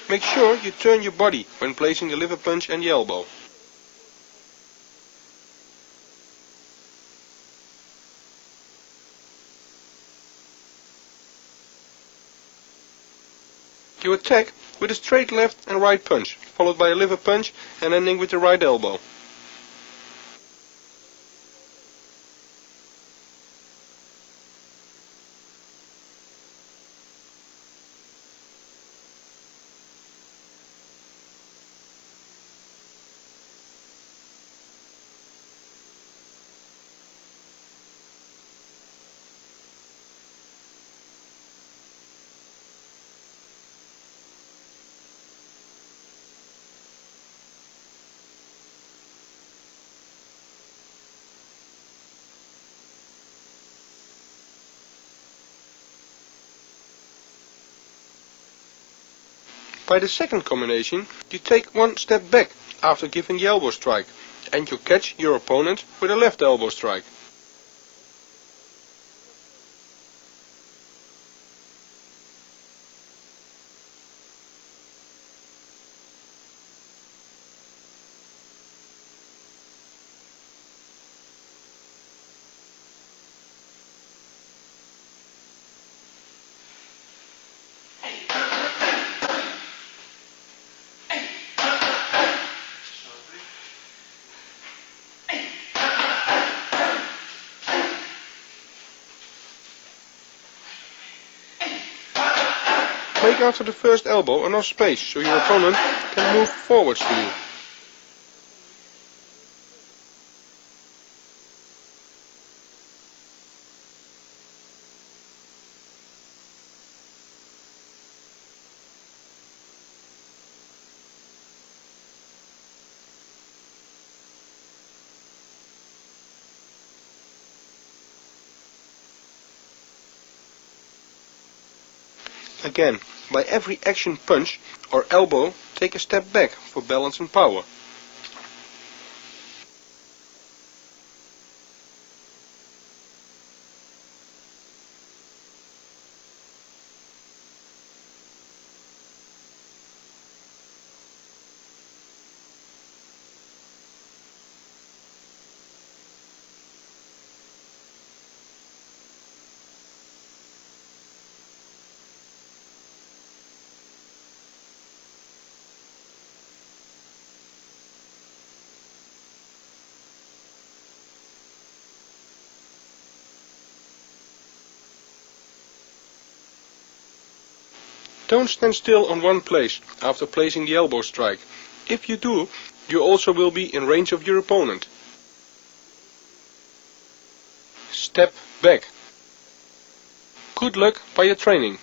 Make sure you turn your body when placing the liver punch and the elbow. You attack with a straight left and right punch, followed by a liver punch and ending with the right elbow. By the second combination, you take 1 step back after giving the elbow strike, and you catch your opponent with a left elbow strike. Make after the first elbow enough space so your opponent can move forwards to you. Again, by every action punch or elbow, take a step back for balance and power. Don't stand still on one place after placing the elbow strike. If you do, you also will be in range of your opponent. Step back. Good luck by your training.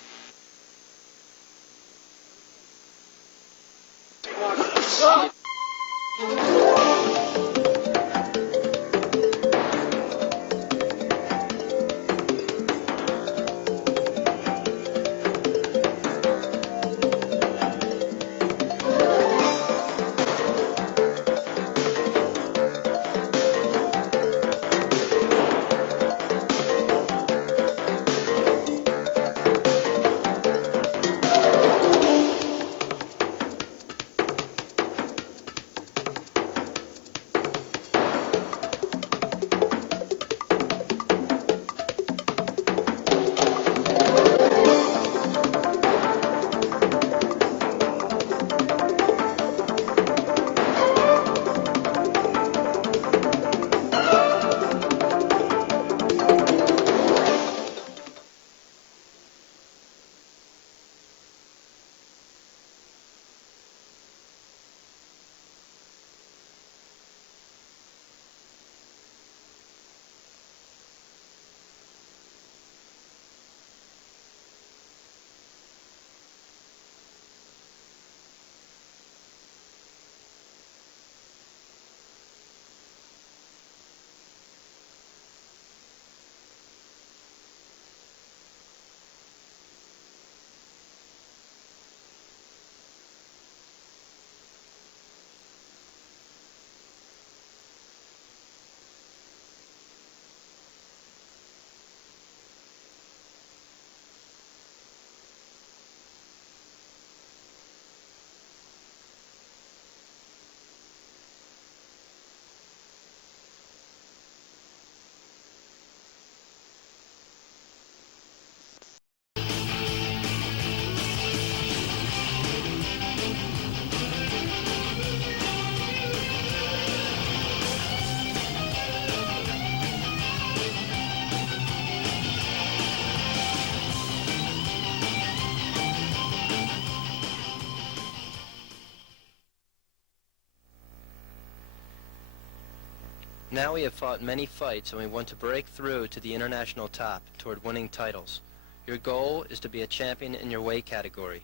Now we have fought many fights and we want to break through to the international top toward winning titles. Your goal is to be a champion in your weight category.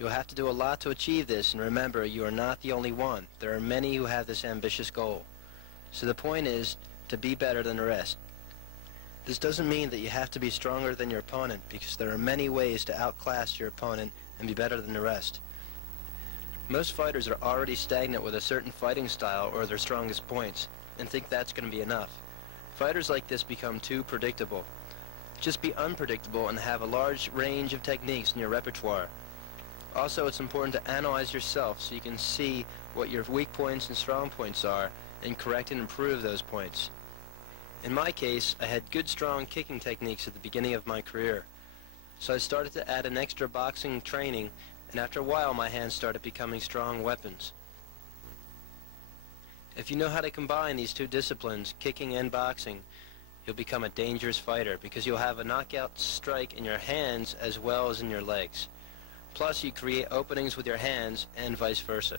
You'll have to do a lot to achieve this, and remember, you are not the only one. There are many who have this ambitious goal. So the point is to be better than the rest. This doesn't mean that you have to be stronger than your opponent, because there are many ways to outclass your opponent and be better than the rest. Most fighters are already stagnant with a certain fighting style or their strongest points, and think that's going to be enough. Fighters like this become too predictable. Just be unpredictable and have a large range of techniques in your repertoire. Also, it's important to analyze yourself so you can see what your weak points and strong points are and correct and improve those points. In my case, I had good strong kicking techniques at the beginning of my career. So I started to add an extra boxing training, and after a while my hands started becoming strong weapons. If you know how to combine these two disciplines, kicking and boxing, you'll become a dangerous fighter because you'll have a knockout strike in your hands as well as in your legs. Plus, you create openings with your hands and vice versa.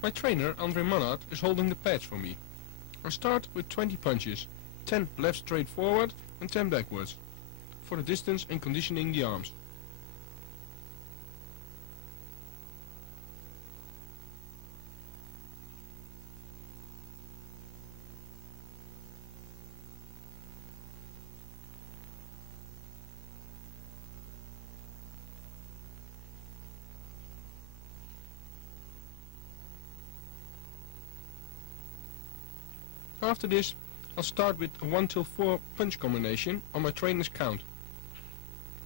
My trainer, Andre Mannard, is holding the pads for me. I start with 20 punches, 10 left straight forward and 10 backwards, for the distance and conditioning the arms. After this, I'll start with a 1 till 4 punch combination on my trainer's count.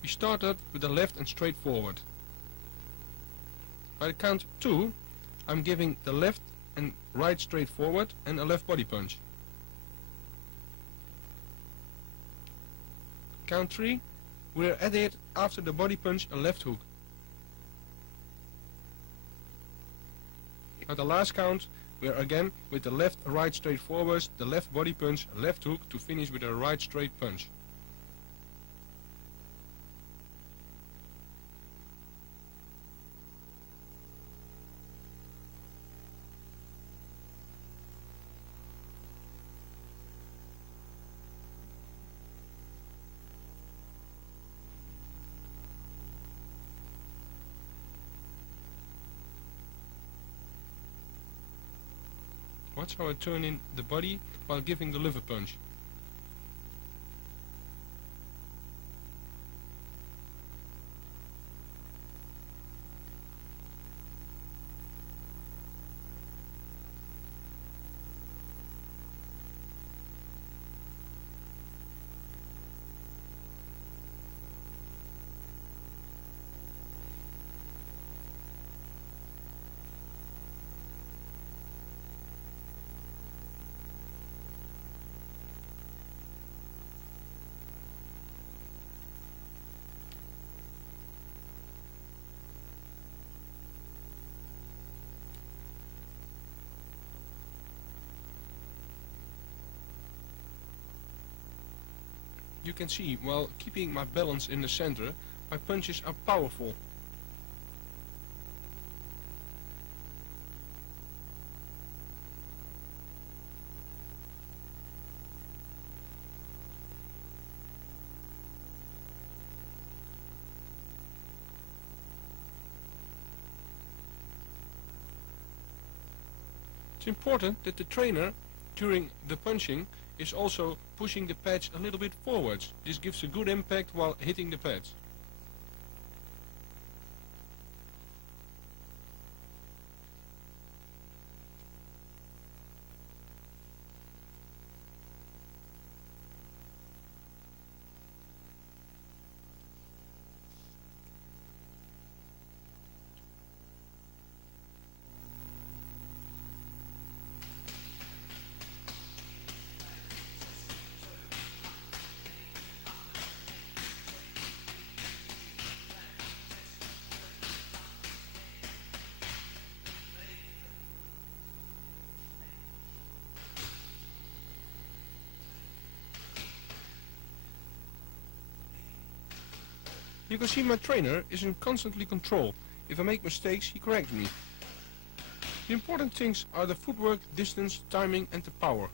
We started with the left and straight forward. By the count 2, I'm giving the left and right straight forward and a left body punch. Count 3, we're at it after the body punch a left hook. At the last count, we're again with the left right straight forwards, the left body punch, left hook to finish with a right straight punch. Watch how I turn in the body while giving the liver punch. You can see, while keeping my balance in the center, my punches are powerful. It's important that the trainer, during the punching, is also pushing the pads a little bit forwards. This gives a good impact while hitting the pads. You can see my trainer is in constantly control. If I make mistakes, he corrects me. The important things are the footwork, distance, timing and the power.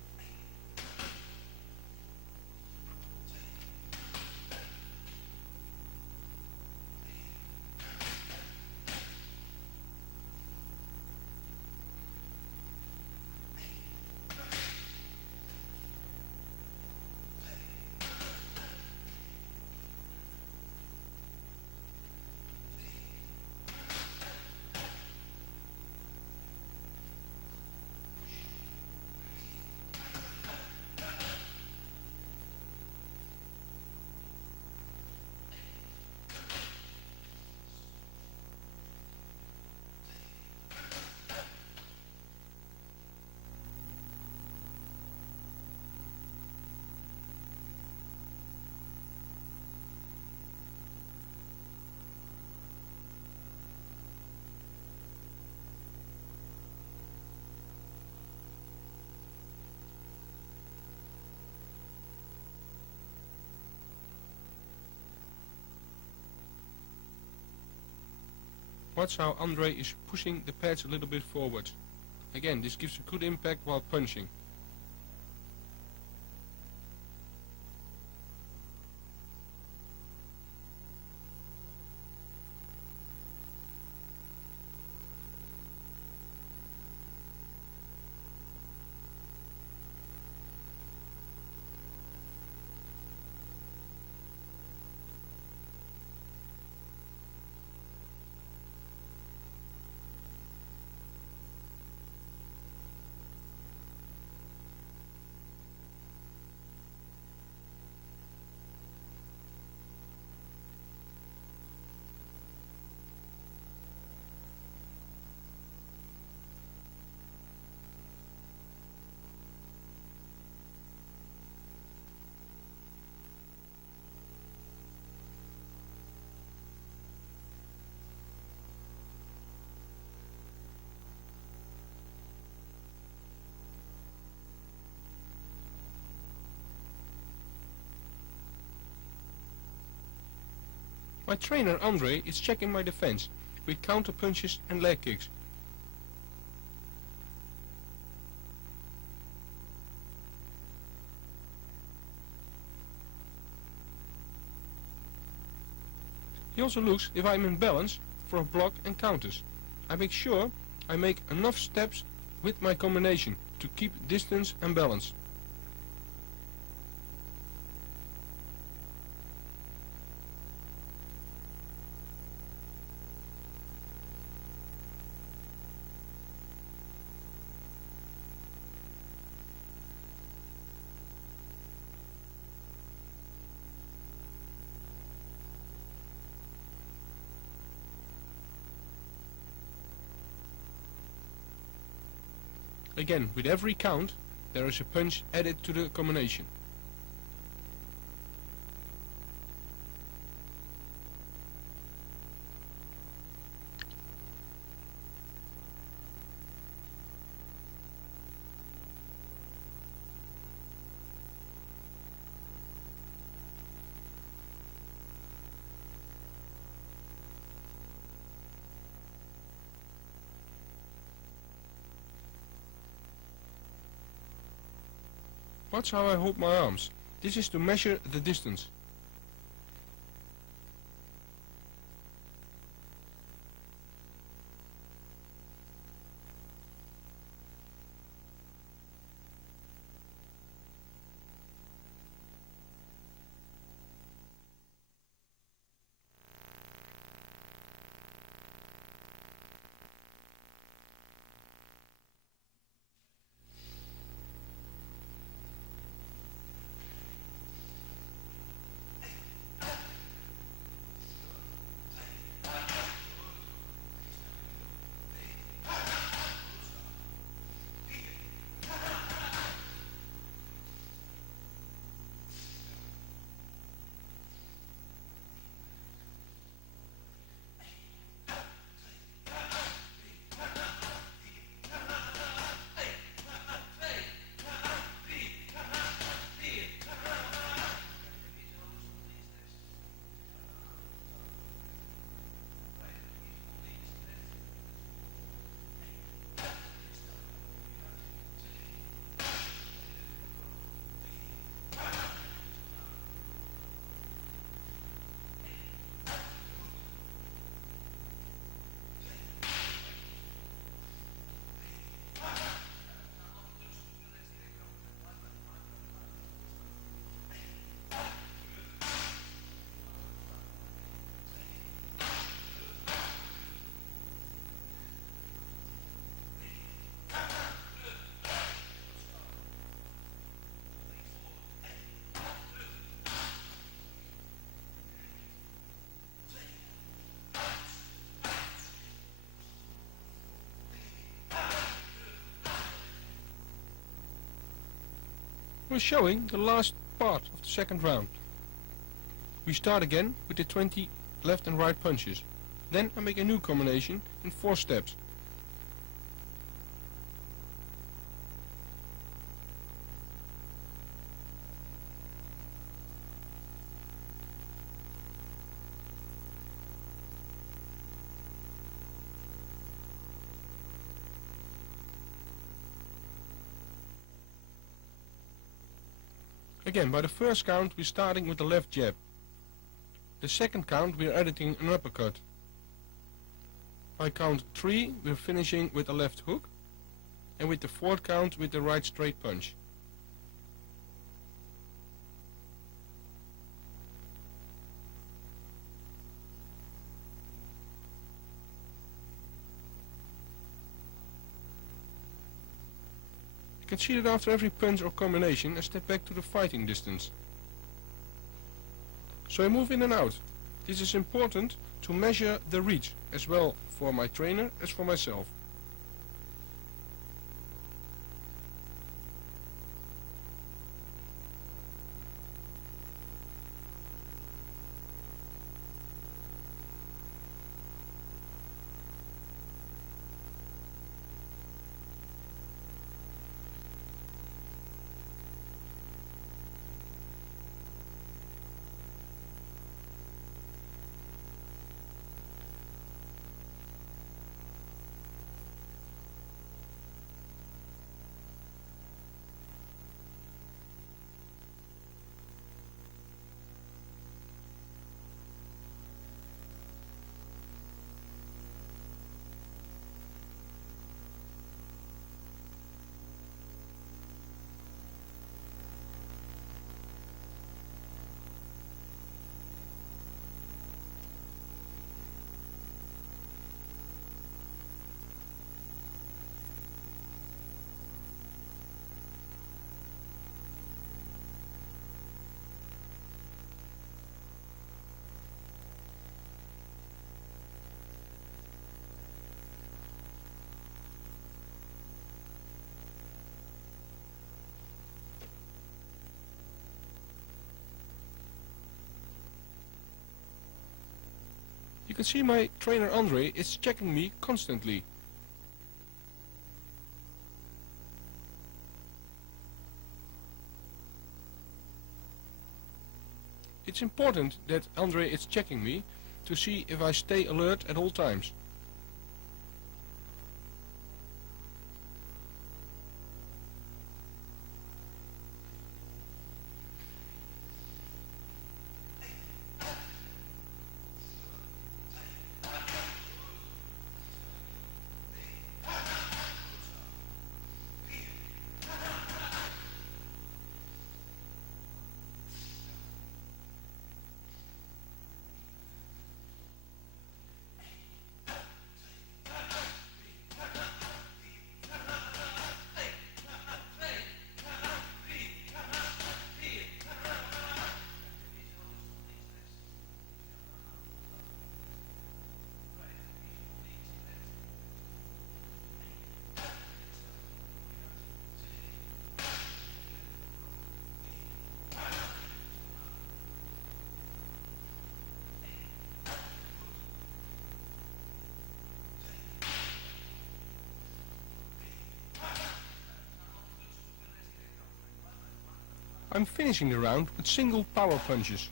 Watch how Andre is pushing the pads a little bit forward. Again, this gives a good impact while punching. My trainer Andre is checking my defense with counter punches and leg kicks. He also looks if I'm in balance for a block and counters. I make sure I make enough steps with my combination to keep distance and balance. Again, with every count, there is a punch added to the combination. Watch how I hold my arms. This is to measure the distance. We're showing the last part of the second round. We start again with the 20 left and right punches. Then I make a new combination in 4 steps. Again, by the first count we're starting with the left jab. The second count we're editing an uppercut. By count 3 we're finishing with a left hook, and with the fourth count with the right straight punch. You can see that after every punch or combination I step back to the fighting distance. So I move in and out. This is important to measure the reach, as well for my trainer as for myself. You can see my trainer Andre is checking me constantly. It's important that Andre is checking me to see if I stay alert at all times. I'm finishing the round with single power punches.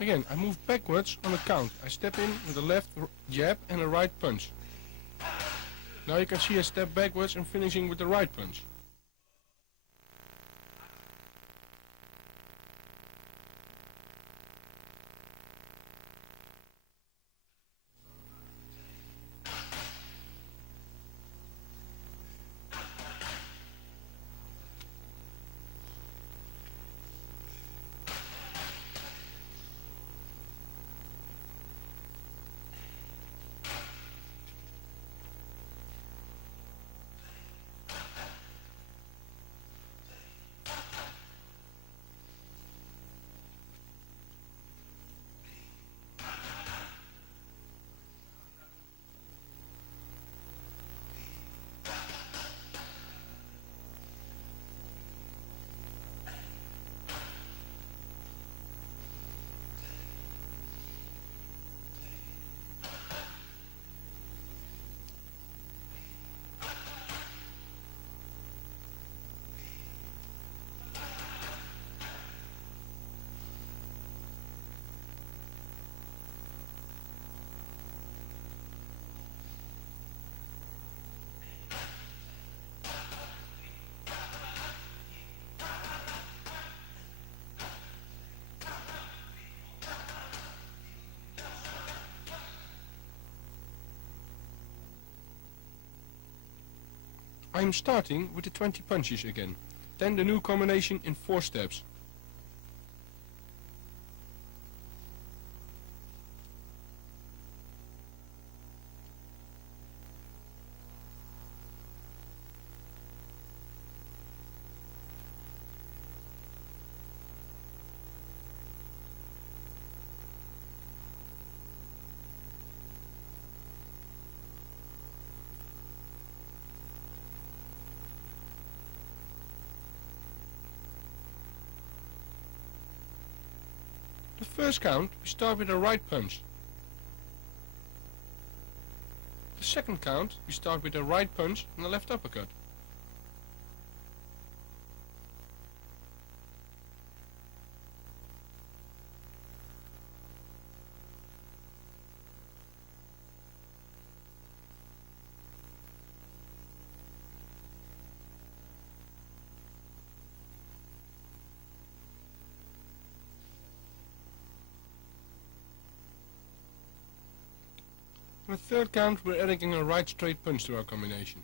Again, I move backwards on a count. I step in with a left jab and a right punch. Now you can see I step backwards and finishing with the right punch. I am starting with the 20 punches again, then the new combination in 4 steps. The first count, we start with a right punch. The second count, we start with a right punch and a left uppercut. On the third count, we're adding a right straight punch to our combination.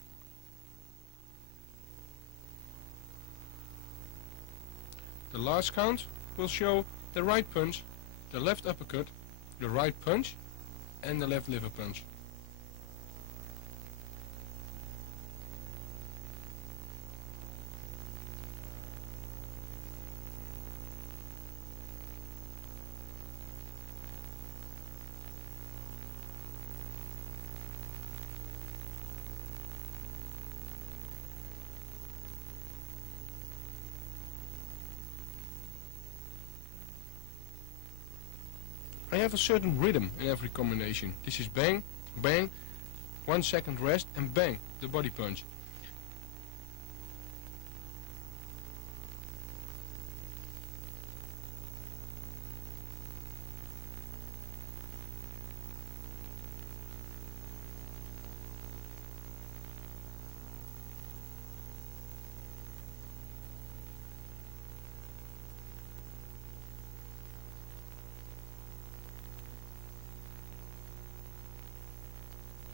The last count will show the right punch, the left uppercut, the right punch and the left liver punch. I have a certain rhythm in every combination. This is bang, bang, 1 second rest and bang, the body punch.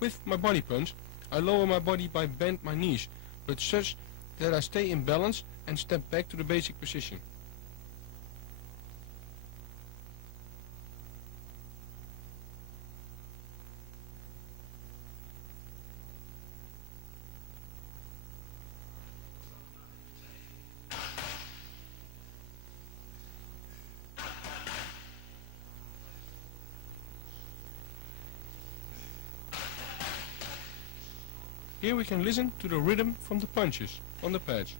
With my body punch, I lower my body by bend my knees, but such that I stay in balance and step back to the basic position. Here we can listen to the rhythm from the punches on the pads.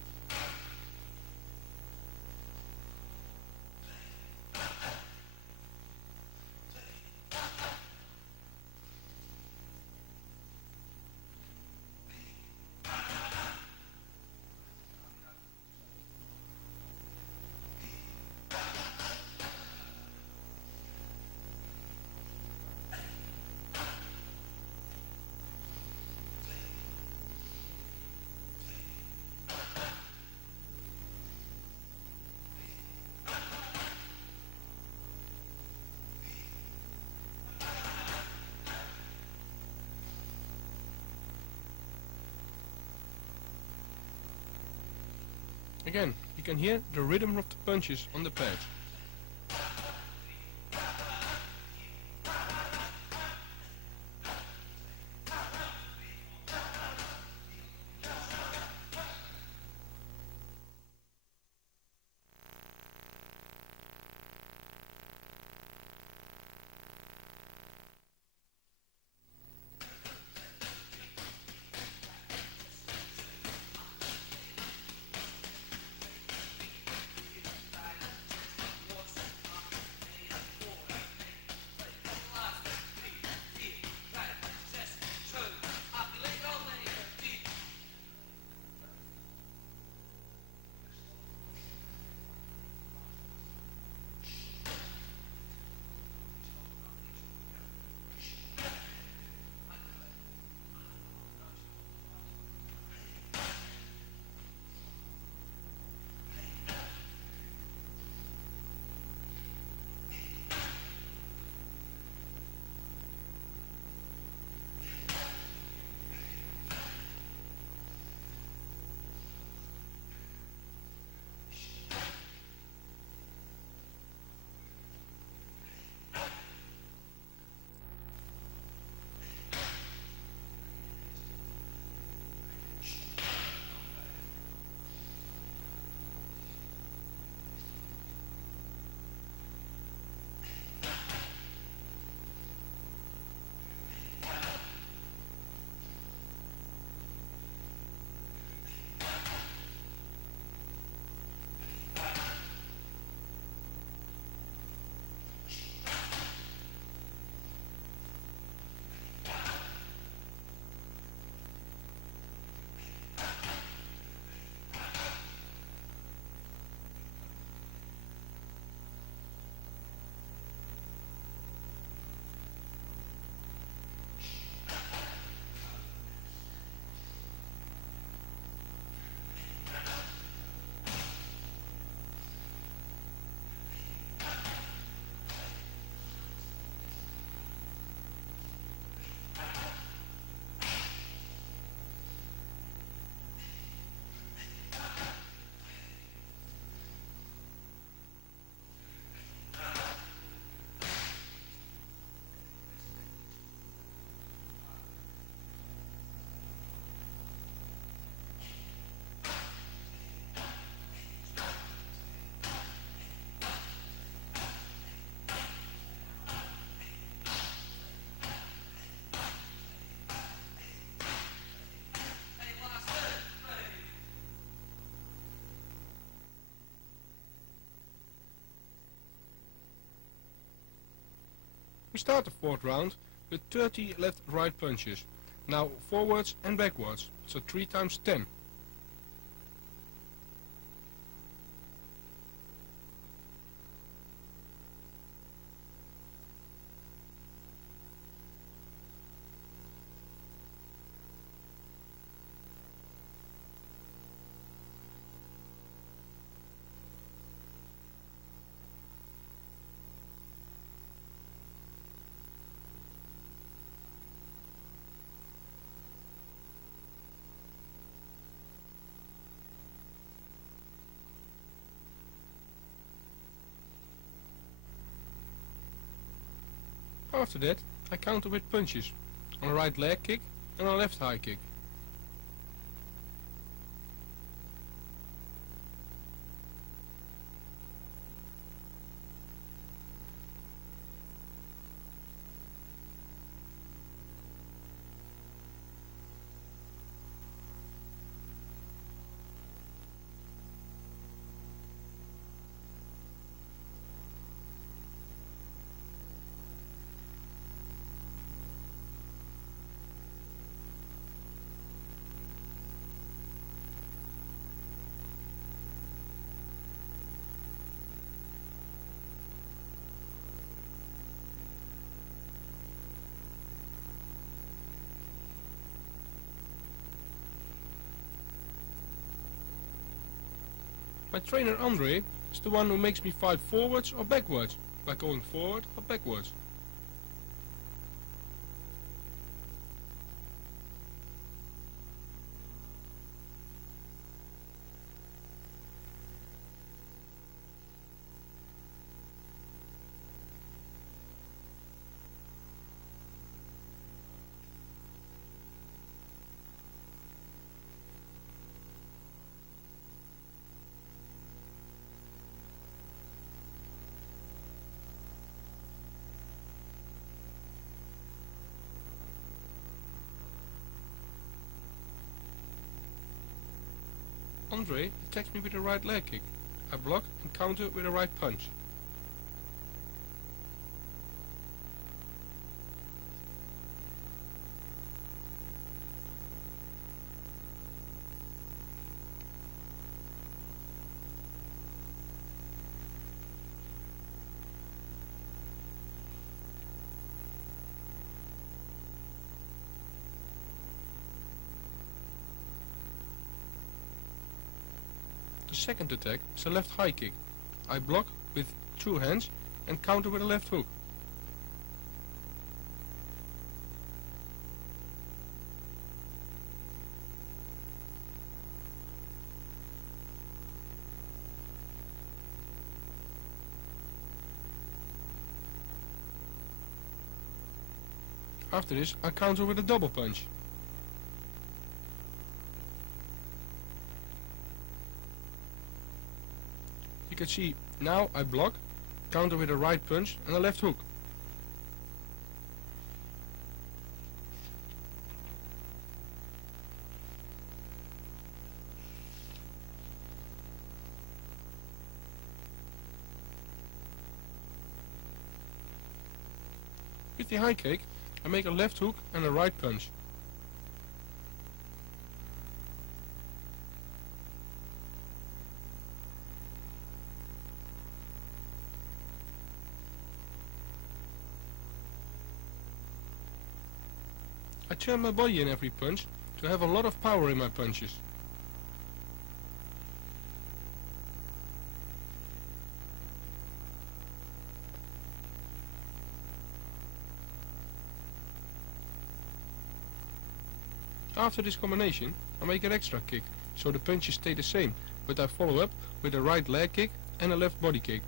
Again, you can hear the rhythm of the punches on the pads. We start the fourth round with 30 left-right punches. Now forwards and backwards, so 3 times 10. After that, I counter with punches on a right leg kick and a left high kick. My trainer Andre is the one who makes me fight forwards or backwards, by going forward or backwards. Andre attacks me with a right leg kick. I block and counter with a right punch. The second attack is a left high kick. I block with 2 hands and counter with a left hook. After this, I counter with a double punch. You can see, now I block, counter with a right punch and a left hook. With the high kick, I make a left hook and a right punch. I turn my body in every punch to have a lot of power in my punches. After this combination, I make an extra kick, so the punches stay the same, but I follow up with a right leg kick and a left body kick.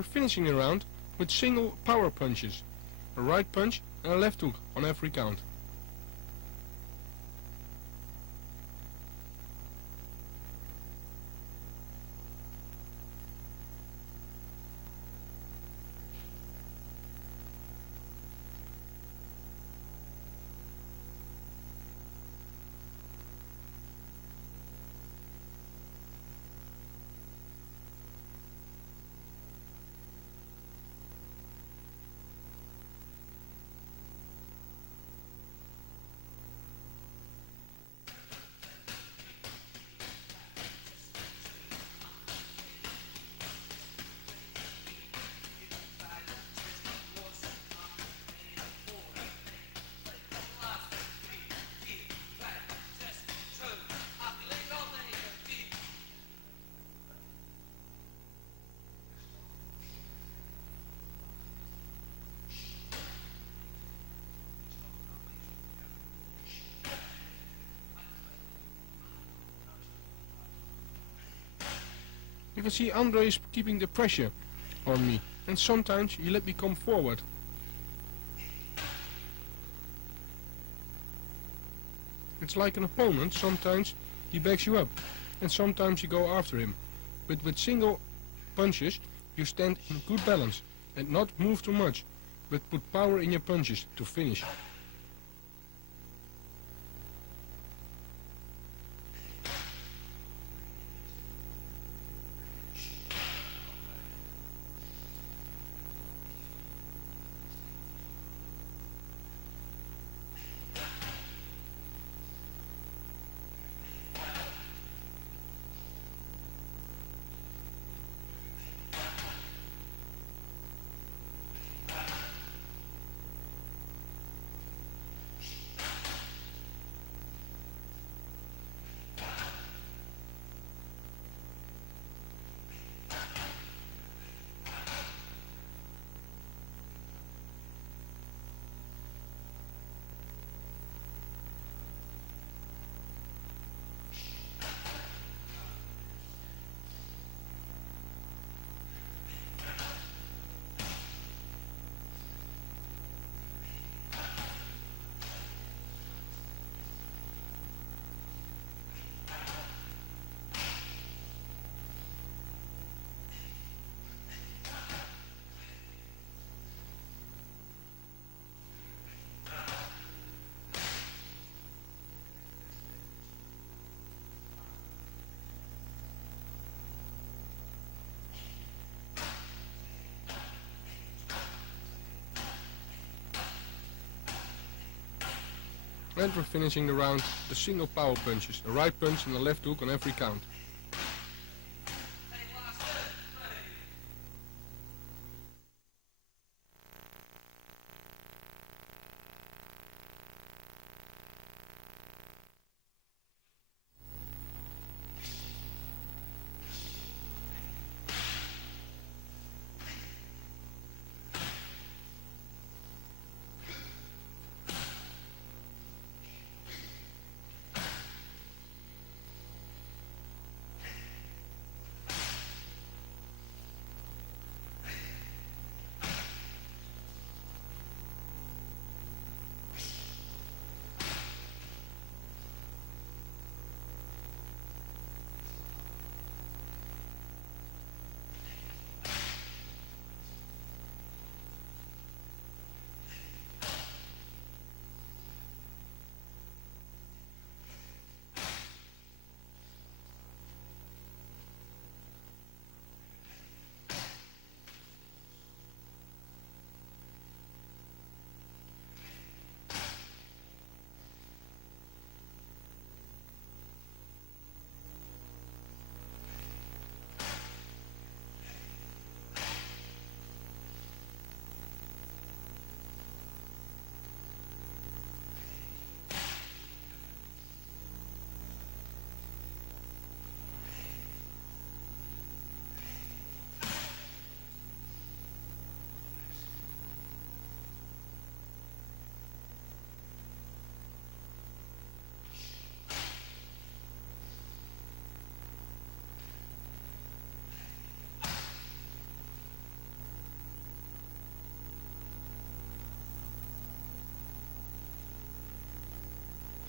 We're finishing the round with single power punches, a right punch and a left hook on every count. You can see Andre is keeping the pressure on me, and sometimes he let me come forward. It's like an opponent, sometimes he backs you up, and sometimes you go after him. But with single punches you stand in good balance and not move too much, but put power in your punches to finish. And we're finishing the round with single power punches, a right punch and a left hook on every count.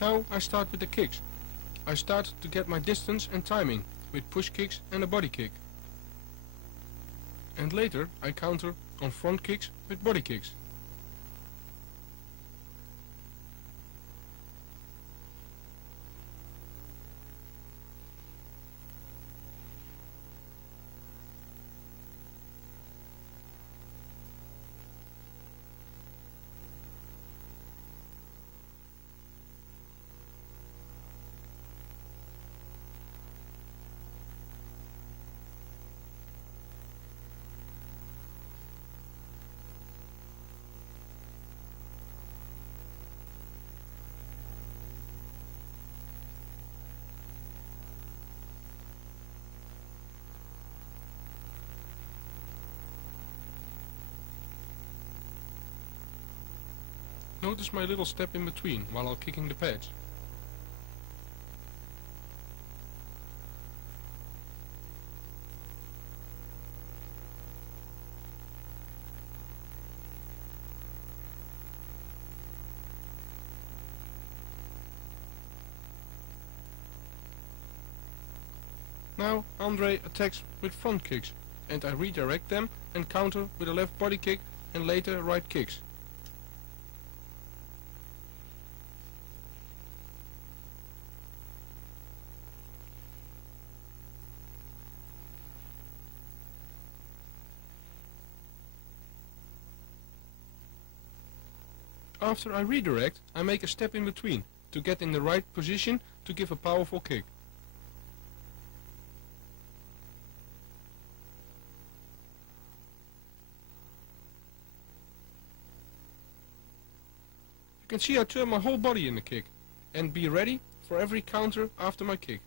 Now I start with the kicks. I start to get my distance and timing with push kicks and a body kick. And later I counter on front kicks with body kicks. Notice my little step in between while I'm kicking the pads. Now Andre attacks with front kicks, and I redirect them and counter with a left body kick and later right kicks. After I redirect, I make a step in between to get in the right position to give a powerful kick. You can see I turn my whole body in the kick and be ready for every counter after my kick.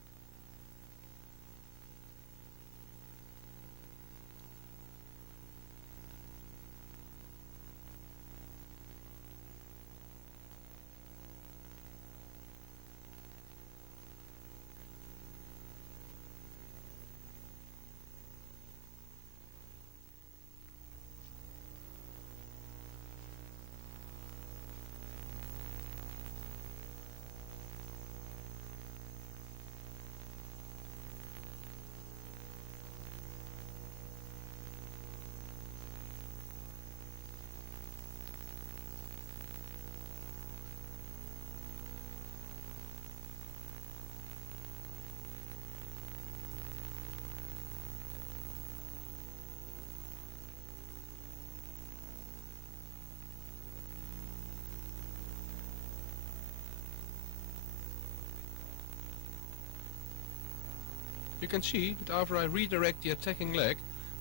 You can see that after I redirect the attacking leg,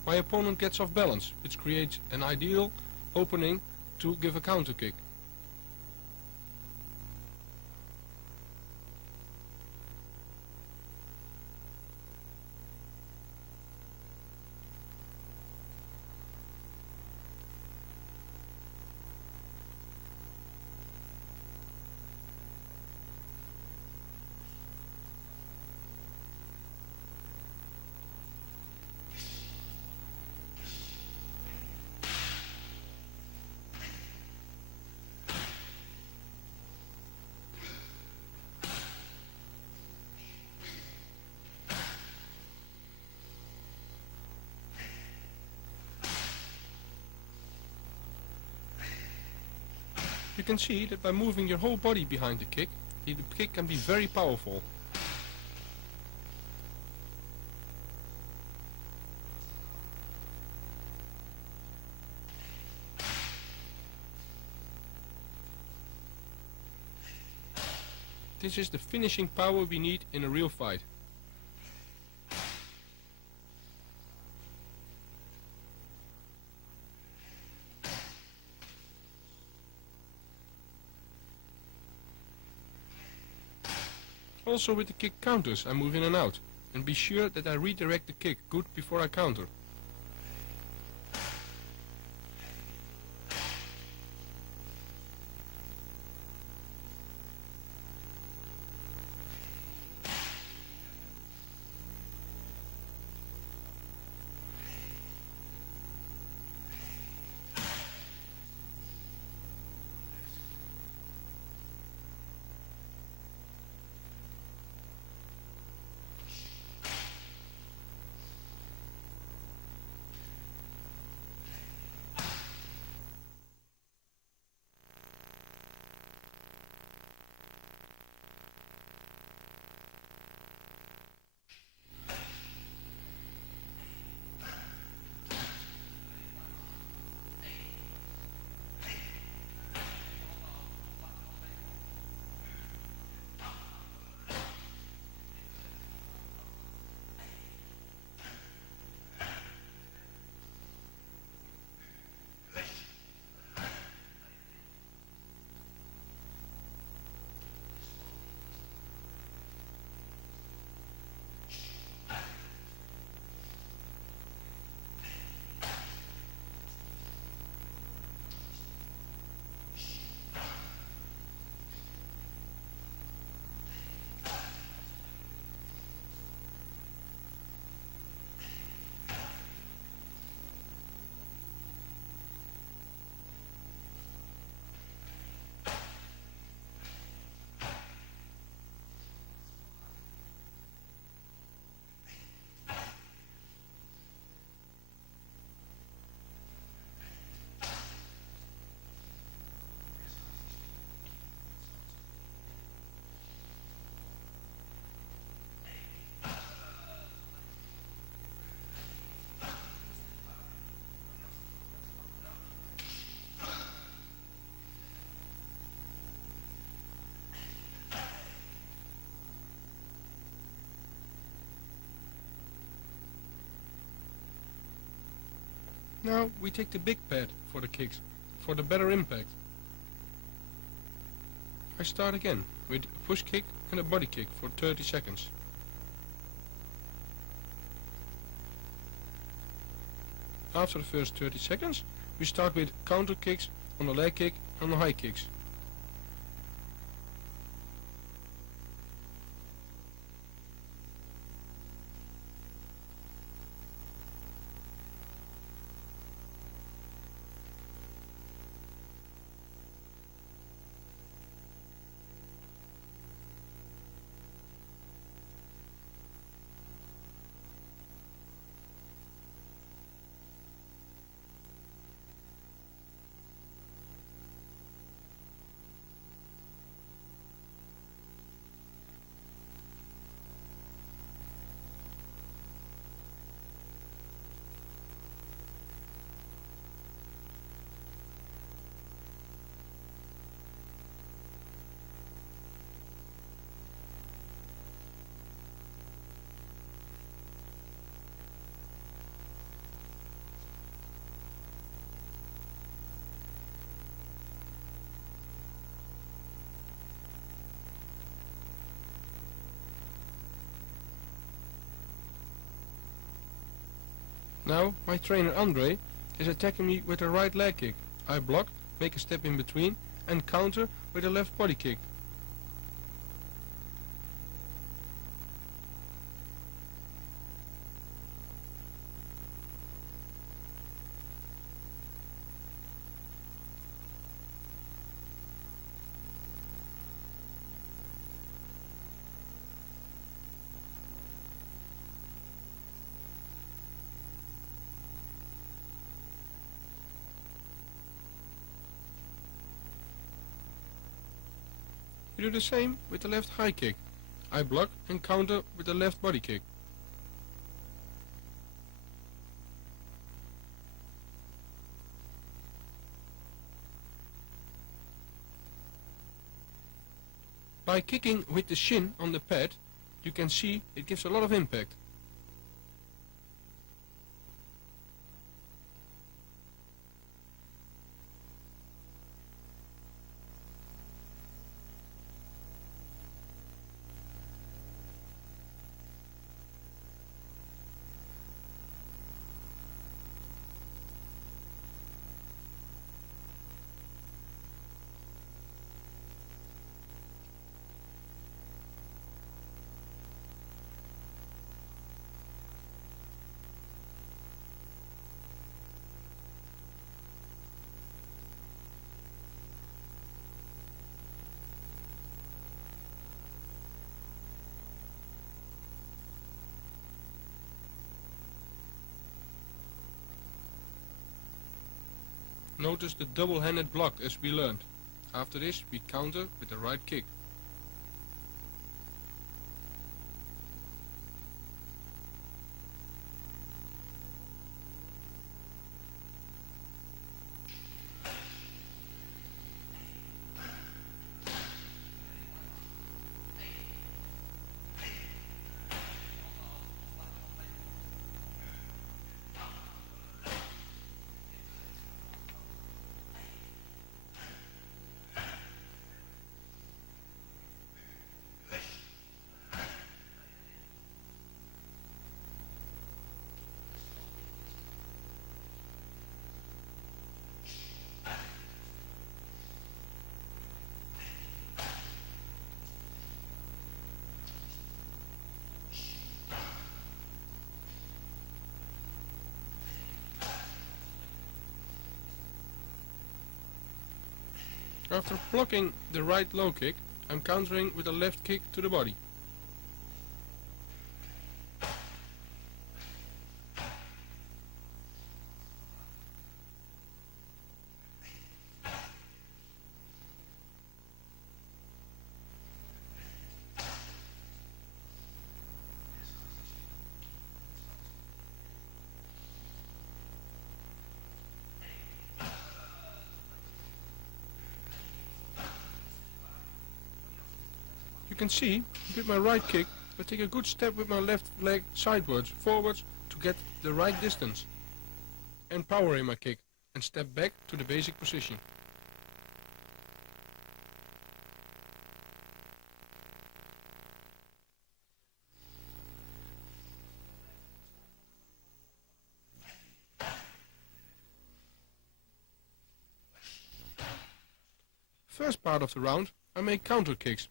my opponent gets off balance, which creates an ideal opening to give a counter kick. You can see that by moving your whole body behind the kick can be very powerful. This is the finishing power we need in a real fight. Also with the kick counters I move in and out, and be sure that I redirect the kick good before I counter. Now we take the big pad for the kicks, for the better impact. I start again with a push kick and a body kick for 30 seconds. After the first 30 seconds, we start with counter kicks on the leg kick and the high kicks. Now my trainer Andre is attacking me with a right leg kick. I block, make a step in between and counter with a left body kick. You do the same with the left high kick. I block and counter with the left body kick. By kicking with the shin on the pad, you can see it gives a lot of impact. Notice the double-handed block as we learned. After this we counter with the right kick. After blocking the right low kick, I'm countering with a left kick to the body. You can see, with my right kick, I take a good step with my left leg sidewards, forwards, to get the right distance. and power in my kick and step back to the basic position. First part of the round I make counter kicks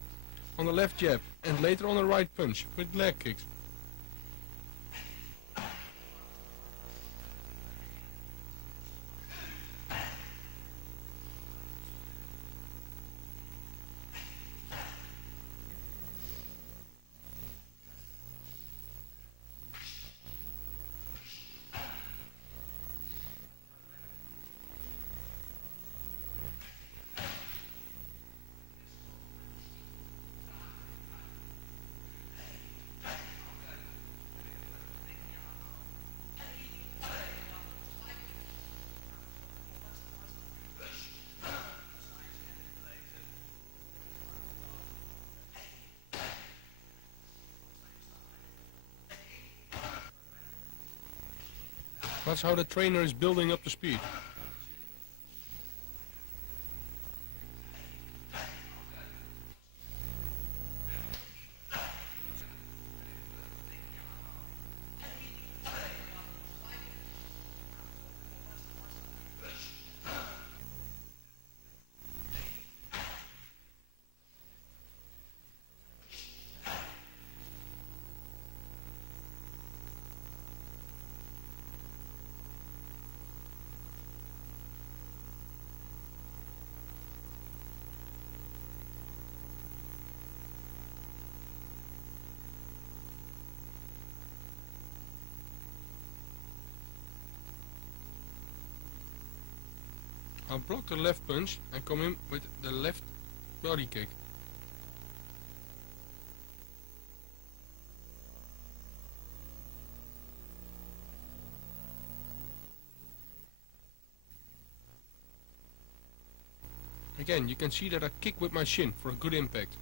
on the left jab and later on the right punch with leg kicks. That's how the trainer is building up the speed. I'll block the left punch and come in with the left body kick. Again, you can see that I kick with my shin for a good impact.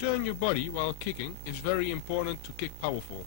To turn your body while kicking is very important to kick powerful.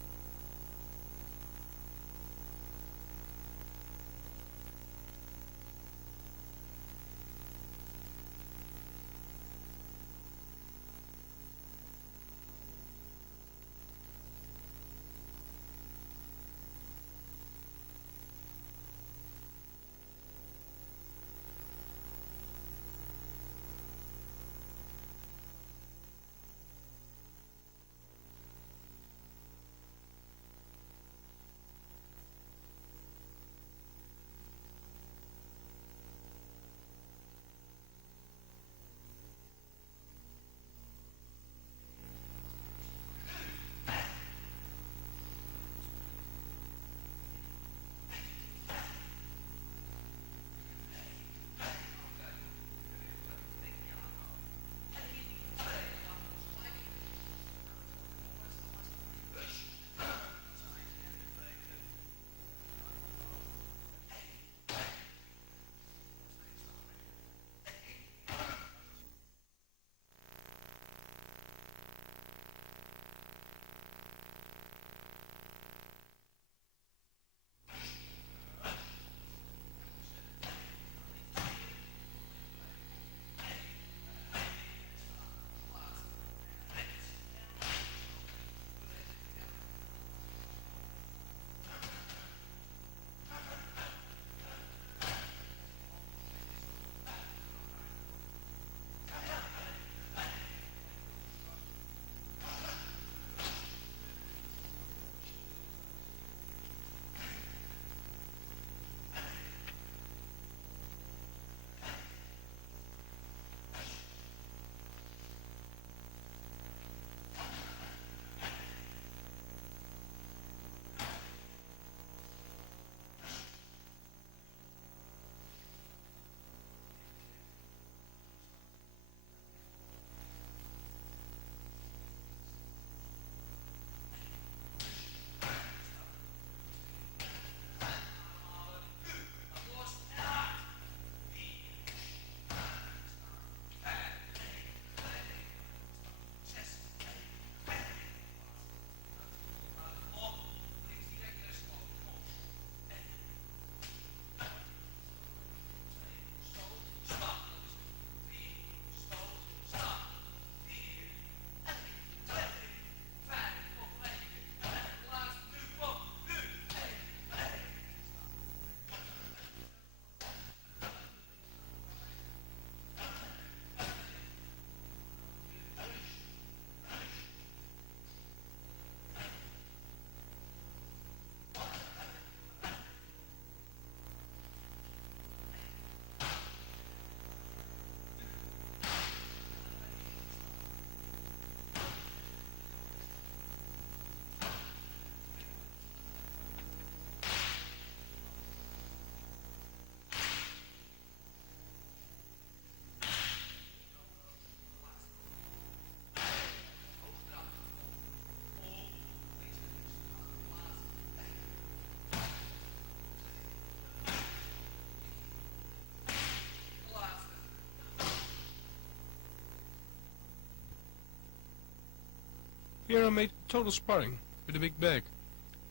Here I made total sparring with a big bag,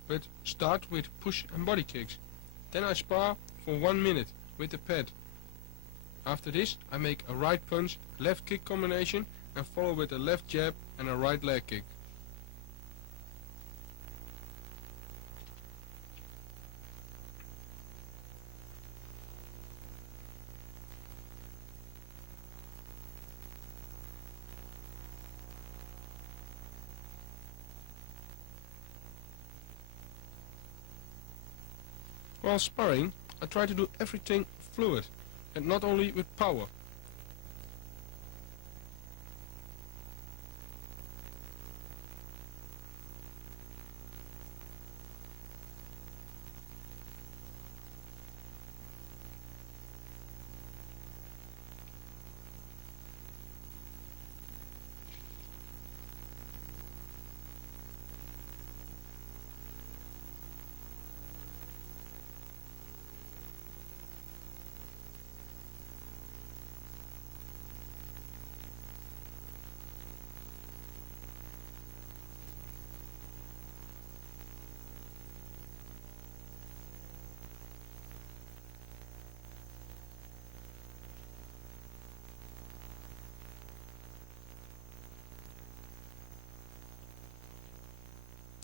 but start with push and body kicks. Then I spar for 1 minute with the pad. After this I make a right punch, left kick combination and follow with a left jab and a right leg kick. While sparring, I try to do everything fluid and not only with power.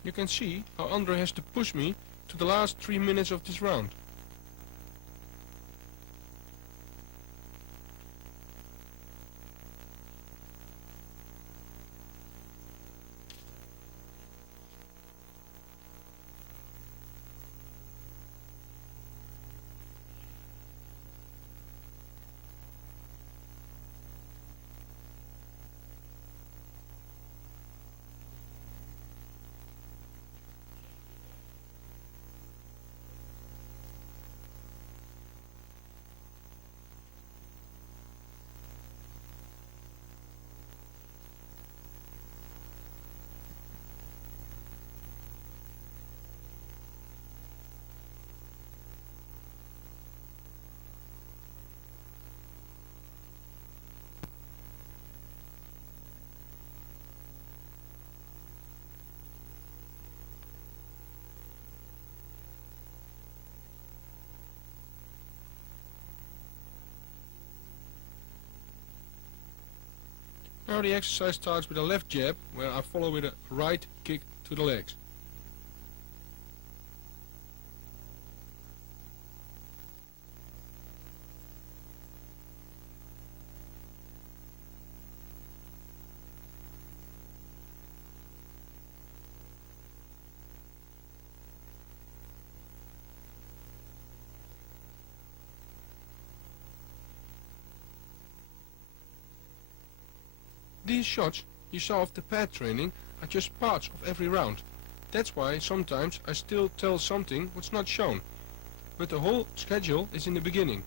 You can see how Andre has to push me to the last 3 minutes of this round. Now the exercise starts with a left jab, where I follow with a right kick to the legs. These shots you saw of the pad training are just parts of every round. That's why sometimes I still tell something what's not shown. But the whole schedule is in the beginning.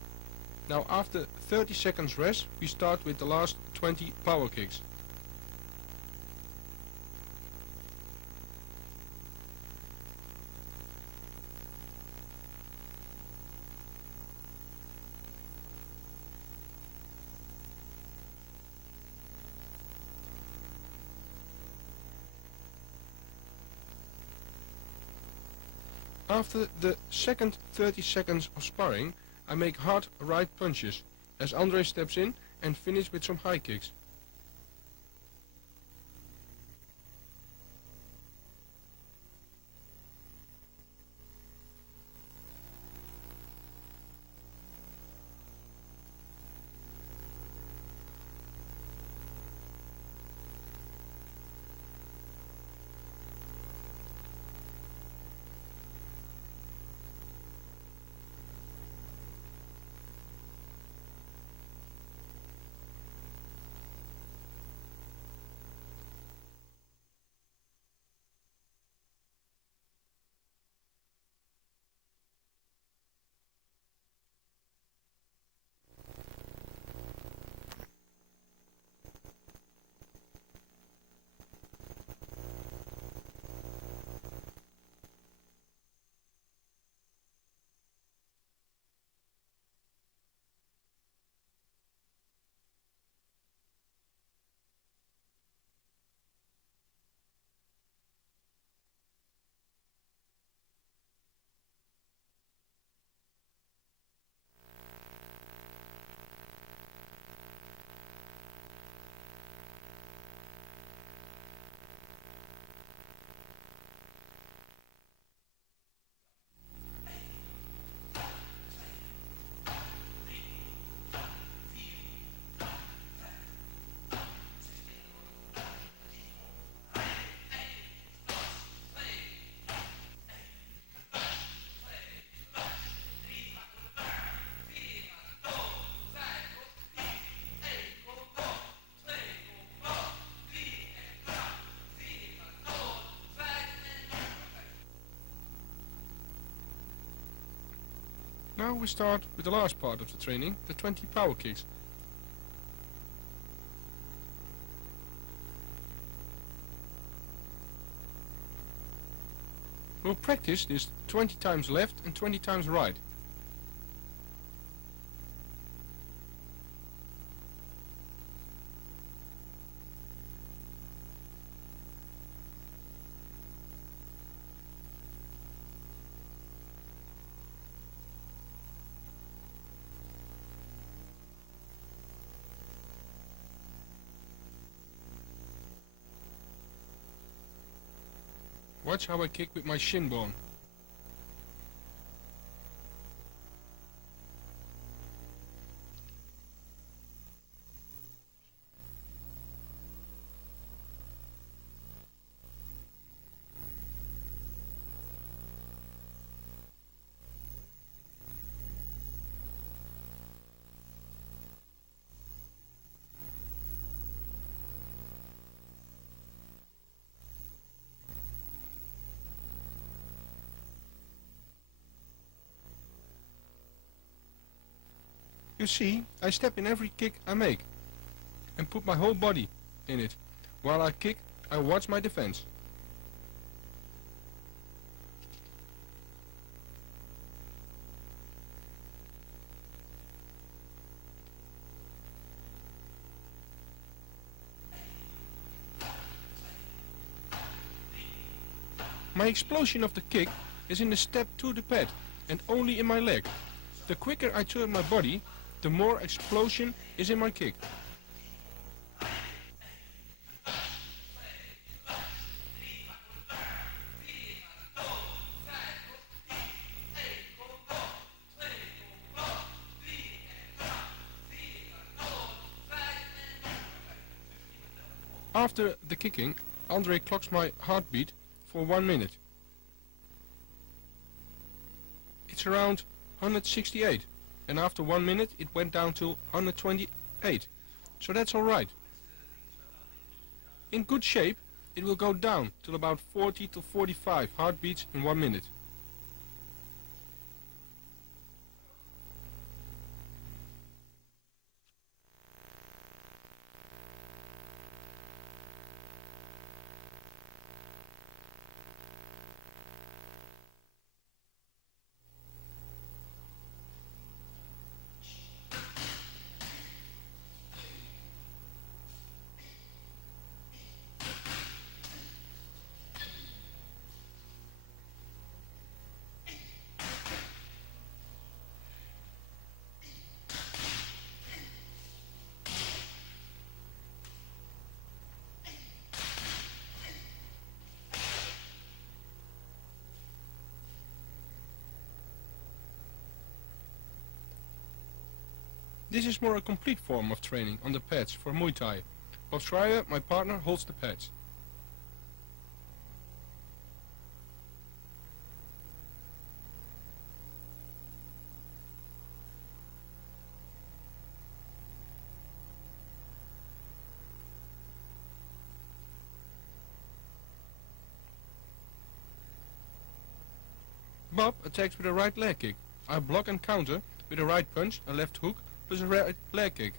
Now after 30 seconds rest we start with the last 20 power kicks. After the second 30 seconds of sparring, I make hard right punches, as Andre steps in and finish with some high kicks. Now we start with the last part of the training, the 20 power kicks. We'll practice this 20 times left and 20 times right. Watch how I kick with my shin bone. You see, I step in every kick I make and put my whole body in it. While I kick, I watch my defense. My explosion of the kick is in the step to the pad and only in my leg. The quicker I turn my body, the more explosion is in my kick. After the kicking, Andre clocks my heartbeat for 1 minute. It's around 168. And after 1 minute it went down to 128, so that's alright. In good shape it will go down till about 40 to 45 heartbeats in 1 minute. This is more a complete form of training on the pads for Muay Thai. While Schreier, my partner, holds the pads. Bob attacks with a right leg kick. I block and counter with a right punch, a left hook, plus a right leg kick.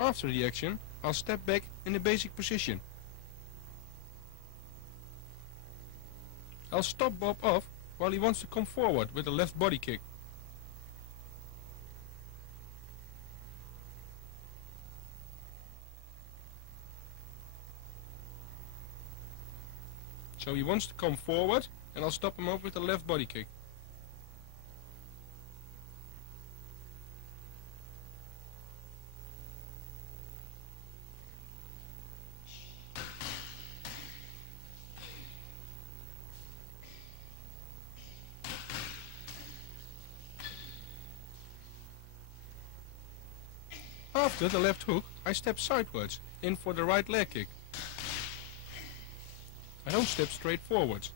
After the action, I'll step back in the basic position. I'll stop Bob off while he wants to come forward with a left body kick. So he wants to come forward and I'll stop him up with a left body kick. After the left hook, I step sideways, in for the right leg kick. I don't step straight forwards.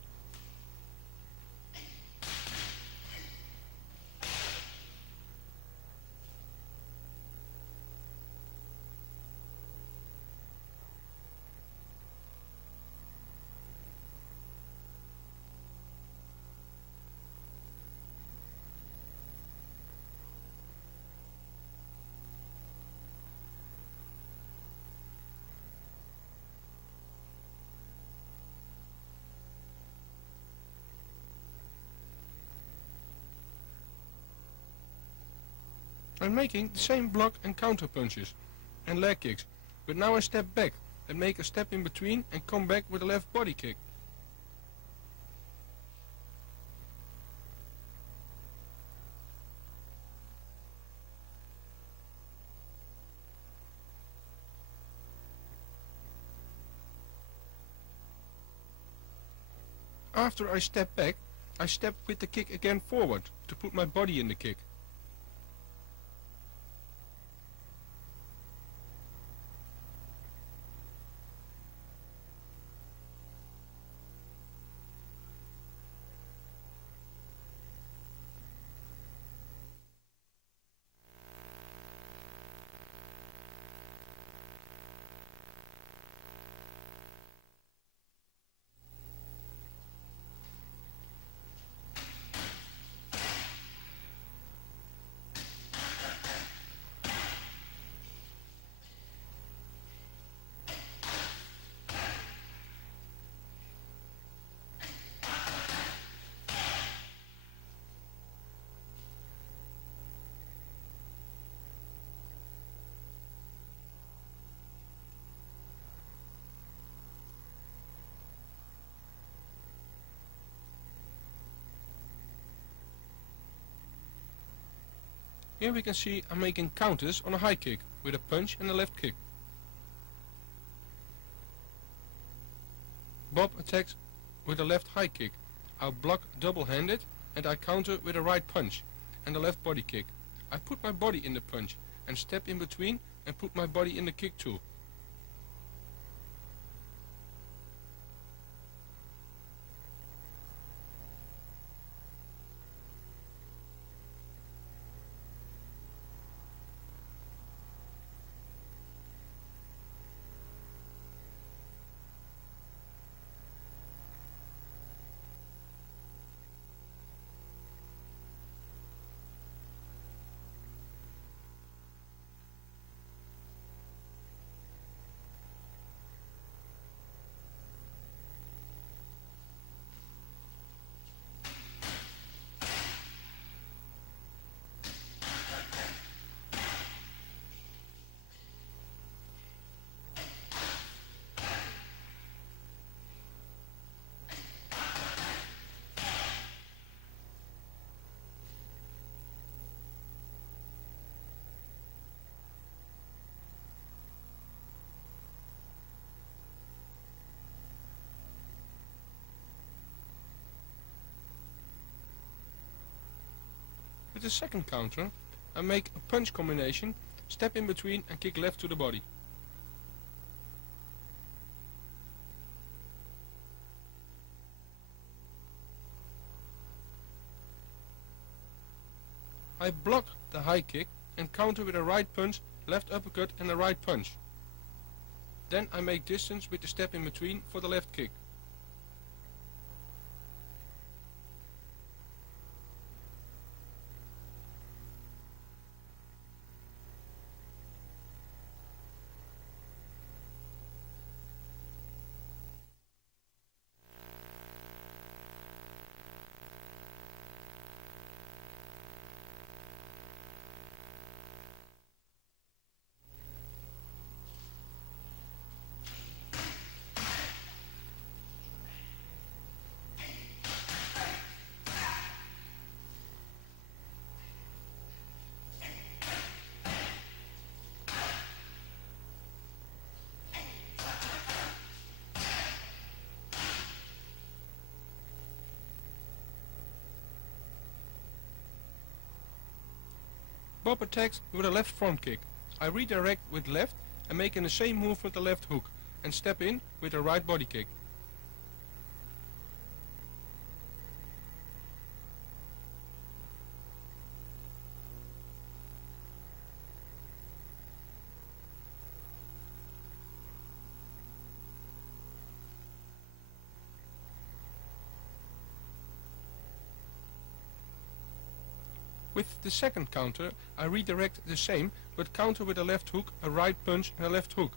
I'm making the same block and counter punches and leg kicks, but now I step back and make a step in between and come back with a left body kick. After I step back, I step with the kick again forward to put my body in the kick. Here we can see I'm making counters on a high kick with a punch and a left kick. Bob attacks with a left high kick. I block double-handed and I counter with a right punch and a left body kick. I put my body in the punch and step in between and put my body in the kick too. With the second counter, I make a punch combination, step in between and kick left to the body. I block the high kick and counter with a right punch, left uppercut and a right punch. Then I make distance with the step in between for the left kick. Bob attacks with a left front kick. I redirect with left and making the same move with the left hook and step in with a right body kick. With the second counter, I redirect the same, but counter with a left hook, a right punch and a left hook.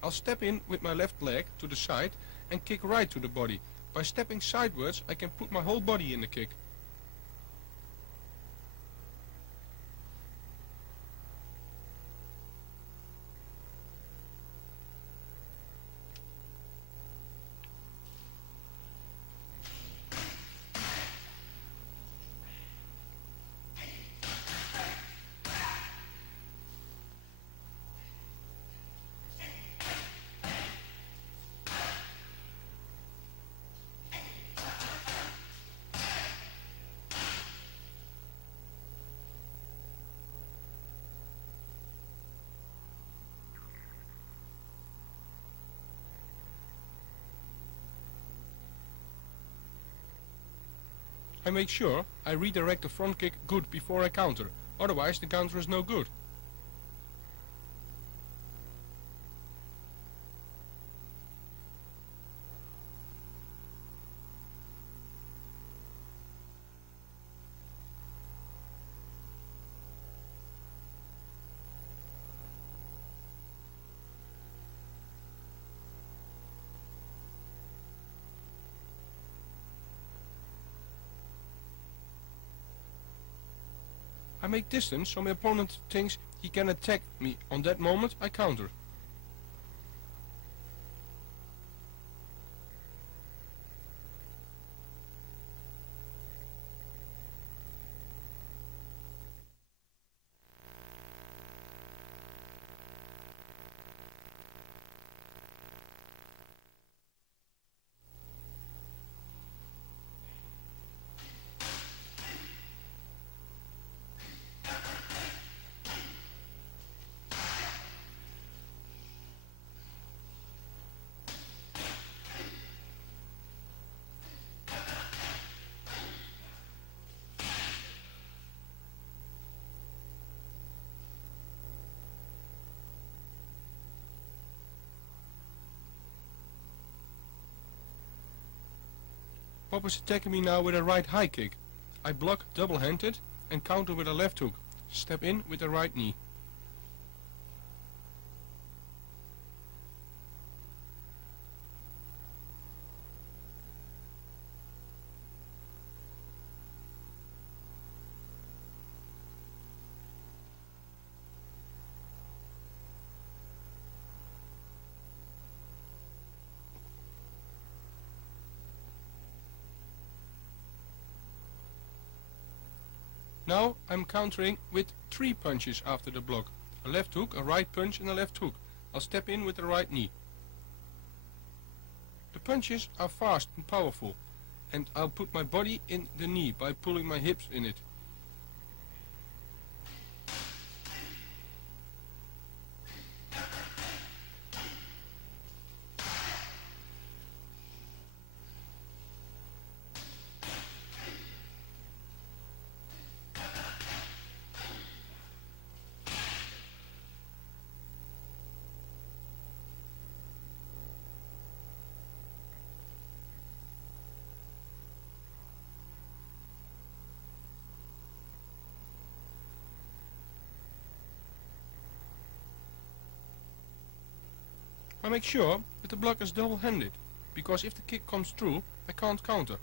I'll step in with my left leg to the side and kick right to the body. By stepping sideways, I can put my whole body in the kick. I make sure I redirect the front kick good before I counter, otherwise the counter is no good. I make distance so my opponent thinks he can attack me. On that moment I counter. Bob is attacking me now with a right high kick. I block double-handed and counter with a left hook. Step in with the right knee. Now I'm countering with 3 punches after the block. A left hook, a right punch and a left hook. I'll step in with the right knee. The punches are fast and powerful, and I'll put my body in the knee by pulling my hips in it. I make sure that the block is double-handed, because if the kick comes through, I can't counter.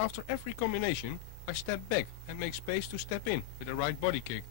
After every combination, I step back and make space to step in with a right body kick.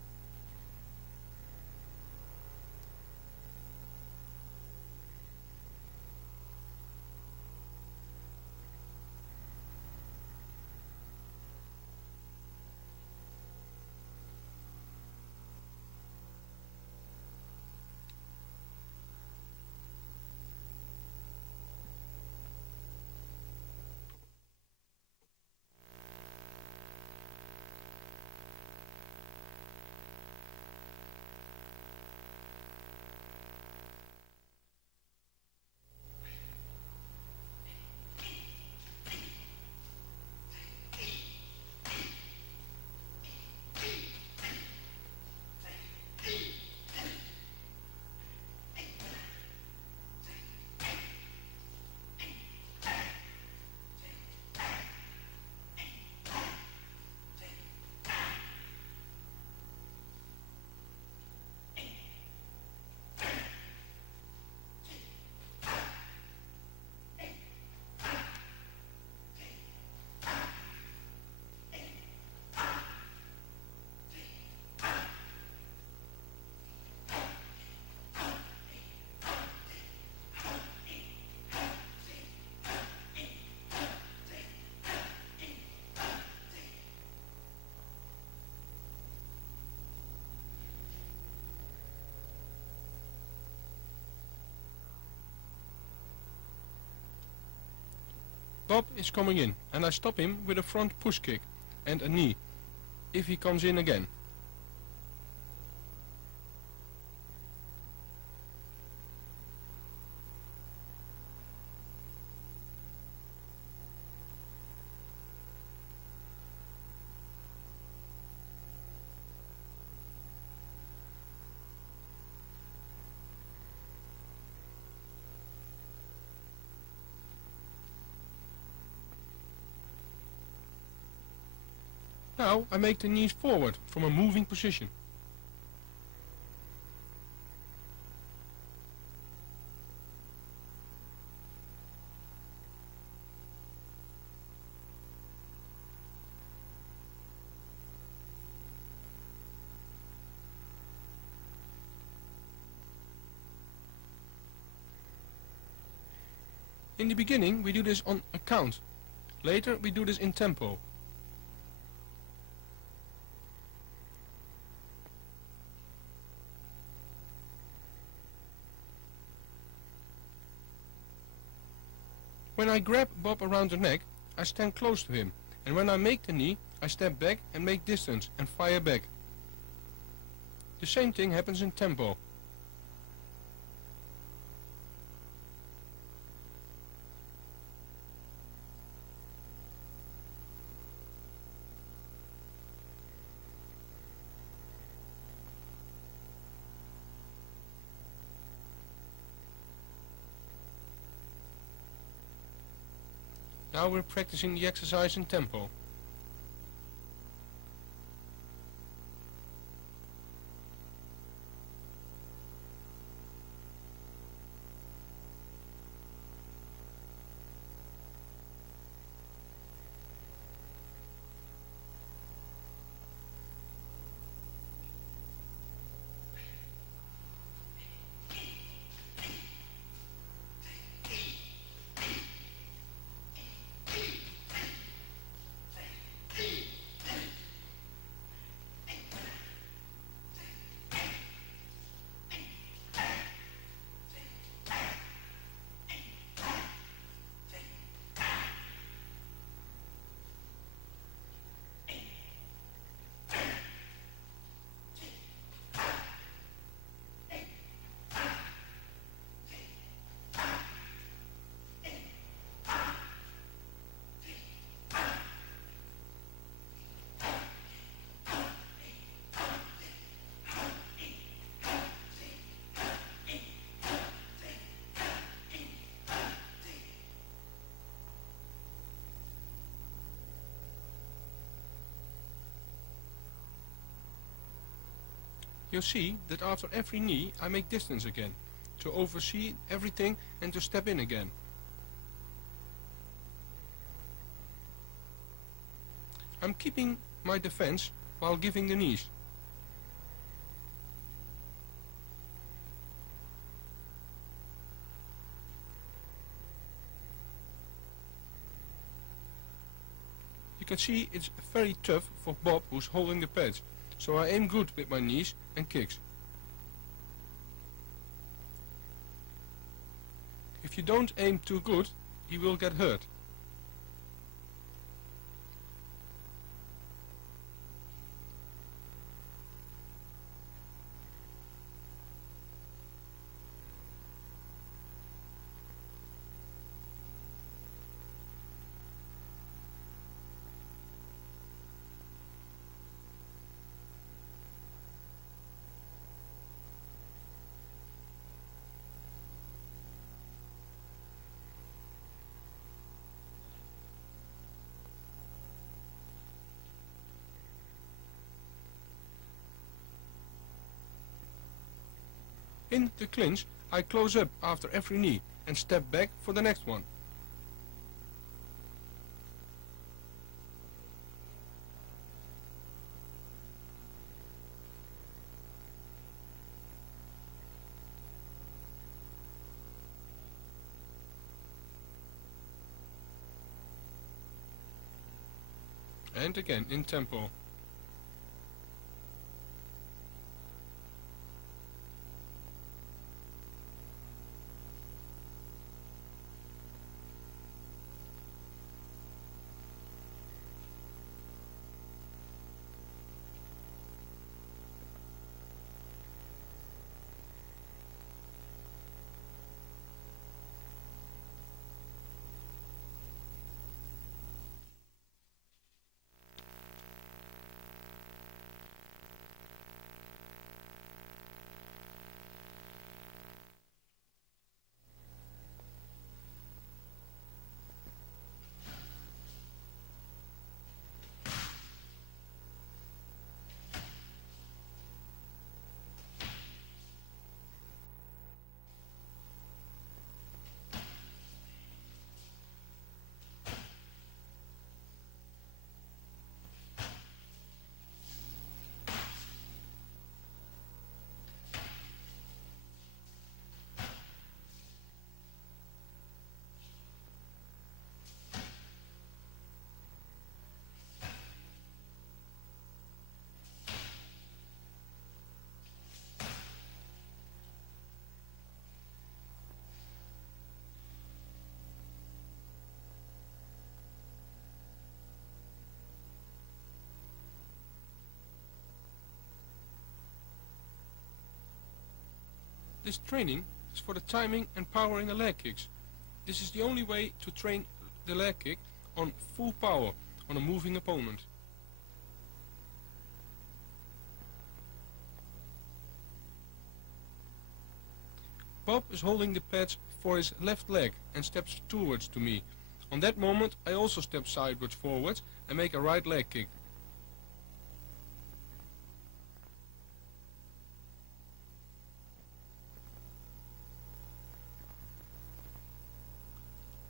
Bob is coming in, and I stop him with a front push kick and a knee, if he comes in again. Now I make the knees forward from a moving position. In the beginning we do this on a count. Later we do this in tempo. When I grab Bob around the neck, I stand close to him, and when I make the knee, I step back and make distance and fire back. The same thing happens in tempo. Now we're practicing the exercise in tempo. You'll see that after every knee I make distance again, to oversee everything and to step in again. I'm keeping my defense while giving the knees. You can see it's very tough for Bob who's holding the pads, so I aim good with my knees and kicks. If you don't aim too good, he will get hurt. In the clinch, I close up after every knee and step back for the next one. And again in tempo. This training is for the timing and power in the leg kicks. This is the only way to train the leg kick on full power on a moving opponent. Bob is holding the pads for his left leg and steps towards to me. On that moment I also step sideways forwards and make a right leg kick.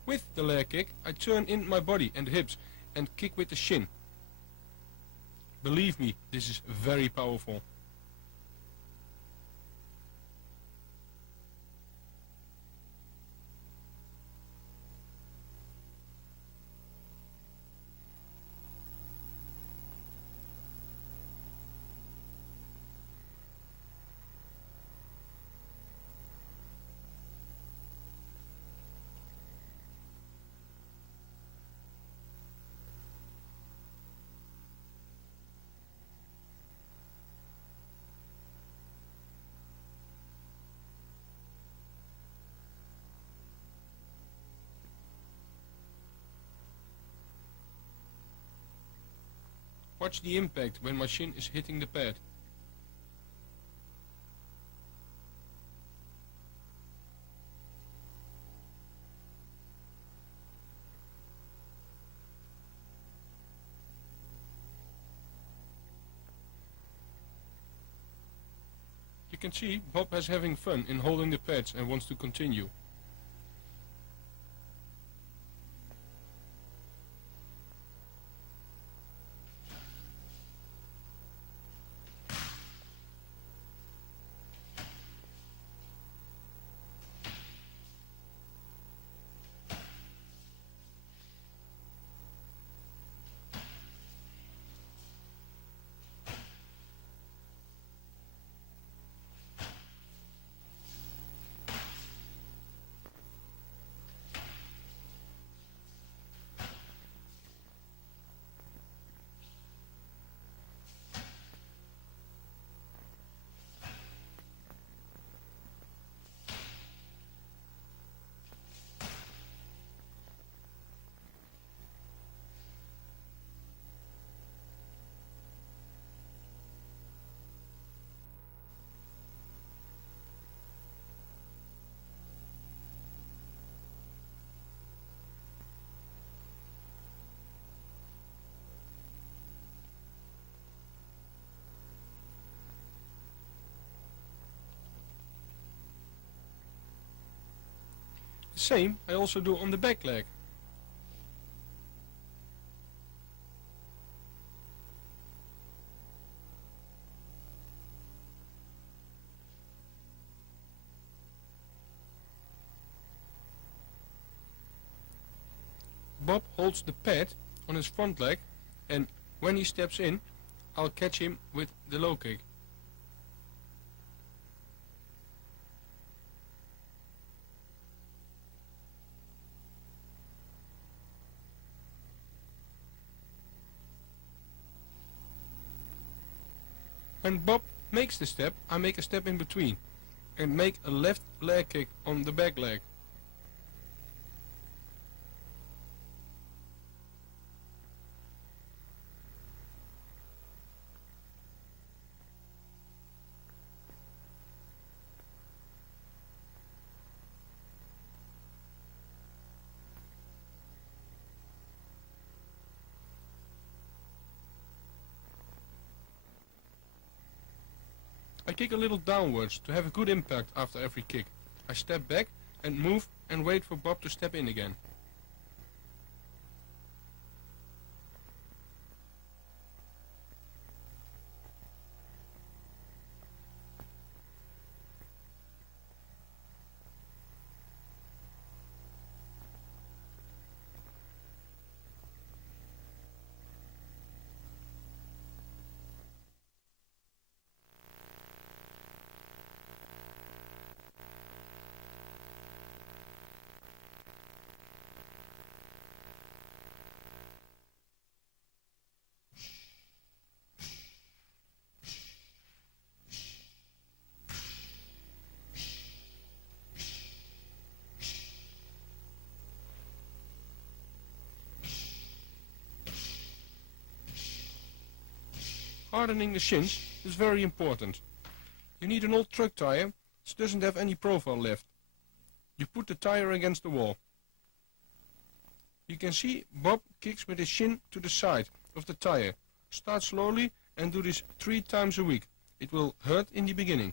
With the leg kick I turn in my body and hips and kick with the shin. Believe me, this is very powerful. Watch the impact when my shin is hitting the pad. You can see Bob is having fun in holding the pads and wants to continue. The same I also do on the back leg. Bob holds the pad on his front leg, and when he steps in, I'll catch him with the low kick. When Bob makes the step, I make a step in between and make a left leg kick on the back leg. I kick a little downwards to have a good impact after every kick. I step back and move and wait for Bob to step in again. Hardening the shins is very important. You need an old truck tire which doesn't have any profile left. You put the tire against the wall. You can see Bob kicks with his shin to the side of the tire. Start slowly and do this 3 times a week. It will hurt in the beginning.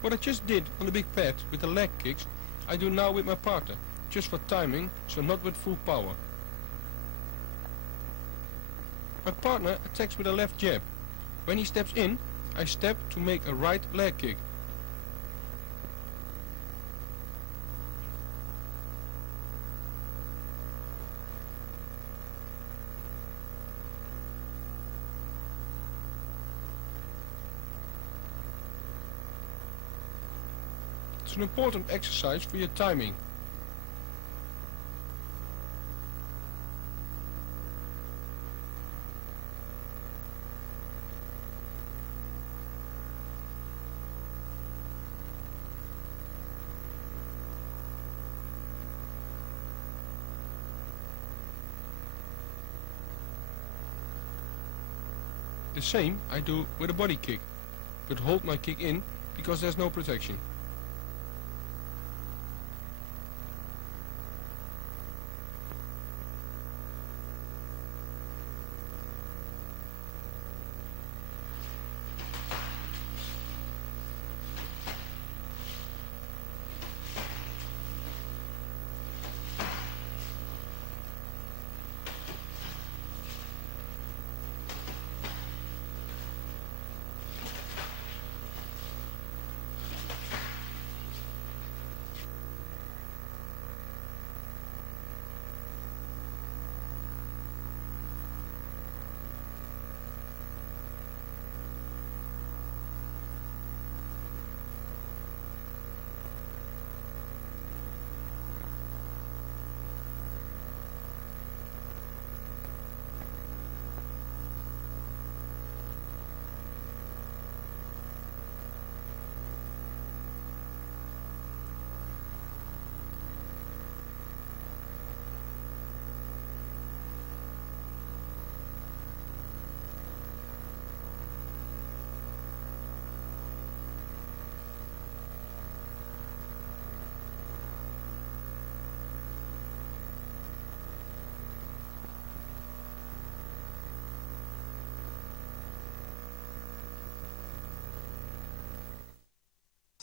What I just did on the big pad with the leg kicks, I do now with my partner, just for timing, so not with full power. My partner attacks with a left jab. When he steps in, I step to make a right leg kick. It's an important exercise for your timing. The same I do with a body kick, but hold my kick in because there's no protection.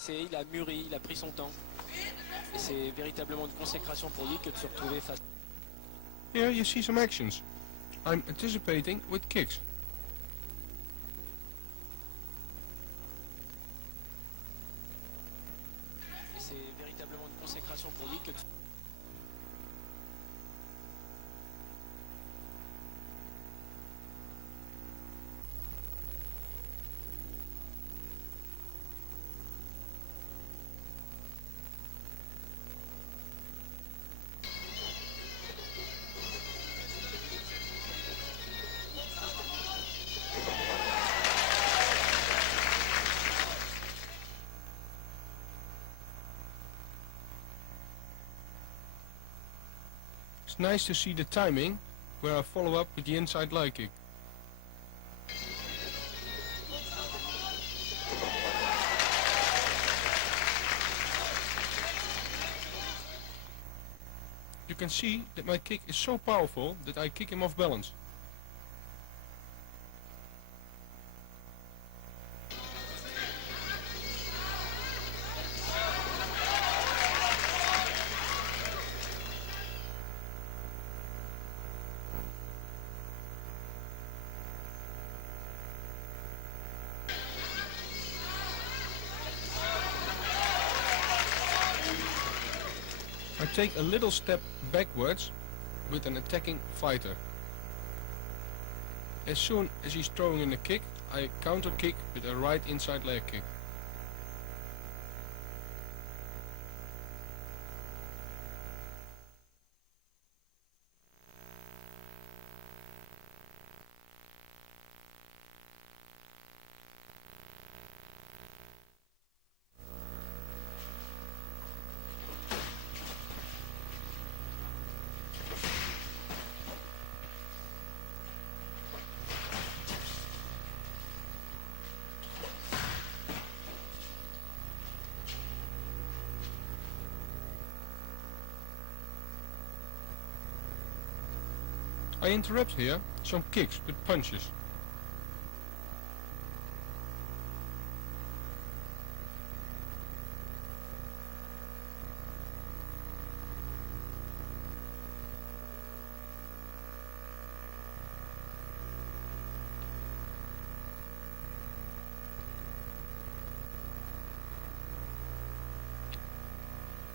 Il a mûri, il a pris son temps. Et c'est véritablement une consécration pour lui que de se retrouver face. Here you see some actions. I'm anticipating with kicks. Et c'est véritablement une consécration pour lui que de... It's nice to see the timing, where I follow up with the inside leg kick. You can see that my kick is so powerful that I kick him off balance. I take a little step backwards with an attacking fighter. As soon as he's throwing in a kick, I counter kick with a right inside leg kick. I interrupt here some kicks with punches.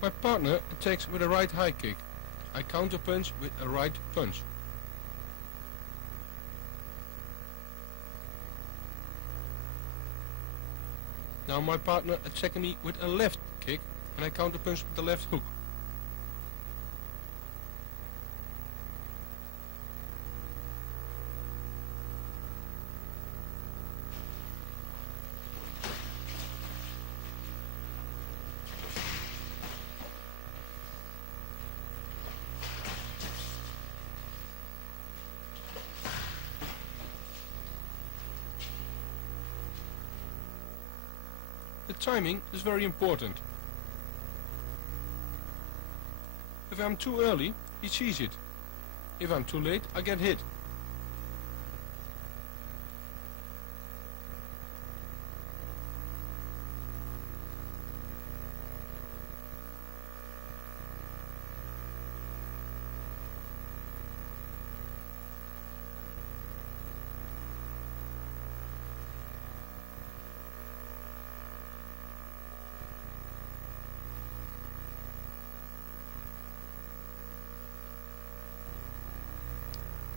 My partner attacks with a right high kick. I counter punch with a right punch. Now my partner attacking me with a left kick and I counter punch with the left hook. The timing is very important. If I'm too early, he sees it. If I'm too late, I get hit.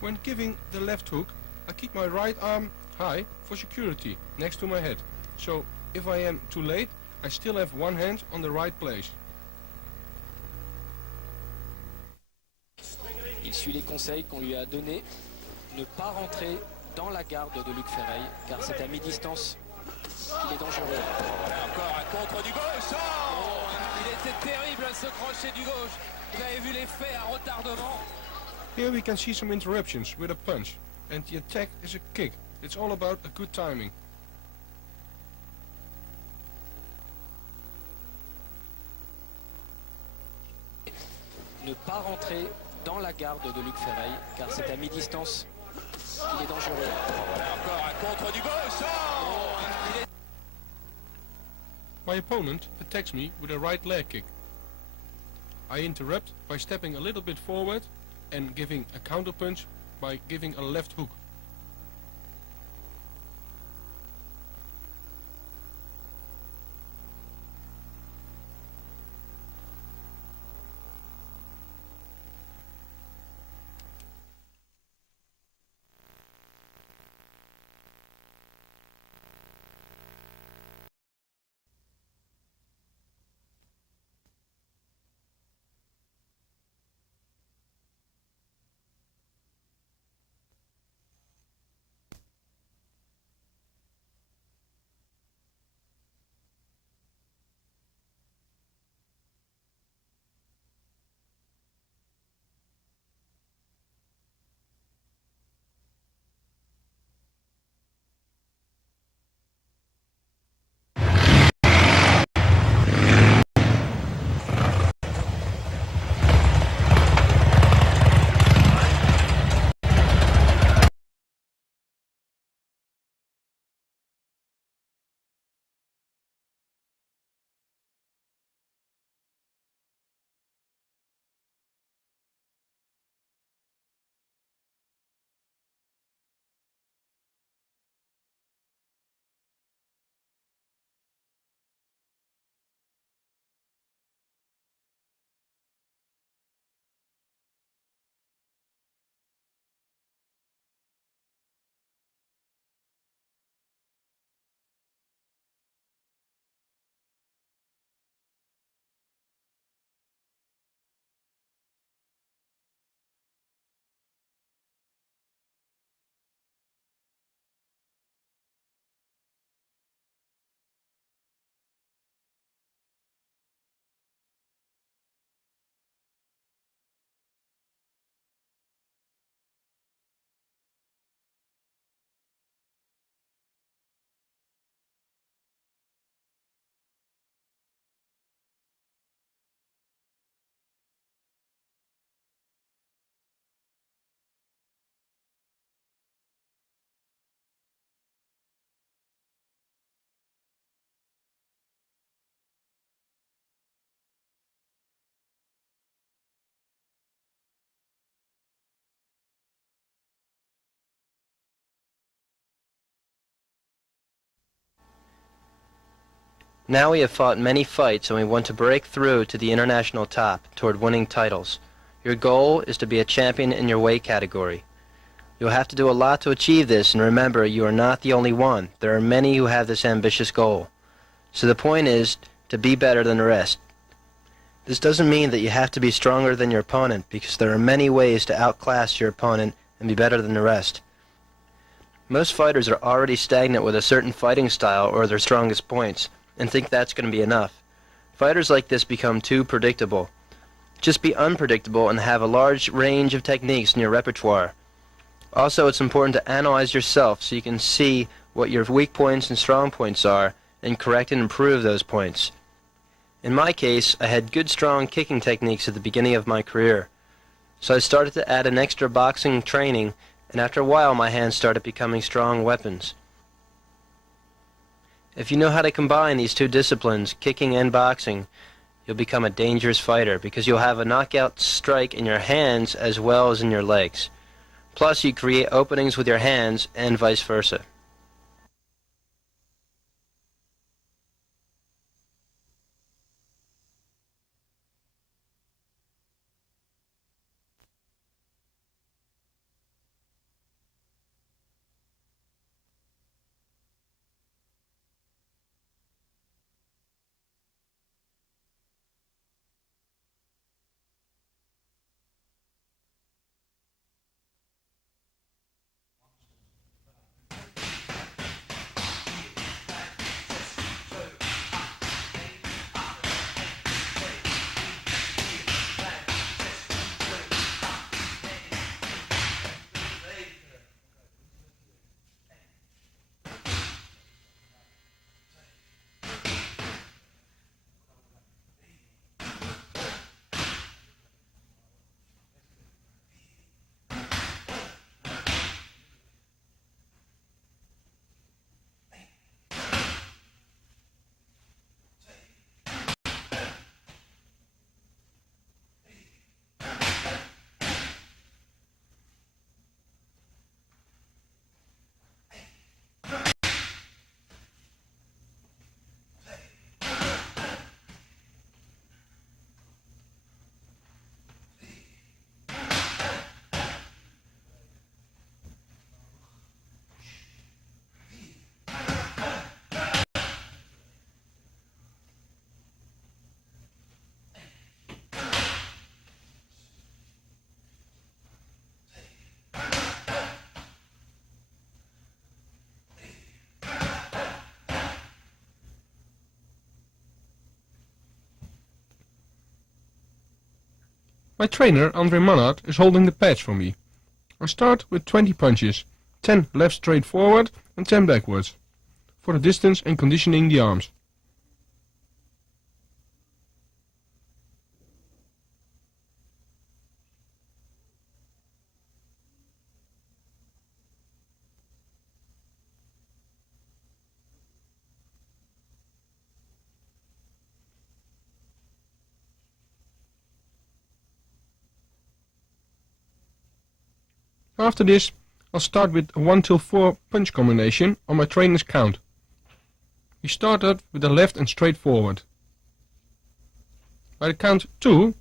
When giving the left hook, I keep my right arm high for security next to my head. So if I am too late, I still have one hand on the right place. Il suit les conseils qu'on lui a donnés. Ne pas rentrer dans la garde de Luc Ferreil, car c'est à mi-distance qu'il est dangereux. Encore un contre du gauche. Oh, il était terrible ce crochet du gauche. Vous avez vu l'effet à retardement. Here we can see some interruptions with a punch, and the attack is a kick. It's all about a good timing. Ne pas rentrer dans la garde de Luc Ferreil, car c'est à mi-distance qu'il est dangereux. Encore un contre du gauche. Oh, il est... My opponent attacks me with a right leg kick. I interrupt by stepping a little bit forward and giving a counter punch by giving a left hook. Now we have fought many fights and we want to break through to the international top toward winning titles. Your goal is to be a champion in your weight category. You'll have to do a lot to achieve this, and remember, you are not the only one. There are many who have this ambitious goal. So the point is to be better than the rest. This doesn't mean that you have to be stronger than your opponent, because there are many ways to outclass your opponent and be better than the rest. Most fighters are already stagnant with a certain fighting style or their strongest points, and think that's going to be enough. Fighters like this become too predictable. Just be unpredictable and have a large range of techniques in your repertoire. Also, it's important to analyze yourself so you can see what your weak points and strong points are and correct and improve those points. In my case, I had good strong kicking techniques at the beginning of my career. So I started to add an extra boxing training, and after a while my hands started becoming strong weapons. If you know how to combine these two disciplines, kicking and boxing, you'll become a dangerous fighter because you'll have a knockout strike in your hands as well as in your legs. Plus, you create openings with your hands and vice versa. My trainer, Andre Mannard, is holding the pads for me. I start with 20 punches, 10 left straight forward and 10 backwards, for the distance and conditioning the arms. After this, I'll start with a 1 till 4 punch combination on my trainer's count. We started with the left and straight forward. By the count 2,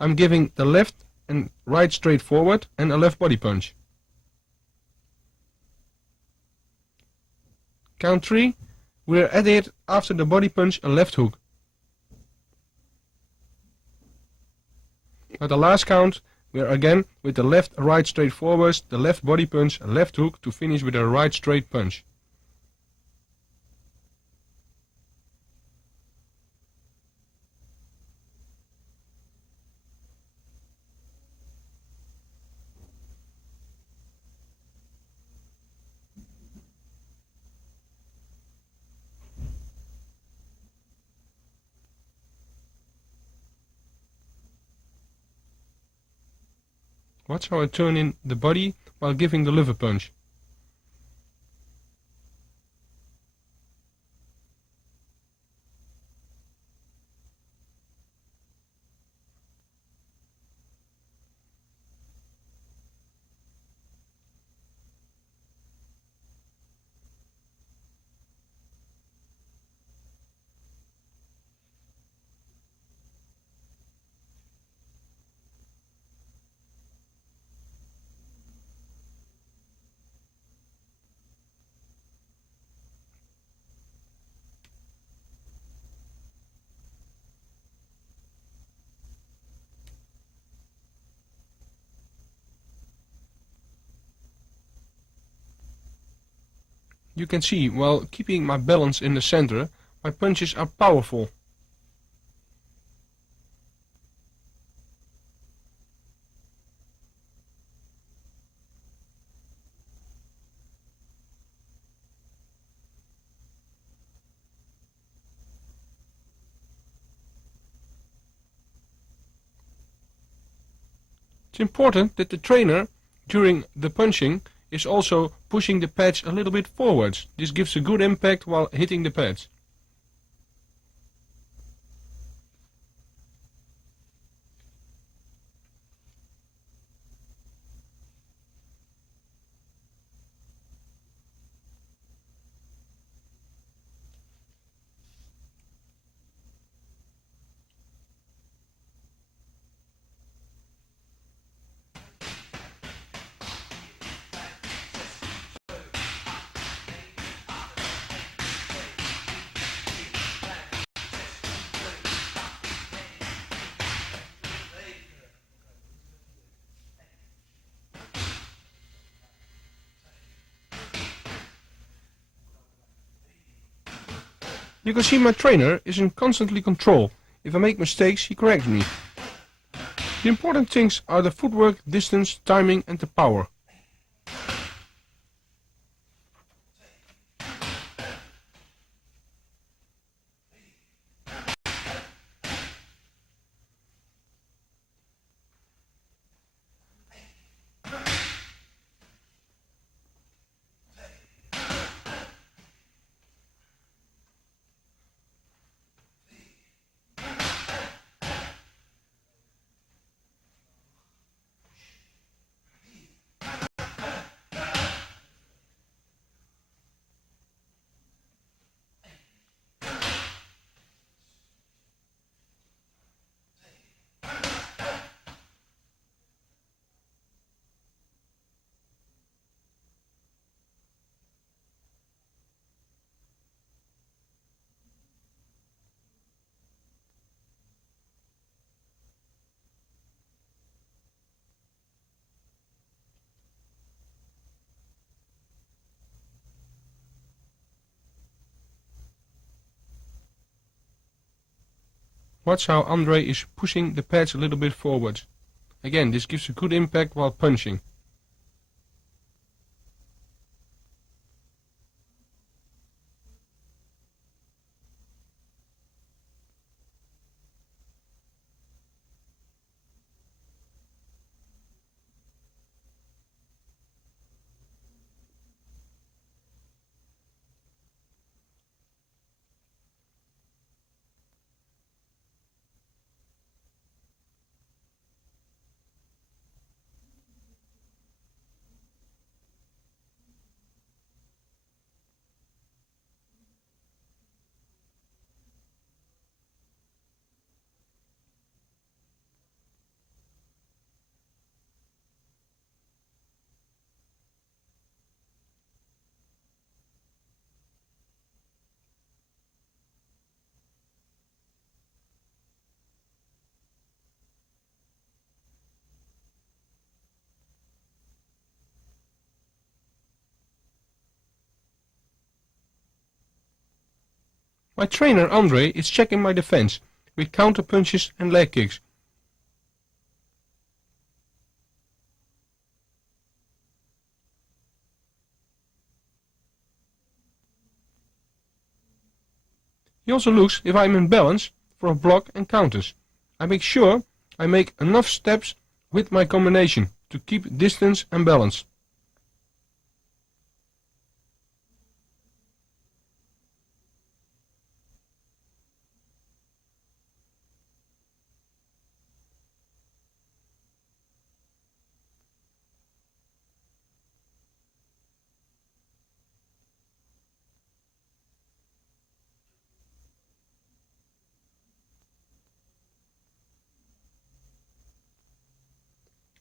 I'm giving the left and right straight forward and a left body punch. Count 3, we're at it after the body punch a left hook. At the last count, we are again with the left right straight forwards, the left body punch, a left hook to finish with a right straight punch. Watch how I turn in the body while giving the liver punch. you can see, while keeping my balance in the center, my punches are powerful. It's important that the trainer, during the punching, is also pushing the pads a little bit forwards. This gives a good impact while hitting the pads. You can see my trainer is in constantly control. If I make mistakes, he corrects me. The important things are the footwork, distance, timing and the power. Watch how Andre is pushing the pads a little bit forward. Again, this gives a good impact while punching. My trainer Andre is checking my defense with counter punches and leg kicks. He also looks if I'm in balance for a block and counters. I make sure I make enough steps with my combination to keep distance and balance.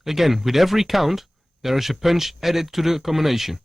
Again, with every count, there is a punch added to the combination.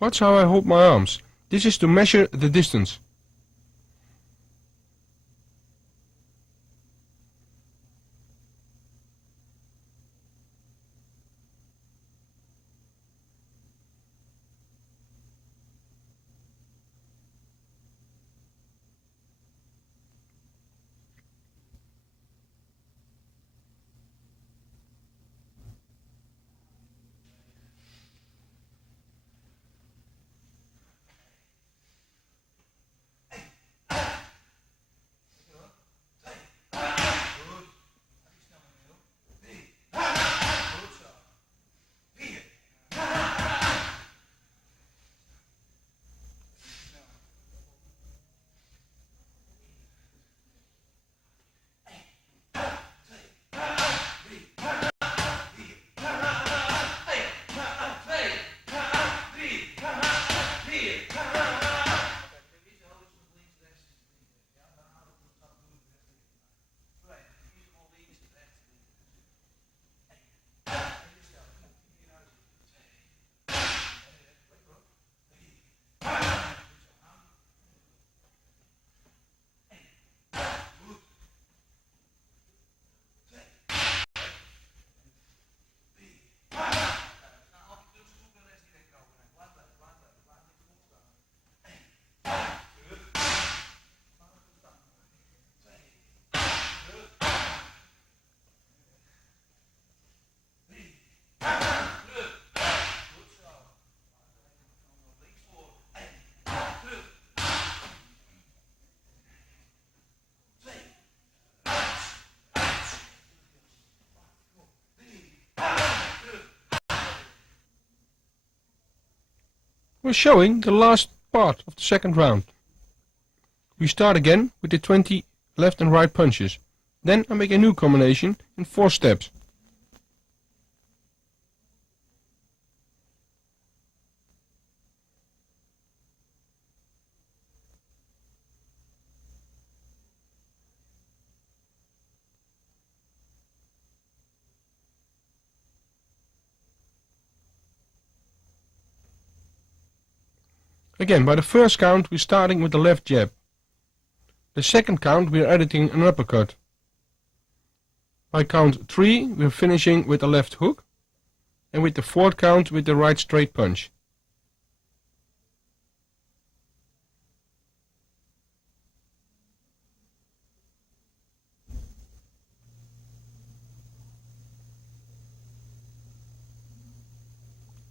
Watch how I hold my arms. This is to measure the distance. We're showing the last part of the second round. We start again with the 20 left and right punches. Then I make a new combination in 4 steps. Again, by the first count we're starting with the left jab. The second count we're editing an uppercut. By count 3 we're finishing with the left hook, and with the fourth count with the right straight punch.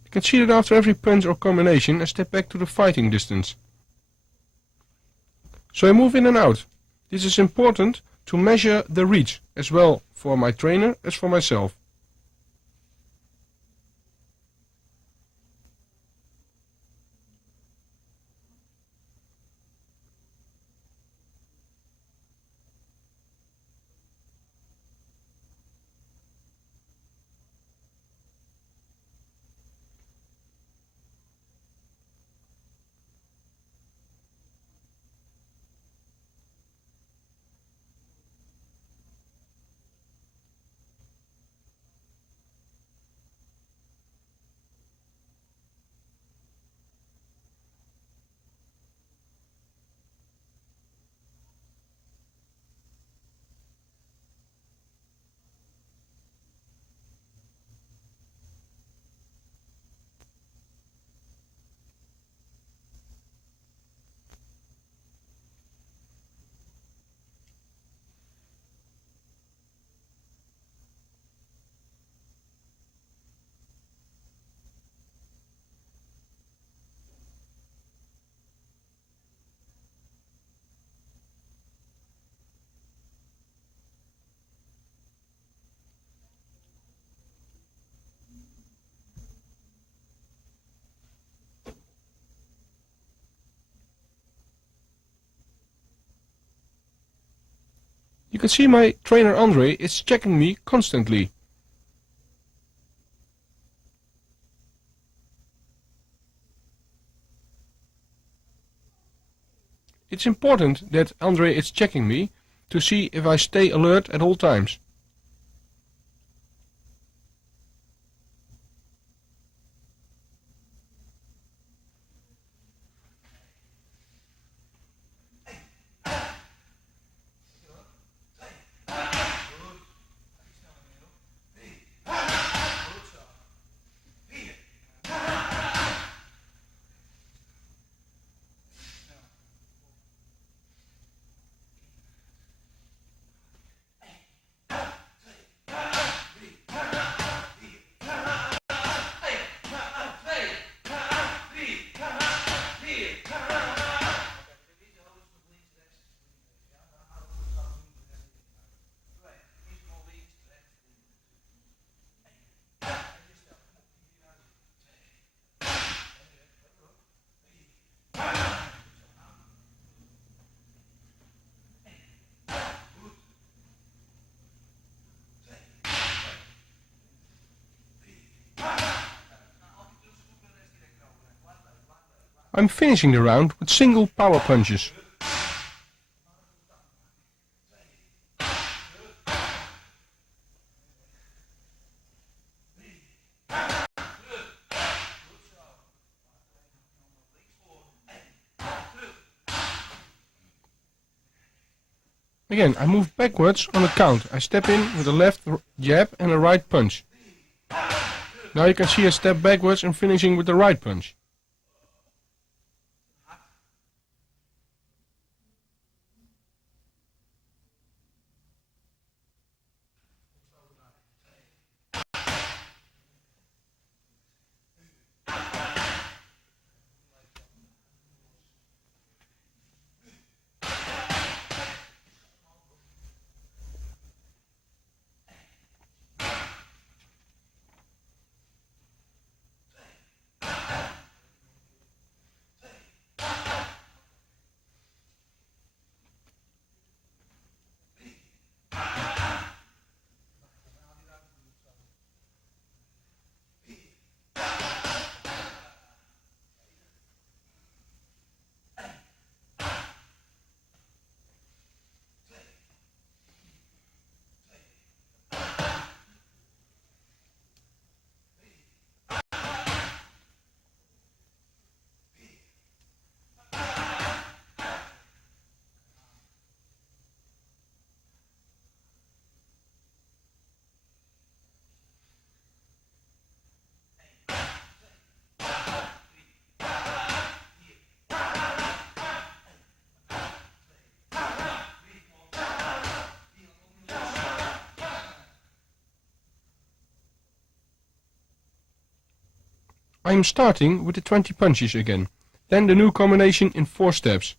You can see that after every punch or combination I step back to the fighting distance. So I move in and out. This is important to measure the reach, as well for my trainer as for myself. You can see my trainer Andre is checking me constantly. It's important that Andre is checking me to see if I stay alert at all times. I'm finishing the round with single power punches. Again, I move backwards on a count. I step in with a left jab and a right punch. Now you can see I step backwards and finishing with the right punch. I am starting with the 20 punches again, then the new combination in 4 steps.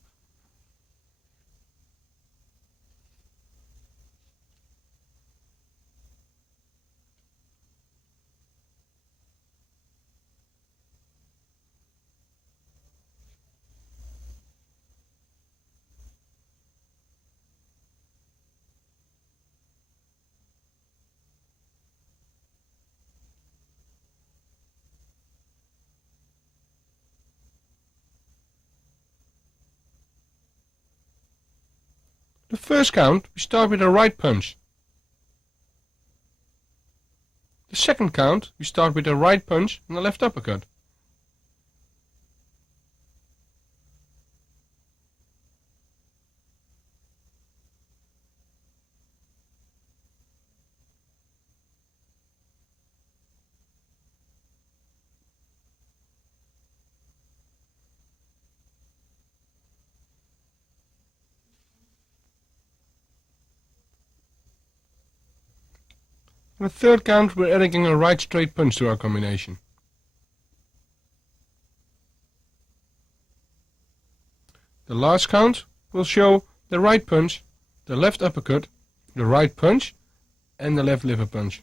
The first count we start with a right punch. The second count we start with a right punch and a left uppercut. On the third count we're adding a right straight punch to our combination. The last count will show the right punch, the left uppercut, the right punch and the left liver punch.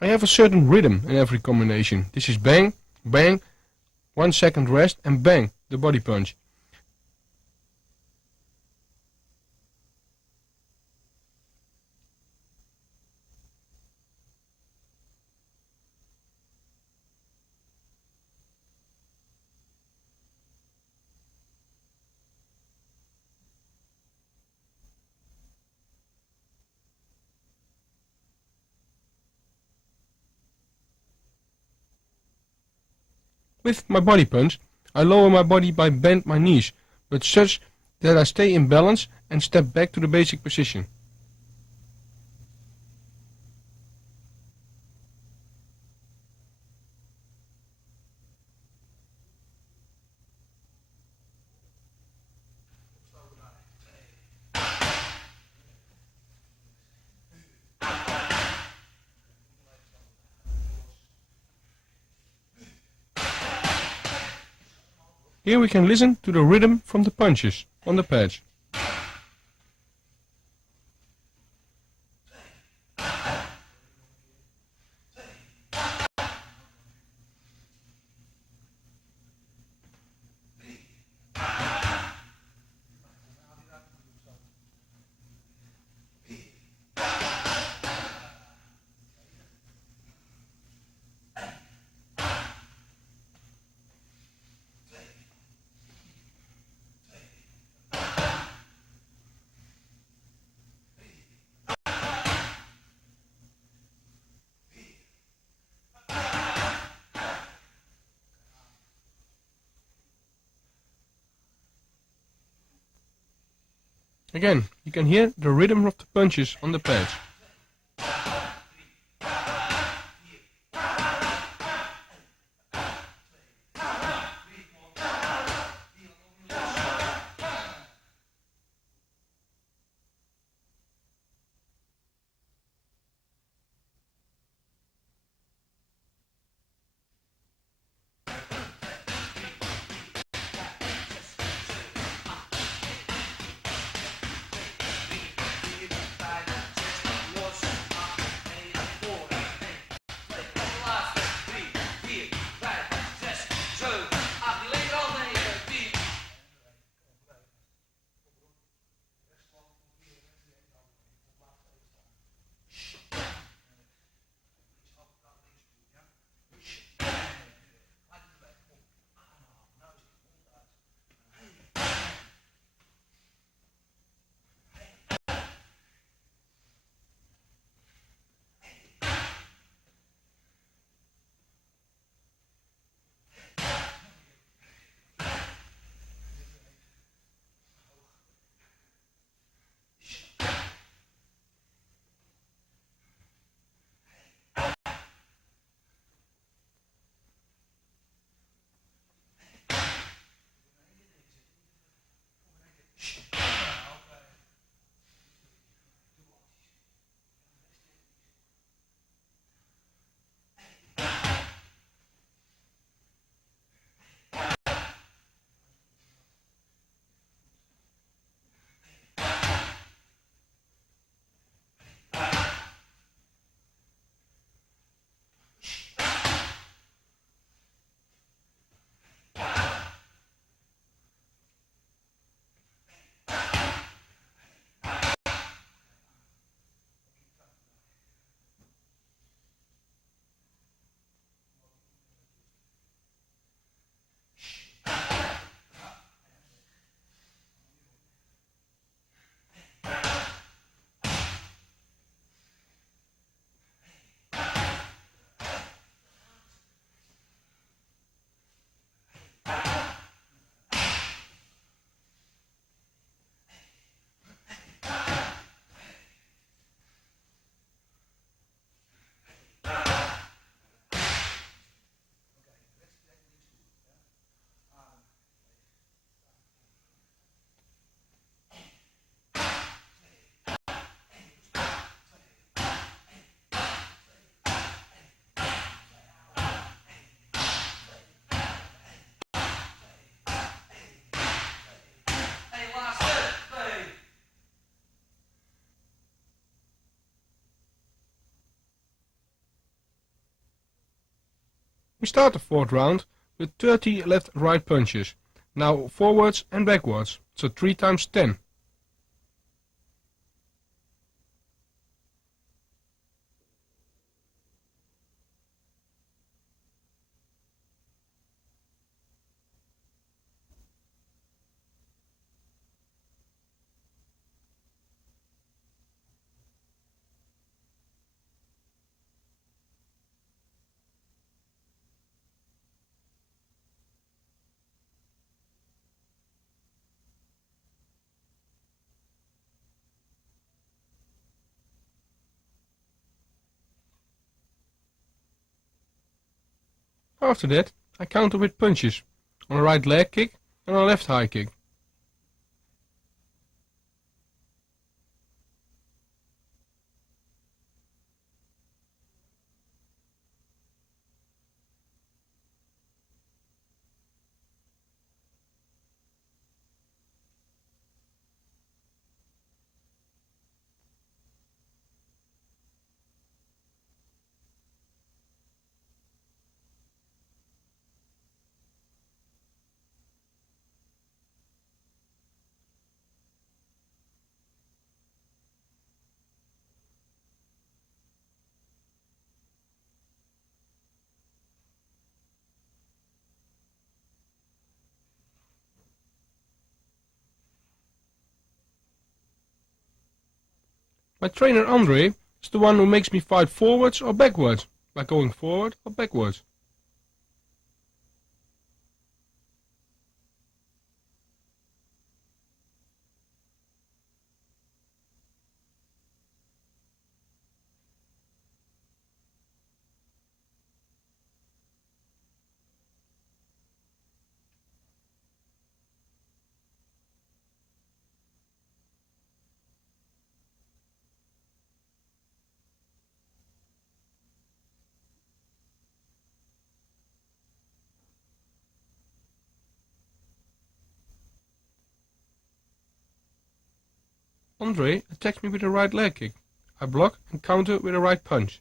I have a certain rhythm in every combination. This is bang, bang, 1 second rest and bang, the body punch. With my body punch, I lower my body by bend my knees, but such that I stay in balance and step back to the basic position. Here we can listen to the rhythm from the punches on the pads. Again, you can hear the rhythm of the punches on the pads. We start the fourth round with 30 left-right punches. Now forwards and backwards, so 3 times 10. After that, I counter with punches on a right leg kick and on a left high kick. My trainer Andre is the one who makes me fight forwards or backwards, by going forward or backwards. Andre attacks me with a right leg kick. I block and counter with a right punch.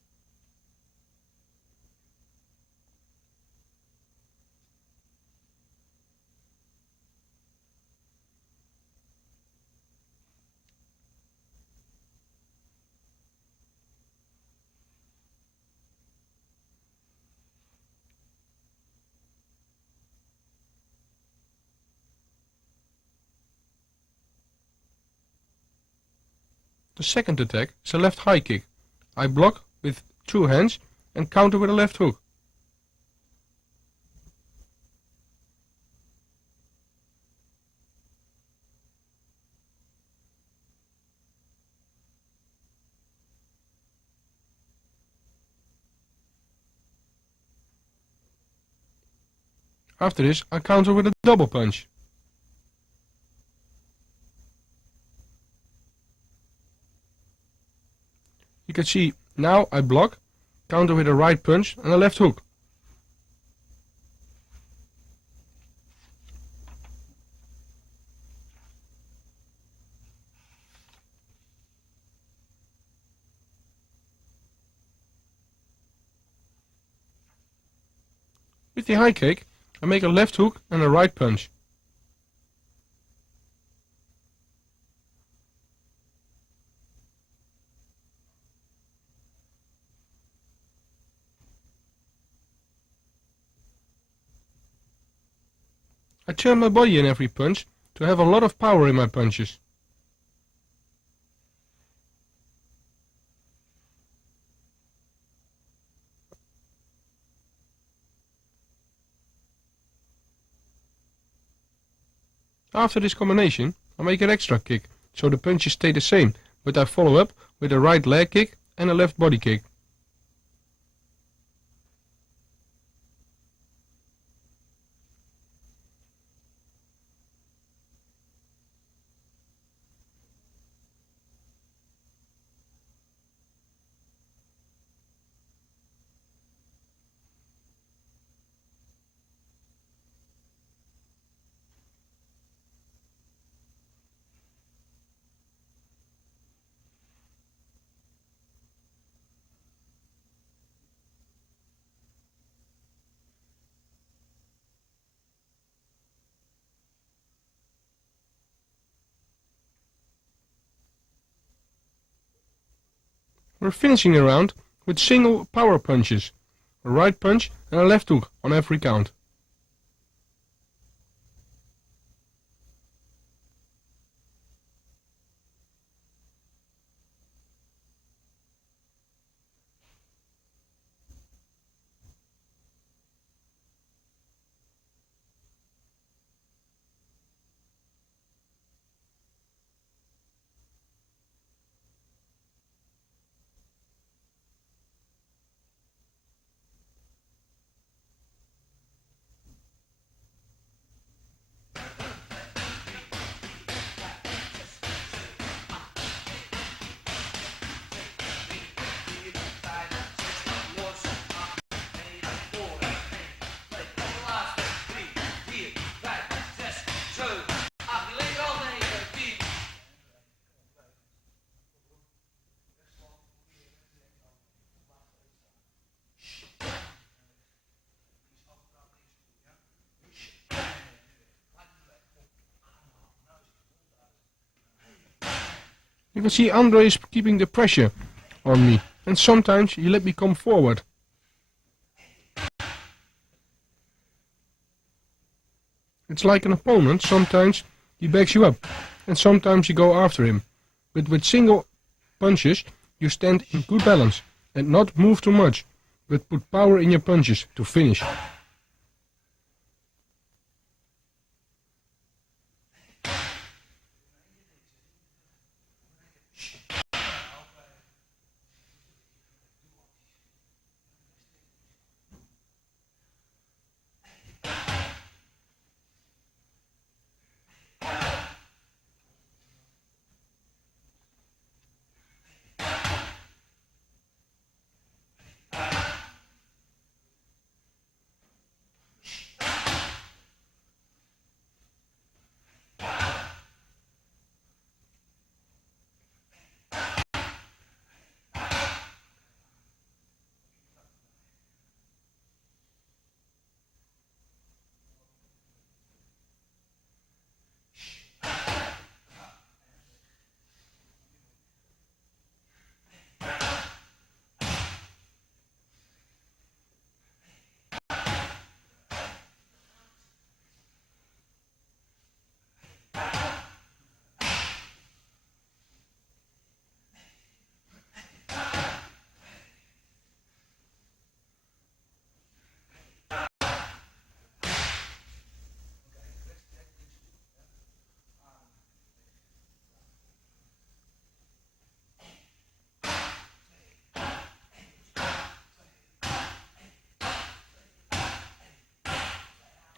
The second attack is a left high kick. I block with 2 hands and counter with a left hook. After this, I counter with a double punch. You can see now I block, counter with a right punch and a left hook. With the high kick, I make a left hook and a right punch. I turn my body in every punch to have a lot of power in my punches. After this combination, I make an extra kick, so the punches stay the same, but I follow up with a right leg kick and a left body kick. We're finishing the round with single power punches, a right punch and a left hook on every count. You can see Andre is keeping the pressure on me, and sometimes he let me come forward. It's like an opponent, sometimes he backs you up, and sometimes you go after him. But with single punches, you stand in good balance, and not move too much, but put power in your punches to finish.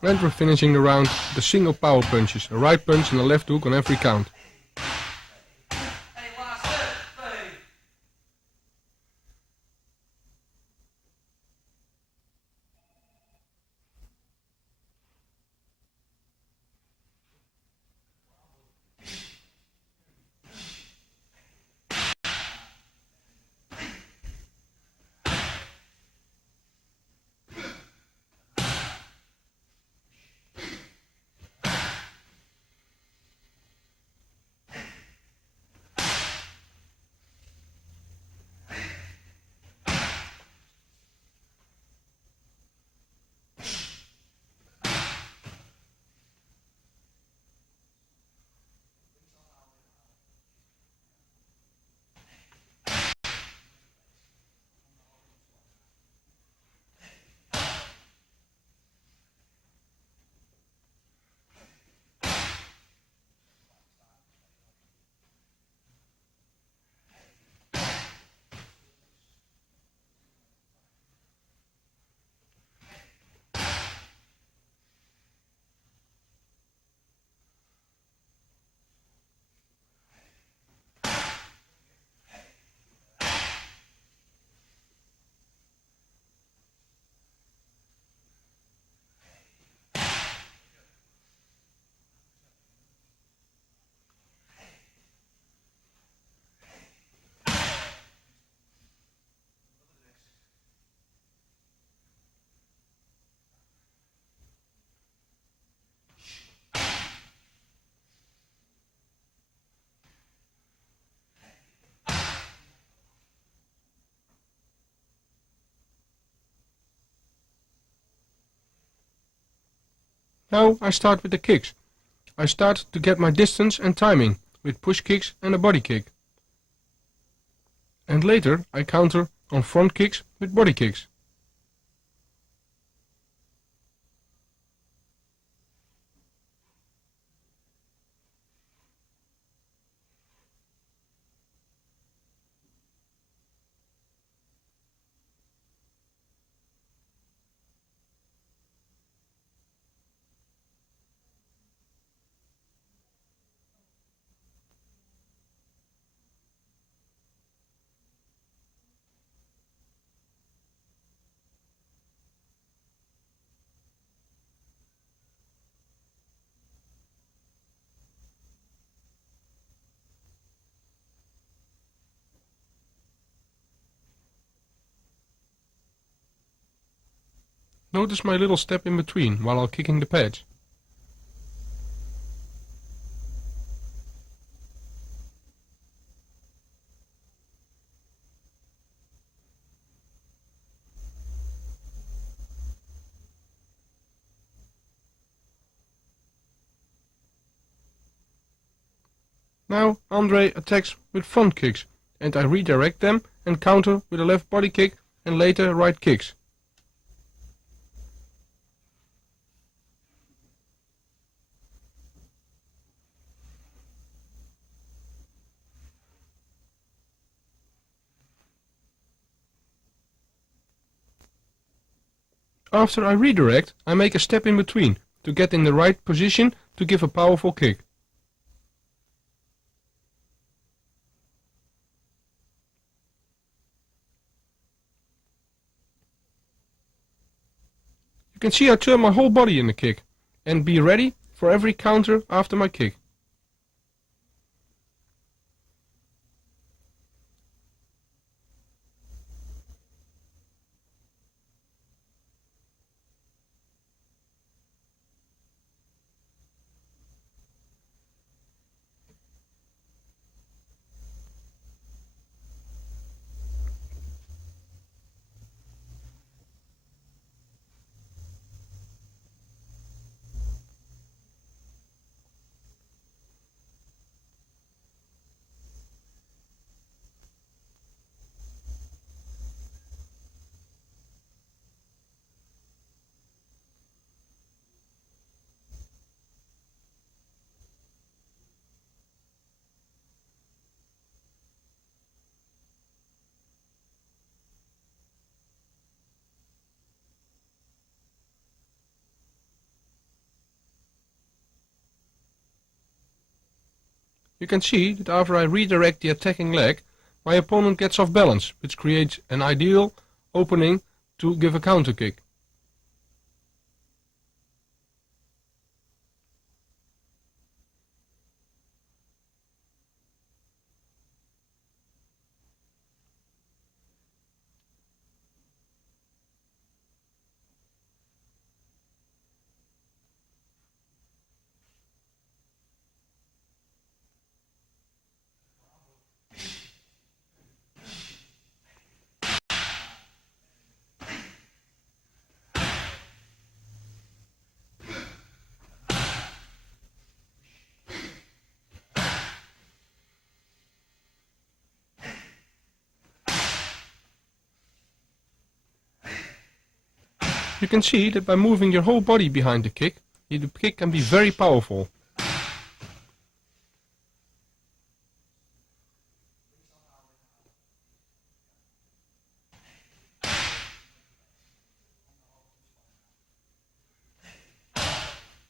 And we're finishing the round with the single power punches, a right punch and a left hook on every count. Now I start with the kicks. I start to get my distance and timing with push kicks and a body kick. And later I counter on front kicks with body kicks. Notice my little step in between while I'm kicking the pads. Now Andre attacks with front kicks and I redirect them and counter with a left body kick and later right kicks. After I redirect, I make a step in between to get in the right position to give a powerful kick. You can see I turn my whole body in the kick and be ready for every counter after my kick. You can see that after I redirect the attacking leg, my opponent gets off balance, which creates an ideal opening to give a counter kick. You can see that by moving your whole body behind the kick can be very powerful.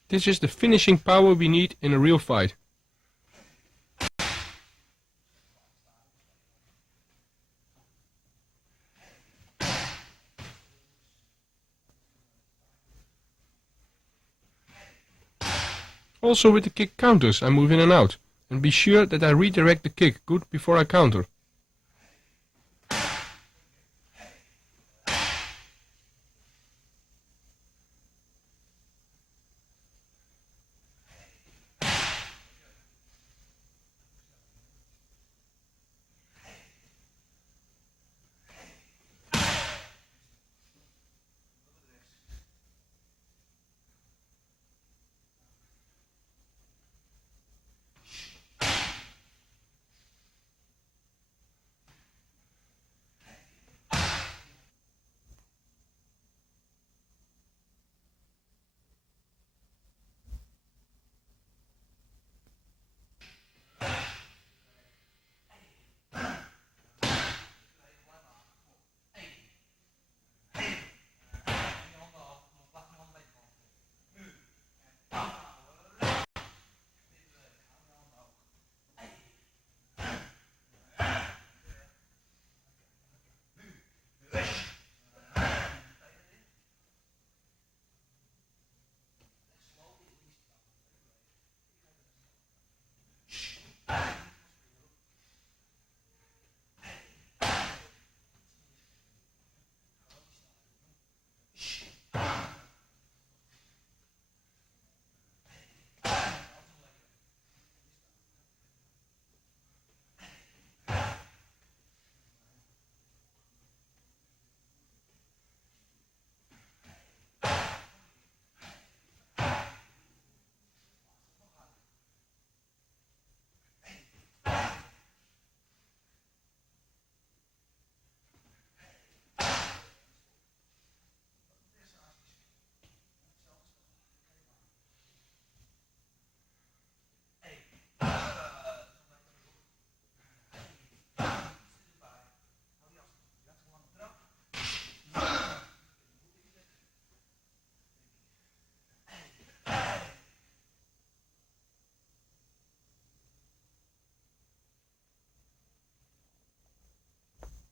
This is the finishing power we need in a real fight. Also with the kick counters I move in and out, and be sure that I redirect the kick good before I counter.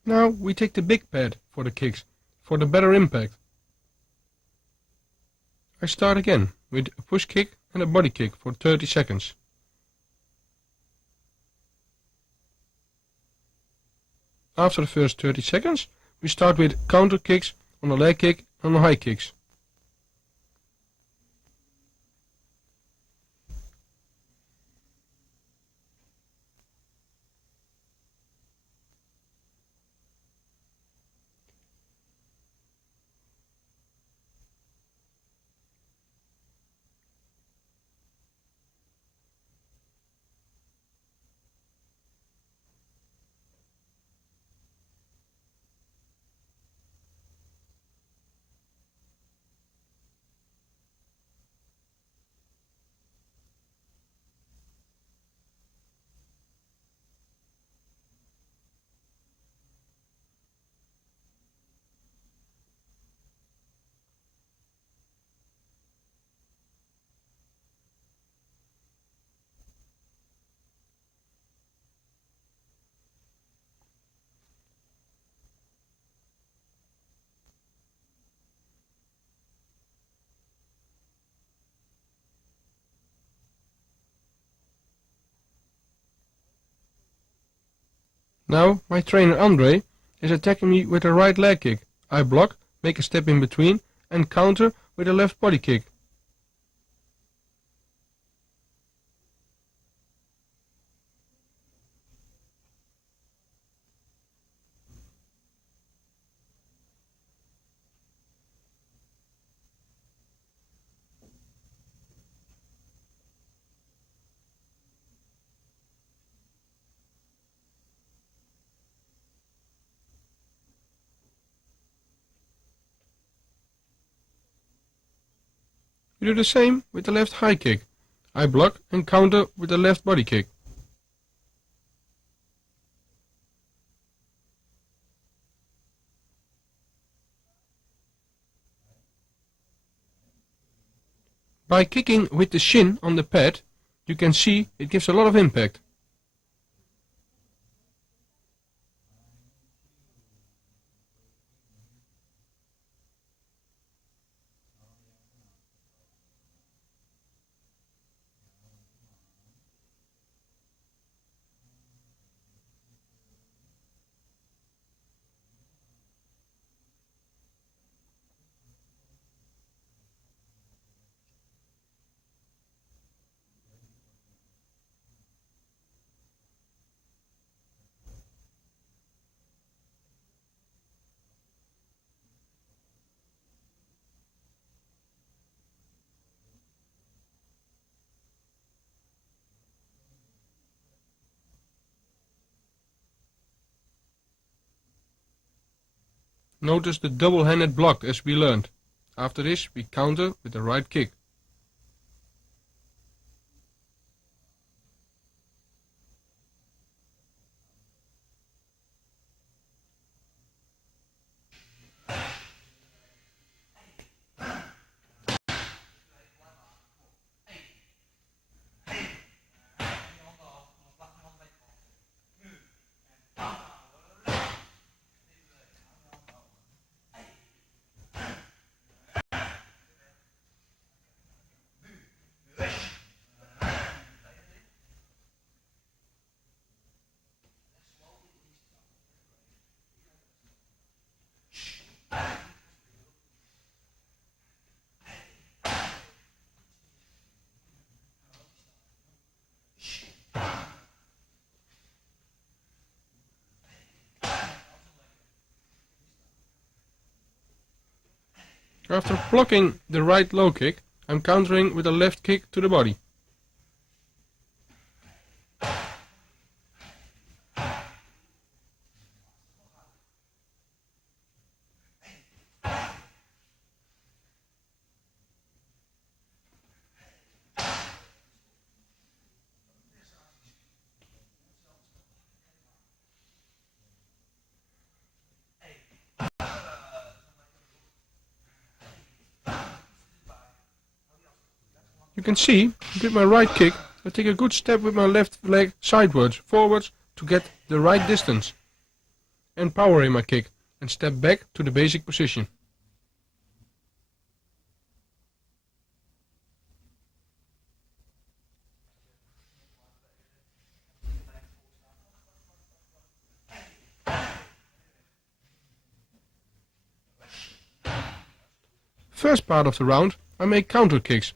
Now we take the big pad for the kicks, for the better impact. I start again with a push kick and a body kick for 30 seconds. After the first 30 seconds, we start with counter kicks on the leg kick and on high kicks. Now my trainer Andre is attacking me with a right leg kick. I block, make a step in between and counter with a left body kick. You do the same with the left high kick. I block and counter with the left body kick. By kicking with the shin on the pad, you can see it gives a lot of impact. Notice the double-handed block as we learned. After this we counter with the right kick. After blocking the right low kick, I'm countering with a left kick to the body. You can see, with my right kick, I take a good step with my left leg sideways, forwards, to get the right distance and power in my kick, and step back to the basic position. First part of the round, I make counter kicks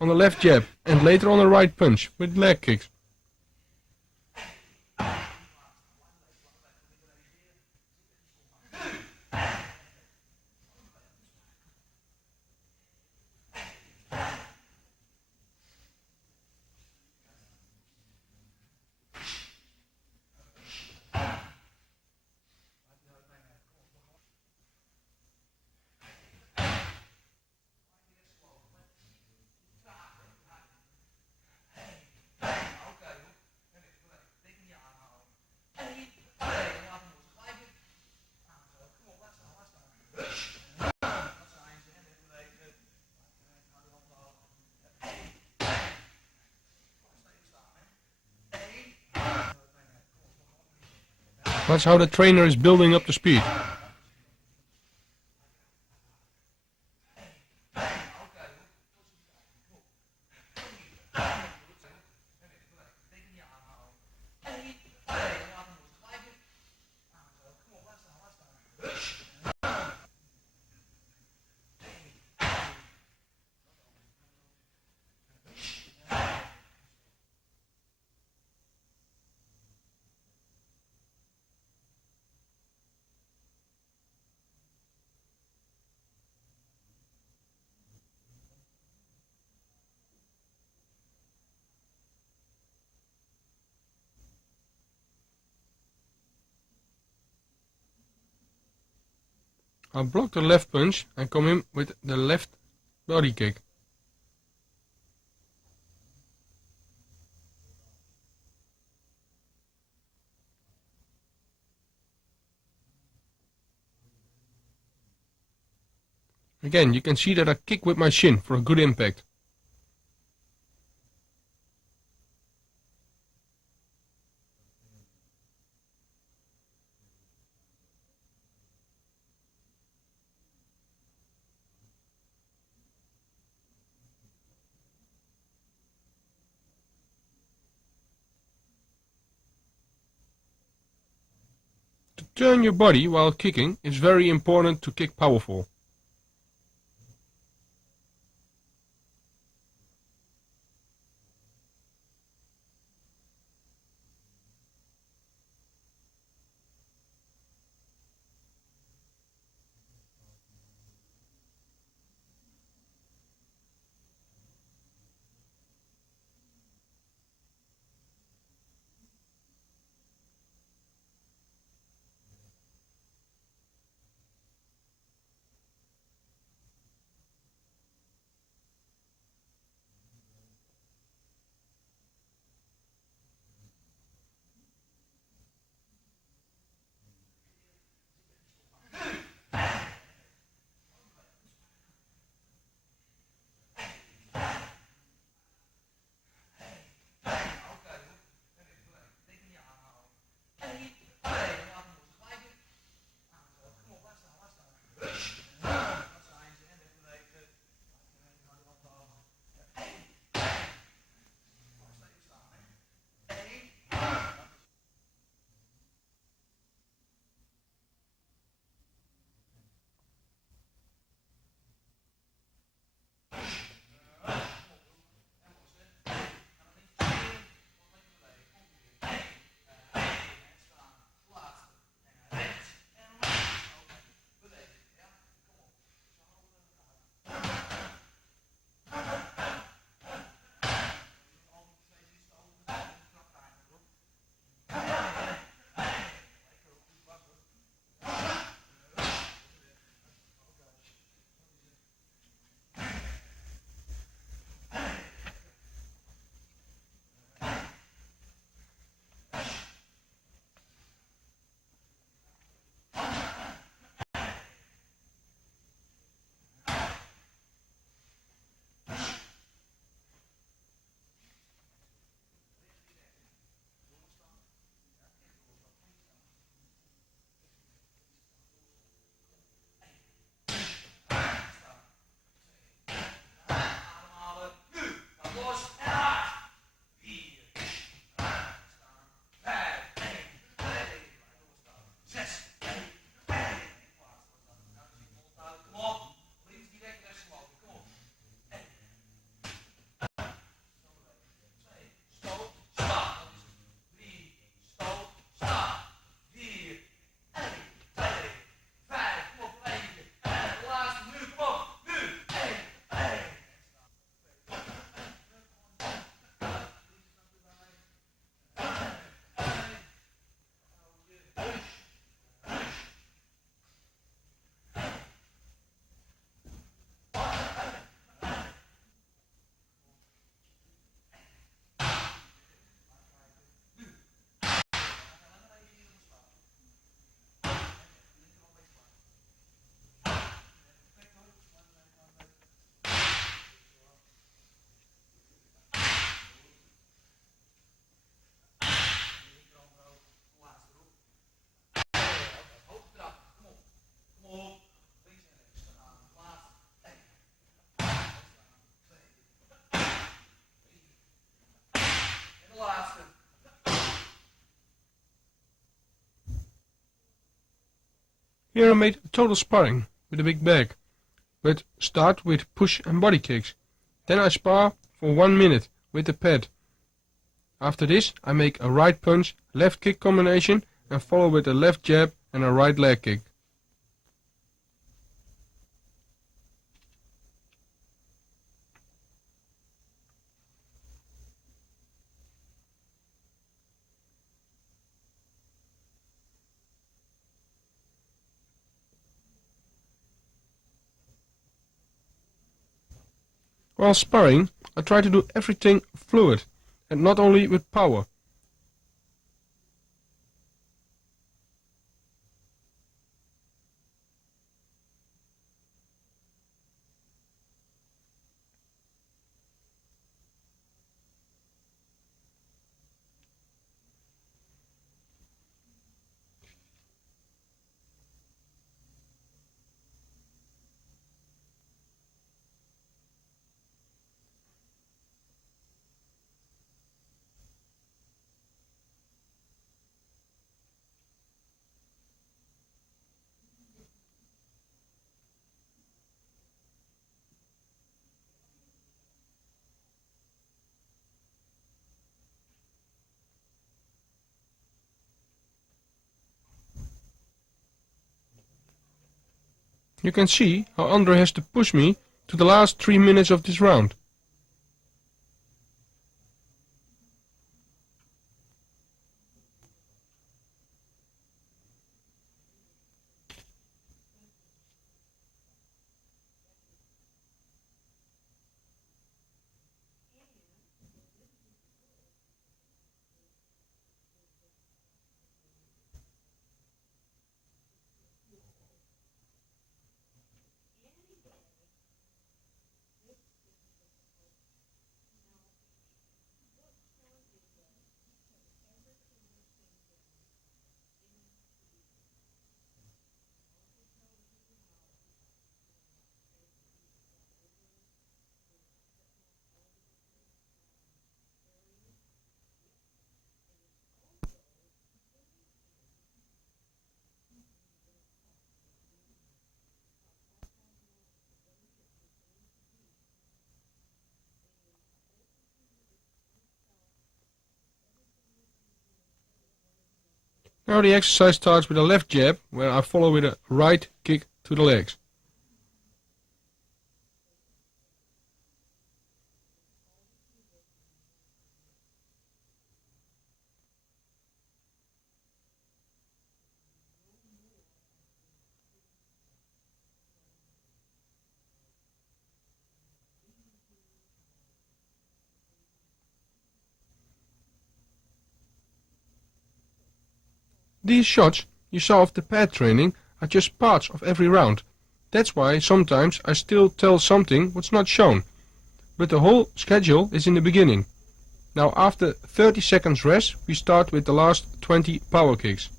on the left jab and later on the right punch with leg kicks. That's how the trainer is building up the speed. I'll block the left punch and come in with the left body kick. Again, you can see that I kick with my shin for a good impact. To turn your body while kicking is very important to kick powerful. Here I made total sparring with a big bag, but start with push and body kicks. Then I spar for 1 minute with the pad. After this I make a right punch, left kick combination and follow with a left jab and a right leg kick. While sparring, I try to do everything fluid, and not only with power. You can see how Andre has to push me to the last 3 minutes of this round. Now the exercise starts with a left jab, where I follow with a right kick to the legs. These shots you saw of the pad training are just parts of every round. That's why sometimes I still tell something what's not shown. But the whole schedule is in the beginning. Now after 30 seconds rest, we start with the last 20 power kicks.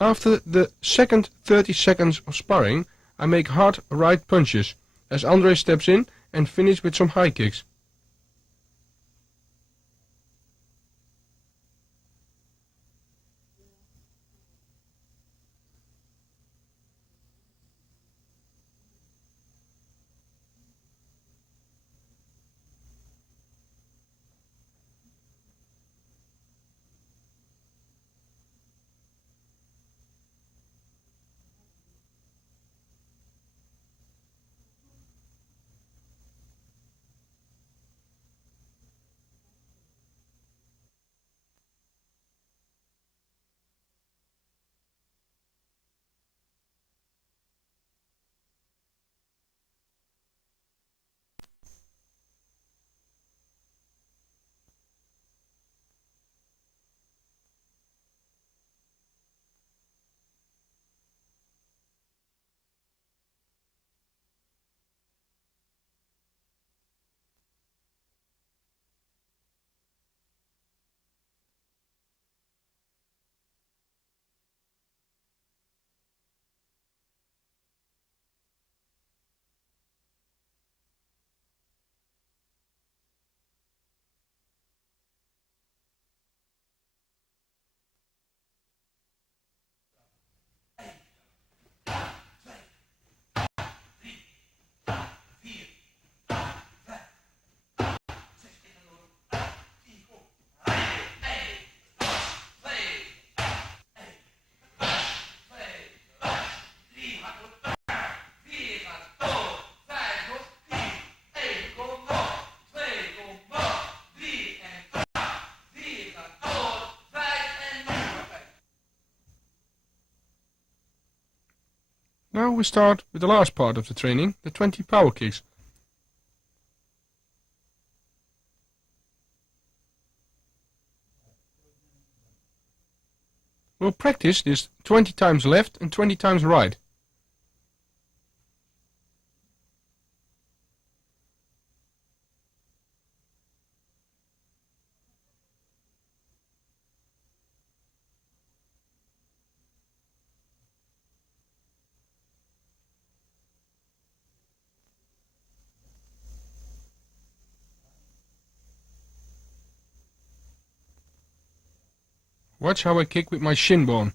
After the second 30 seconds of sparring, I make hard right punches, as Andre steps in and finish with some high kicks. we start with the last part of the training, the 20 power kicks. We'll practice this 20 times left and 20 times right. Watch how I kick with my shin bone.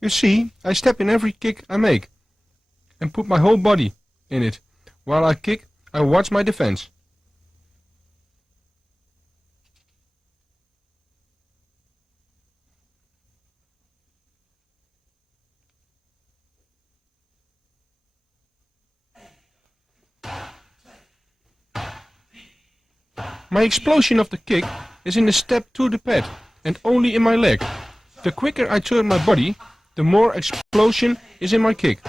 You see, I step in every kick I make and put my whole body in it. While I kick, I watch my defense. My explosion of the kick is in the step to the pad and only in my leg. The quicker I turn my body, the more explosion is in my kick.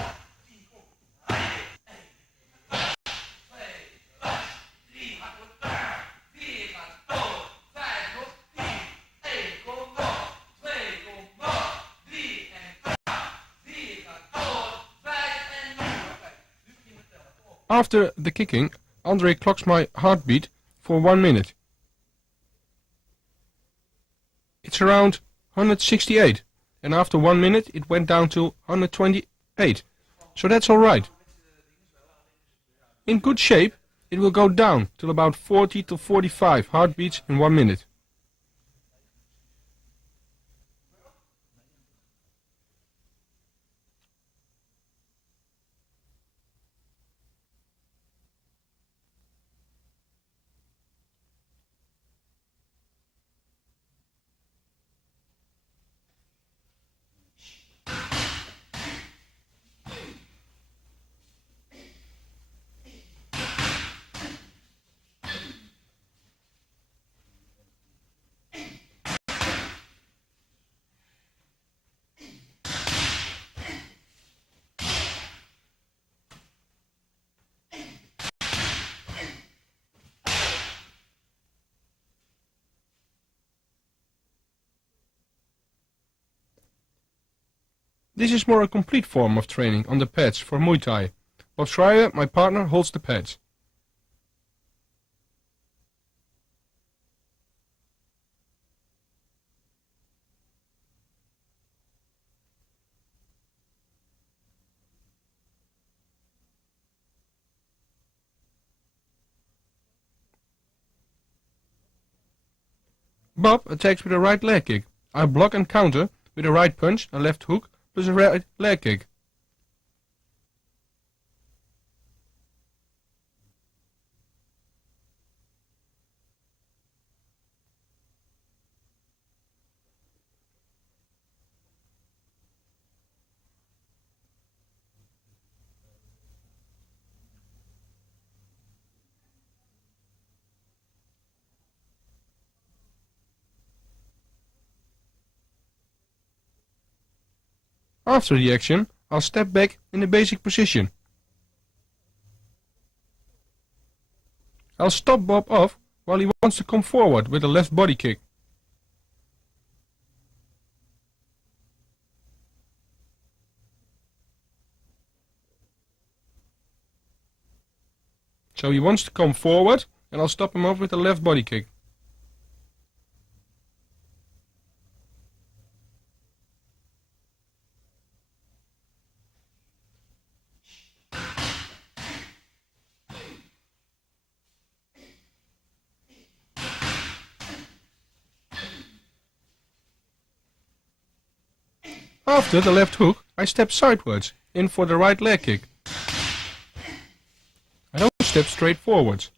After the kicking, Andre clocks my heartbeat for 1 minute. It's around 168, and after 1 minute it went down to 128, so that's alright. In good shape, it will go down till about 40 to 45 heartbeats in 1 minute. This is more a complete form of training on the pads for Muay Thai. Bob Schreier, my partner, holds the pads. Bob attacks with a right leg kick. I block and counter with a right punch, a left hook, plus a right leg kick. After the action, I'll step back in the basic position. I'll stop Bob off while he wants to come forward with a left body kick. So he wants to come forward and I'll stop him off with a left body kick. After the left hook, I step sideways, in for the right leg kick. I don't step straight forwards.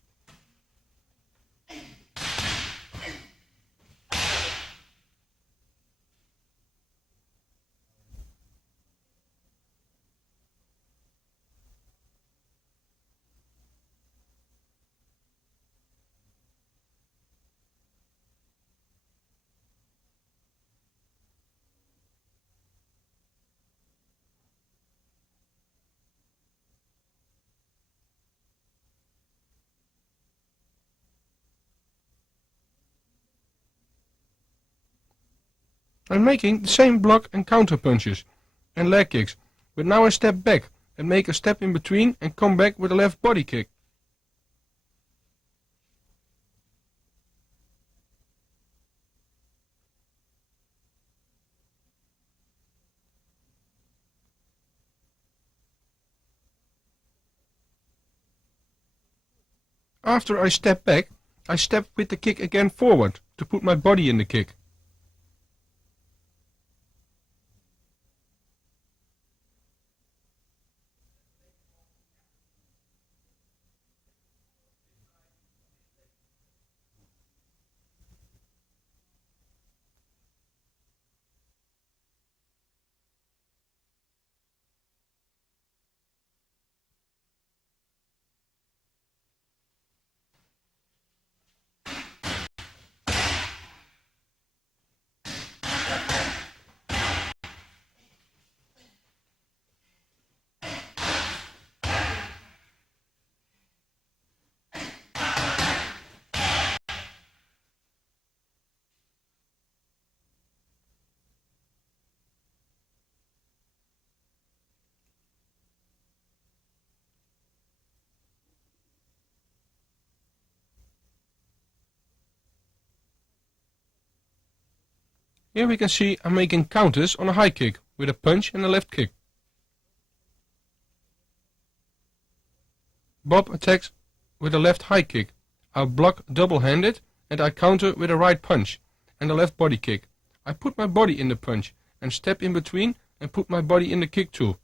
I'm making the same block and counter punches and leg kicks, but now I step back and make a step in between and come back with a left body kick. After I step back, I step with the kick again forward to put my body in the kick. Here we can see I'm making counters on a high kick with a punch and a left kick. Bob attacks with a left high kick. I block double-handed and I counter with a right punch and a left body kick. I put my body in the punch and step in between and put my body in the kick too.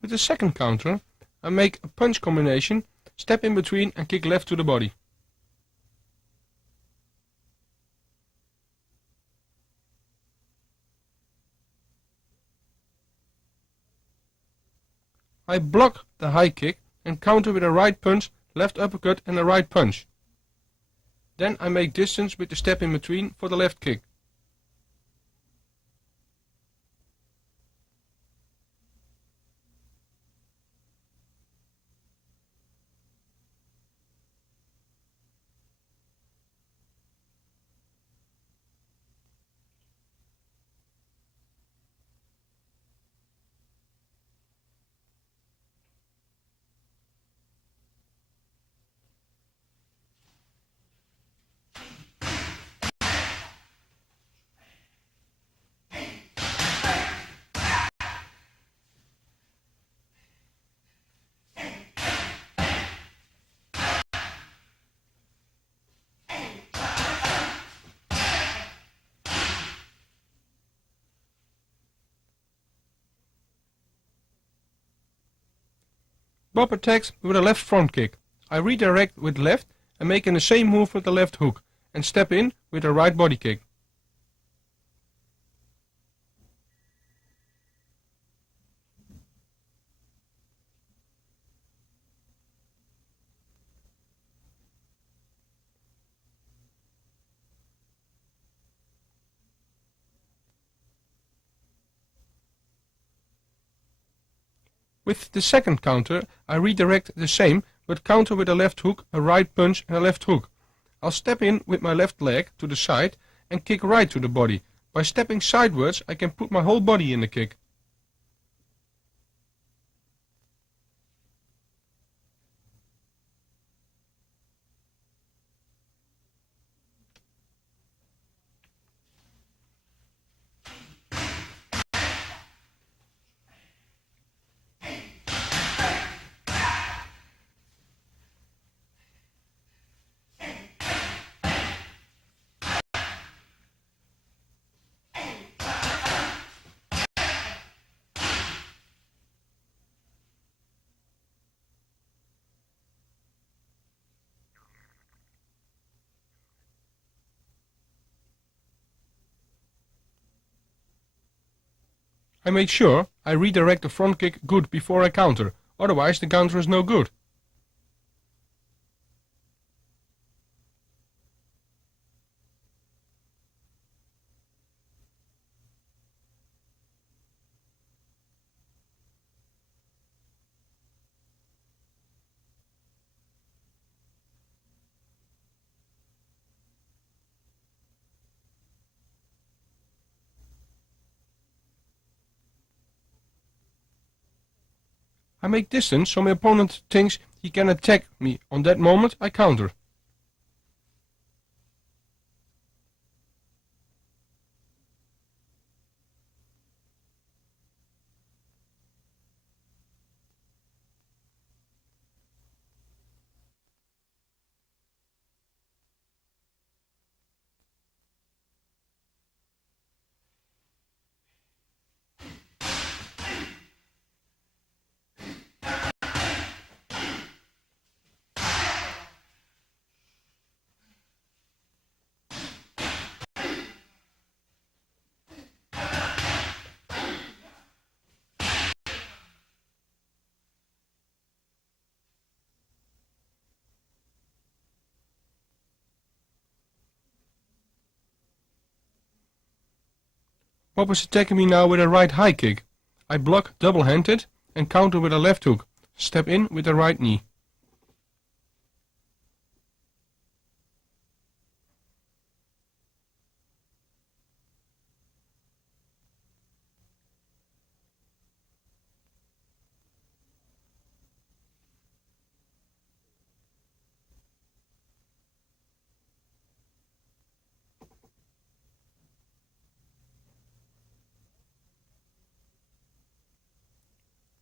With the second counter, I make a punch combination, step in between and kick left to the body. I block the high kick and counter with a right punch, left uppercut and a right punch. Then I make distance with the step in between for the left kick. Bob attacks with a left front kick. I redirect with left and make the same move with the left hook and step in with a right body kick. With the second counter, I redirect the same, but counter with a left hook, a right punch and a left hook. I'll step in with my left leg to the side and kick right to the body. By stepping sideways, I can put my whole body in the kick. I make sure I redirect the front kick good before I counter, otherwise the counter is no good. I make distance so my opponent thinks he can attack me. On that moment I counter. Bob was attacking me now with a right high kick. I block double-handed and counter with a left hook. Step in with the right knee.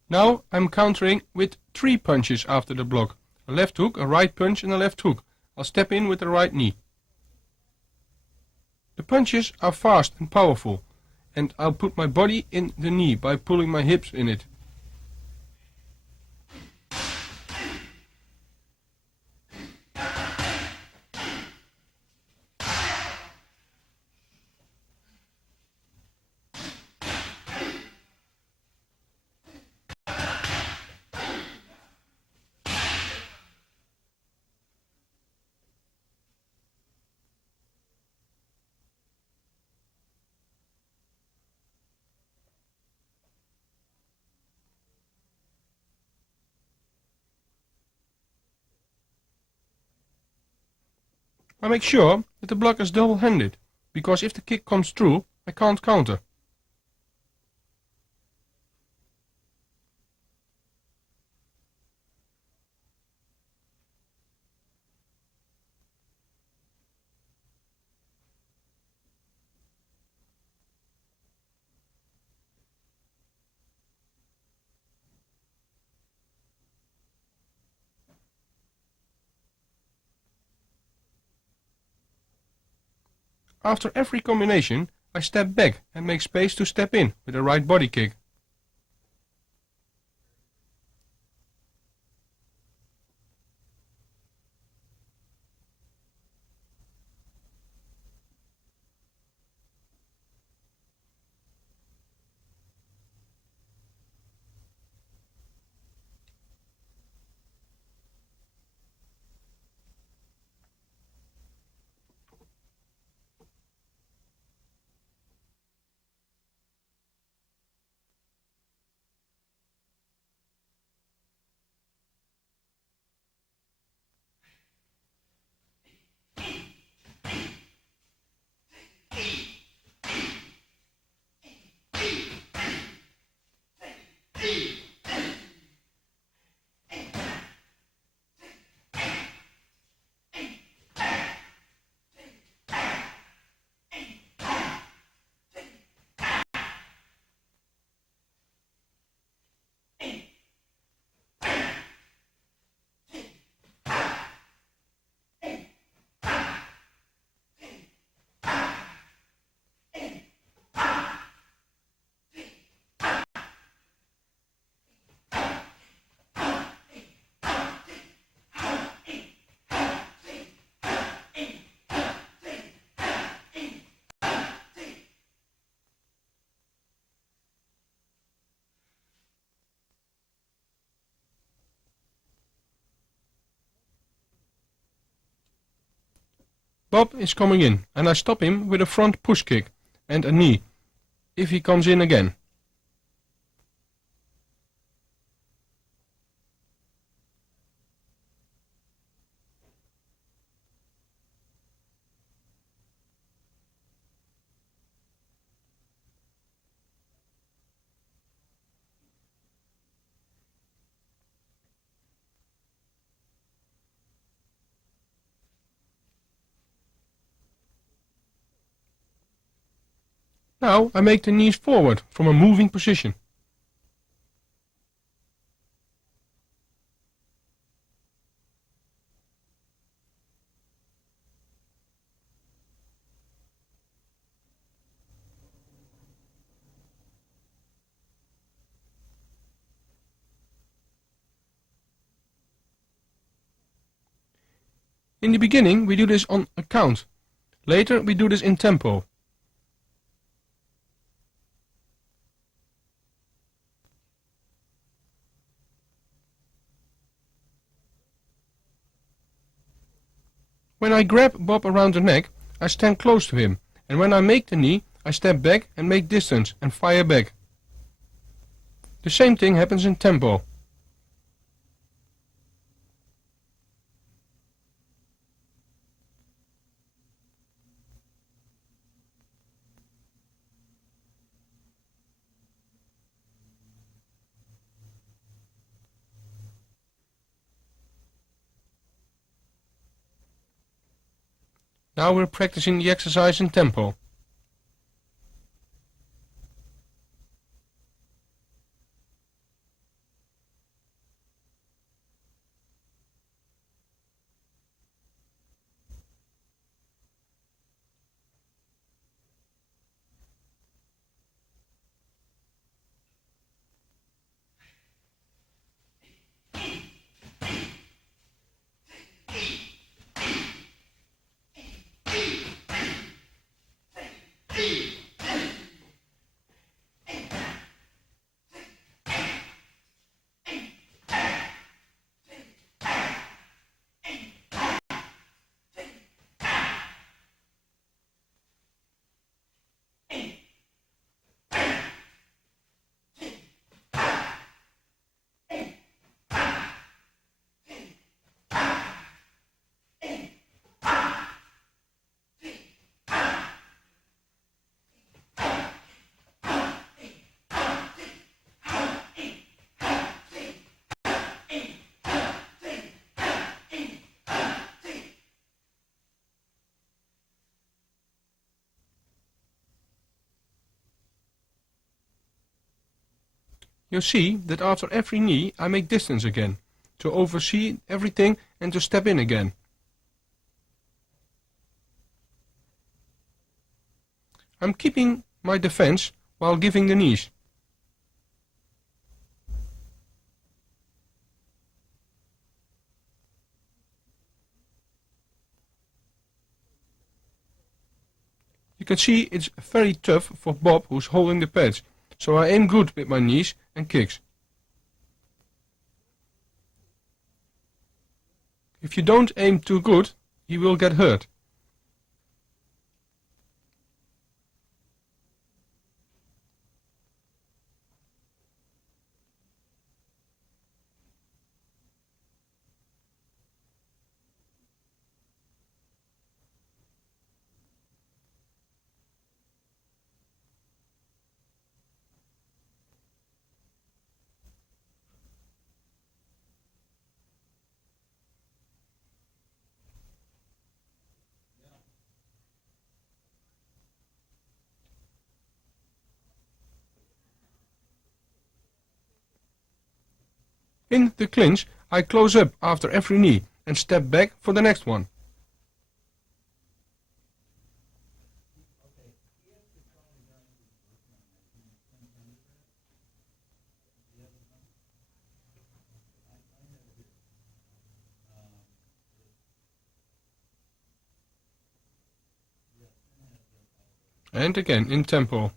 Now I'm countering with 3 punches after the block. A left hook, a right punch and a left hook. I'll step in with the right knee. The punches are fast and powerful, and I'll put my body in the knee by pulling my hips in it. I make sure that the block is double-handed, because if the kick comes through, I can't counter. After every combination, I step back and make space to step in with a right body kick. Bob is coming in, and I stop him with a front push kick and a knee, if he comes in again. Now I make the knees forward from a moving position. In the beginning we do this on a count. Later we do this in tempo. When I grab Bob around the neck, I stand close to him, and when I make the knee, I step back and make distance and fire back. The same thing happens in tempo. Now we're practicing the exercise in tempo. You see that after every knee I make distance again, to oversee everything and to step in again. I'm keeping my defense while giving the knees. You can see it's very tough for Bob who's holding the pads, so I aim good with my knees and kicks. If you don't aim too good, he will get hurt. In the clinch, I close up after every knee and step back for the next one. And again in tempo.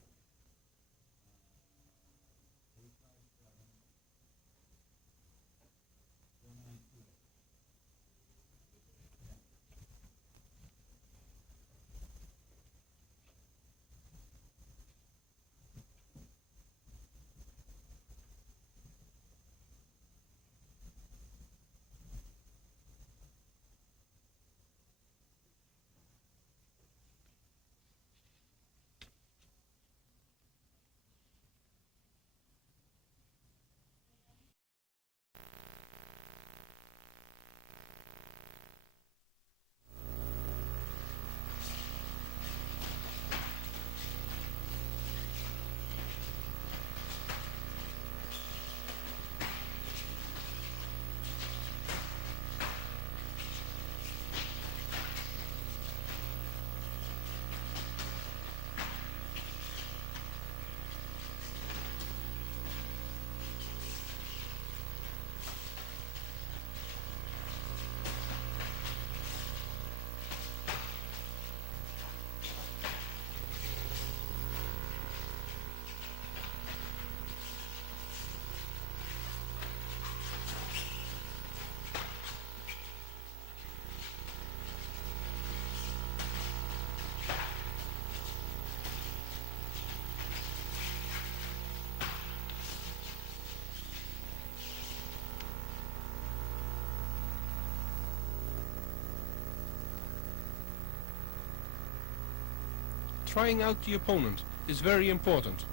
Trying out the opponent is very important.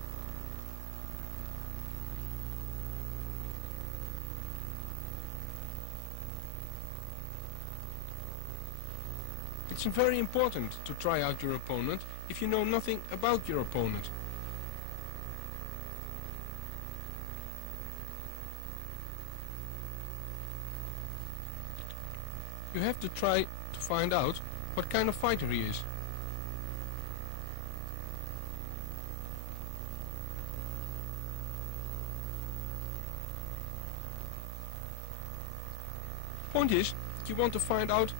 It's very important to try out your opponent if you know nothing about your opponent. You have to try to find out what kind of fighter he is. Point is, you want to find out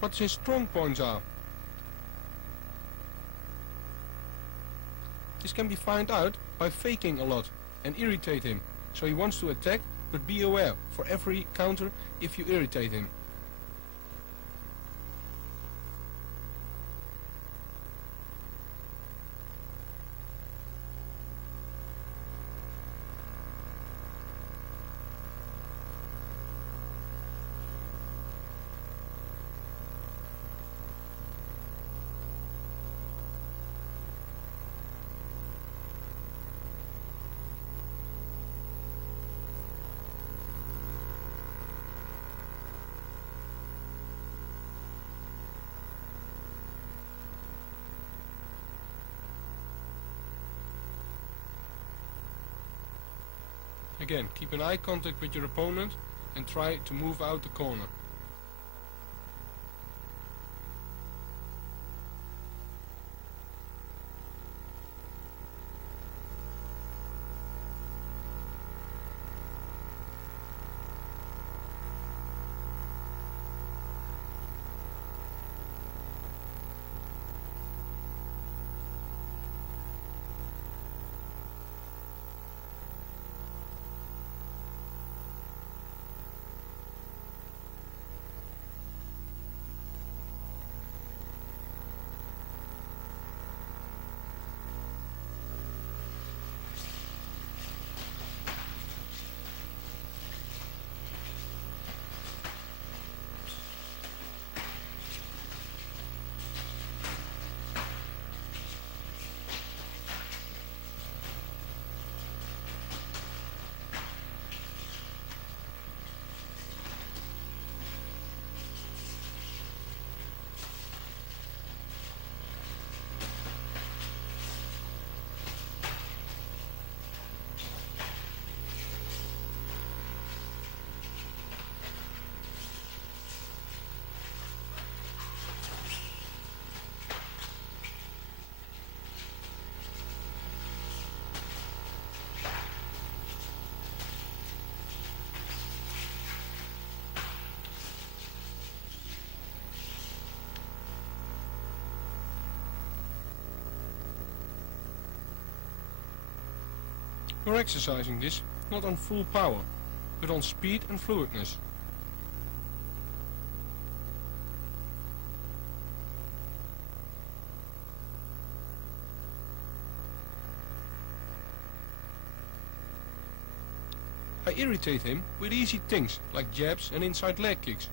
what his strong points are. This can be found out by faking a lot and irritate him. So he wants to attack, but be aware for every counter if you irritate him. Again, keep an eye contact with your opponent and try to move out the corner. You're exercising this not on full power, but on speed and fluidness. I irritate him with easy things like jabs and inside leg kicks.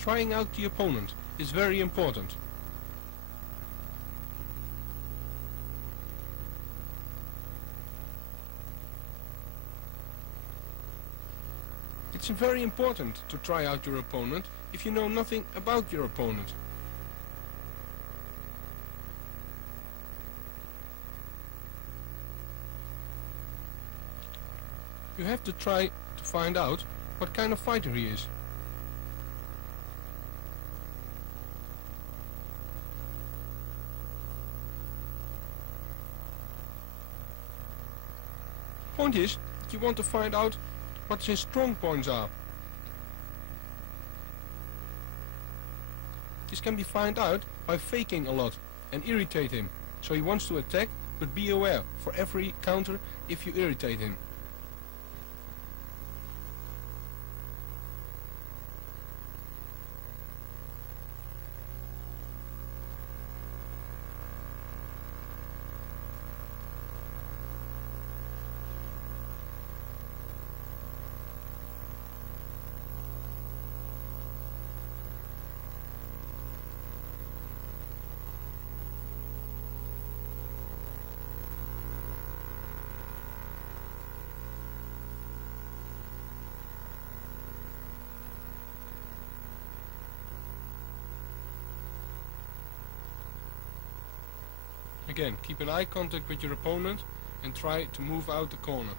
Trying out the opponent is very important. It's very important to try out your opponent if you know nothing about your opponent. You have to try to find out what kind of fighter he is. Point is, you want to find out what his strong points are. This can be found out by faking a lot and irritate him. So he wants to attack, but be aware for every counter if you irritate him. Again, keep an eye contact with your opponent and try to move out the corner.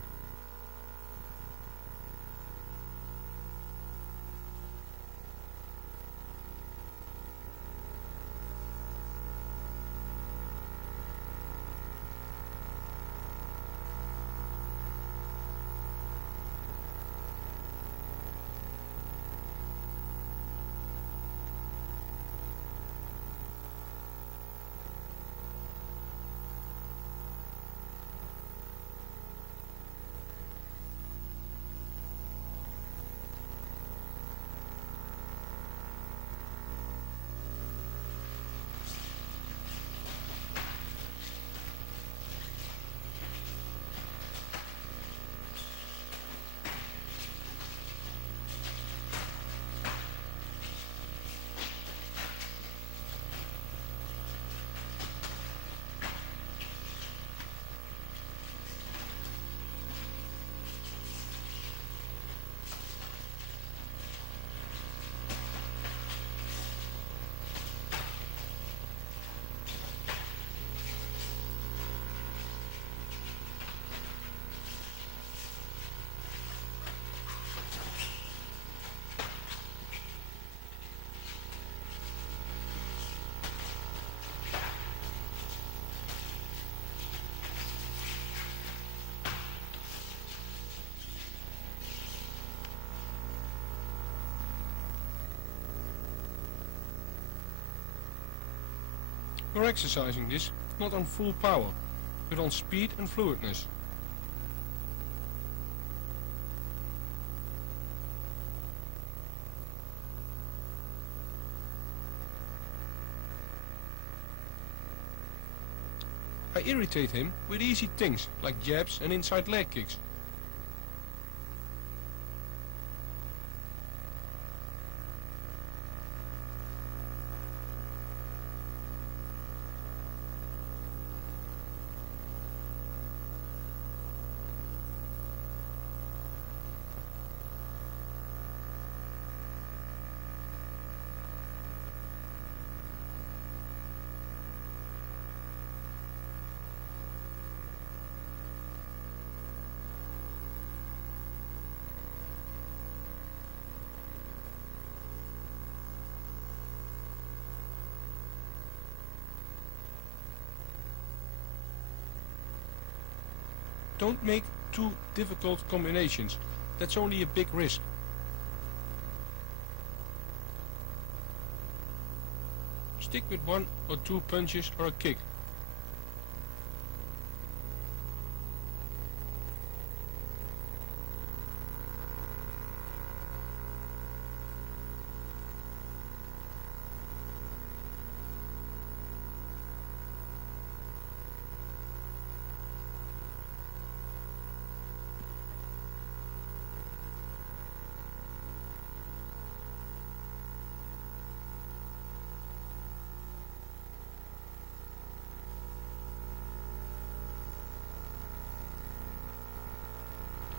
You're exercising this not on full power, but on speed and fluidness. I irritate him with easy things like jabs and inside leg kicks. Don't make too difficult combinations. That's only a big risk. Stick with 1 or 2 punches or a kick.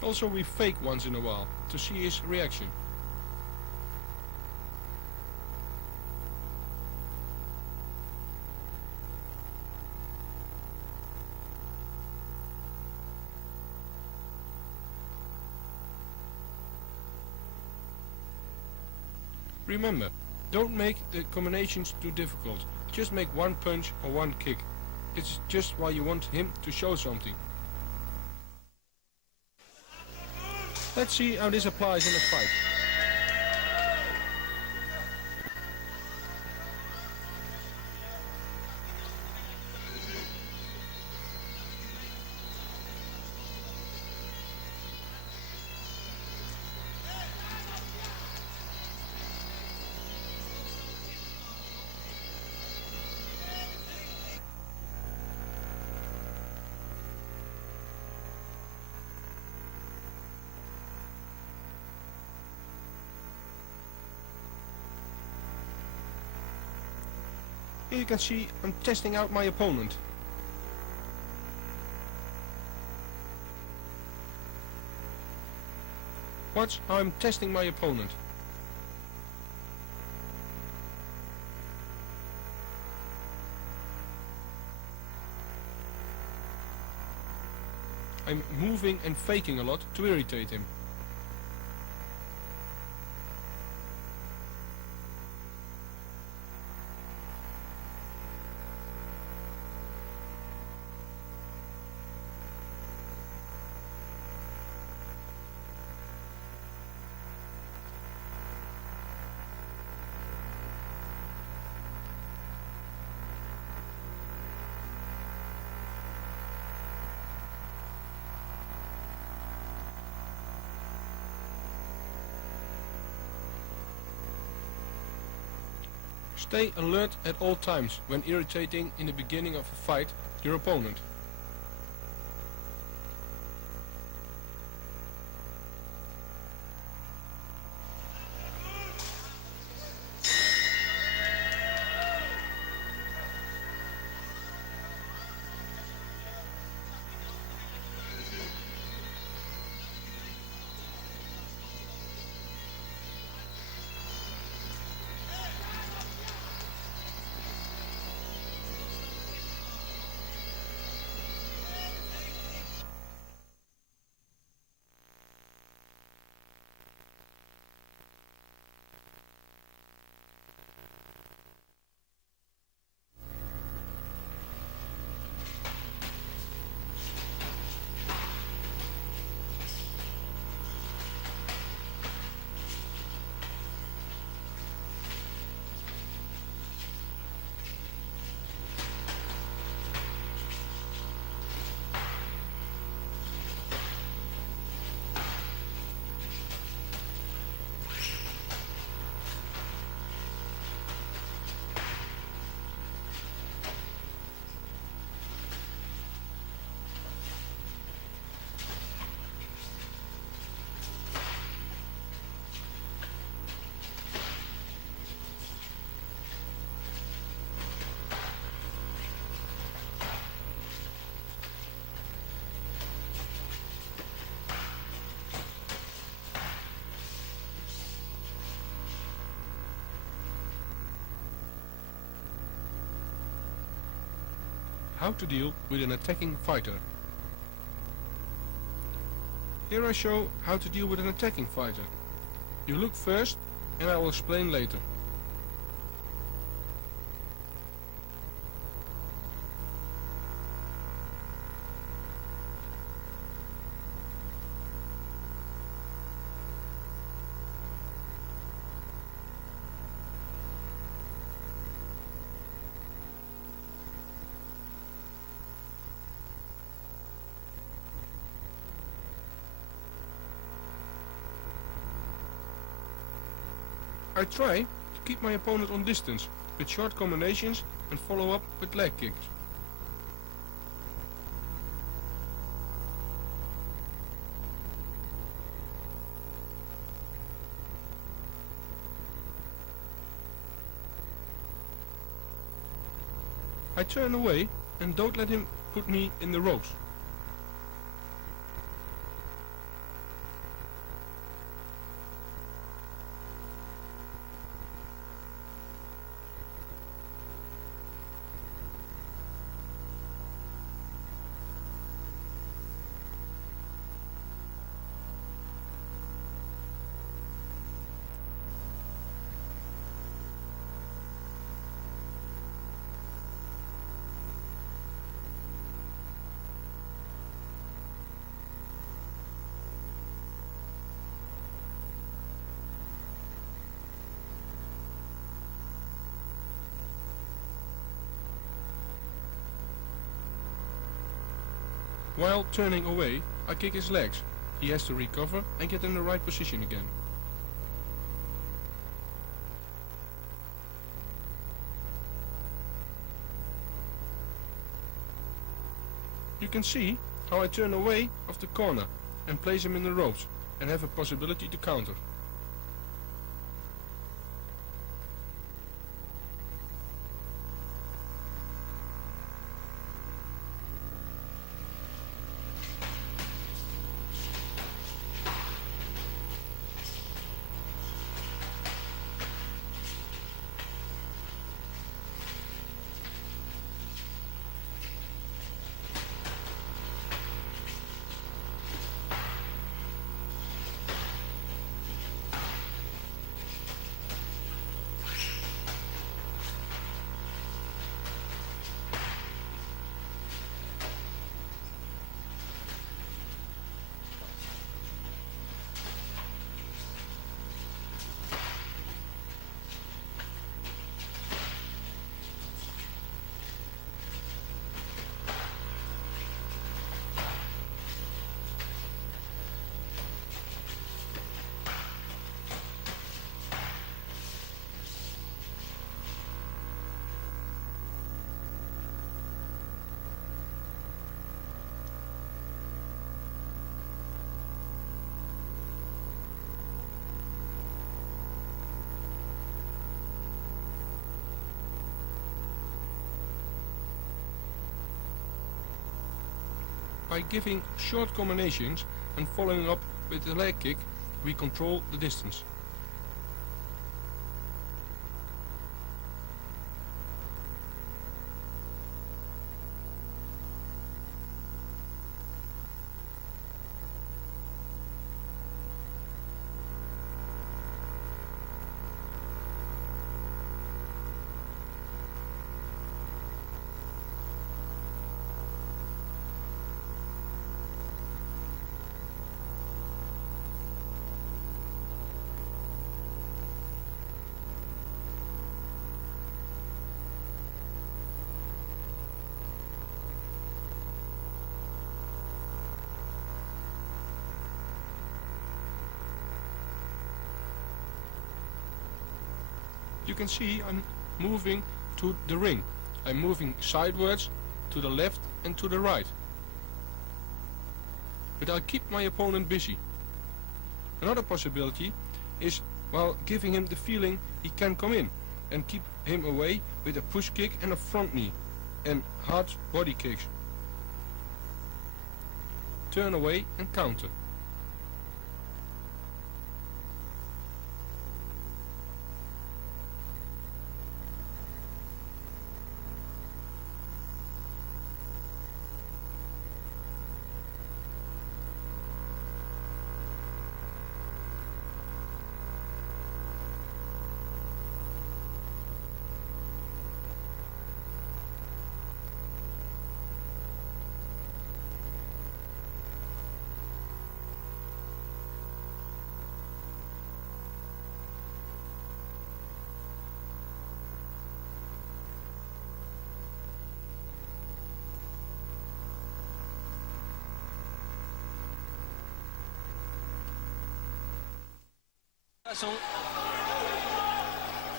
Also we fake once in a while, to see his reaction. Remember, don't make the combinations too difficult. Just make one punch or one kick. It's just why you want him to show something. Let's see how this applies in a fight. Here you can see I'm testing out my opponent. Watch how I'm testing my opponent. I'm moving and faking a lot to irritate him. Stay alert at all times when irritating in the beginning of a fight your opponent. How to deal with an attacking fighter. Here I show how to deal with an attacking fighter. You look first and I will explain later. I try to keep my opponent on distance with short combinations and follow up with leg kicks. I turn away and don't let him put me in the ropes. While turning away, I kick his legs. He has to recover and get in the right position again. You can see how I turn away of the corner and place him in the ropes and have a possibility to counter. By giving short combinations and following up with the leg kick, we control the distance. You can see I'm moving to the ring. I'm moving sideways, to the left and to the right. But I'll keep my opponent busy. Another possibility is, well, giving him the feeling he can come in and keep him away with a push kick and a front knee and hard body kicks. Turn away and counter.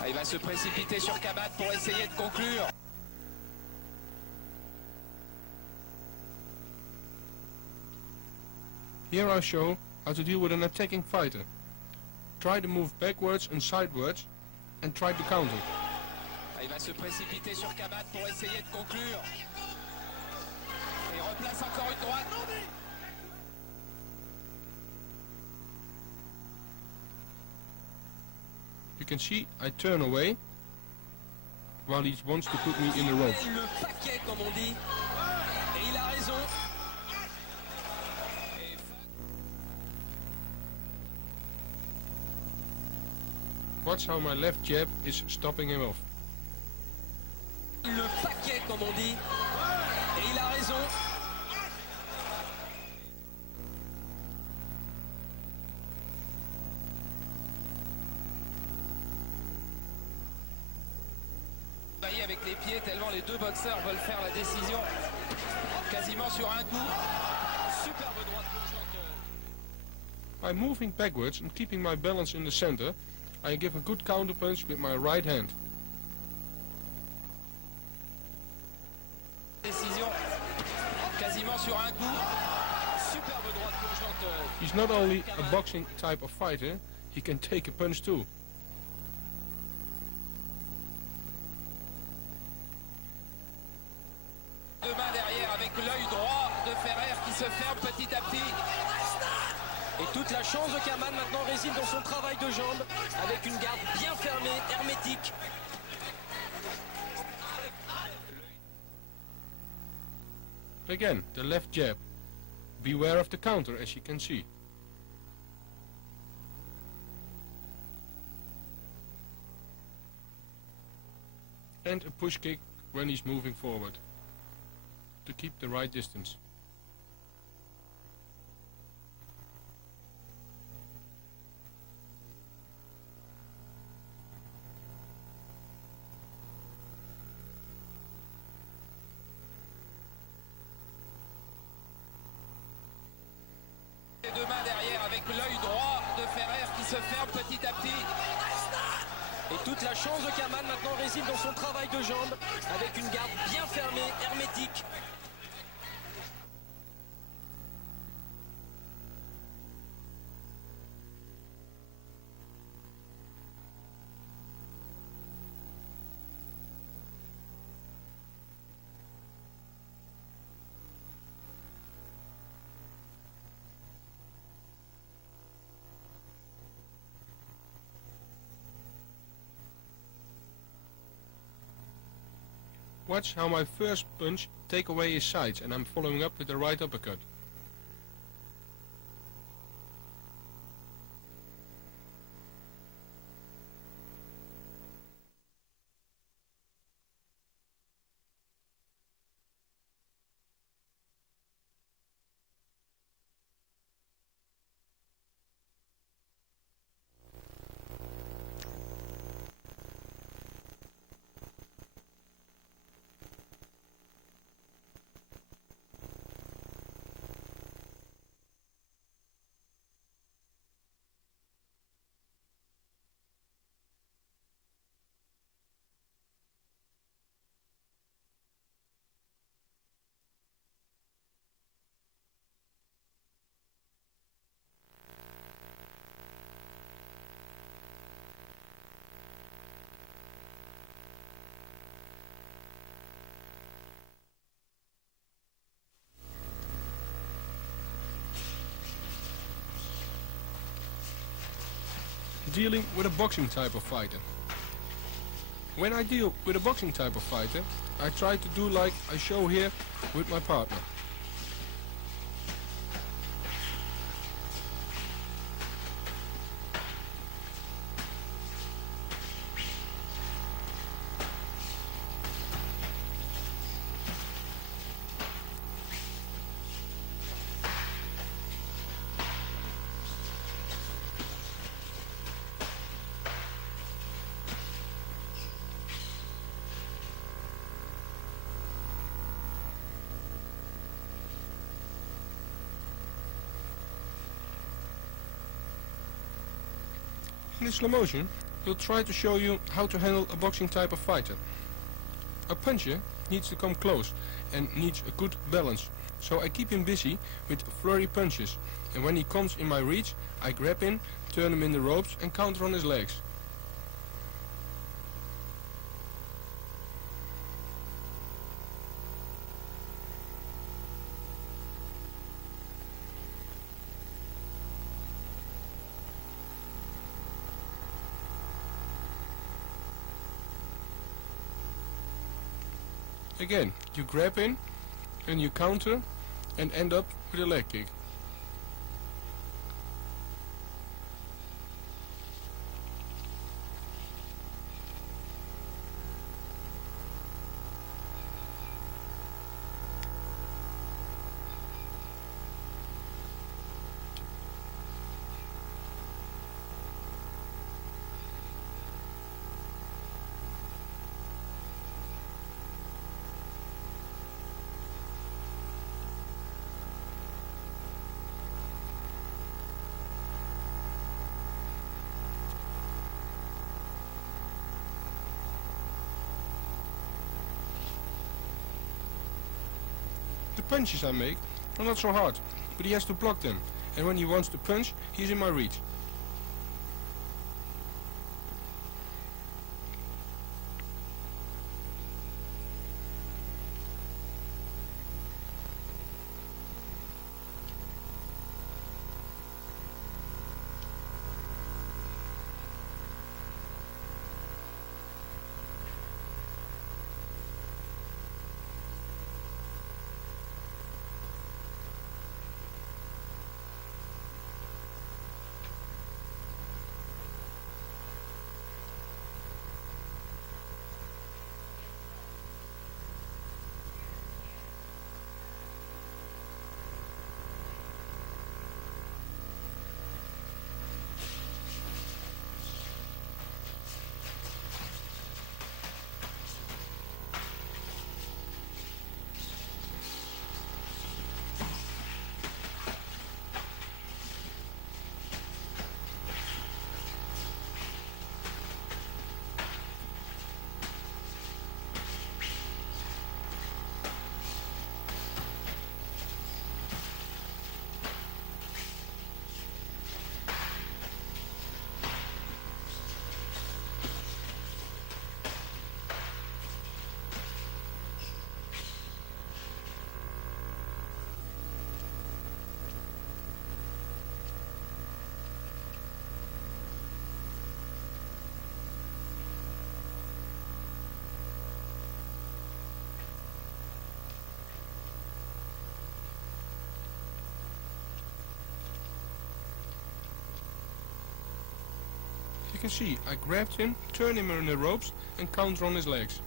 Il va se précipiter sur Kamen pour essayer de conclure. Here I show how to deal with an attacking fighter. Try to move backwards and sideways and try to counter. Il va se précipiter sur Kamen pour essayer de conclure. Et replace encore une droite. You can see I turn away while he wants to put me in the ropes. Le paquet comme on dit. Et il a raison. Watch how my left jab is stopping him off. Le paquet comme on dit. Et il a raison. Avec les pieds tellement les deux boxeurs veulent faire la décision quasiment sur un coup. Superbe droite plongeante. By moving backwards and keeping my balance in the center, I give a good counter punch with my right hand. Décision quasiment sur un coup. Superbe droite plongeante. He's not only a boxing type of fighter, he can take a punch too. Deux mains derrière avec l'œil droit de Ferrer qui se ferme petit à petit. Et toute la chance de Kamen maintenant réside dans son travail de jambes, avec une garde bien fermée, hermétique. Again, the left jab. Beware of the counter, as you can see. And a push kick when he's moving forward, to keep the right distance. Les deux mains derrière avec l'œil droit de Ferrer qui se ferme petit à petit. Et toute la chance de Kamen maintenant réside dans son travail de jambes, avec une garde bien fermée, hermétique. Watch how my first punch take away his sides, and I'm following up with the right uppercut. Dealing with a boxing type of fighter. When I deal with a boxing type of fighter, I try to do like I show here with my partner. In slow motion, we'll try to show you how to handle a boxing type of fighter. A puncher needs to come close and needs a good balance, so I keep him busy with flurry punches, and when he comes in my reach, I grab him, turn him in the ropes and counter on his legs. Again, you grab in and you counter and end up with a leg kick. The punches I make are not so hard, but he has to block them, and when he wants to punch, he's in my reach. You can see I grabbed him, turned him in the ropes and counter on his legs.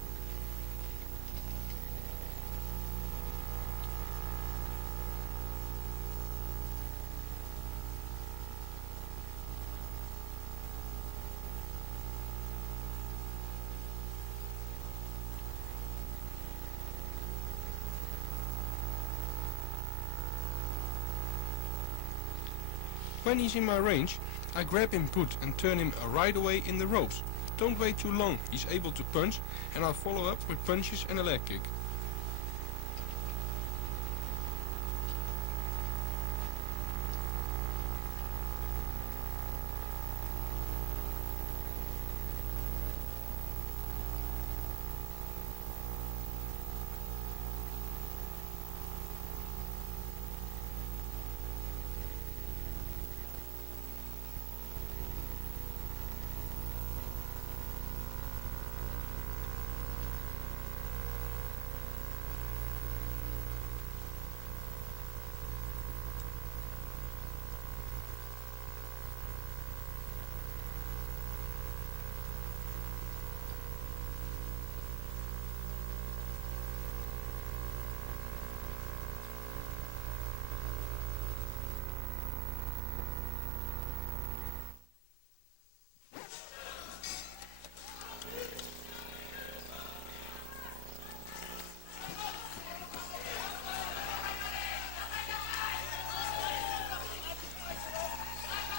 When he's in my range, I grab him good and turn him right away in the ropes. Don't wait too long, he's able to punch, and I'll follow up with punches and a leg kick.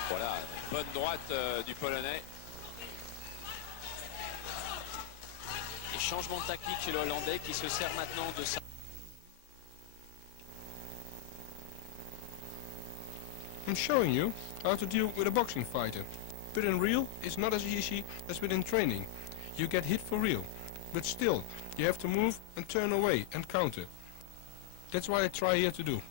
Voilà, bonne droite du Polonais. Et changement de tactique chez le Hollandais qui se sert maintenant de sa... I'm showing you how to deal with a boxing fighter. But in real, it's not as easy as within training. You get hit for real. But still, you have to move and turn away and counter. That's what I try here to do.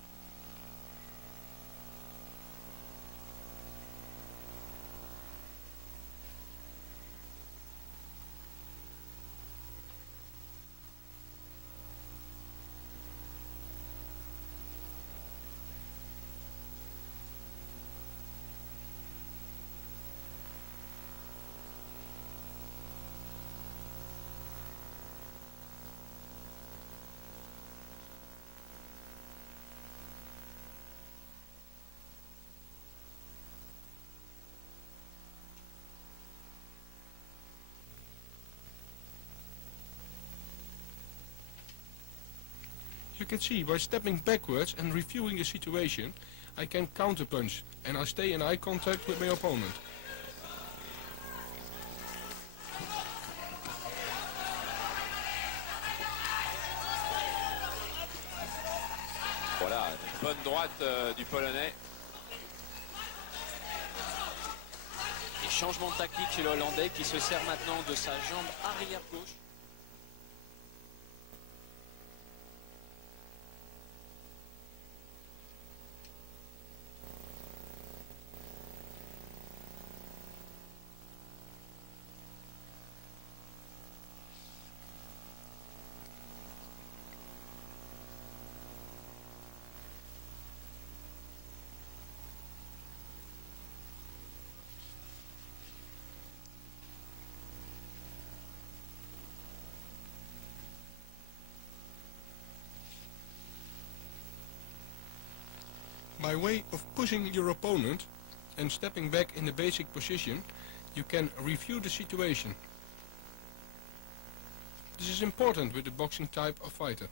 You can see by stepping backwards and reviewing the situation, I can counterpunch and I stay in eye contact with my opponent. bonne droite du Polonais. Et changement de tactique chez le Hollandais qui se sert maintenant de sa jambe arrière gauche. By way of pushing your opponent and stepping back in the basic position, you can review the situation. This is important with the boxing type of fighter.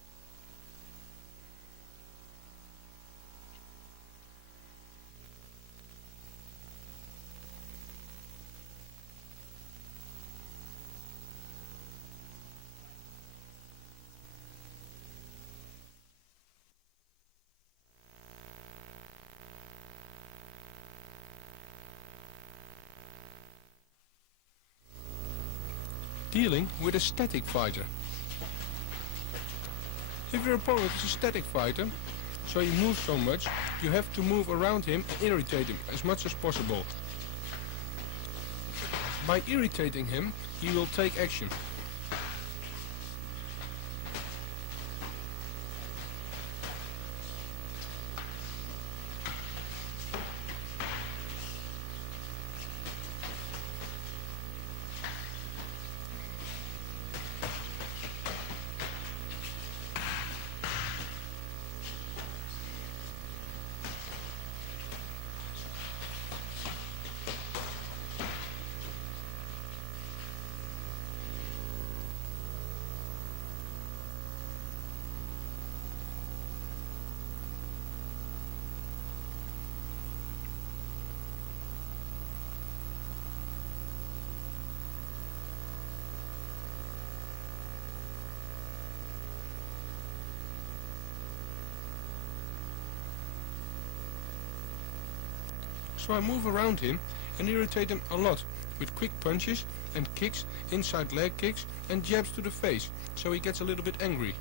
Dealing with a static fighter. If your opponent is a static fighter, so he moves so much, you have to move around him and irritate him as much as possible. By irritating him, he will take action. So I move around him and irritate him a lot with quick punches and kicks, inside leg kicks and jabs to the face, so he gets a little bit angry.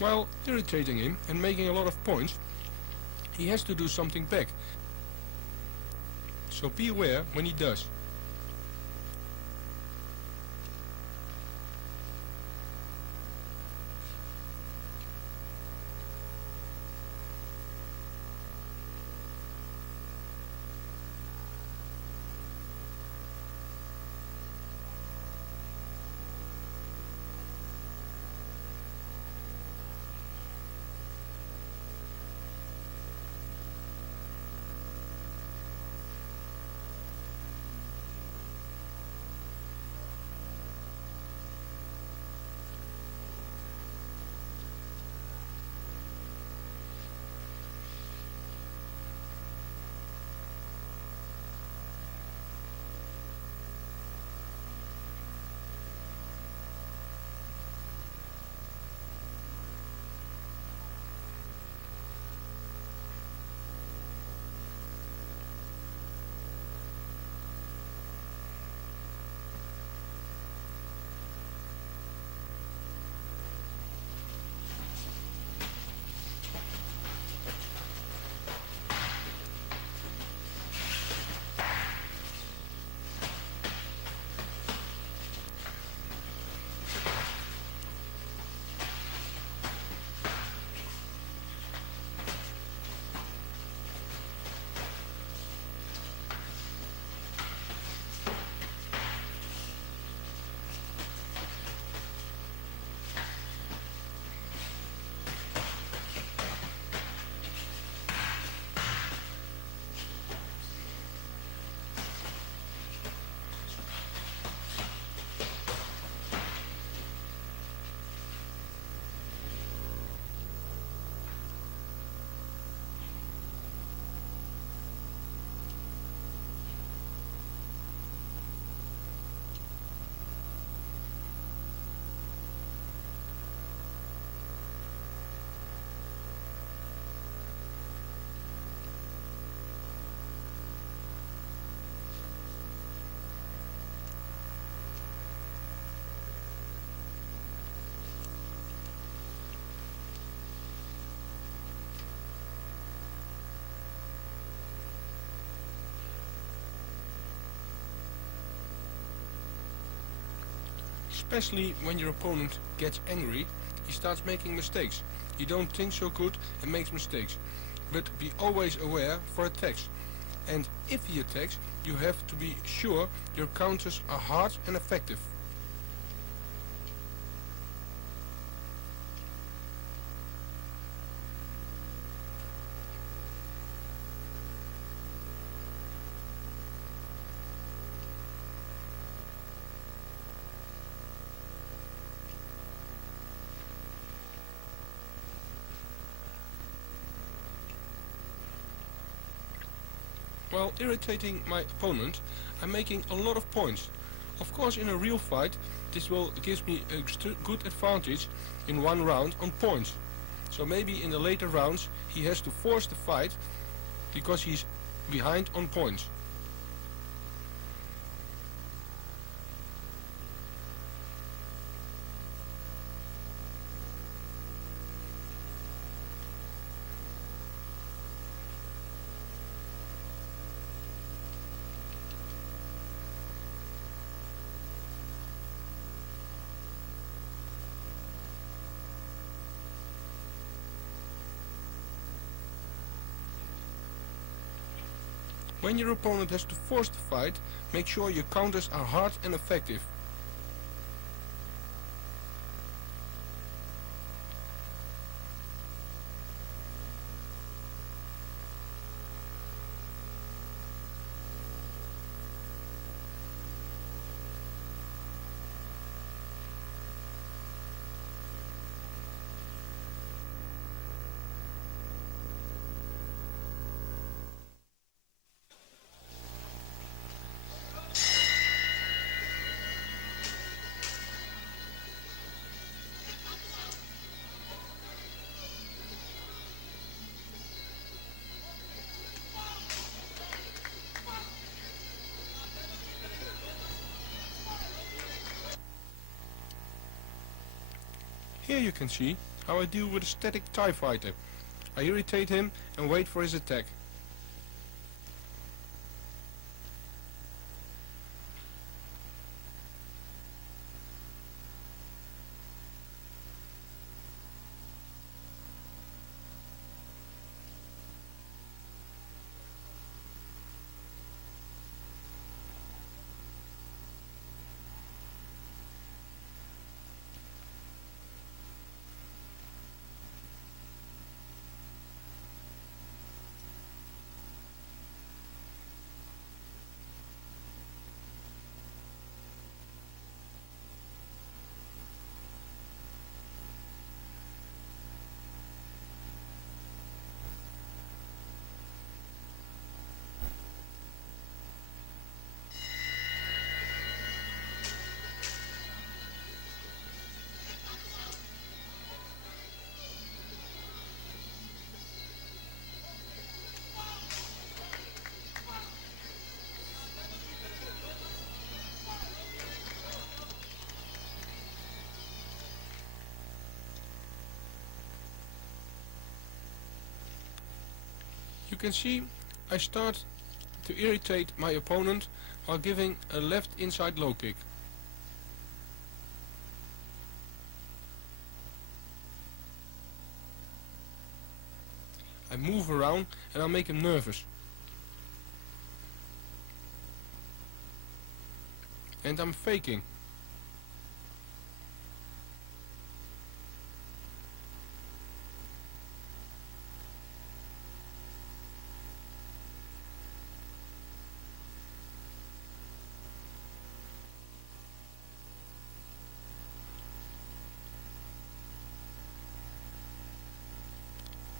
While irritating him and making a lot of points, he has to do something back. So be aware when he does. Especially when your opponent gets angry, he starts making mistakes. He don't think so good and makes mistakes. But be always aware for attacks. And if he attacks, you have to be sure your counters are hard and effective. While irritating my opponent, I'm making a lot of points. Of course, in a real fight, this will give me a good advantage in one round on points. So maybe in the later rounds he has to force the fight because he's behind on points. When your opponent has to force the fight, make sure your counters are hard and effective. Here you can see how I deal with a static TIE fighter. I irritate him and wait for his attack. You can see I start to irritate my opponent while giving a left inside low kick. I move around and I'll make him nervous. And I'm faking.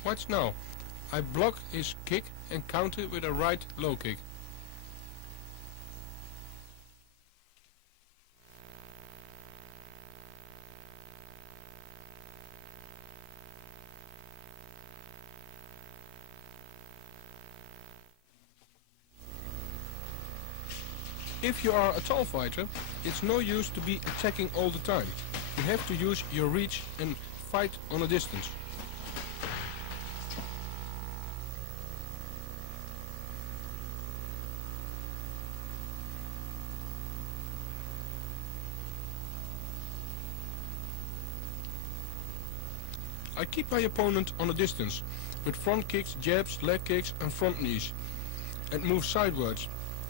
Watch now. I block his kick and counter with a right low kick. If you are a tall fighter, it's no use to be attacking all the time. You have to use your reach and fight on a distance. I keep my opponent on a distance, with front kicks, jabs, leg kicks and front knees, and move sidewards.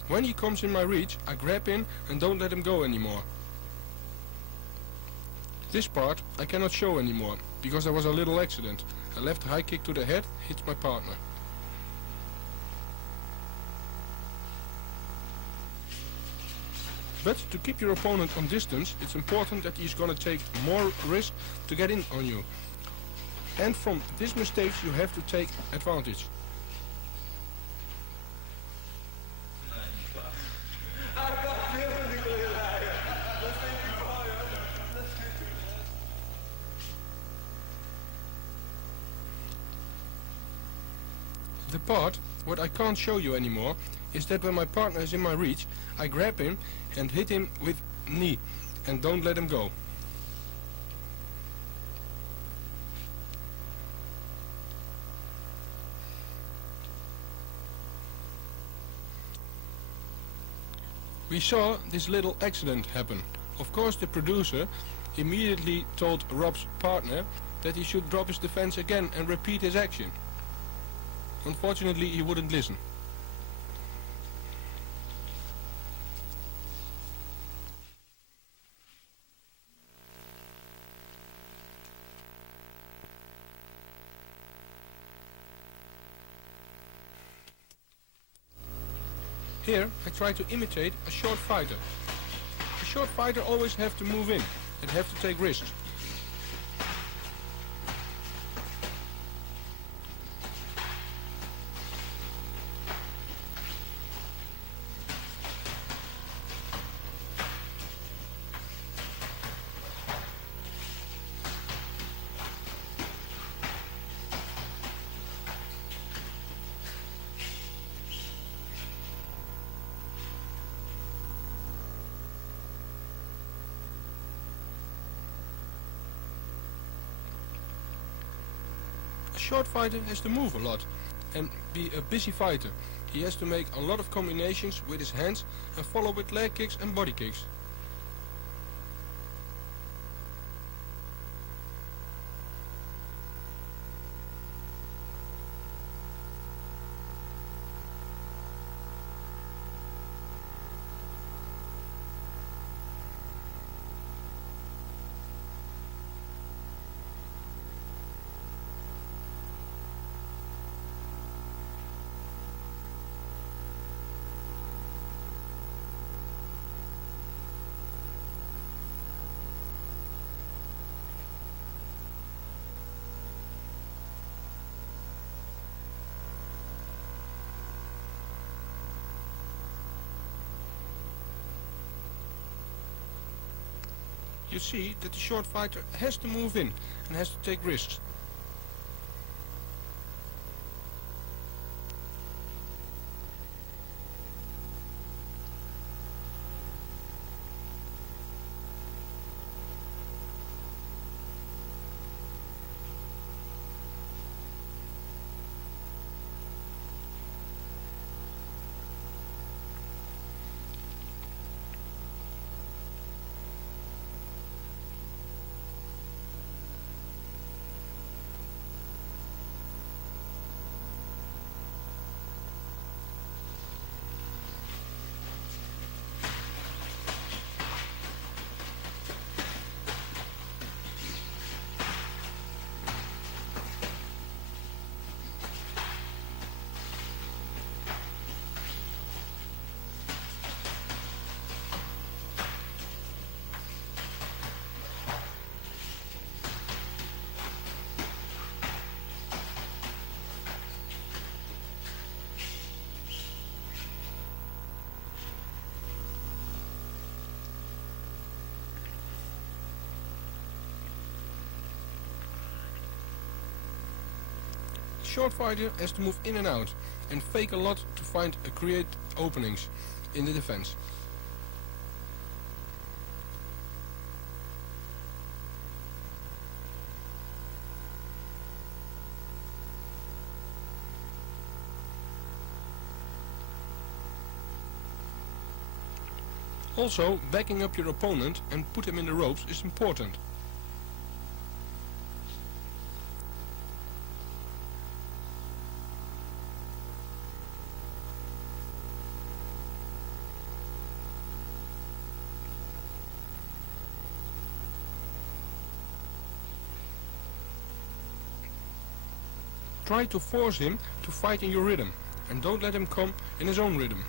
When he comes in my reach, I grab him and don't let him go anymore. This part I cannot show anymore, because there was a little accident. A left high kick to the head hits my partner. But to keep your opponent on distance, it's important that he's gonna take more risk to get in on you. And from these mistakes you have to take advantage. The part, what I can't show you anymore, is that when my partner is in my reach, I grab him and hit him with knee and don't let him go. We saw this little accident happen. Of course the producer immediately told Rob's partner that he should drop his defense again and repeat his action. Unfortunately, he wouldn't listen. Here, I try to imitate a short fighter. A short fighter always have to move in and have to take risks. A short fighter has to move a lot and be a busy fighter. He has to make a lot of combinations with his hands and follow with leg kicks and body kicks. You see that the short fighter has to move in and has to take risks. Short fighter has to move in and out and fake a lot to create openings in the defense. Also, backing up your opponent and put him in the ropes is important. Try to force him to fight in your rhythm, and don't let him come in his own rhythm.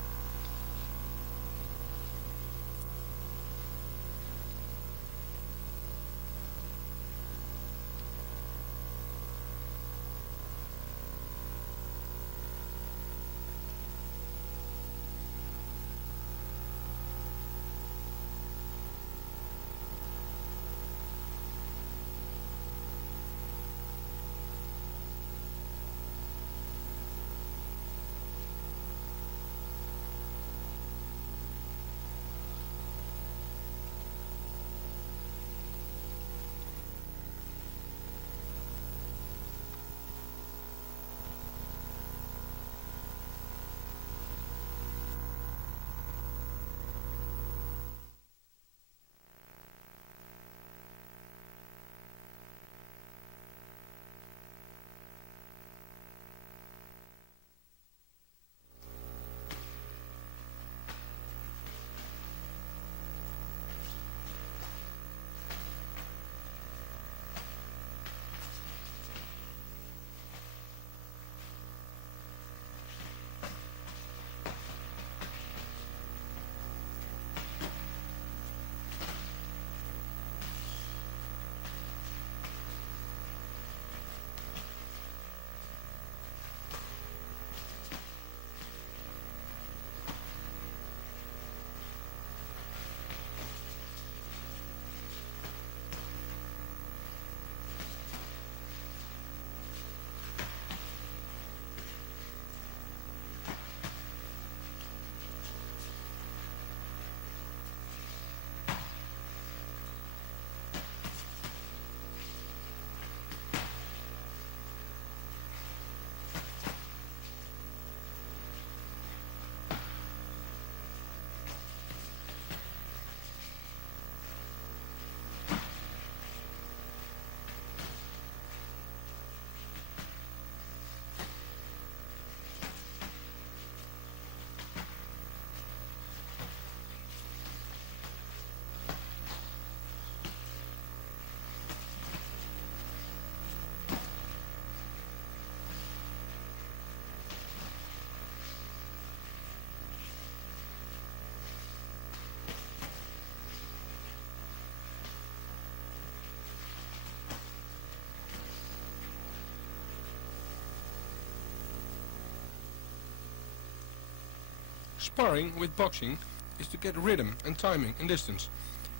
Sparring with boxing is to get rhythm and timing and distance.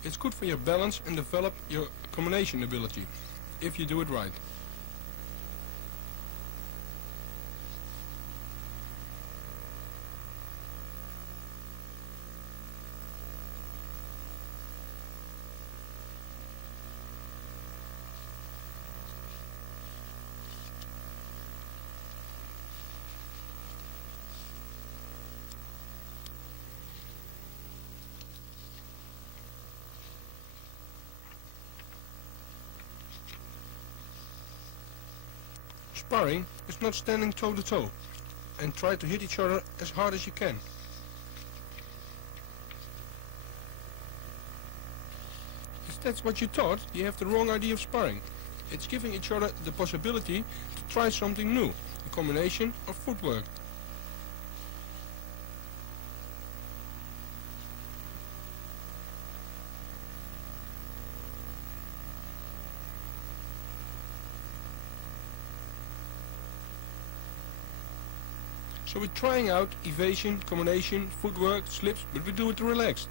It's good for your balance and develop your combination ability, if you do it right. Sparring is not standing toe to toe and try to hit each other as hard as you can. If that's what you thought, you have the wrong idea of sparring. It's giving each other the possibility to try something new, a combination of footwork. So we're trying out evasion, combination, footwork, slips, but we do it relaxed.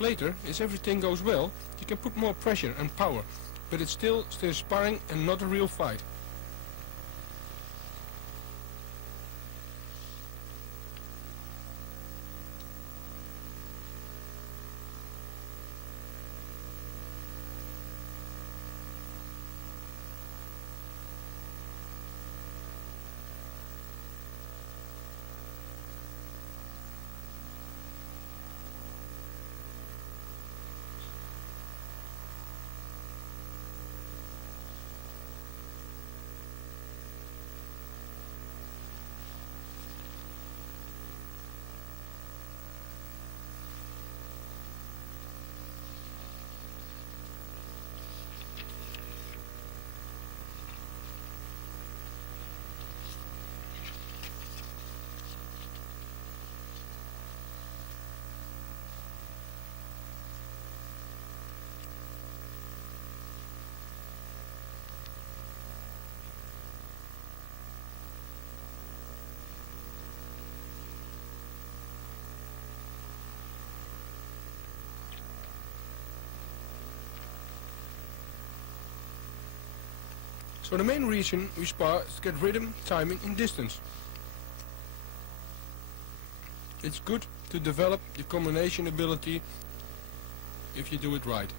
Later, as everything goes well, you can put more pressure and power, but it's still sparring and not a real fight. So the main reason we spar is to get rhythm, timing and distance. It's good to develop the combination ability if you do it right.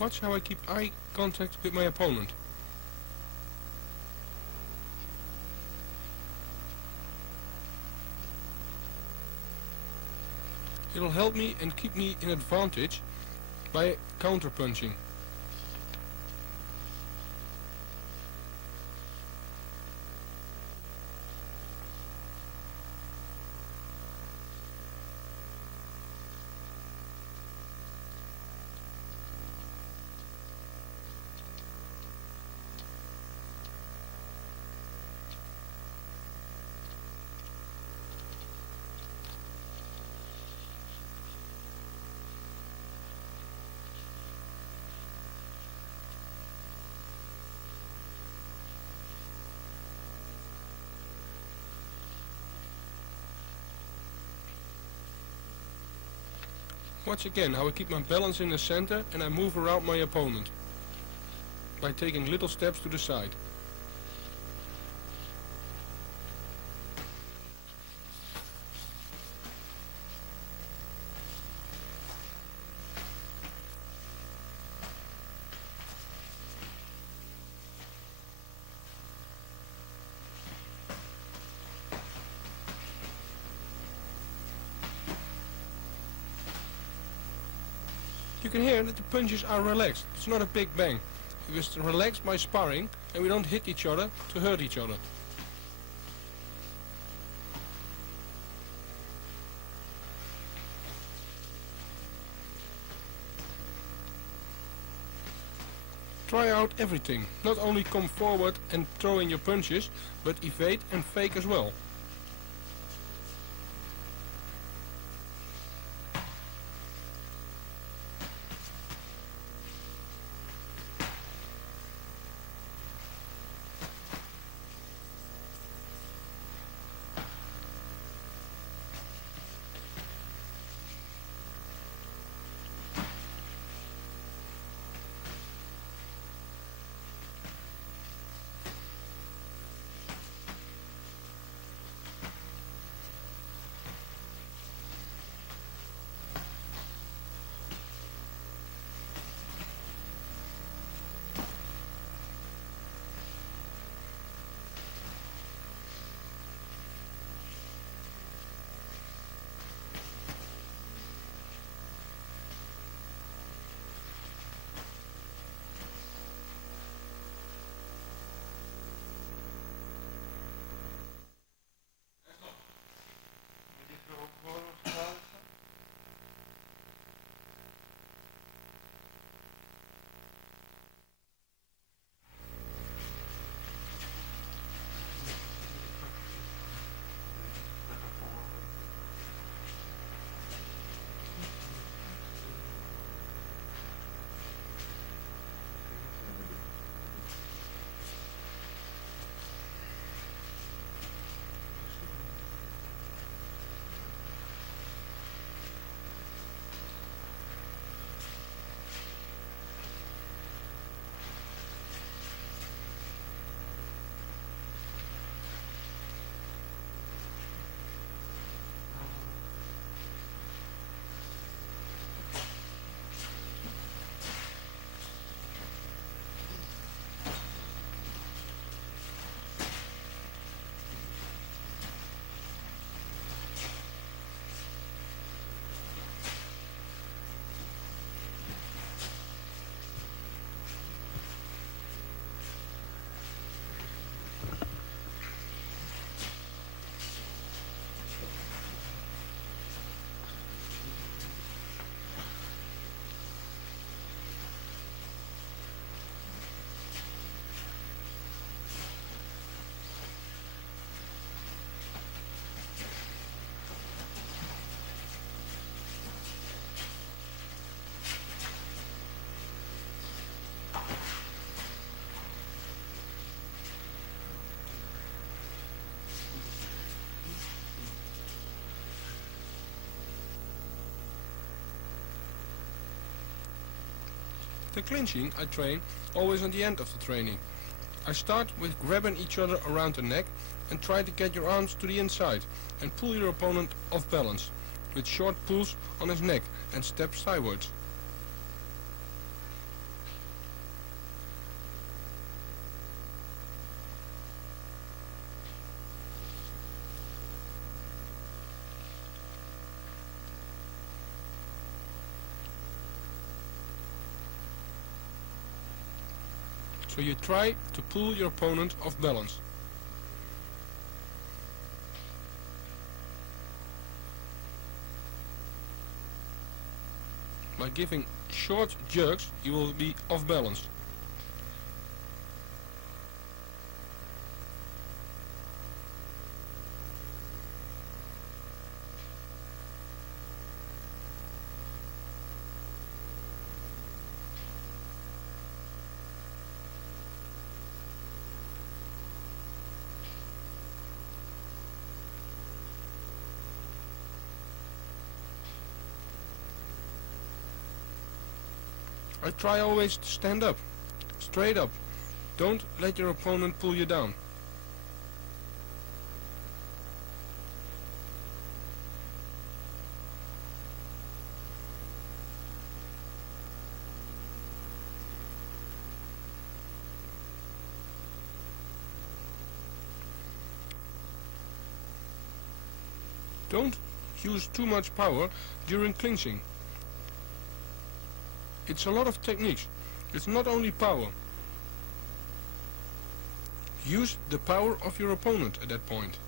Watch how I keep eye contact with my opponent. It'll help me and keep me in advantage by counter-punching. Watch again how I keep my balance in the center and I move around my opponent by taking little steps to the side. You can hear that the punches are relaxed. It's not a big bang. We just relax by sparring and we don't hit each other to hurt each other. Try out everything. Not only come forward and throw in your punches, but evade and fake as well. The clinching I train always on the end of the training. I start with grabbing each other around the neck and try to get your arms to the inside and pull your opponent off balance with short pulls on his neck and steps sideways. So you try to pull your opponent off balance. By giving short jerks, you will be off balance. I try always to stand up, straight up. Don't let your opponent pull you down. Don't use too much power during clinching. It's a lot of techniques. It's not only power. Use the power of your opponent at that point.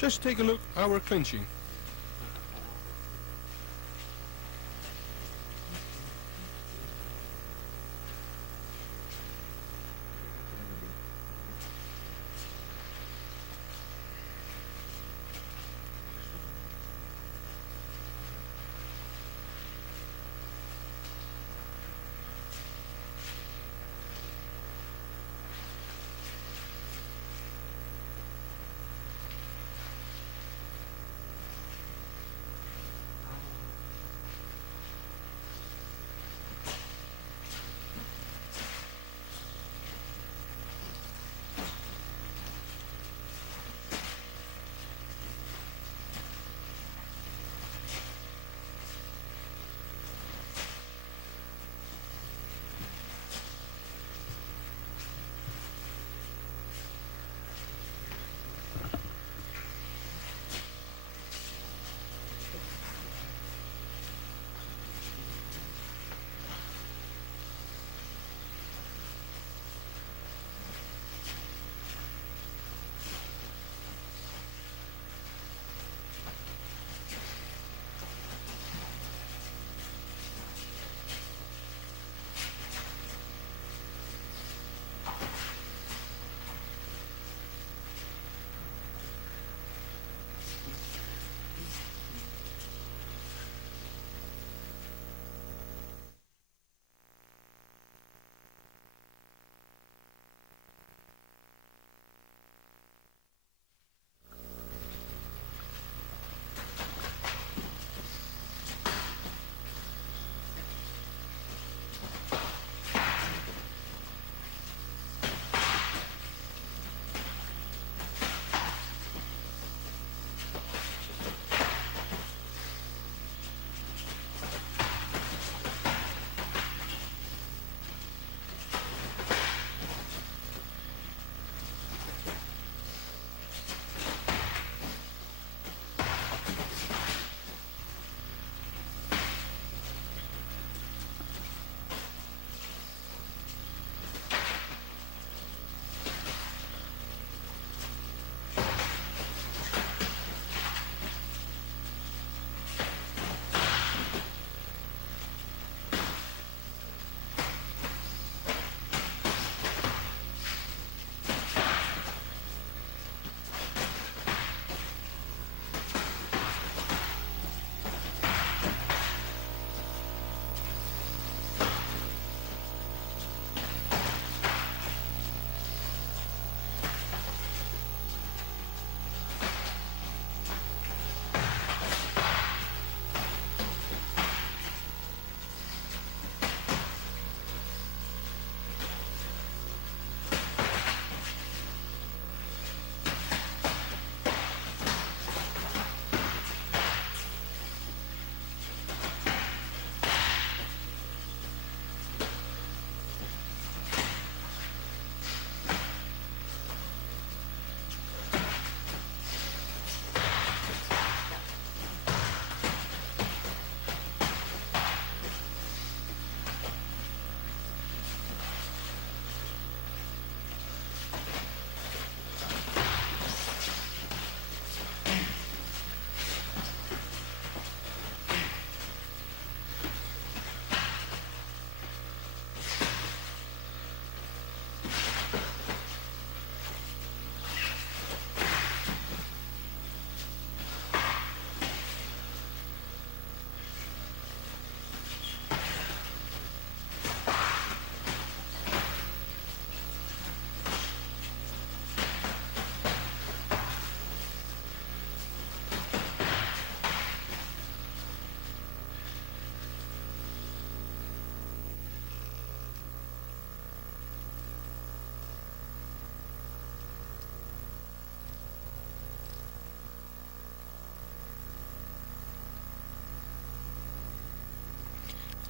Just take a look at our clinching.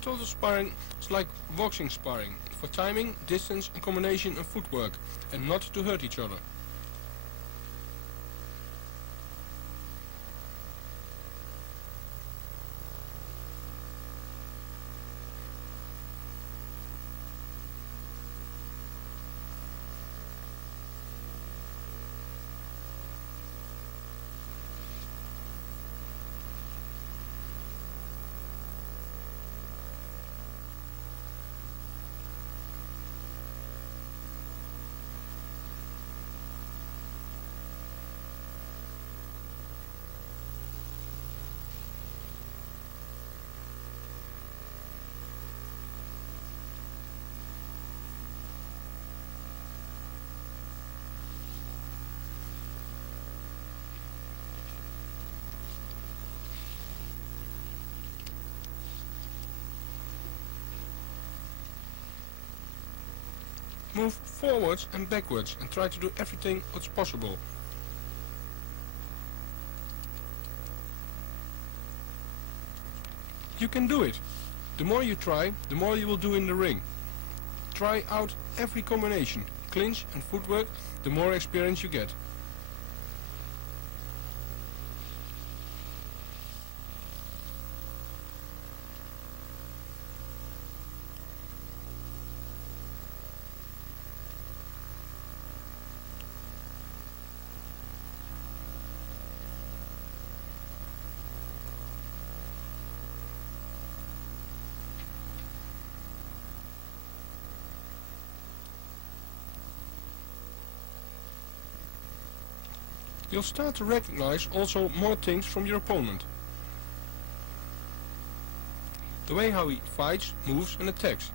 Total sparring is like boxing sparring, for timing, distance and combination and footwork, and not to hurt each other. Move forwards and backwards and try to do everything what's possible. You can do it. The more you try, the more you will do in the ring. Try out every combination, clinch and footwork, the more experience you get. You'll start to recognize also more things from your opponent. The way how he fights, moves and attacks.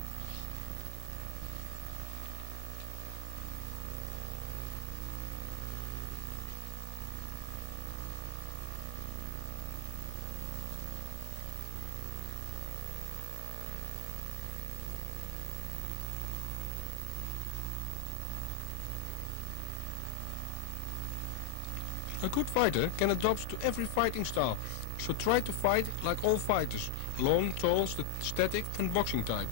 A good fighter can adapt to every fighting style, so try to fight like all fighters, long, tall, static and boxing type.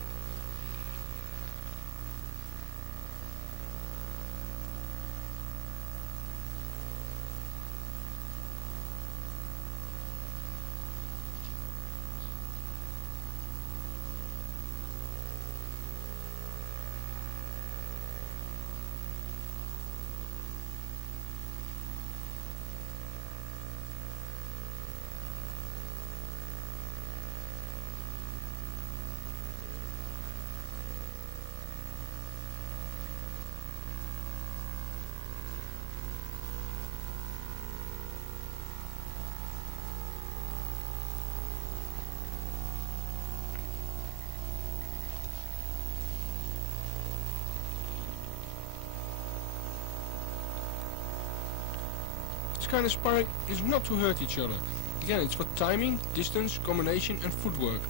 This kind of sparring is not to hurt each other. Again, it's for timing, distance, combination and footwork.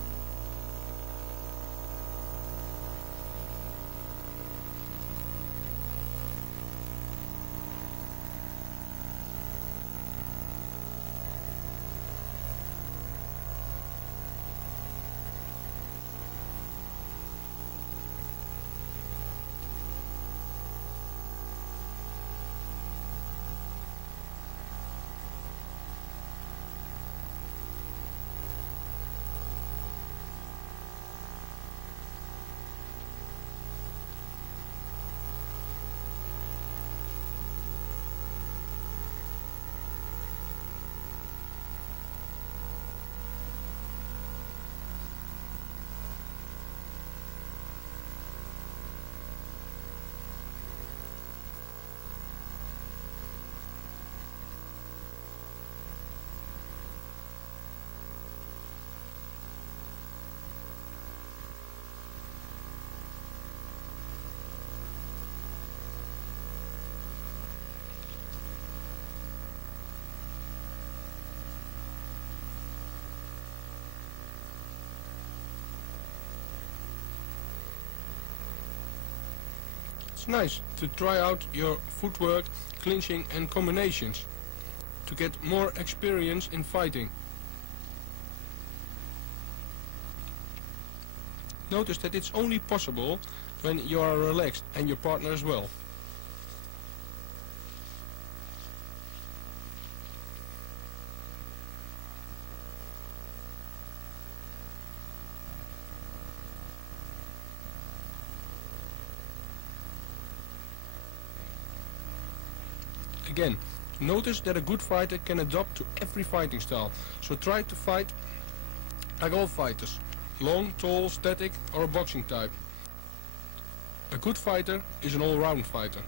It's nice to try out your footwork, clinching and combinations to get more experience in fighting. Notice that it's only possible when you are relaxed and your partner as well. Again, notice that a good fighter can adapt to every fighting style, so try to fight like all fighters, long, tall, static or a boxing type. A good fighter is an all-round fighter.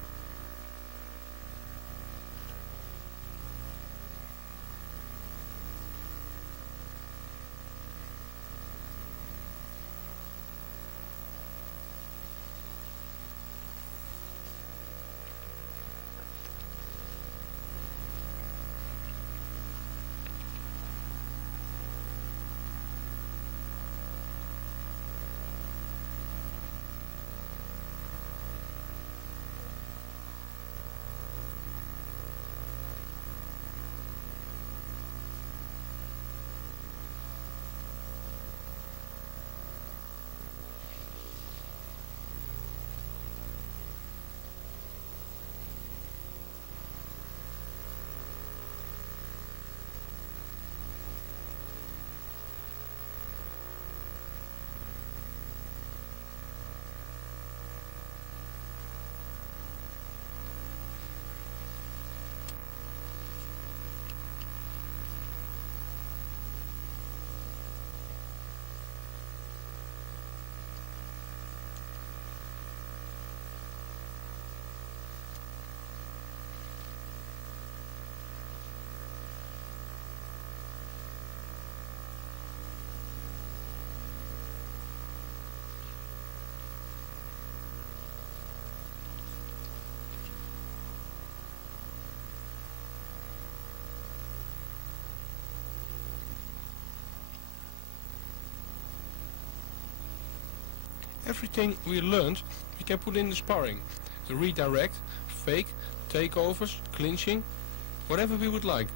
Everything we learned we can put in the sparring. The redirect, fake, takeovers, clinching, whatever we would like.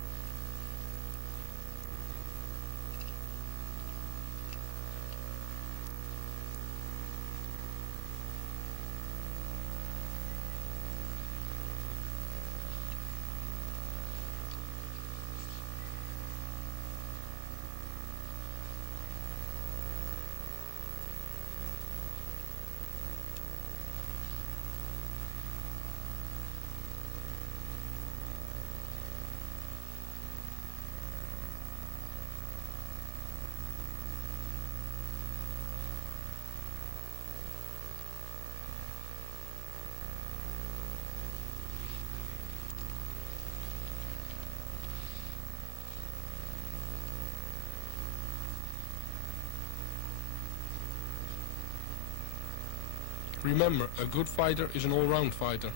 Remember, a good fighter is an all-round fighter.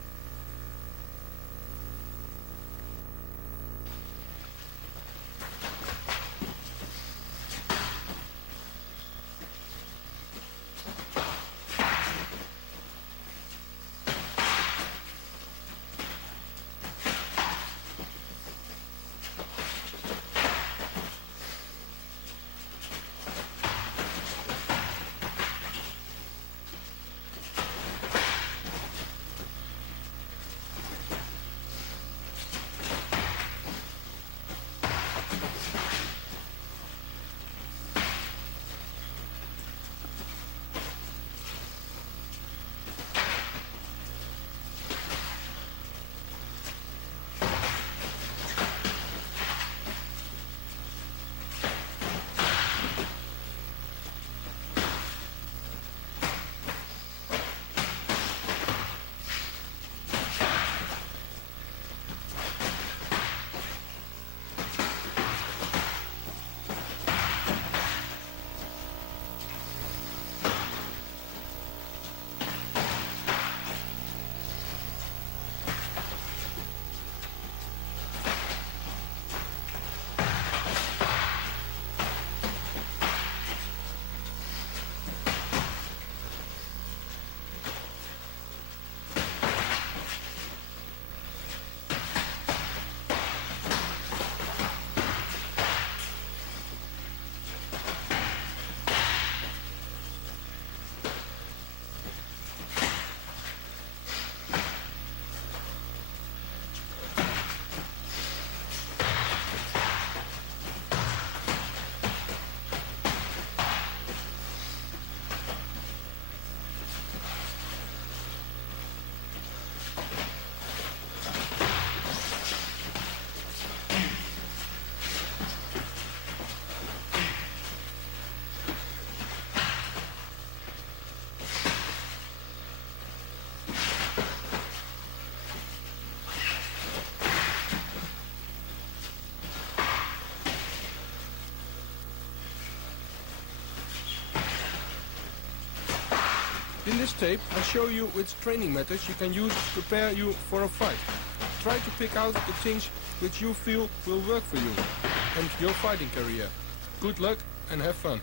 In this tape, I show you which training methods you can use to prepare you for a fight. Try to pick out the things which you feel will work for you and your fighting career. Good luck and have fun.